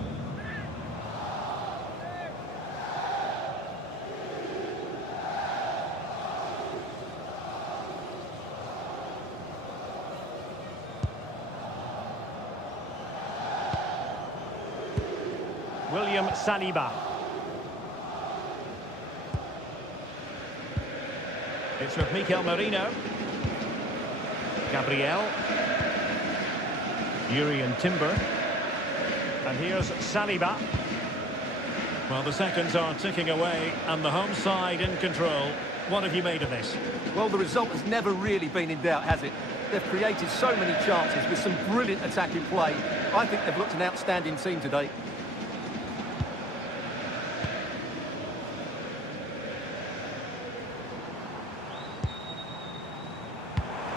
William Saliba. It's with Mikel Merino. Gabriel. Yuri and Timber. And here's Saliba. Well, the seconds are ticking away and the home side in control. What have you made of this? Well, the result has never really been in doubt, has it? They've created so many chances with some brilliant attacking play. I think they've looked an outstanding team today.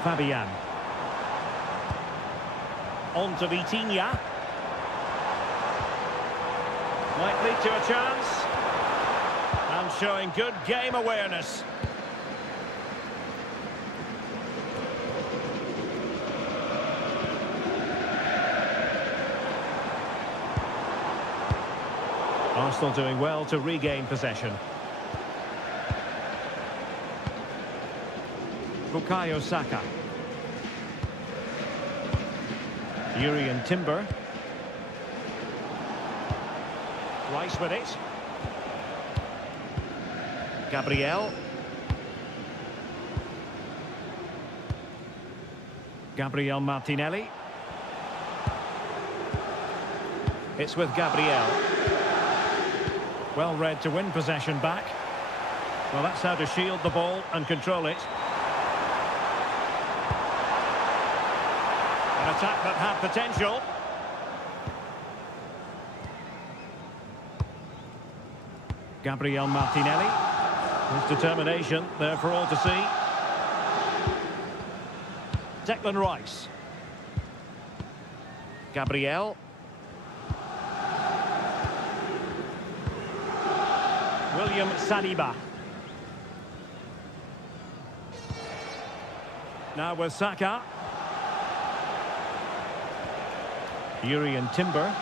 Fabian. On to Vitinha. Might lead to a chance. And showing good game awareness. Arsenal doing well to regain possession. Bukayo Saka. Yuri and Timber. Rice with it. Gabriel. Gabriel Martinelli. It's with Gabriel. Well read to win possession back. Well, that's how to shield the ball and control it. attack that had potential. Gabriel Martinelli. His determination there for all to see. Declan Rice. Gabriel. William Saliba. Now with Saka. Urian Timber.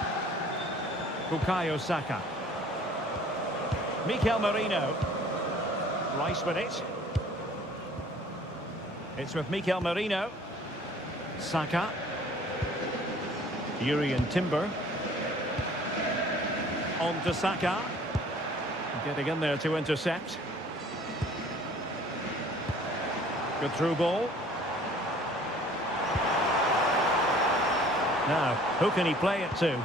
Bukayo Saka. Mikel Merino. Rice with it. It's with Mikel Merino. Saka. Urian Timber. On to Saka. Getting in there to intercept. Good through ball. Now, who can he play it to?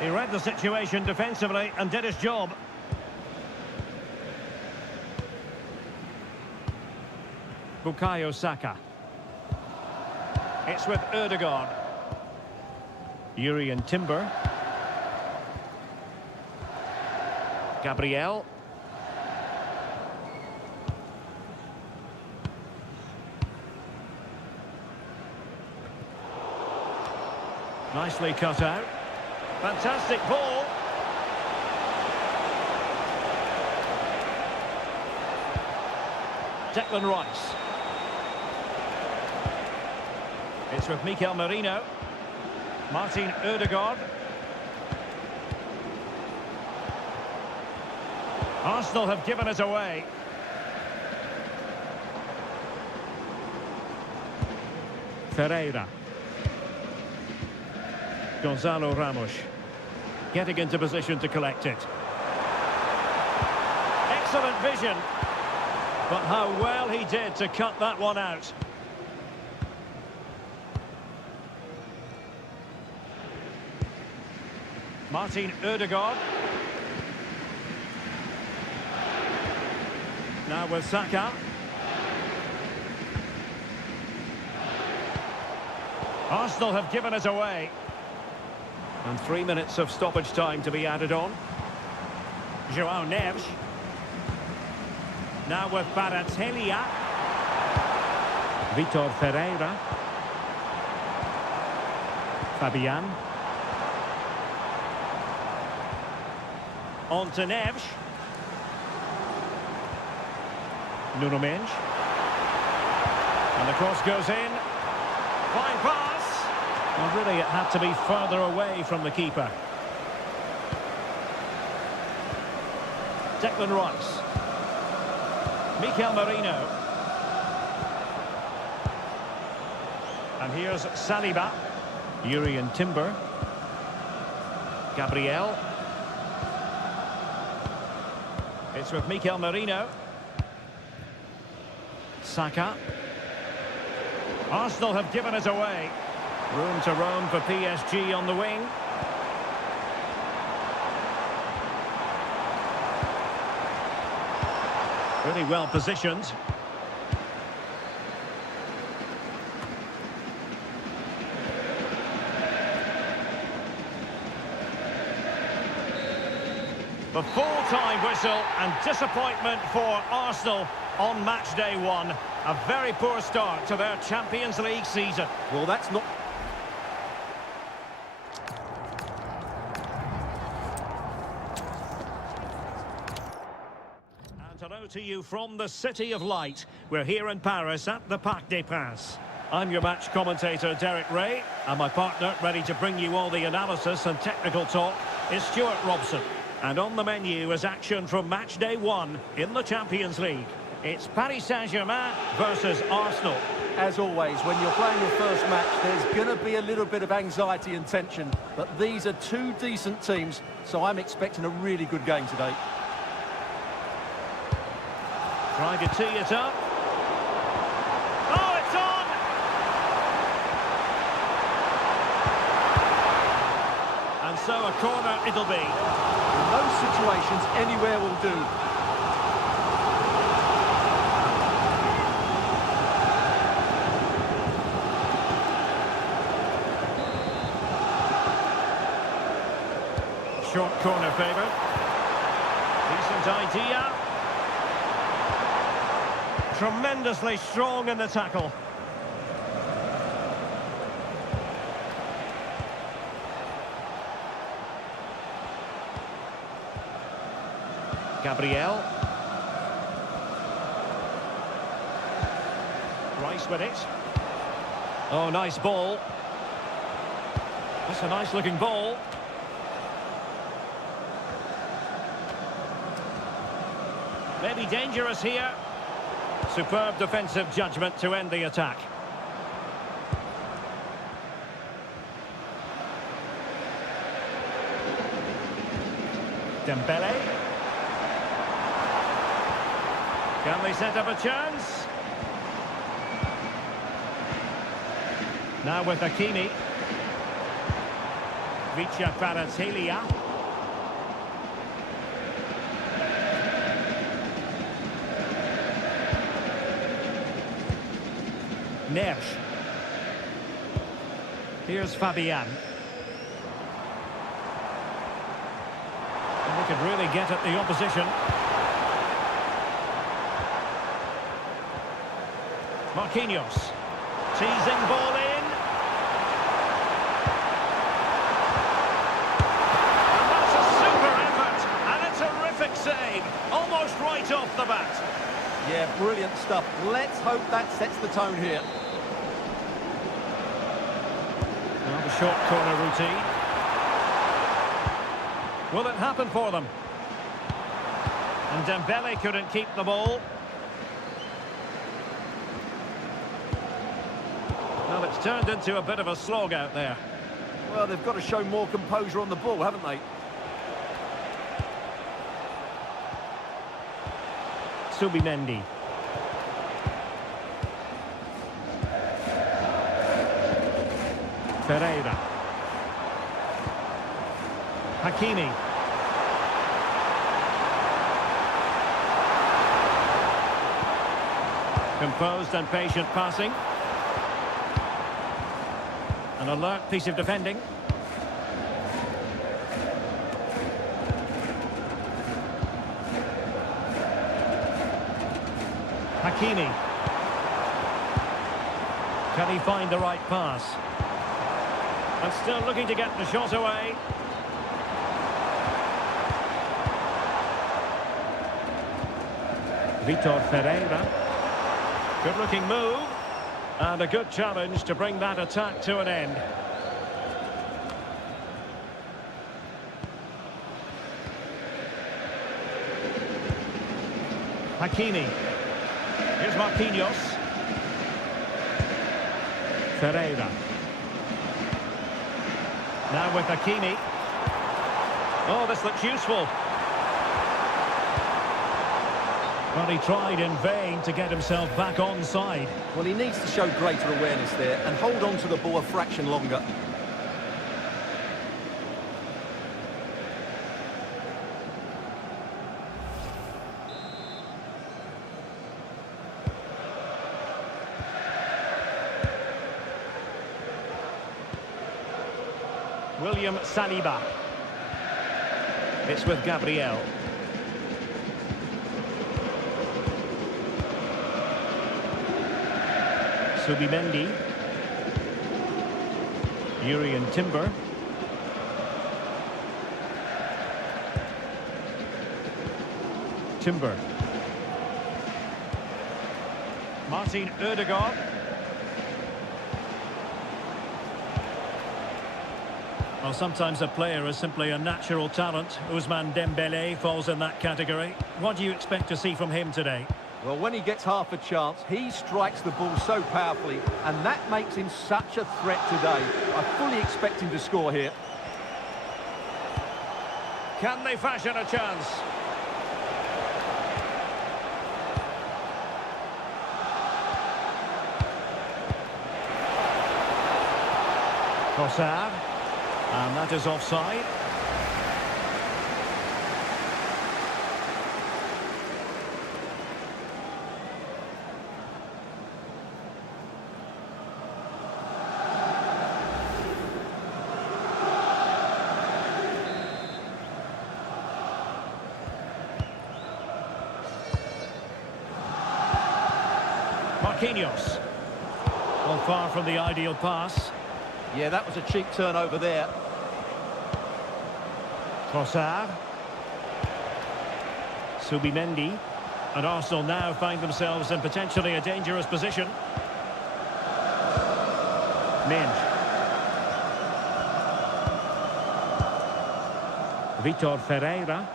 He read the situation defensively and did his job. Bukayo Saka. It's with Ødegaard. Urian Timber. Gabriel. Nicely cut out. Fantastic ball. Declan Rice. It's with Mikel Merino. Martin Ødegaard. Arsenal have given it away. Ferreira. Gonzalo Ramos. Getting into position to collect it. Excellent vision. But how well he did to cut that one out. Martin Ødegaard. Now with Saka. Arsenal have given it away. And 3 minutes of stoppage time to be added on. João Neves. Now with Baratelia. Vitor Ferreira. Fabian. On to Neves. Nuno Mendes. And the cross goes in. Fine pass. Well, really, it had to be further away from the keeper. Declan Rice. Mikel Merino. And here's Saliba. Urian Timber. Gabriel. It's with Mikel Merino. Saka. Arsenal have given it away. Room to roam for PSG on the wing. Really well positioned. The full-time whistle and disappointment for Arsenal on match day one. A very poor start to their Champions League season. Well, that's not... And hello to you from the City of Light. We're here in Paris at the Parc des Princes. I'm your match commentator, Derek Ray, and my partner, ready to bring you all the analysis and technical talk, is Stuart Robson. And on the menu is action from match day one in the Champions League. It's Paris Saint-Germain versus Arsenal. As always, when you're playing your first match, there's going to be a little bit of anxiety and tension. But these are two decent teams, so I'm expecting a really good game today. Trying to tee it up. Oh, it's on! And so a corner it'll be. In those situations, anywhere will do. short corner favoured. Decent idea. Tremendously strong in the tackle. Gabriel. Rice with it. Oh, nice ball. That's a nice looking ball. Maybe dangerous here. Superb defensive judgment to end the attack. Dembele. Can they set up a chance? Now with Hakimi. Vicha Kvaratskhelia. Nersch. Here's Fabian. And they could really get at the opposition. Marquinhos. Teasing ball in. And that's a super effort. And a terrific save. Almost right off the bat. Yeah, brilliant stuff. Let's hope that sets the tone here. Well, the short corner routine. Will it happen for them? And Dembele couldn't keep the ball. Well, it's turned into a bit of a slog out there. Well, they've got to show more composure on the ball, haven't they? Subimendi. Ferreira. Hakimi. Composed and patient passing. An alert piece of defending. Hakimi. Can he find the right pass? And still looking to get the shot away. Vitor Ferreira. Good looking move. And a good challenge to bring that attack to an end. Hakimi. Here's Marquinhos. Ferreira. Now with Hakimi. Oh, this looks useful. Well, he tried in vain to get himself back onside. Well, he needs to show greater awareness there and hold on to the ball a fraction longer. William Saliba. It's with Gabriel. Subimendi. Urian Timber. Timber. Martin Ødegaard. Well, sometimes a player is simply a natural talent. Ousmane Dembele falls in that category. What do you expect to see from him today? Well, when he gets half a chance, he strikes the ball so powerfully, and that makes him such a threat today. I fully expect him to score here. Can they fashion a chance? Trossard. And that is offside. Marquinhos. Well, far from the ideal pass. Yeah, that was a cheap turnover there. Trossard. Subimendi. And Arsenal now find themselves in potentially a dangerous position. Minge. Vitor Ferreira.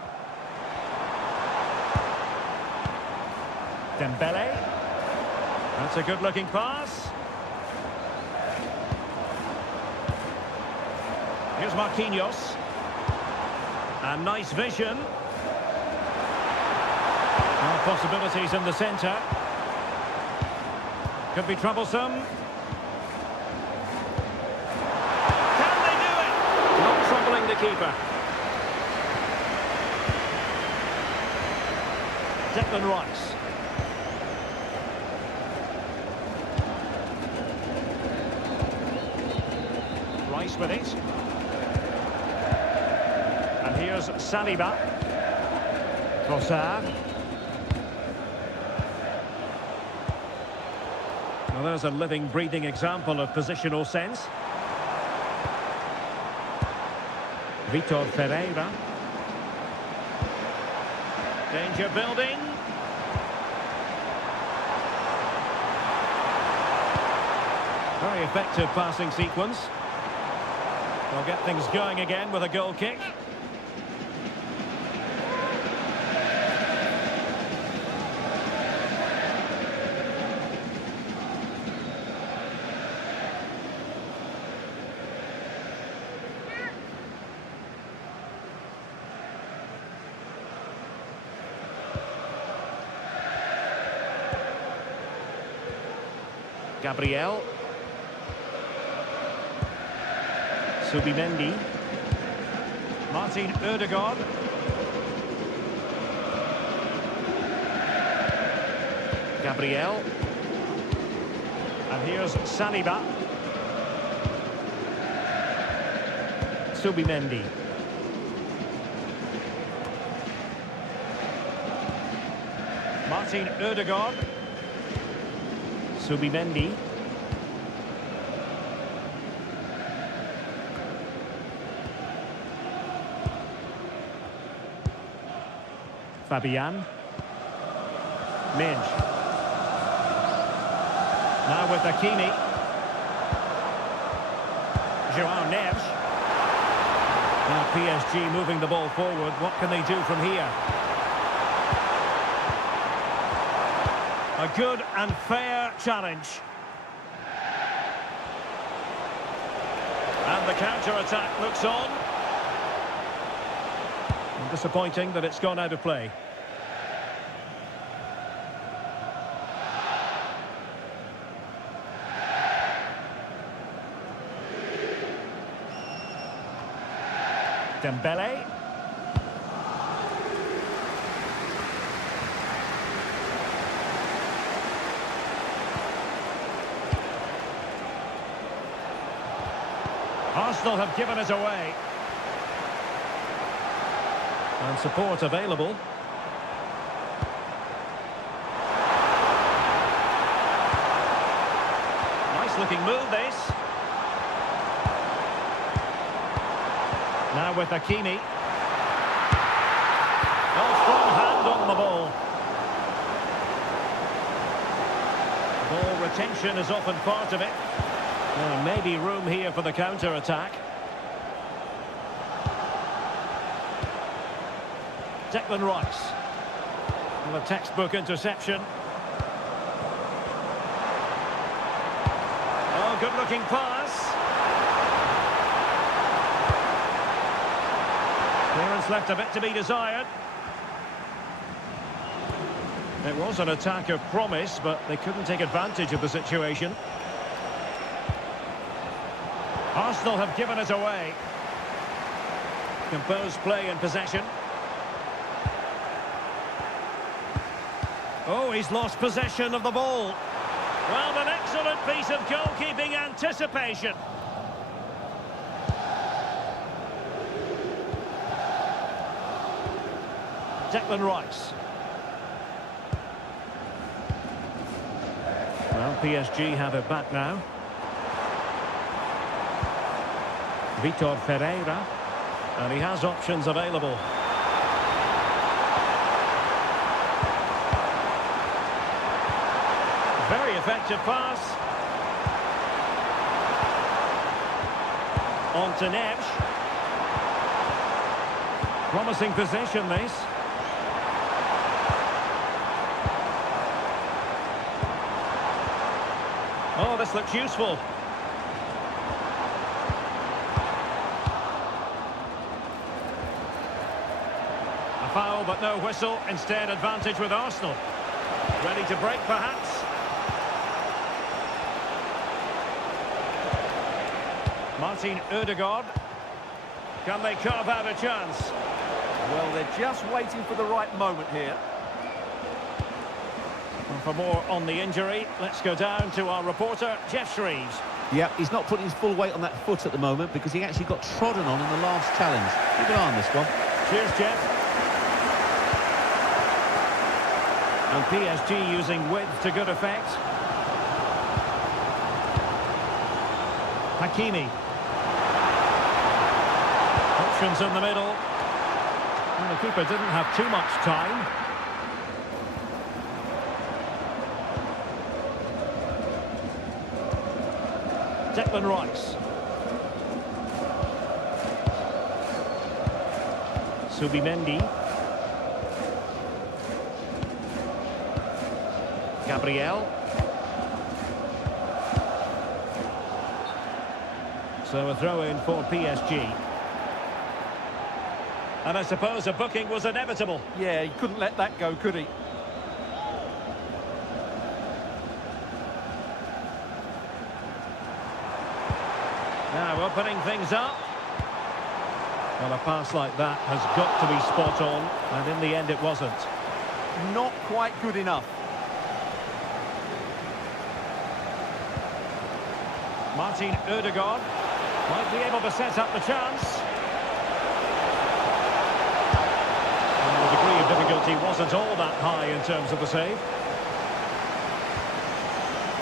Dembele. That's a good-looking pass. Here's Marquinhos. And nice vision. Now possibilities in the centre. Could be troublesome. Can they do it? Not troubling the keeper. Declan Rice. Rice with it. And here's Saliba. Trossard. Well, there's a living, breathing example of positional sense. Vitor Ferreira. Danger building. Very effective passing sequence. They'll get things going again with a goal kick. Gabriel. Subimendi. Martin Ødegaard. Gabriel. And here's Saliba. Subimendi. Martin Ødegaard. Subimendi. Fabian. Minge. Now with Hakimi. Joao Neves. Now PSG moving the ball forward. What can they do from here? A good and fair challenge. And the counter-attack looks on. Disappointing that it's gone out of play. Dembele. Arsenal have given it away. And support available. Nice looking move this. Now with Hakimi. Oh, strong hand on the ball. Ball retention is often part of it. Well, maybe room here for the counter-attack. Declan Rice. Well, a textbook interception. Oh, good-looking pass. Clearance left a bit to be desired. It was an attack of promise, but they couldn't take advantage of the situation. Arsenal have given it away. Composed play and possession. Oh, he's lost possession of the ball. Well, an excellent piece of goalkeeping anticipation. Declan Rice. Well, PSG have it back now. Vitor Ferreira. And he has options available. Very effective pass. On to Neves. Promising position, this. Oh, this looks useful. A foul, but no whistle. Instead, advantage with Arsenal. Ready to break, perhaps. Martin Ødegaard. Can they carve out a chance? Well, they're just waiting for the right moment here. And for more on the injury, let's go down to our reporter, Jeff Shreves. Yeah, he's not putting his full weight on that foot at the moment because he actually got trodden on in the last challenge. Keep an eye on this one. Cheers, Jeff. And PSG using width to good effect. Hakimi. Options in the middle. And the keeper didn't have too much time. Declan Rice. Subimendi. Gabriel. So a throw-in for PSG. And I suppose a booking was inevitable. Yeah, he couldn't let that go, could he? Now opening things up. Well, a pass like that has got to be spot on, and in the end it wasn't. Not quite good enough. Martin Ødegaard might be able to set up the chance. And the degree of difficulty wasn't all that high in terms of the save.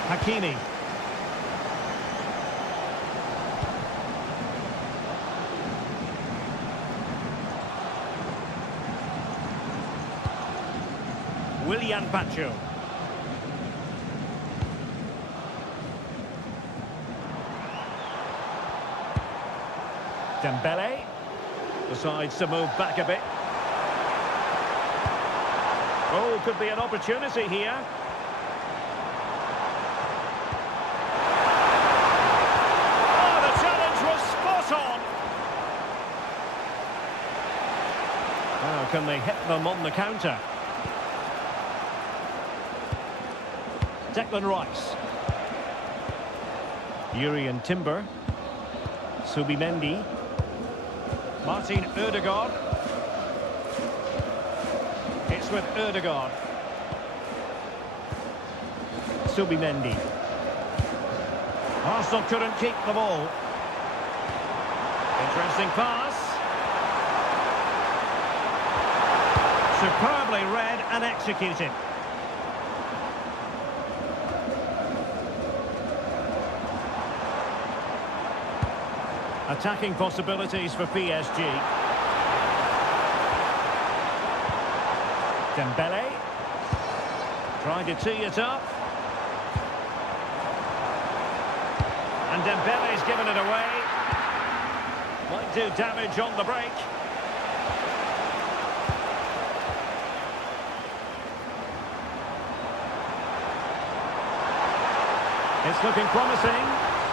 Hakimi. Willian Pacho. Dembele decides to move back a bit. Oh, could be an opportunity here. Oh, the challenge was spot on. Now, can they hit them on the counter? Declan Rice. Jurriën Timber. Subimendi. Martin Ødegaard. It's with Ødegaard. Subimendi. Arsenal couldn't keep the ball. Interesting pass. Superbly read and executed. Attacking possibilities for PSG. Dembele. Trying to tee it up. And Dembele's given it away. Might do damage on the break. It's looking promising.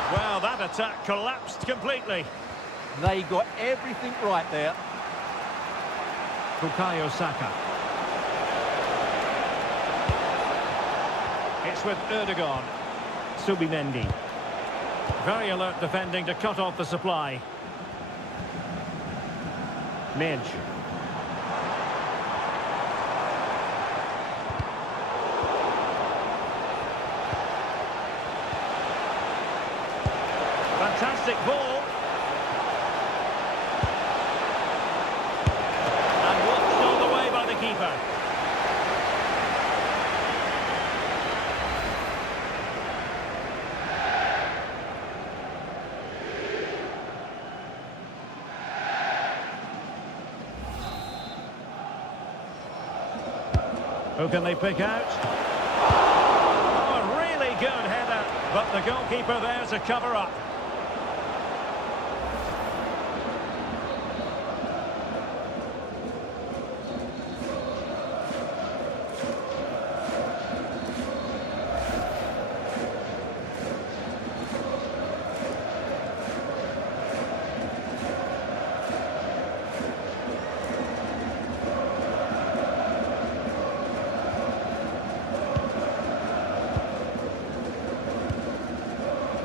Well, that attack collapsed completely. They got everything right there. Bukayo Saka. It's with Ødegaard. Subimendi. Very alert defending to cut off the supply. Midge. Fantastic ball. And watched all the way by the keeper. Who can they pick out? Oh, a really good header, but the goalkeeper there to cover up.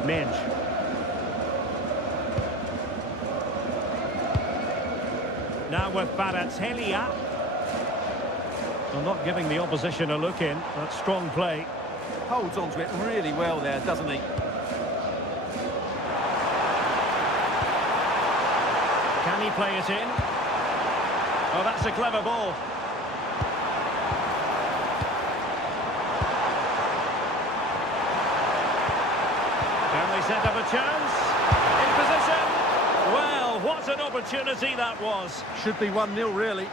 Minge. Now with Baratskhelia. Well, not giving the opposition a look in. That's strong play. Holds on to it really well there, doesn't he? Can he play it in? Oh, that's a clever ball. Can they set up a chance? In position. Well, what an opportunity that was. Should be 1-0 really.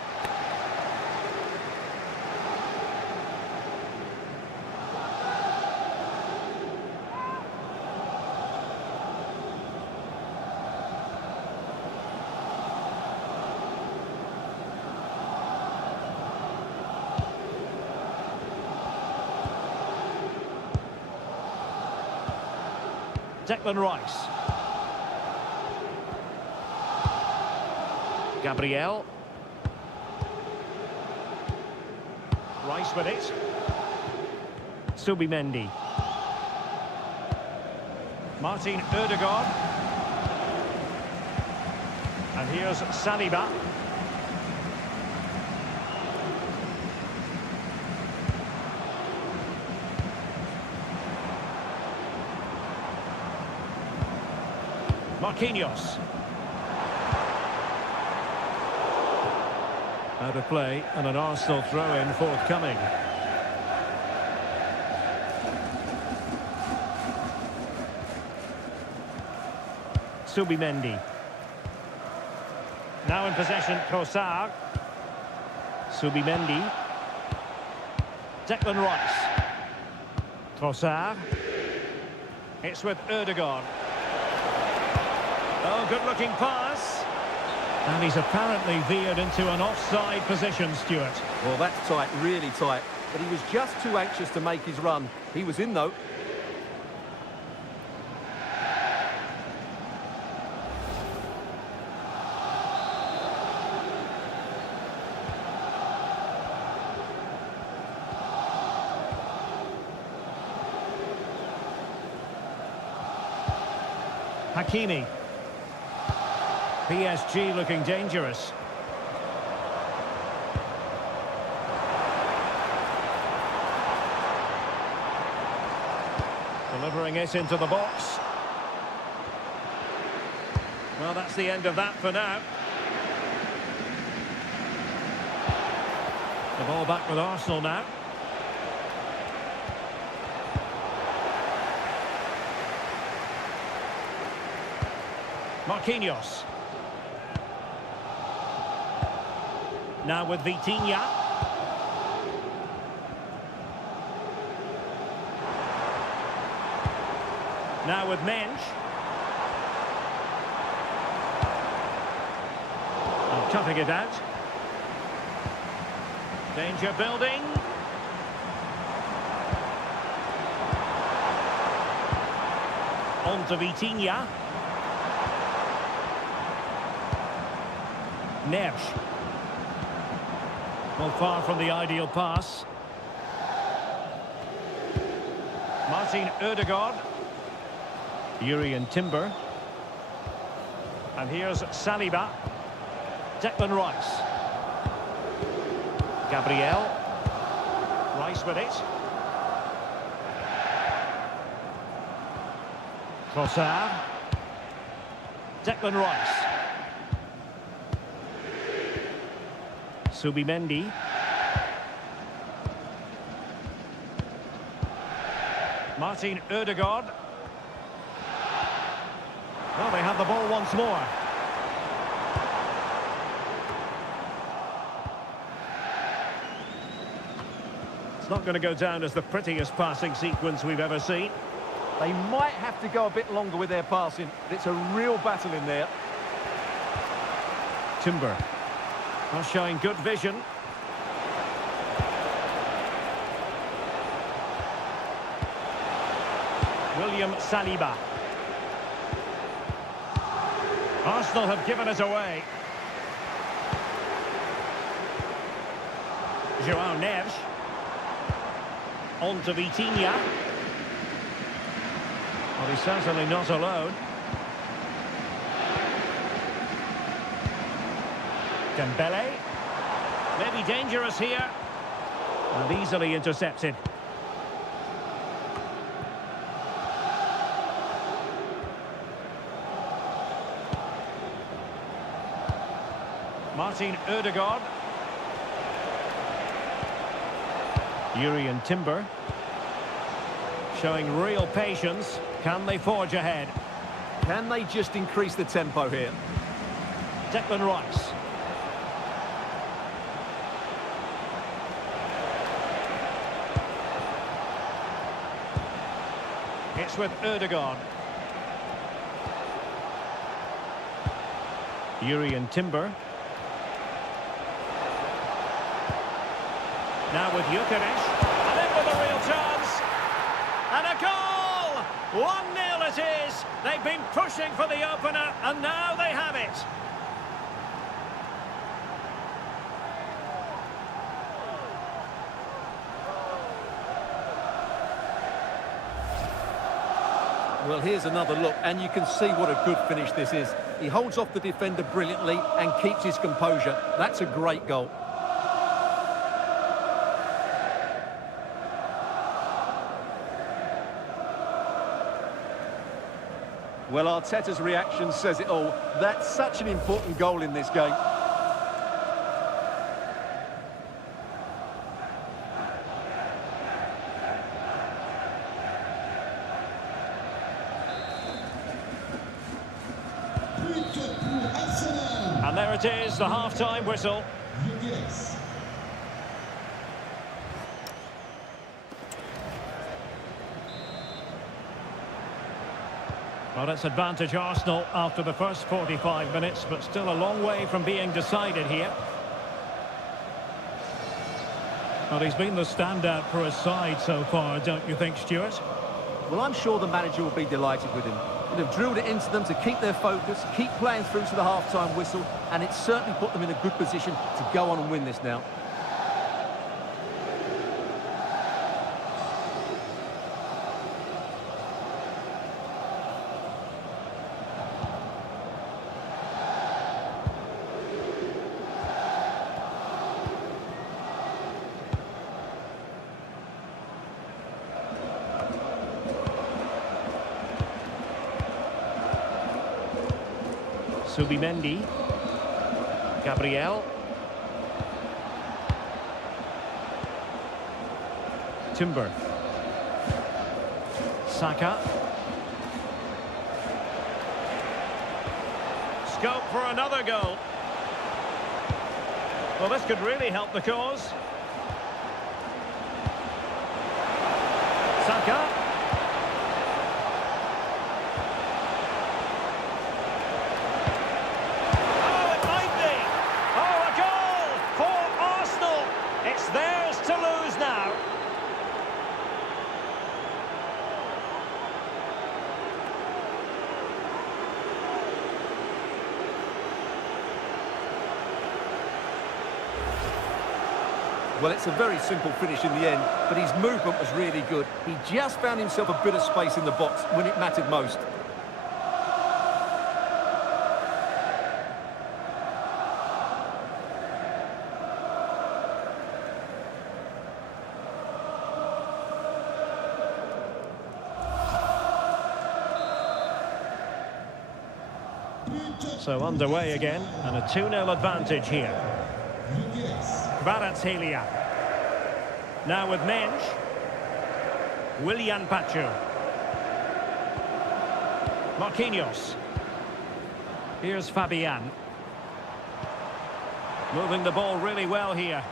Declan Rice. Gabriel. Rice with it. Subimendi. Martin Ødegaard. And here's Saliba. Marquinhos. Out of play and an Arsenal throw-in forthcoming. Subimendi. Now in possession, Trossard. Subimendi. Declan Rice. Trossard. It's with Ødegaard. Oh, good-looking pass. And he's apparently veered into an offside position, Stuart. Well, that's tight, really tight. But he was just too anxious to make his run. He was in, though. Hakimi. PSG looking dangerous. Delivering it into the box. Well, that's the end of that for now. The ball back with Arsenal now. Marquinhos. Now with Vitinha. Now with Mensch. Oh, toughing it out. Danger building. On to Vitinha. Nersch. Well, far from the ideal pass. Martin Ødegaard. Jurriën Timber. And here's Saliba. Declan Rice. Gabriel. Rice with it. Trossard. Declan Rice. Subimendi. Martin Ødegaard. Well, they have the ball once more. It's not going to go down as the prettiest passing sequence we've ever seen. They might have to go a bit longer with their passing. It's a real battle in there. Timber. Not showing good vision. William Saliba. Arsenal have given us away. João Neves. On to Vitinha. Well, he's certainly not alone. Dembele. Maybe dangerous here. And easily intercepted. Martin Ødegaard. Jurriën Timber. Showing real patience. Can they forge ahead? Can they just increase the tempo here? Declan Rice. It's with Ødegaard. Jurriën Timber. Now with Gyökeres. And in with a real chance. And a goal! 1-0 it is. They've been pushing for the opener, and now they have it. Well, here's another look, and you can see what a good finish this is. He holds off the defender brilliantly and keeps his composure. That's a great goal. Well, Arteta's reaction says it all. That's such an important goal in this game. And there it is, the half-time whistle. Yes. Well, it's advantage Arsenal after the first 45 minutes, but still a long way from being decided here. Well, he's been the standout for his side so far, don't you think, Stuart? Well, I'm sure the manager will be delighted with him. He'd have drilled it into them to keep their focus, keep playing through to the half-time whistle, and it's certainly put them in a good position to go on and win this now. Subimendi. Gabriel. Timber. Saka. Scope for another goal. Well, this could really help the cause. Saka. Well, it's a very simple finish in the end, but his movement was really good. He just found himself a bit of space in the box when it mattered most. So underway again, and a 2-0 advantage here. Kvaratskhelia. Now with Mensch. Willian Pacho. Marquinhos. Here's Fabian. Moving the ball really well here.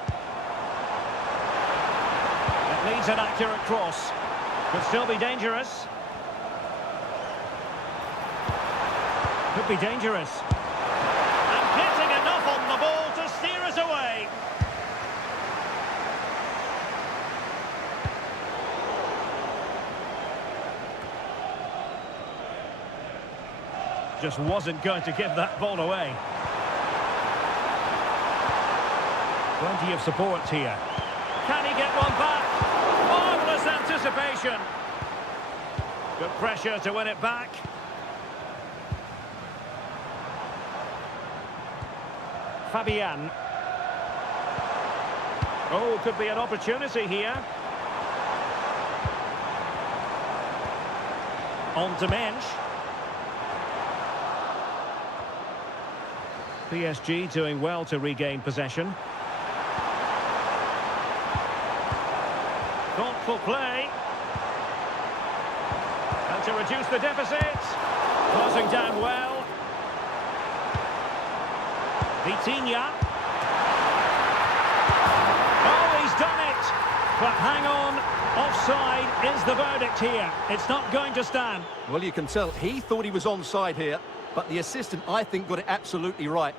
Needs an accurate cross. Could still be dangerous. Could be dangerous. And getting enough on the ball to steer us away. Just wasn't going to give that ball away. Plenty of support here. Can he get one back? Marvellous anticipation. Good pressure to win it back. Fabian. Oh, could be an opportunity here. On to Mensch. PSG doing well to regain possession. Thoughtful play. And to reduce the deficit. Closing down well. Vitinha. Oh, he's done it. But hang on. Offside is the verdict here. It's not going to stand. Well, you can tell he thought he was onside here, but the assistant, I think, got it absolutely right.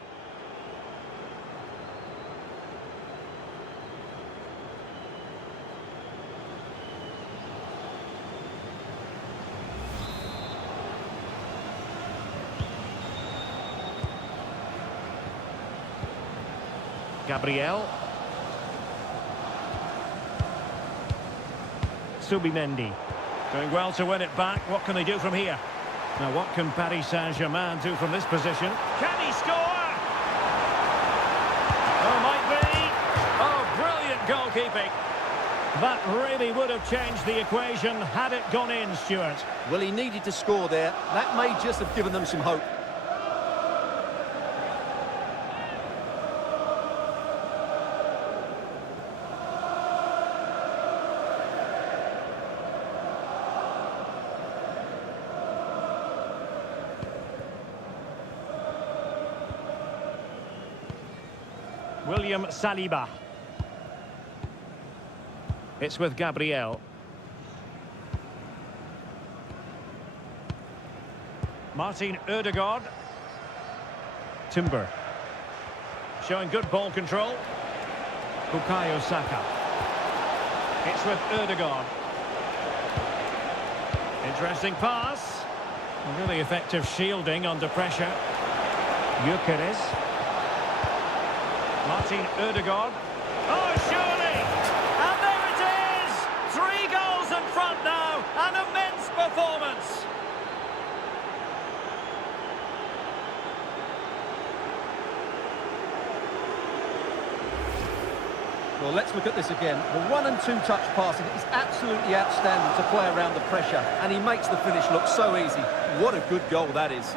Gabriel. Subimendi. Doing well to win it back. What can they do from here? Now, what can Paris Saint-Germain do from this position? Can he score? Oh, might be. Oh, brilliant goalkeeping. That really would have changed the equation had it gone in, Stuart. Well, he needed to score there. That may just have given them some hope. William Saliba. It's with Gabriel. Martin Ødegaard. Timber. Showing good ball control. Bukayo Saka. It's with Ødegaard. Interesting pass. Really effective shielding under pressure. Gyökeres. Martin Ødegaard. Oh, surely! And there it is! 3 goals in front now. An immense performance. Well, let's look at this again. The 1- and 2-touch passing is absolutely outstanding to play around the pressure, and he makes the finish look so easy. What a good goal that is.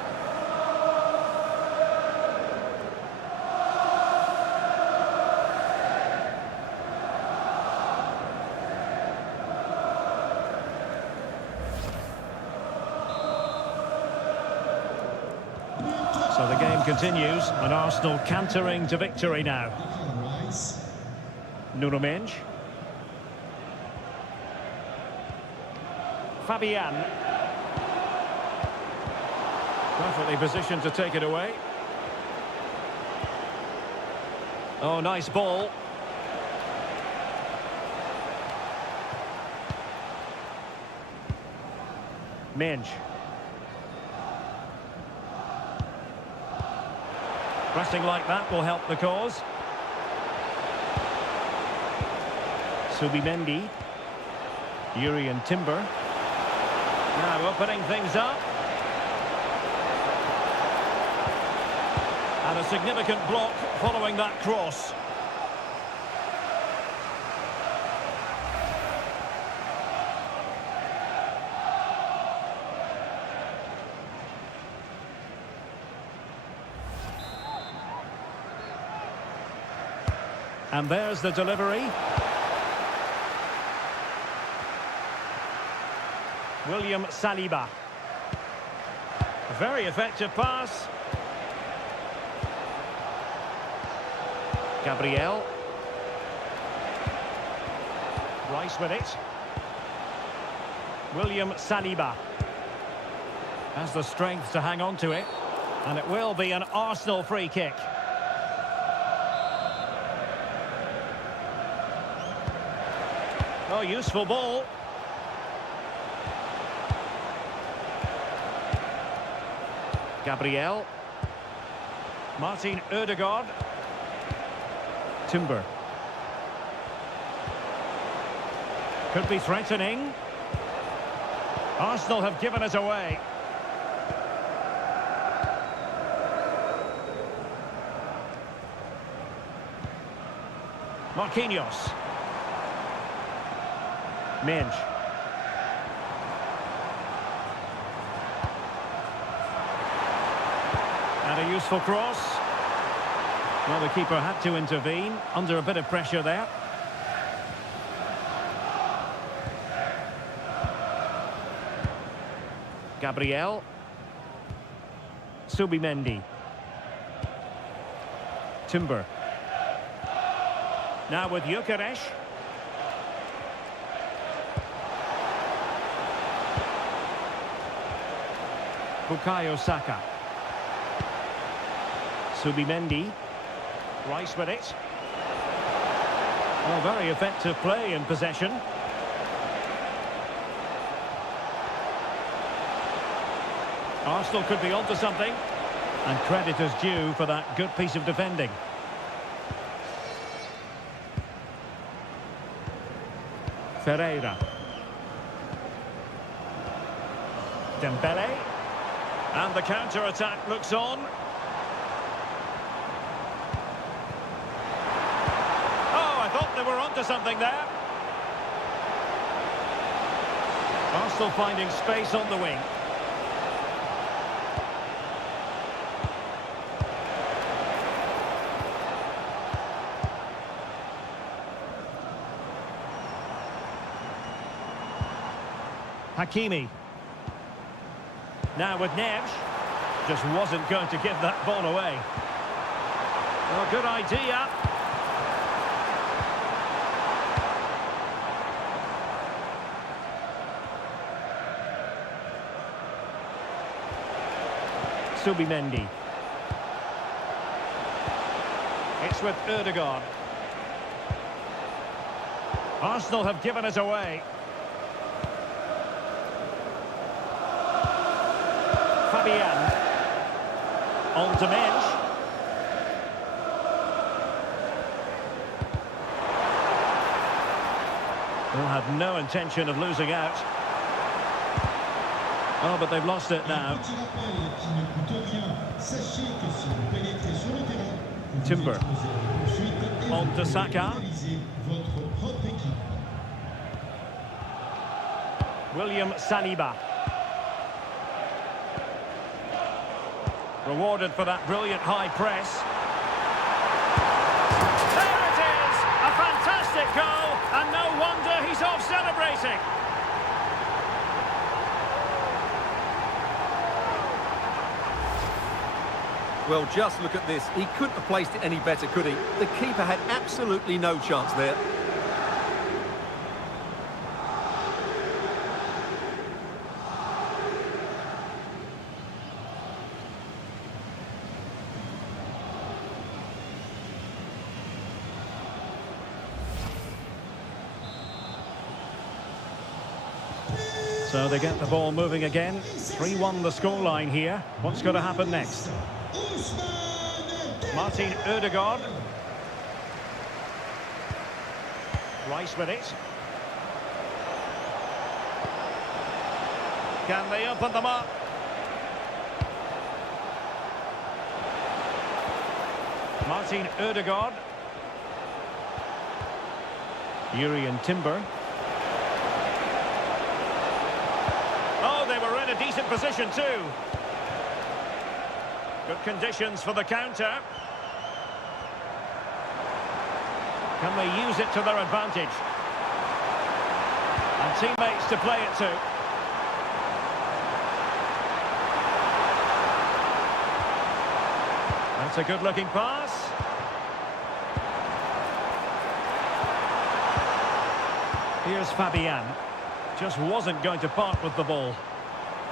So the game continues, and Arsenal cantering to victory now. Nuno Mensch. Fabian. Perfectly positioned to take it away. Oh, nice ball. Mensch. Pressing like that will help the cause. Subimendi. Yuri and Timber. Now opening things up. And a significant block following that cross. And there's the delivery. William Saliba. A very effective pass. Gabriel. Rice with it. William Saliba has the strength to hang on to it. And it will be an Arsenal free kick. Oh, useful ball. Gabriel. Martin Ødegaard. Timber. Could be threatening. Arsenal have given it away. Marquinhos. Minge. And a useful cross. Well, the keeper had to intervene under a bit of pressure there. Gabriel. Subimendi. Timber. Now with Gyökeres. Bukayo Saka. Subimendi. Rice with it. Well, very effective play in possession. Arsenal could be onto something. And credit is due for that good piece of defending. Ferreira. Dembele. And the counter-attack looks on. Oh, I thought they were onto something there. Arsenal finding space on the wing. Hakimi. Now with Neves. Just wasn't going to give that ball away. Well, good idea. Subimendi. It's with Ødegaard. Arsenal have given it away. Fabian. On to Minge. Will have no intention of losing out. Oh, but they've lost it now. Timber. On to Saka. William Saliba. Rewarded for that brilliant high press. There it is! A fantastic goal, and no wonder he's off celebrating. Well, just look at this. He couldn't have placed it any better, could he? The keeper had absolutely no chance there. So they get the ball moving again. 3-1 the scoreline here. What's going to happen next? Martin Ødegaard. Rice with it. Can they open them up? Martin Ødegaard. Jurriën Timber. Oh, they were in a decent position too. Good conditions for the counter. Can they use it to their advantage? And teammates to play it to. That's a good-looking pass. Here's Fabian. Just wasn't going to part with the ball.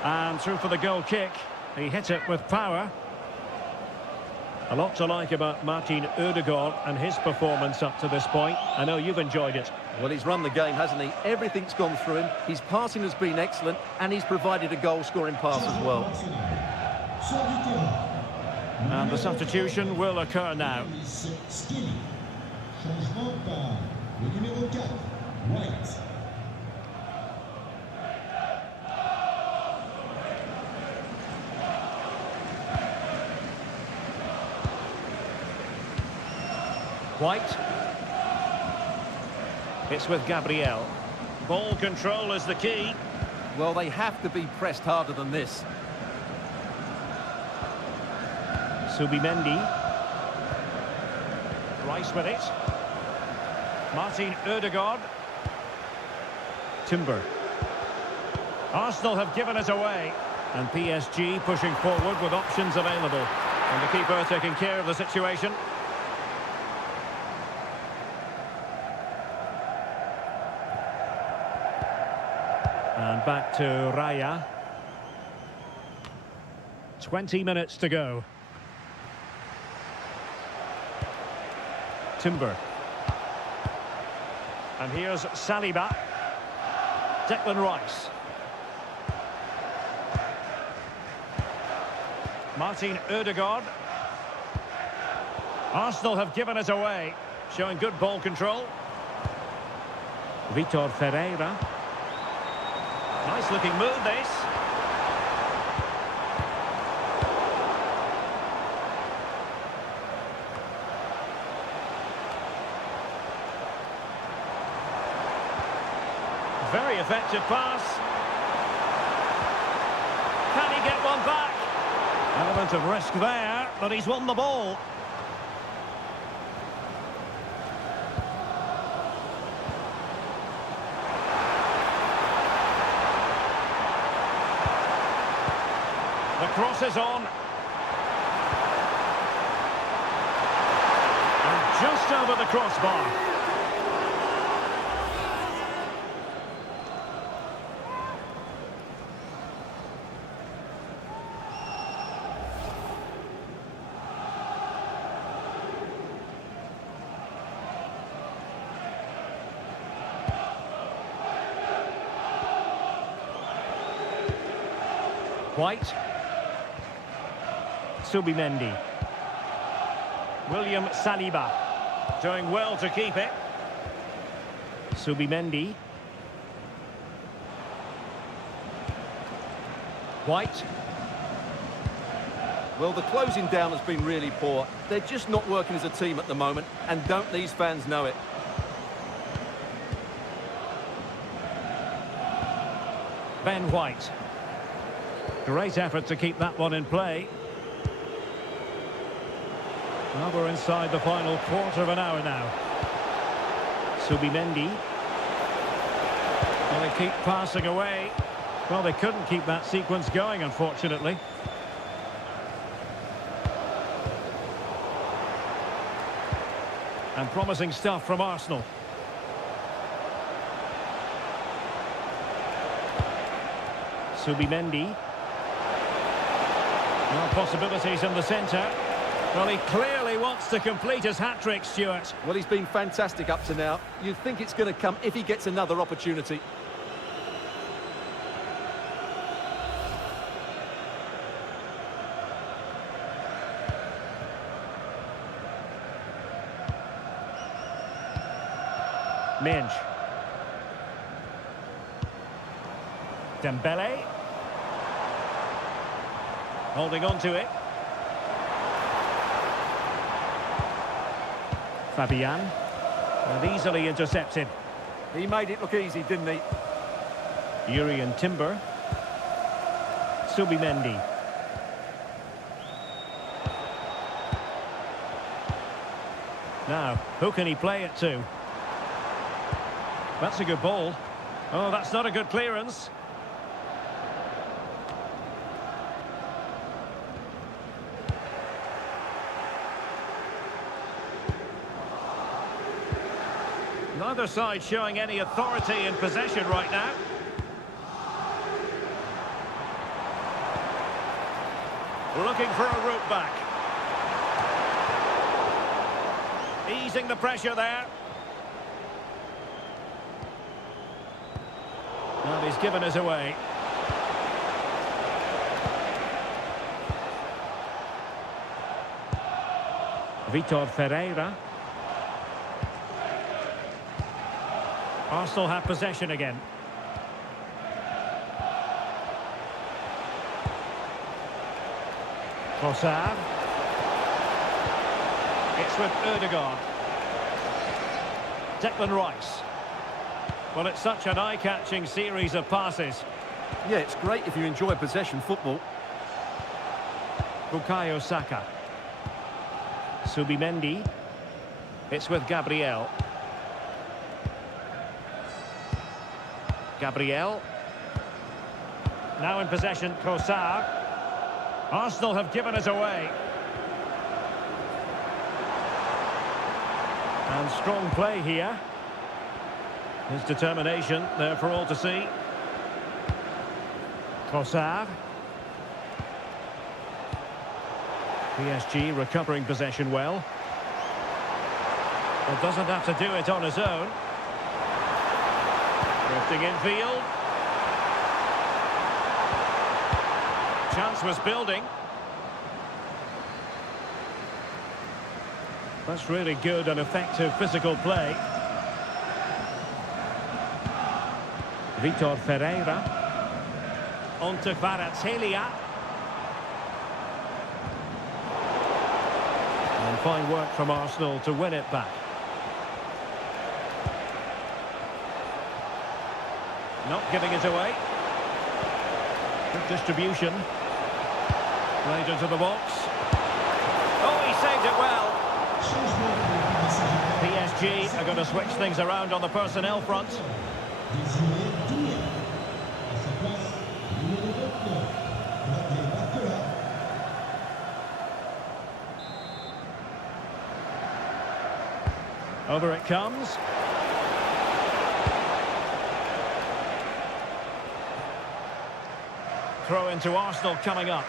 And through for the goal kick. He hit it with power. A lot to like about Martin Ødegaard and his performance up to this point. I know you've enjoyed it. Well, he's run the game, hasn't he? Everything's gone through him. His passing has been excellent, and he's provided a goal-scoring pass as well. And the substitution will occur now. Changement par le numéro 4, White. White. It's with Gabriel. Ball control is the key. Well, they have to be pressed harder than this. Subimendi. Rice with it. Martin Ødegaard. Timber. Arsenal have given it away. And PSG pushing forward with options available. And the keeper taking care of the situation. And back to Raya. 20 minutes to go. Timber. And here's Saliba. Declan Rice. Martin Ødegaard. Arsenal have given it away. Showing good ball control. Vitor Ferreira. Nice looking move, this. Very effective pass. Can he get one back? Element of risk there, but he's won the ball. The cross is on. And just over the crossbar. White. Subimendi. William Saliba. Doing well to keep it. Subimendi. White. Well, the closing down has been really poor. They're just not working as a team at the moment, and don't these fans know it? Ben White. Great effort to keep that one in play. Well, we're inside the final quarter of an hour now. Subimendi. Well, they keep passing away. Well, they couldn't keep that sequence going, unfortunately. And promising stuff from Arsenal. Subimendi. Well, possibilities in the centre. Well, he clearly wants to complete his hat-trick, Stuart. Well, he's been fantastic up to now. You'd think it's going to come if he gets another opportunity. Minge. Dembele. Holding on to it. Fabian. And easily intercepted. He made it look easy, didn't he? Urian Timber. Subimendi. Now, who can he play it to? That's a good ball. Oh, that's not a good clearance. Neither side showing any authority in possession right now. Looking for a route back. Easing the pressure there. And he's given us away. Vitor Ferreira. Arsenal have possession again. Trossard. It's with Ødegaard. Declan Rice. Well, it's such an eye-catching series of passes. Yeah, it's great if you enjoy possession football. Bukayo Saka. Subimendi. It's with Gabriel. Gabriel. Now in possession, Trossard. Arsenal have given us away. And strong play here. His determination there for all to see. Trossard. PSG recovering possession well. Well, doesn't have to do it on his own. Drifting infield. Chance was building. That's really good and effective physical play. Vitor Ferreira. On to Kvaratskhelia. And fine work from Arsenal to win it back. Not giving it away. Good distribution. Played into the box. Oh, he saved it well. PSG are going to switch things around on the personnel front. Over it comes. Throw into Arsenal coming up.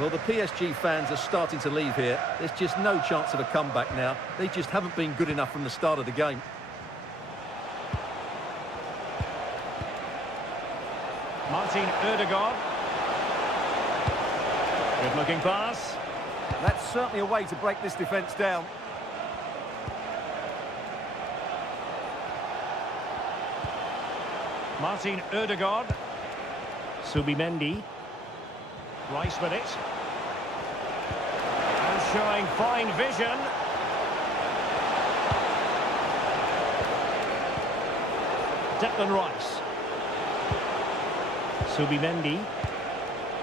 Well, the PSG fans are starting to leave here. There's just no chance of a comeback now. They just haven't been good enough from the start of the game. Martin Ødegaard. Good looking pass. That's certainly a way to break this defence down. Martin Ødegaard. Subimendi. Rice with it. And showing fine vision. Declan Rice. Subimendi.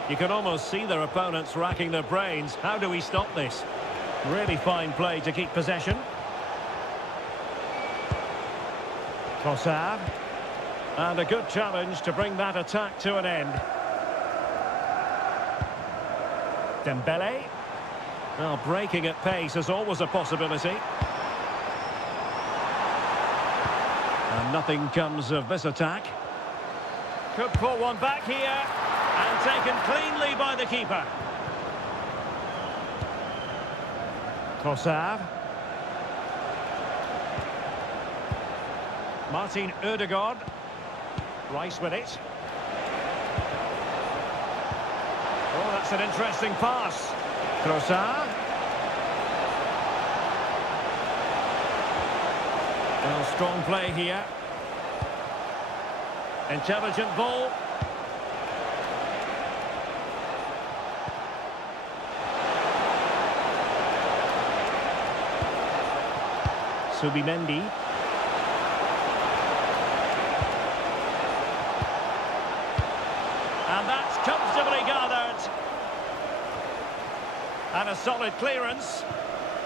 You can almost see their opponents racking their brains. How do we stop this? Really fine play to keep possession. Trossard. And a good challenge to bring that attack to an end. Dembele. Well, breaking at pace is always a possibility. And nothing comes of this attack. Could pull one back here. And taken cleanly by the keeper. Trossard. Martin Ødegaard. Rice with it. Oh, that's an interesting pass. Trossard. Well, strong play here. Intelligent ball. Subimendi. And that's comfortably gathered. And a solid clearance.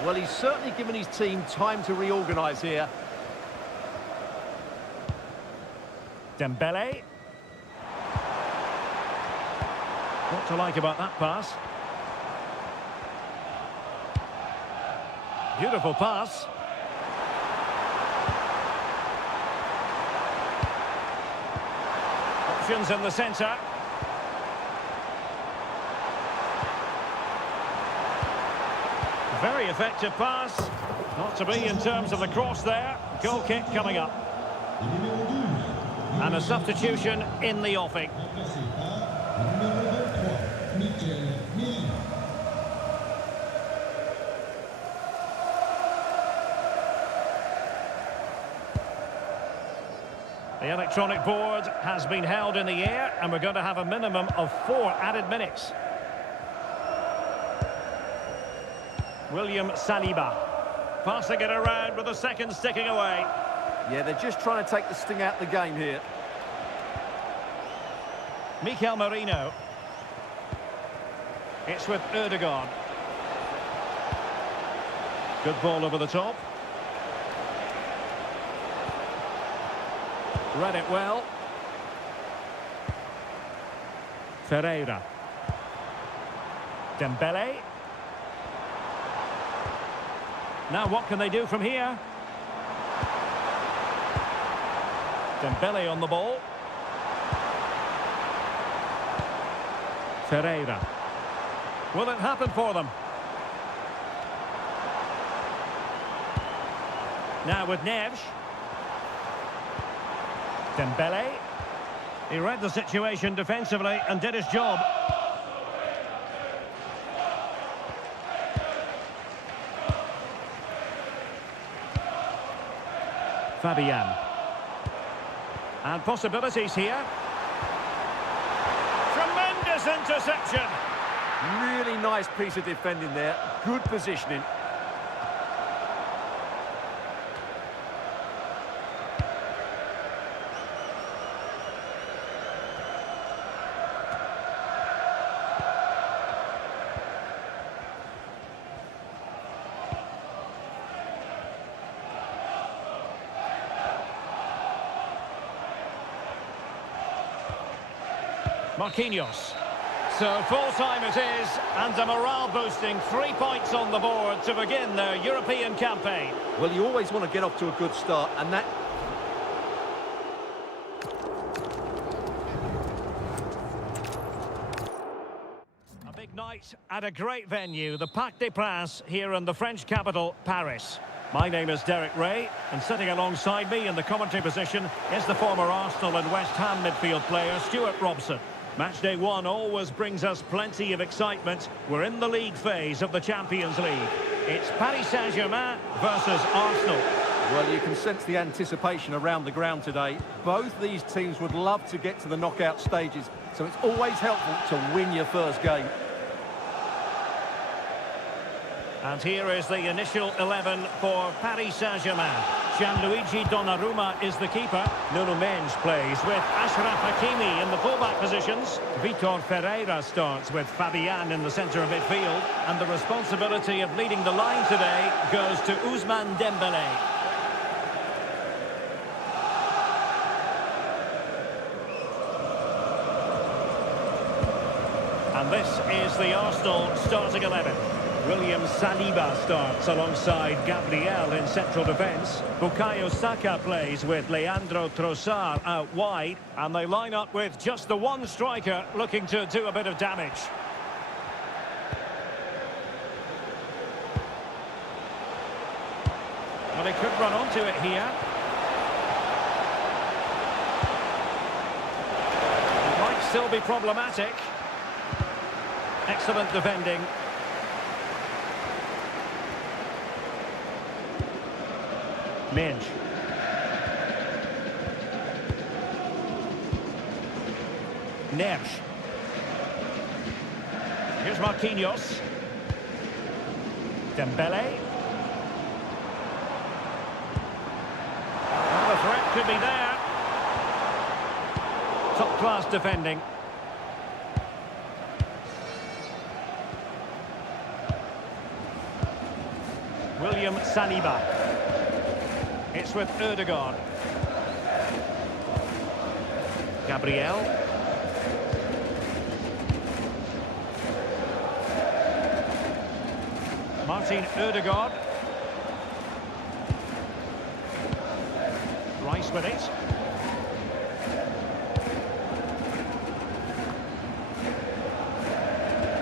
Well, he's certainly given his team time to reorganise here. Dembele. What to like about that pass? Beautiful pass. options in the centre. Very effective pass. Not to be in terms of the cross there. Goal kick coming up. Le numéro 12. And a substitution in the offing. Remplacé par le numéro 23, Mikel Mili. The electronic board has been held in the air, and we're going to have a minimum of 4 added minutes. William Saliba. Passing it around with a second sticking away. Yeah, they're just trying to take the sting out of the game here. Mikel Merino. It's with Ødegaard. Good ball over the top. Read it well. Ferreira. Dembele. Now what can they do from here? Dembele on the ball. Ferreira. Will it happen for them? Now with Neves. Dembele. He read the situation defensively and did his job. Fabian. And possibilities here. Tremendous interception. Really nice piece of defending there. Good positioning. Marquinhos. So full-time it is, and a morale-boosting 3 points on the board to begin their European campaign. Well, you always want to get off to a good start, and that... A big night at a great venue, the Parc des Princes, here in the French capital, Paris. My name is Derek Ray, and sitting alongside me in the commentary position is the former Arsenal and West Ham midfield player, Stuart Robson. Match day 1 always brings us plenty of excitement. We're in the league phase of the Champions League. It's Paris Saint-Germain versus Arsenal. Well, you can sense the anticipation around the ground today. Both these teams would love to get to the knockout stages, so it's always helpful to win your first game. And here is the initial 11 for Paris Saint-Germain. Gianluigi Donnarumma is the keeper. Nuno Mendes plays with Achraf Hakimi in the fullback positions. Vitor Ferreira starts with Fabian in the centre of midfield. And the responsibility of leading the line today goes to Ousmane Dembele. And this is the Arsenal starting 11. William Saliba starts alongside Gabriel in central defence. Bukayo Saka plays with Leandro Trossard out wide. And they line up with just the one striker looking to do a bit of damage. Well, he could run onto it here. It might still be problematic. Excellent defending. Minge. Neves. Here's Marquinhos. Dembele. Well, the threat could be there. Top-class defending. William Saliba. It's with Ødegaard. Gabriel. Martin Ødegaard. Rice with it.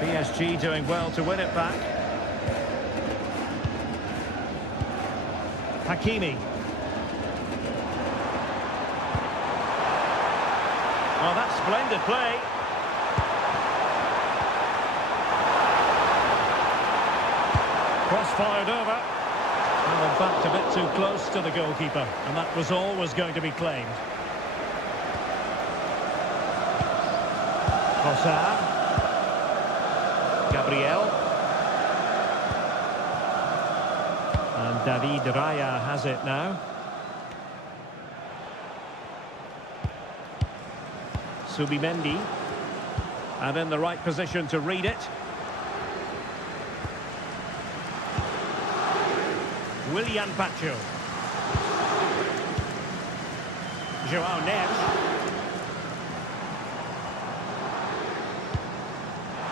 PSG doing well to win it back. Hakimi. Well, that's splendid play. Cross fired over. Well, in fact, a bit too close to the goalkeeper, and that was always going to be claimed. Trossard. Gabriel. And David Raya has it now. Subimendi. And in the right position to read it. Willian Pacho. João Neves.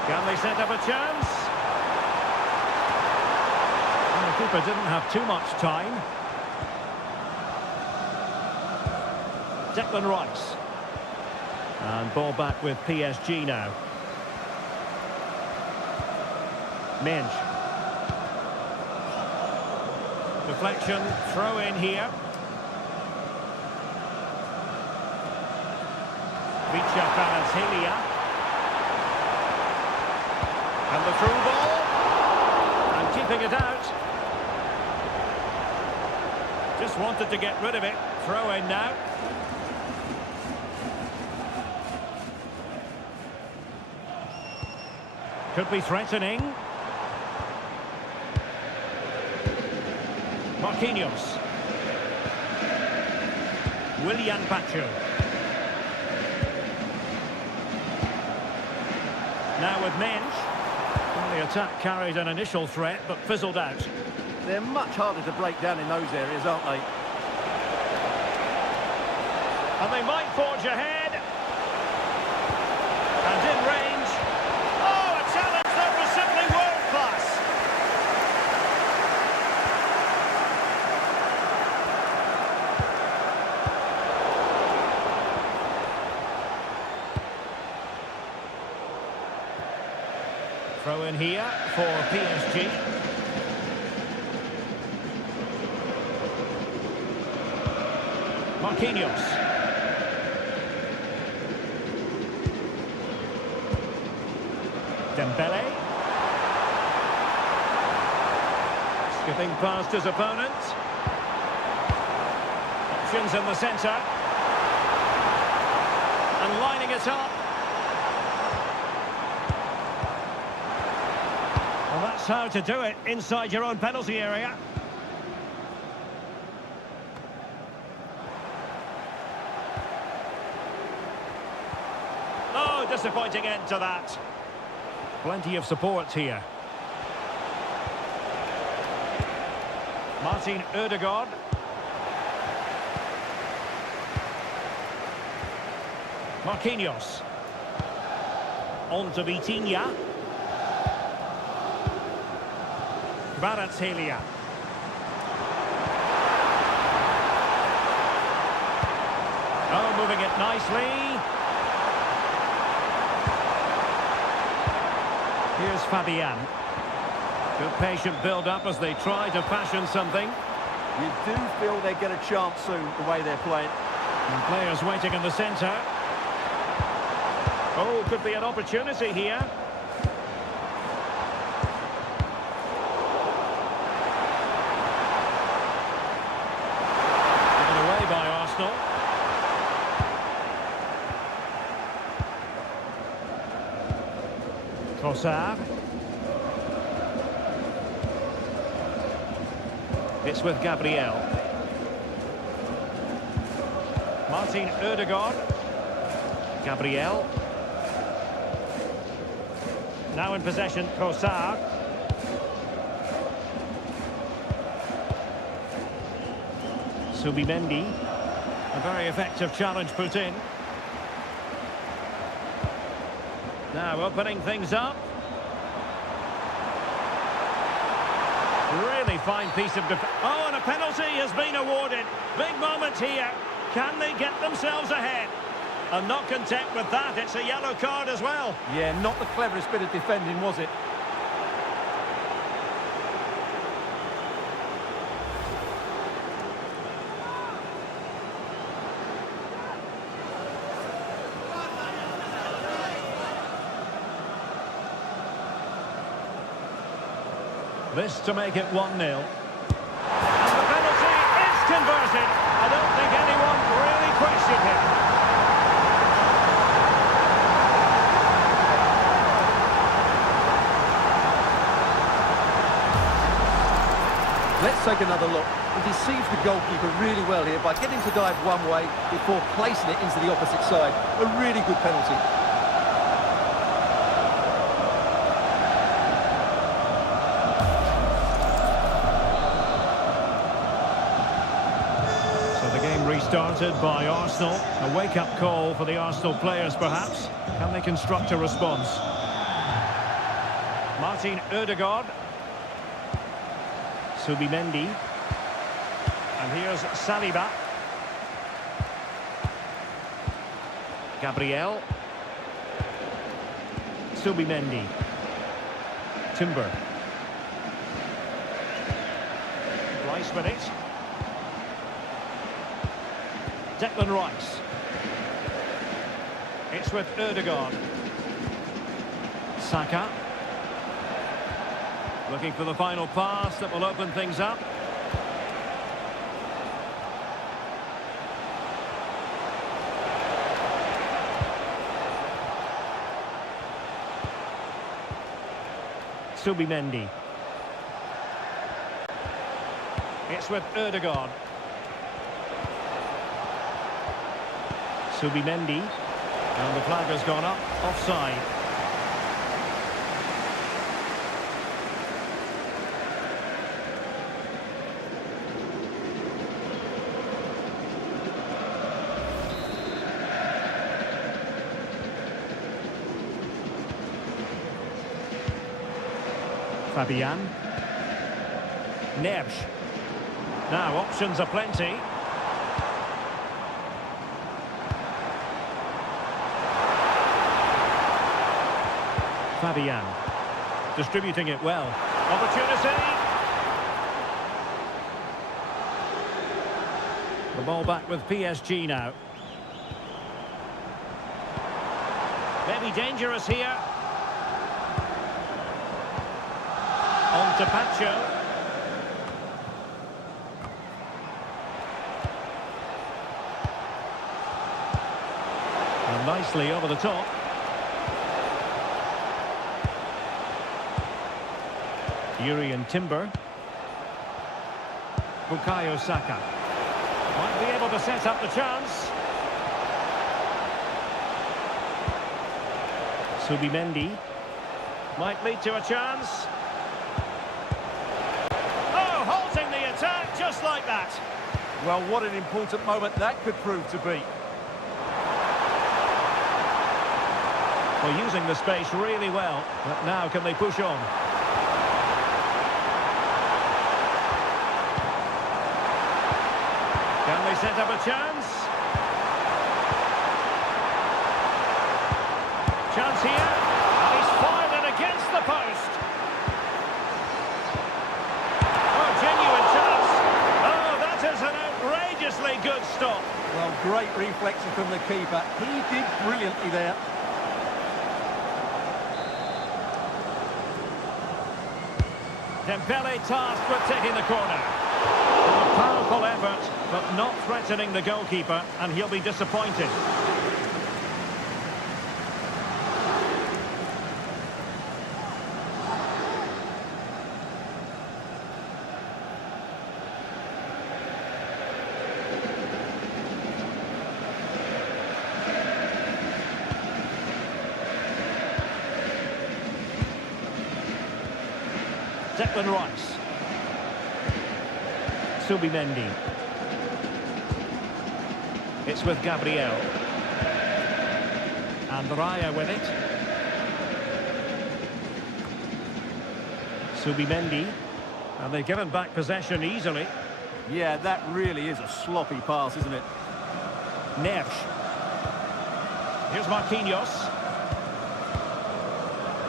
Can they set up a chance? Well, the keeper didn't have too much time. Declan Rice. And ball back with PSG now. Mensch. Deflection, throw in here. Vicha Kvaratskhelia. And the through ball. And keeping it out. Just wanted to get rid of it. Throw in now. Could be threatening. Marquinhos. Willian Pacho. Now with Mensch. Well, the attack carried an initial threat, but fizzled out. They're much harder to break down in those areas, aren't they? And they might forge ahead. And in range. Oh, a challenge that was simply world class. Throw in here for PSG. Marquinhos. Dembele. Skipping past his opponent. Options in the centre. And lining it up. Well, that's how to do it inside your own penalty area. Oh, disappointing end to that. Plenty of support here. Martin Ødegaard. Marquinhos. On to Vitinha. Kvaratskhelia. Oh, moving it nicely. Here's Fabian. Good patient build-up as they try to fashion something. You do feel they get a chance soon, the way they're playing. And players waiting in the centre. Oh, could be an opportunity here. Given away by Arsenal. Trossard. It's with Gabriel. Martin Ødegaard. Gabriel. Now in possession, Trossard. Subimendi. A very effective challenge put in. Now opening things up. Really fine piece of defense. Oh, and a penalty has been awarded. Big moment here. Can they get themselves ahead? And not content with that, it's a yellow card as well. Yeah, not the cleverest bit of defending, was it? This to make it 1-0. And the penalty is converted. I don't think anyone really questioned him. Let's take another look. He deceives the goalkeeper really well here by getting to dive one way before placing it into the opposite side. A really good penalty. Restarted by Arsenal. A wake-up call for the Arsenal players, perhaps. Can they construct a response? Martin Ødegaard. Subimendi. And here's Saliba. Gabriel. Subimendi. Timber. Rice with it. Declan Rice. It's with Ødegaard. Saka. Looking for the final pass that will open things up. Subimendi. It's with Ødegaard. Subimendi, and the flag has gone up, offside. Fabian. Neves. Now options are plenty. Fabian, distributing it well. Opportunity. The ball back with PSG now. Maybe dangerous here. On to Pacho. And nicely over the top. Yuri and Timber. Bukayo Saka. Might be able to set up the chance. Subimendi. Might lead to a chance. Oh, halting the attack just like that. Well, what an important moment that could prove to be. Well, using the space really well. But now can they push on? Can they set up a chance? Chance here. And he's fired it against the post. Oh, genuine chance. Oh, that is an outrageously good stop. Well, great reflexes from the keeper. He did brilliantly there. Dembele tasked with taking the corner. A powerful effort, but not threatening the goalkeeper, and he'll be disappointed. Declan Rice. Subimendi. It's with Gabriel. And Raya with it. Subimendi. And they've given back possession easily. Yeah, that really is a sloppy pass, isn't it? Neves. Here's Marquinhos.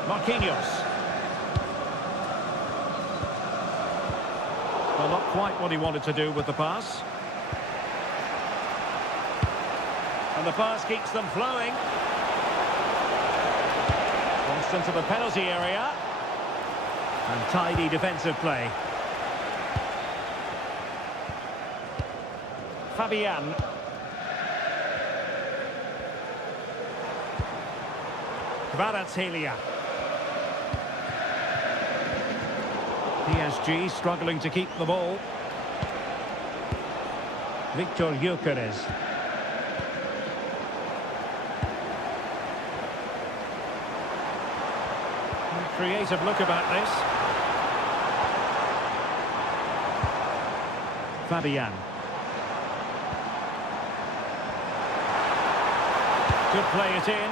Marquinhos. Well, not quite what he wanted to do with the pass. And the pass keeps them flowing. Crossed into the penalty area. And tidy defensive play. Fabian. Kvaratskhelia. PSG struggling to keep the ball. Victor Gyökeres. Creative look about this. Fabian. Could play it in.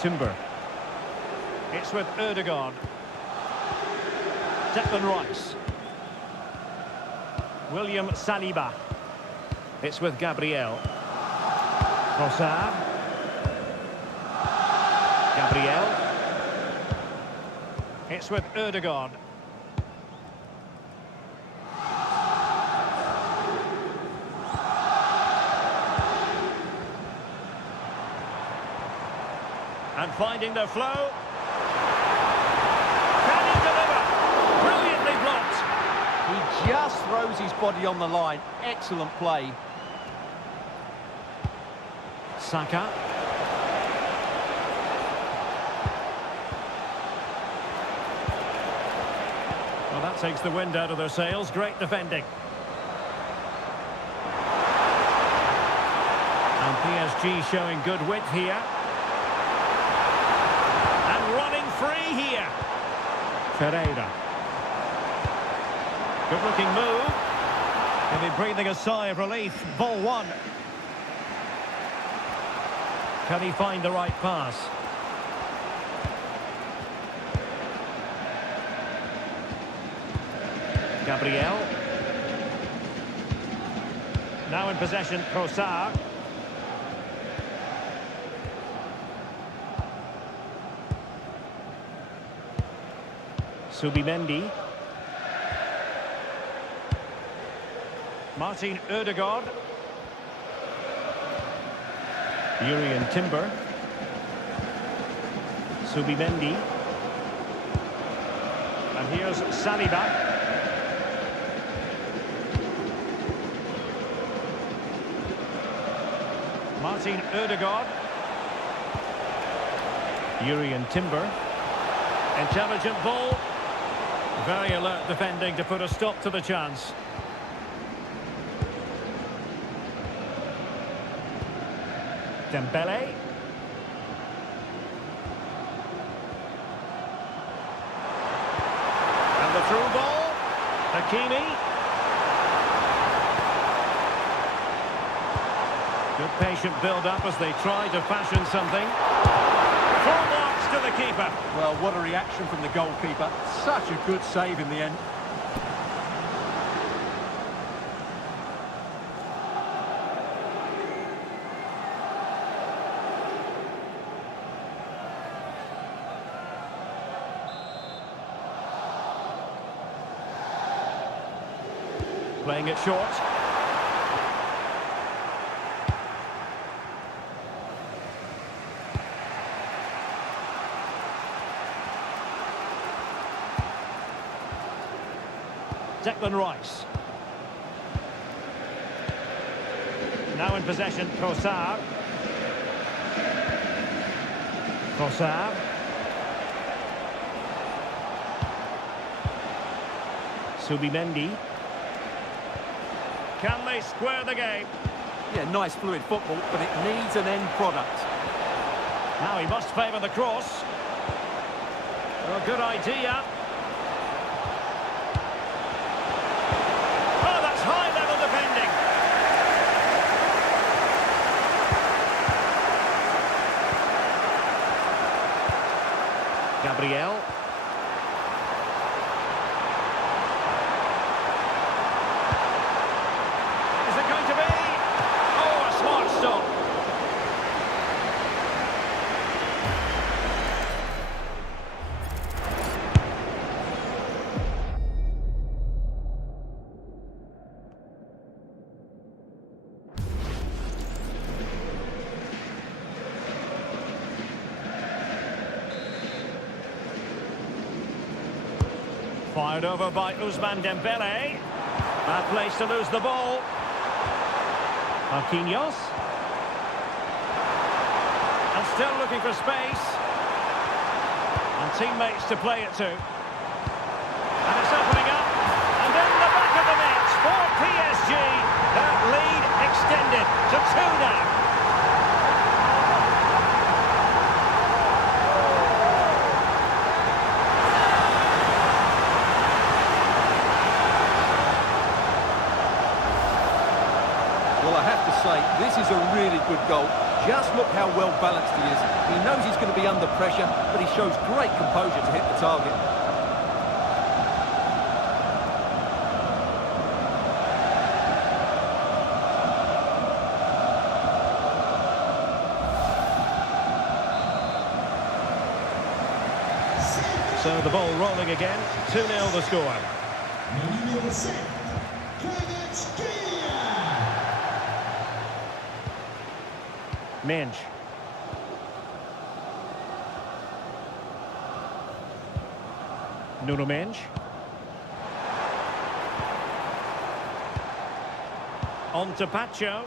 Timber. It's with Ødegaard. Declan Rice. William Saliba. It's with Gabriel. Trossard. Gabriel. It's with Ødegaard. And finding the flow. Can he deliver? Brilliantly blocked. He just throws his body on the line. Excellent play. Saka. Well, that takes the wind out of their sails. Great defending. And PSG showing good width here. And running free here. Ferreira. Good looking move. He'll be breathing a sigh of relief. Ball one. Can he find the right pass? Gabriel. Now in possession, Trossard. Subimendi. Martin Ødegaard. Urian Timber. Subimendi. And here's Saliba. Martin Ødegaard. Urian Timber. Intelligent ball. Very alert defending to put a stop to the chance. Dembele. And the through ball. Hakimi. Good patient build-up as they try to fashion something. Full marks to the keeper. Well, what a reaction from the goalkeeper. Such a good save in the end. Playing it short. Declan Rice. Now in possession, Trossard. Trossard. Subimendi. Can they square the game? Yeah, nice fluid football, but it needs an end product. Now he must favour the cross. Well, good idea. Oh, that's high-level defending. Gabriel. Fired over by Ousmane Dembele. Bad place to lose the ball. Marquinhos. And still looking for space. And teammates to play it to. And it's opening up. And in the back of the net for PSG. That lead extended to 2 now. Well, I have to say, this is a really good goal. Just look how well balanced he is. He knows he's going to be under pressure, but he shows great composure to hit the target. So the ball rolling again. 2-0 the score. Le numéro 7, Kvaratskhelia. Mensch. Nuno Mensch. On to Pacho.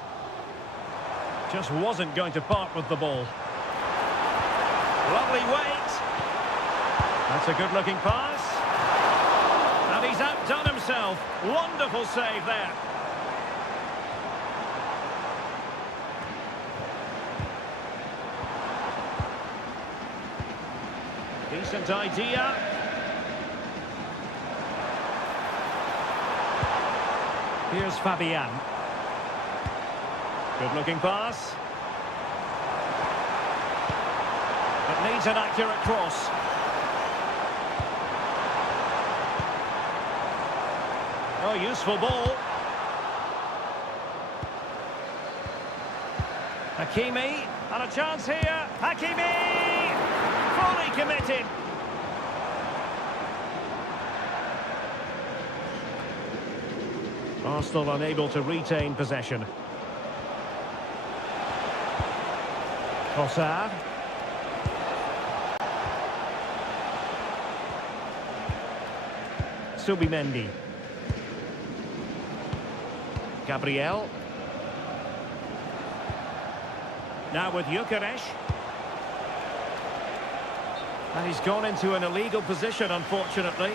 Just wasn't going to part with the ball. Lovely weight. That's a good-looking pass. And he's outdone himself. Wonderful save there. Decent idea. Here's Fabian. Good-looking pass. It needs an accurate cross. Oh, useful ball. Hakimi, and a chance here. Hakimi! Fully committed. Arsenal unable to retain possession. Trossard. Subimendi. Gabriel. Now with Gyökeres. And he's gone into an illegal position, unfortunately.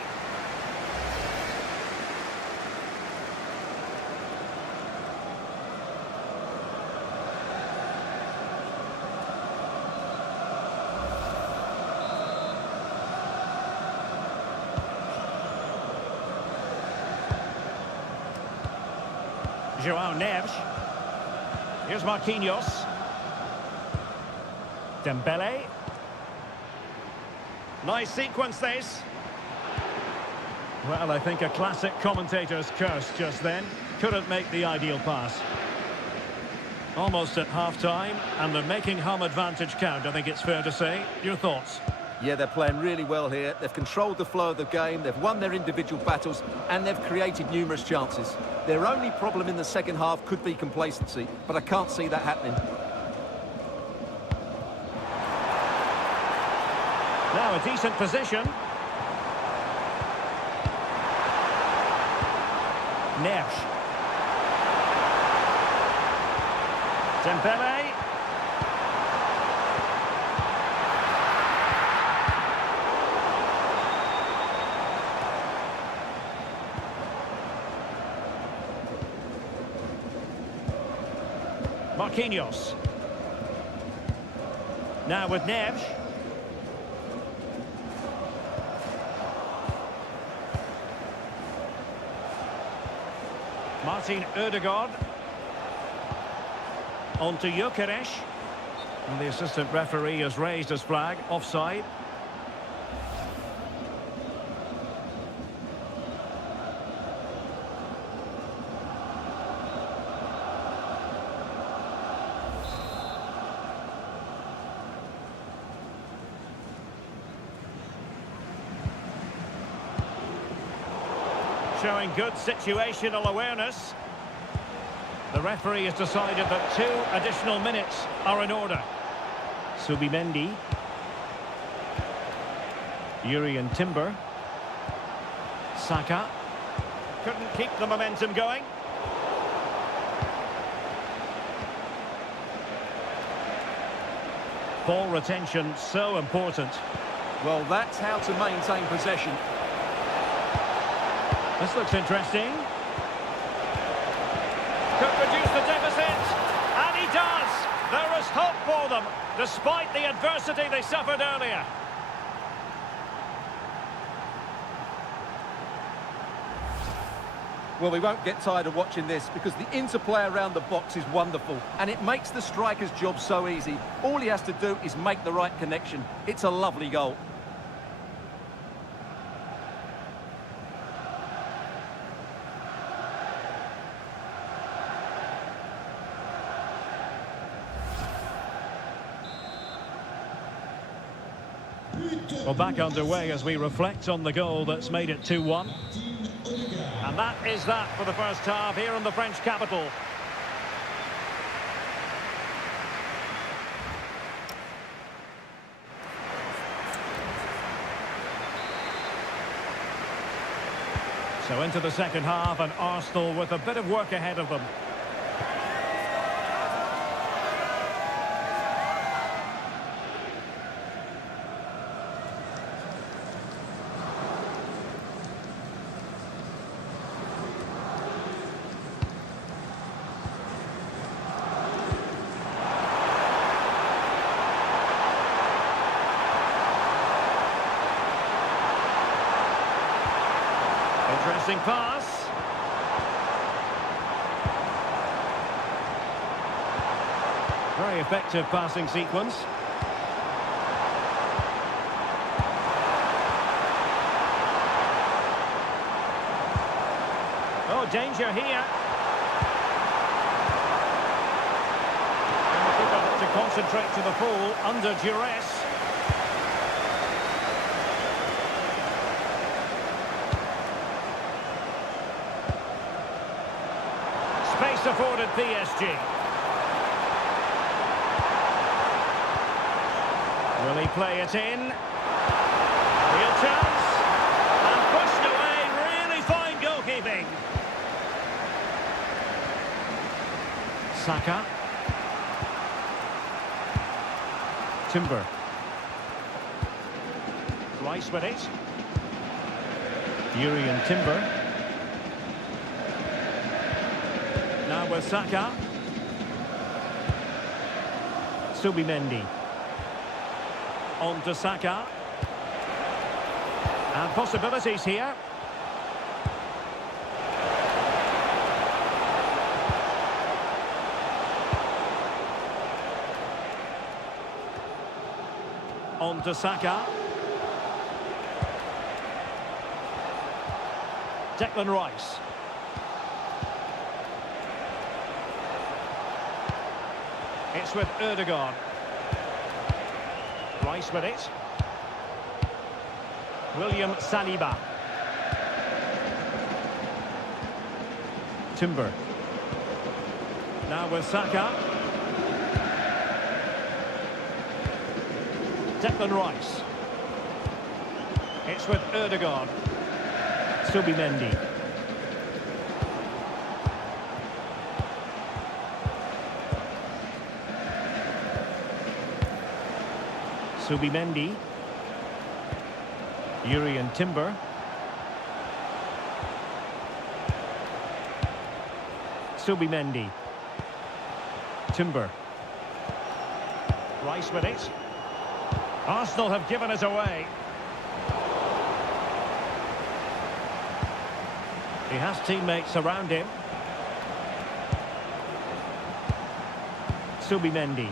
João Neves. Here's Marquinhos. Dembele. Nice sequence this. Well, I think a classic commentator's curse just then. Couldn't make the ideal pass. Almost at half-time, and they're making home advantage count, I think it's fair to say. Your thoughts? Yeah, they're playing really well here. They've controlled the flow of the game, they've won their individual battles, and they've created numerous chances. Their only problem in the second half could be complacency, but I can't see that happening. Now a decent position. Neves. Dembele. Marquinhos. Now with Neves. Martin Ødegaard. On to Gyökeres. And the assistant referee has raised his flag. Offside. Showing good situational awareness. The referee has decided that 2 additional minutes are in order. Subimendi. Yuri and Timber. Saka. Couldn't keep the momentum going. Ball retention, so important. Well, that's how to maintain possession. This looks interesting. Could reduce the deficit. And he does. There is hope for them, despite the adversity they suffered earlier. Well, we won't get tired of watching this because the interplay around the box is wonderful and it makes the striker's job so easy. All he has to do is make the right connection. It's a lovely goal. Well, back underway as we reflect on the goal that's made it 2-1. And that is that for the first half here in the French capital. So into the second half, and Arsenal with a bit of work ahead of them. Interesting pass. Very effective passing sequence. Oh, danger here. And the keeper had to concentrate to the full under duress. Space afforded PSG. Will he play it in? Real chance. And pushed away. Really fine goalkeeping. Saka. Timber. Rice with it. Yuri and Timber. Now with Saka. Subimendi. On to Saka. And possibilities here. On to Saka. Declan Rice. It's with Erdogan. Rice with it. William Saliba. Timber. Now with Saka. Declan Rice. It's with Erdogan. Subimendi. Subimendi. Yuri and Timber. Subimendi. Timber. Rice with it. Arsenal have given it away. He has teammates around him. Subimendi.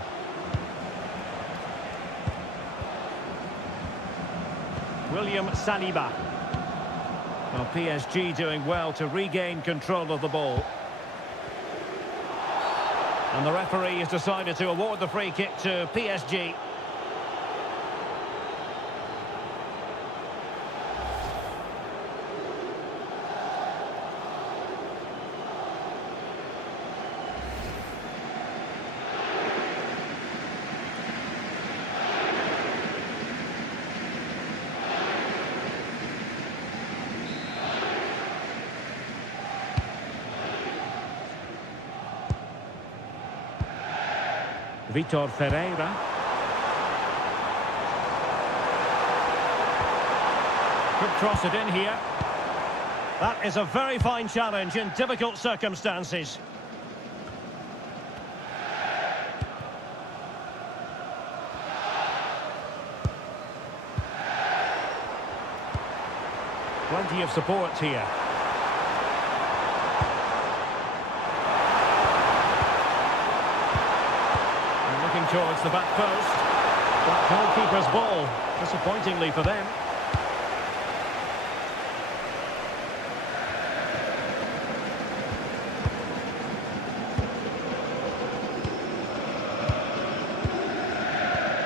William Saliba. Well, PSG doing well to regain control of the ball. And the referee has decided to award the free kick to PSG. Vitor Ferreira. Could cross it in here. That is a very fine challenge in difficult circumstances. Plenty of support here. And looking towards the back post. That goalkeeper's ball, disappointingly for them.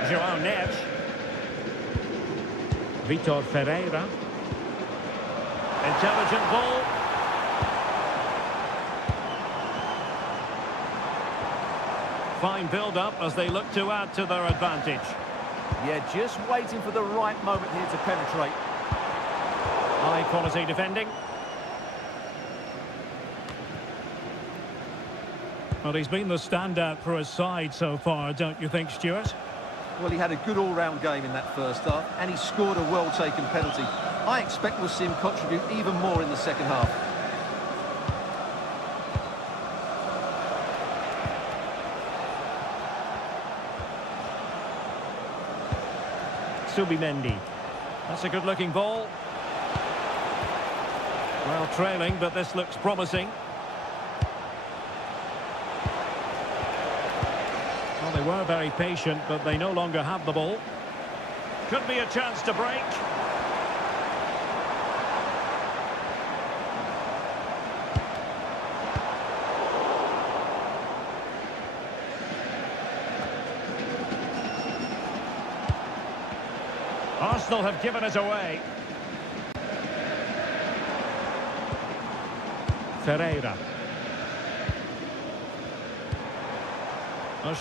João Neves. Vitor Ferreira. Intelligent ball. Fine build-up as they look to add to their advantage. Yeah, just waiting for the right moment here to penetrate. High-quality defending. Well, he's been the standout for his side so far, don't you think, Stuart? Well, he had a good all-round game in that first half, and he scored a well-taken penalty. I expect we'll see him contribute even more in the second half. Subimendi. That's a good-looking ball. Well, trailing, but this looks promising. Well, they were very patient, but they no longer have the ball. Could be a chance to break. Arsenal have given it away. Ferreira.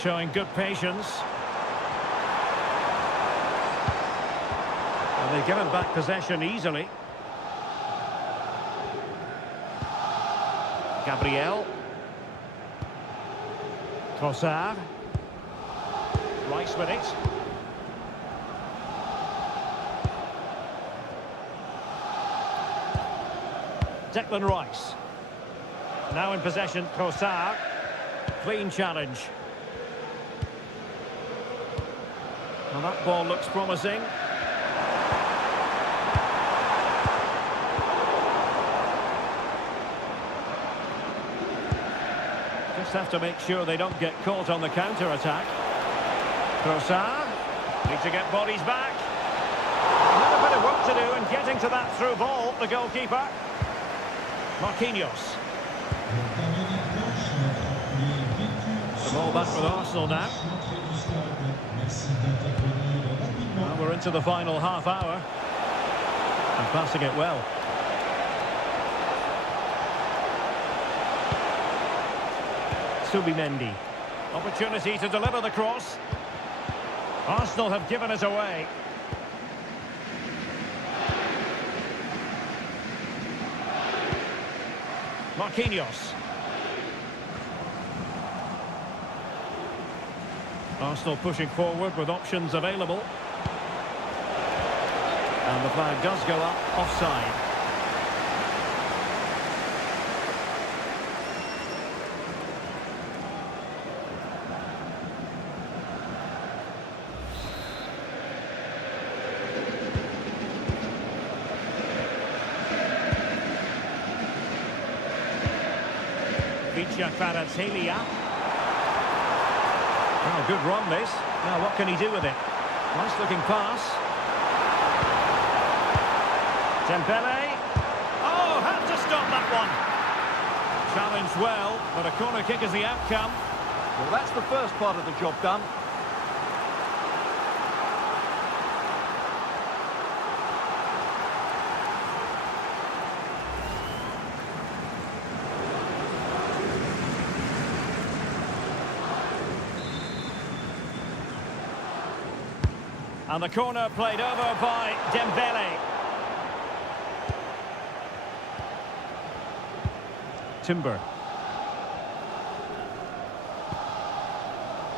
Showing good patience. And they've given back possession easily. Gabriel. Trossard. Rice with it. Declan Rice. Now in possession, Trossard. Clean challenge. Well, that ball looks promising. Just have to make sure they don't get caught on the counter-attack. Trossard. Need to get bodies back. Had a bit of work to do in getting to that through ball, the goalkeeper. Marquinhos. The ball back with Arsenal now. Well, we're into the final half hour. And passing it well. Subimendi. Opportunity to deliver the cross. Arsenal have given it away. Marquinhos. Arsenal pushing forward with options available. And the flag does go up offside. Kvaratskhelia. Oh, good run this. Now what can he do with it? Nice looking pass. Dembele. Oh, had to stop that one. Challenged well, but a corner kick is the outcome. Well, that's the first part of the job done. And the corner played over by Dembele. Timber.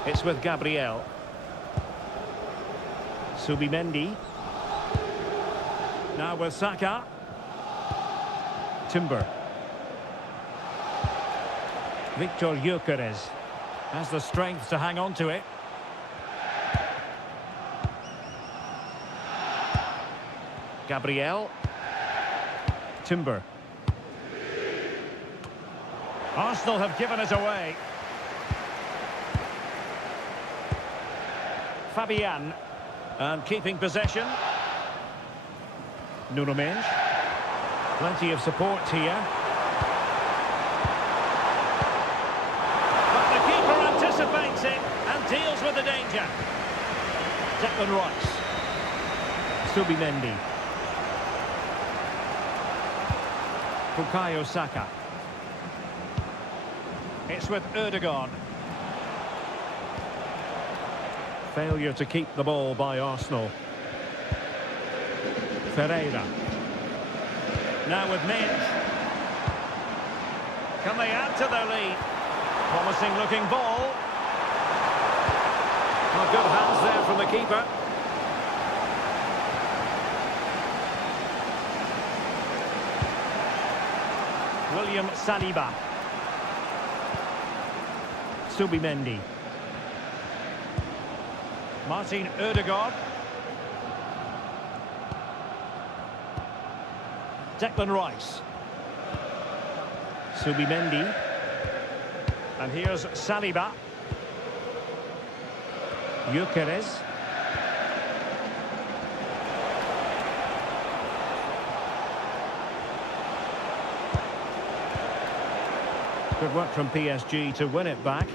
It's with Gabriel. Subimendi. Now with Saka. Timber. Victor Gyökeres has the strength to hang on to it. Gabriel. Timber. Arsenal have given it away. Fabian. And keeping possession. Nuno Mendes. Plenty of support here. But the keeper anticipates it and deals with the danger. Declan Rice. Subimendi. Bukayo Saka. It's with Erdogan. Failure to keep the ball by Arsenal. Ferreira. Now with Mendes. Can they add to their lead? Promising looking ball. Well, good hands there from the keeper. William Saliba. Subimendi. Martin Ødegaard. Declan Rice. Subimendi. And here's Saliba. Gyökeres. Good work from PSG to win it back.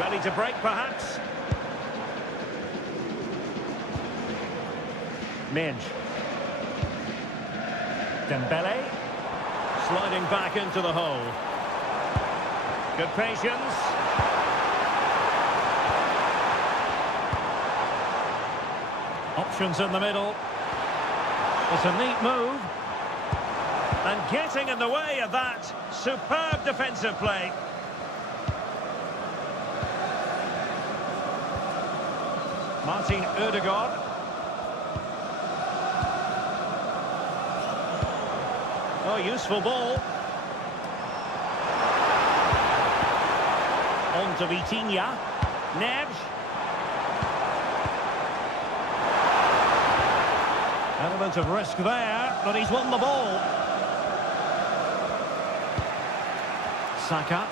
Ready to break, perhaps. Mendes. Dembele. Sliding back into the hole. Good patience. Options in the middle. It's a neat move. And getting in the way of that. Superb defensive play. Martin Ødegaard. Oh, useful ball. On to Vitinha. Neves. Element of risk there, but he's won the ball. Saka.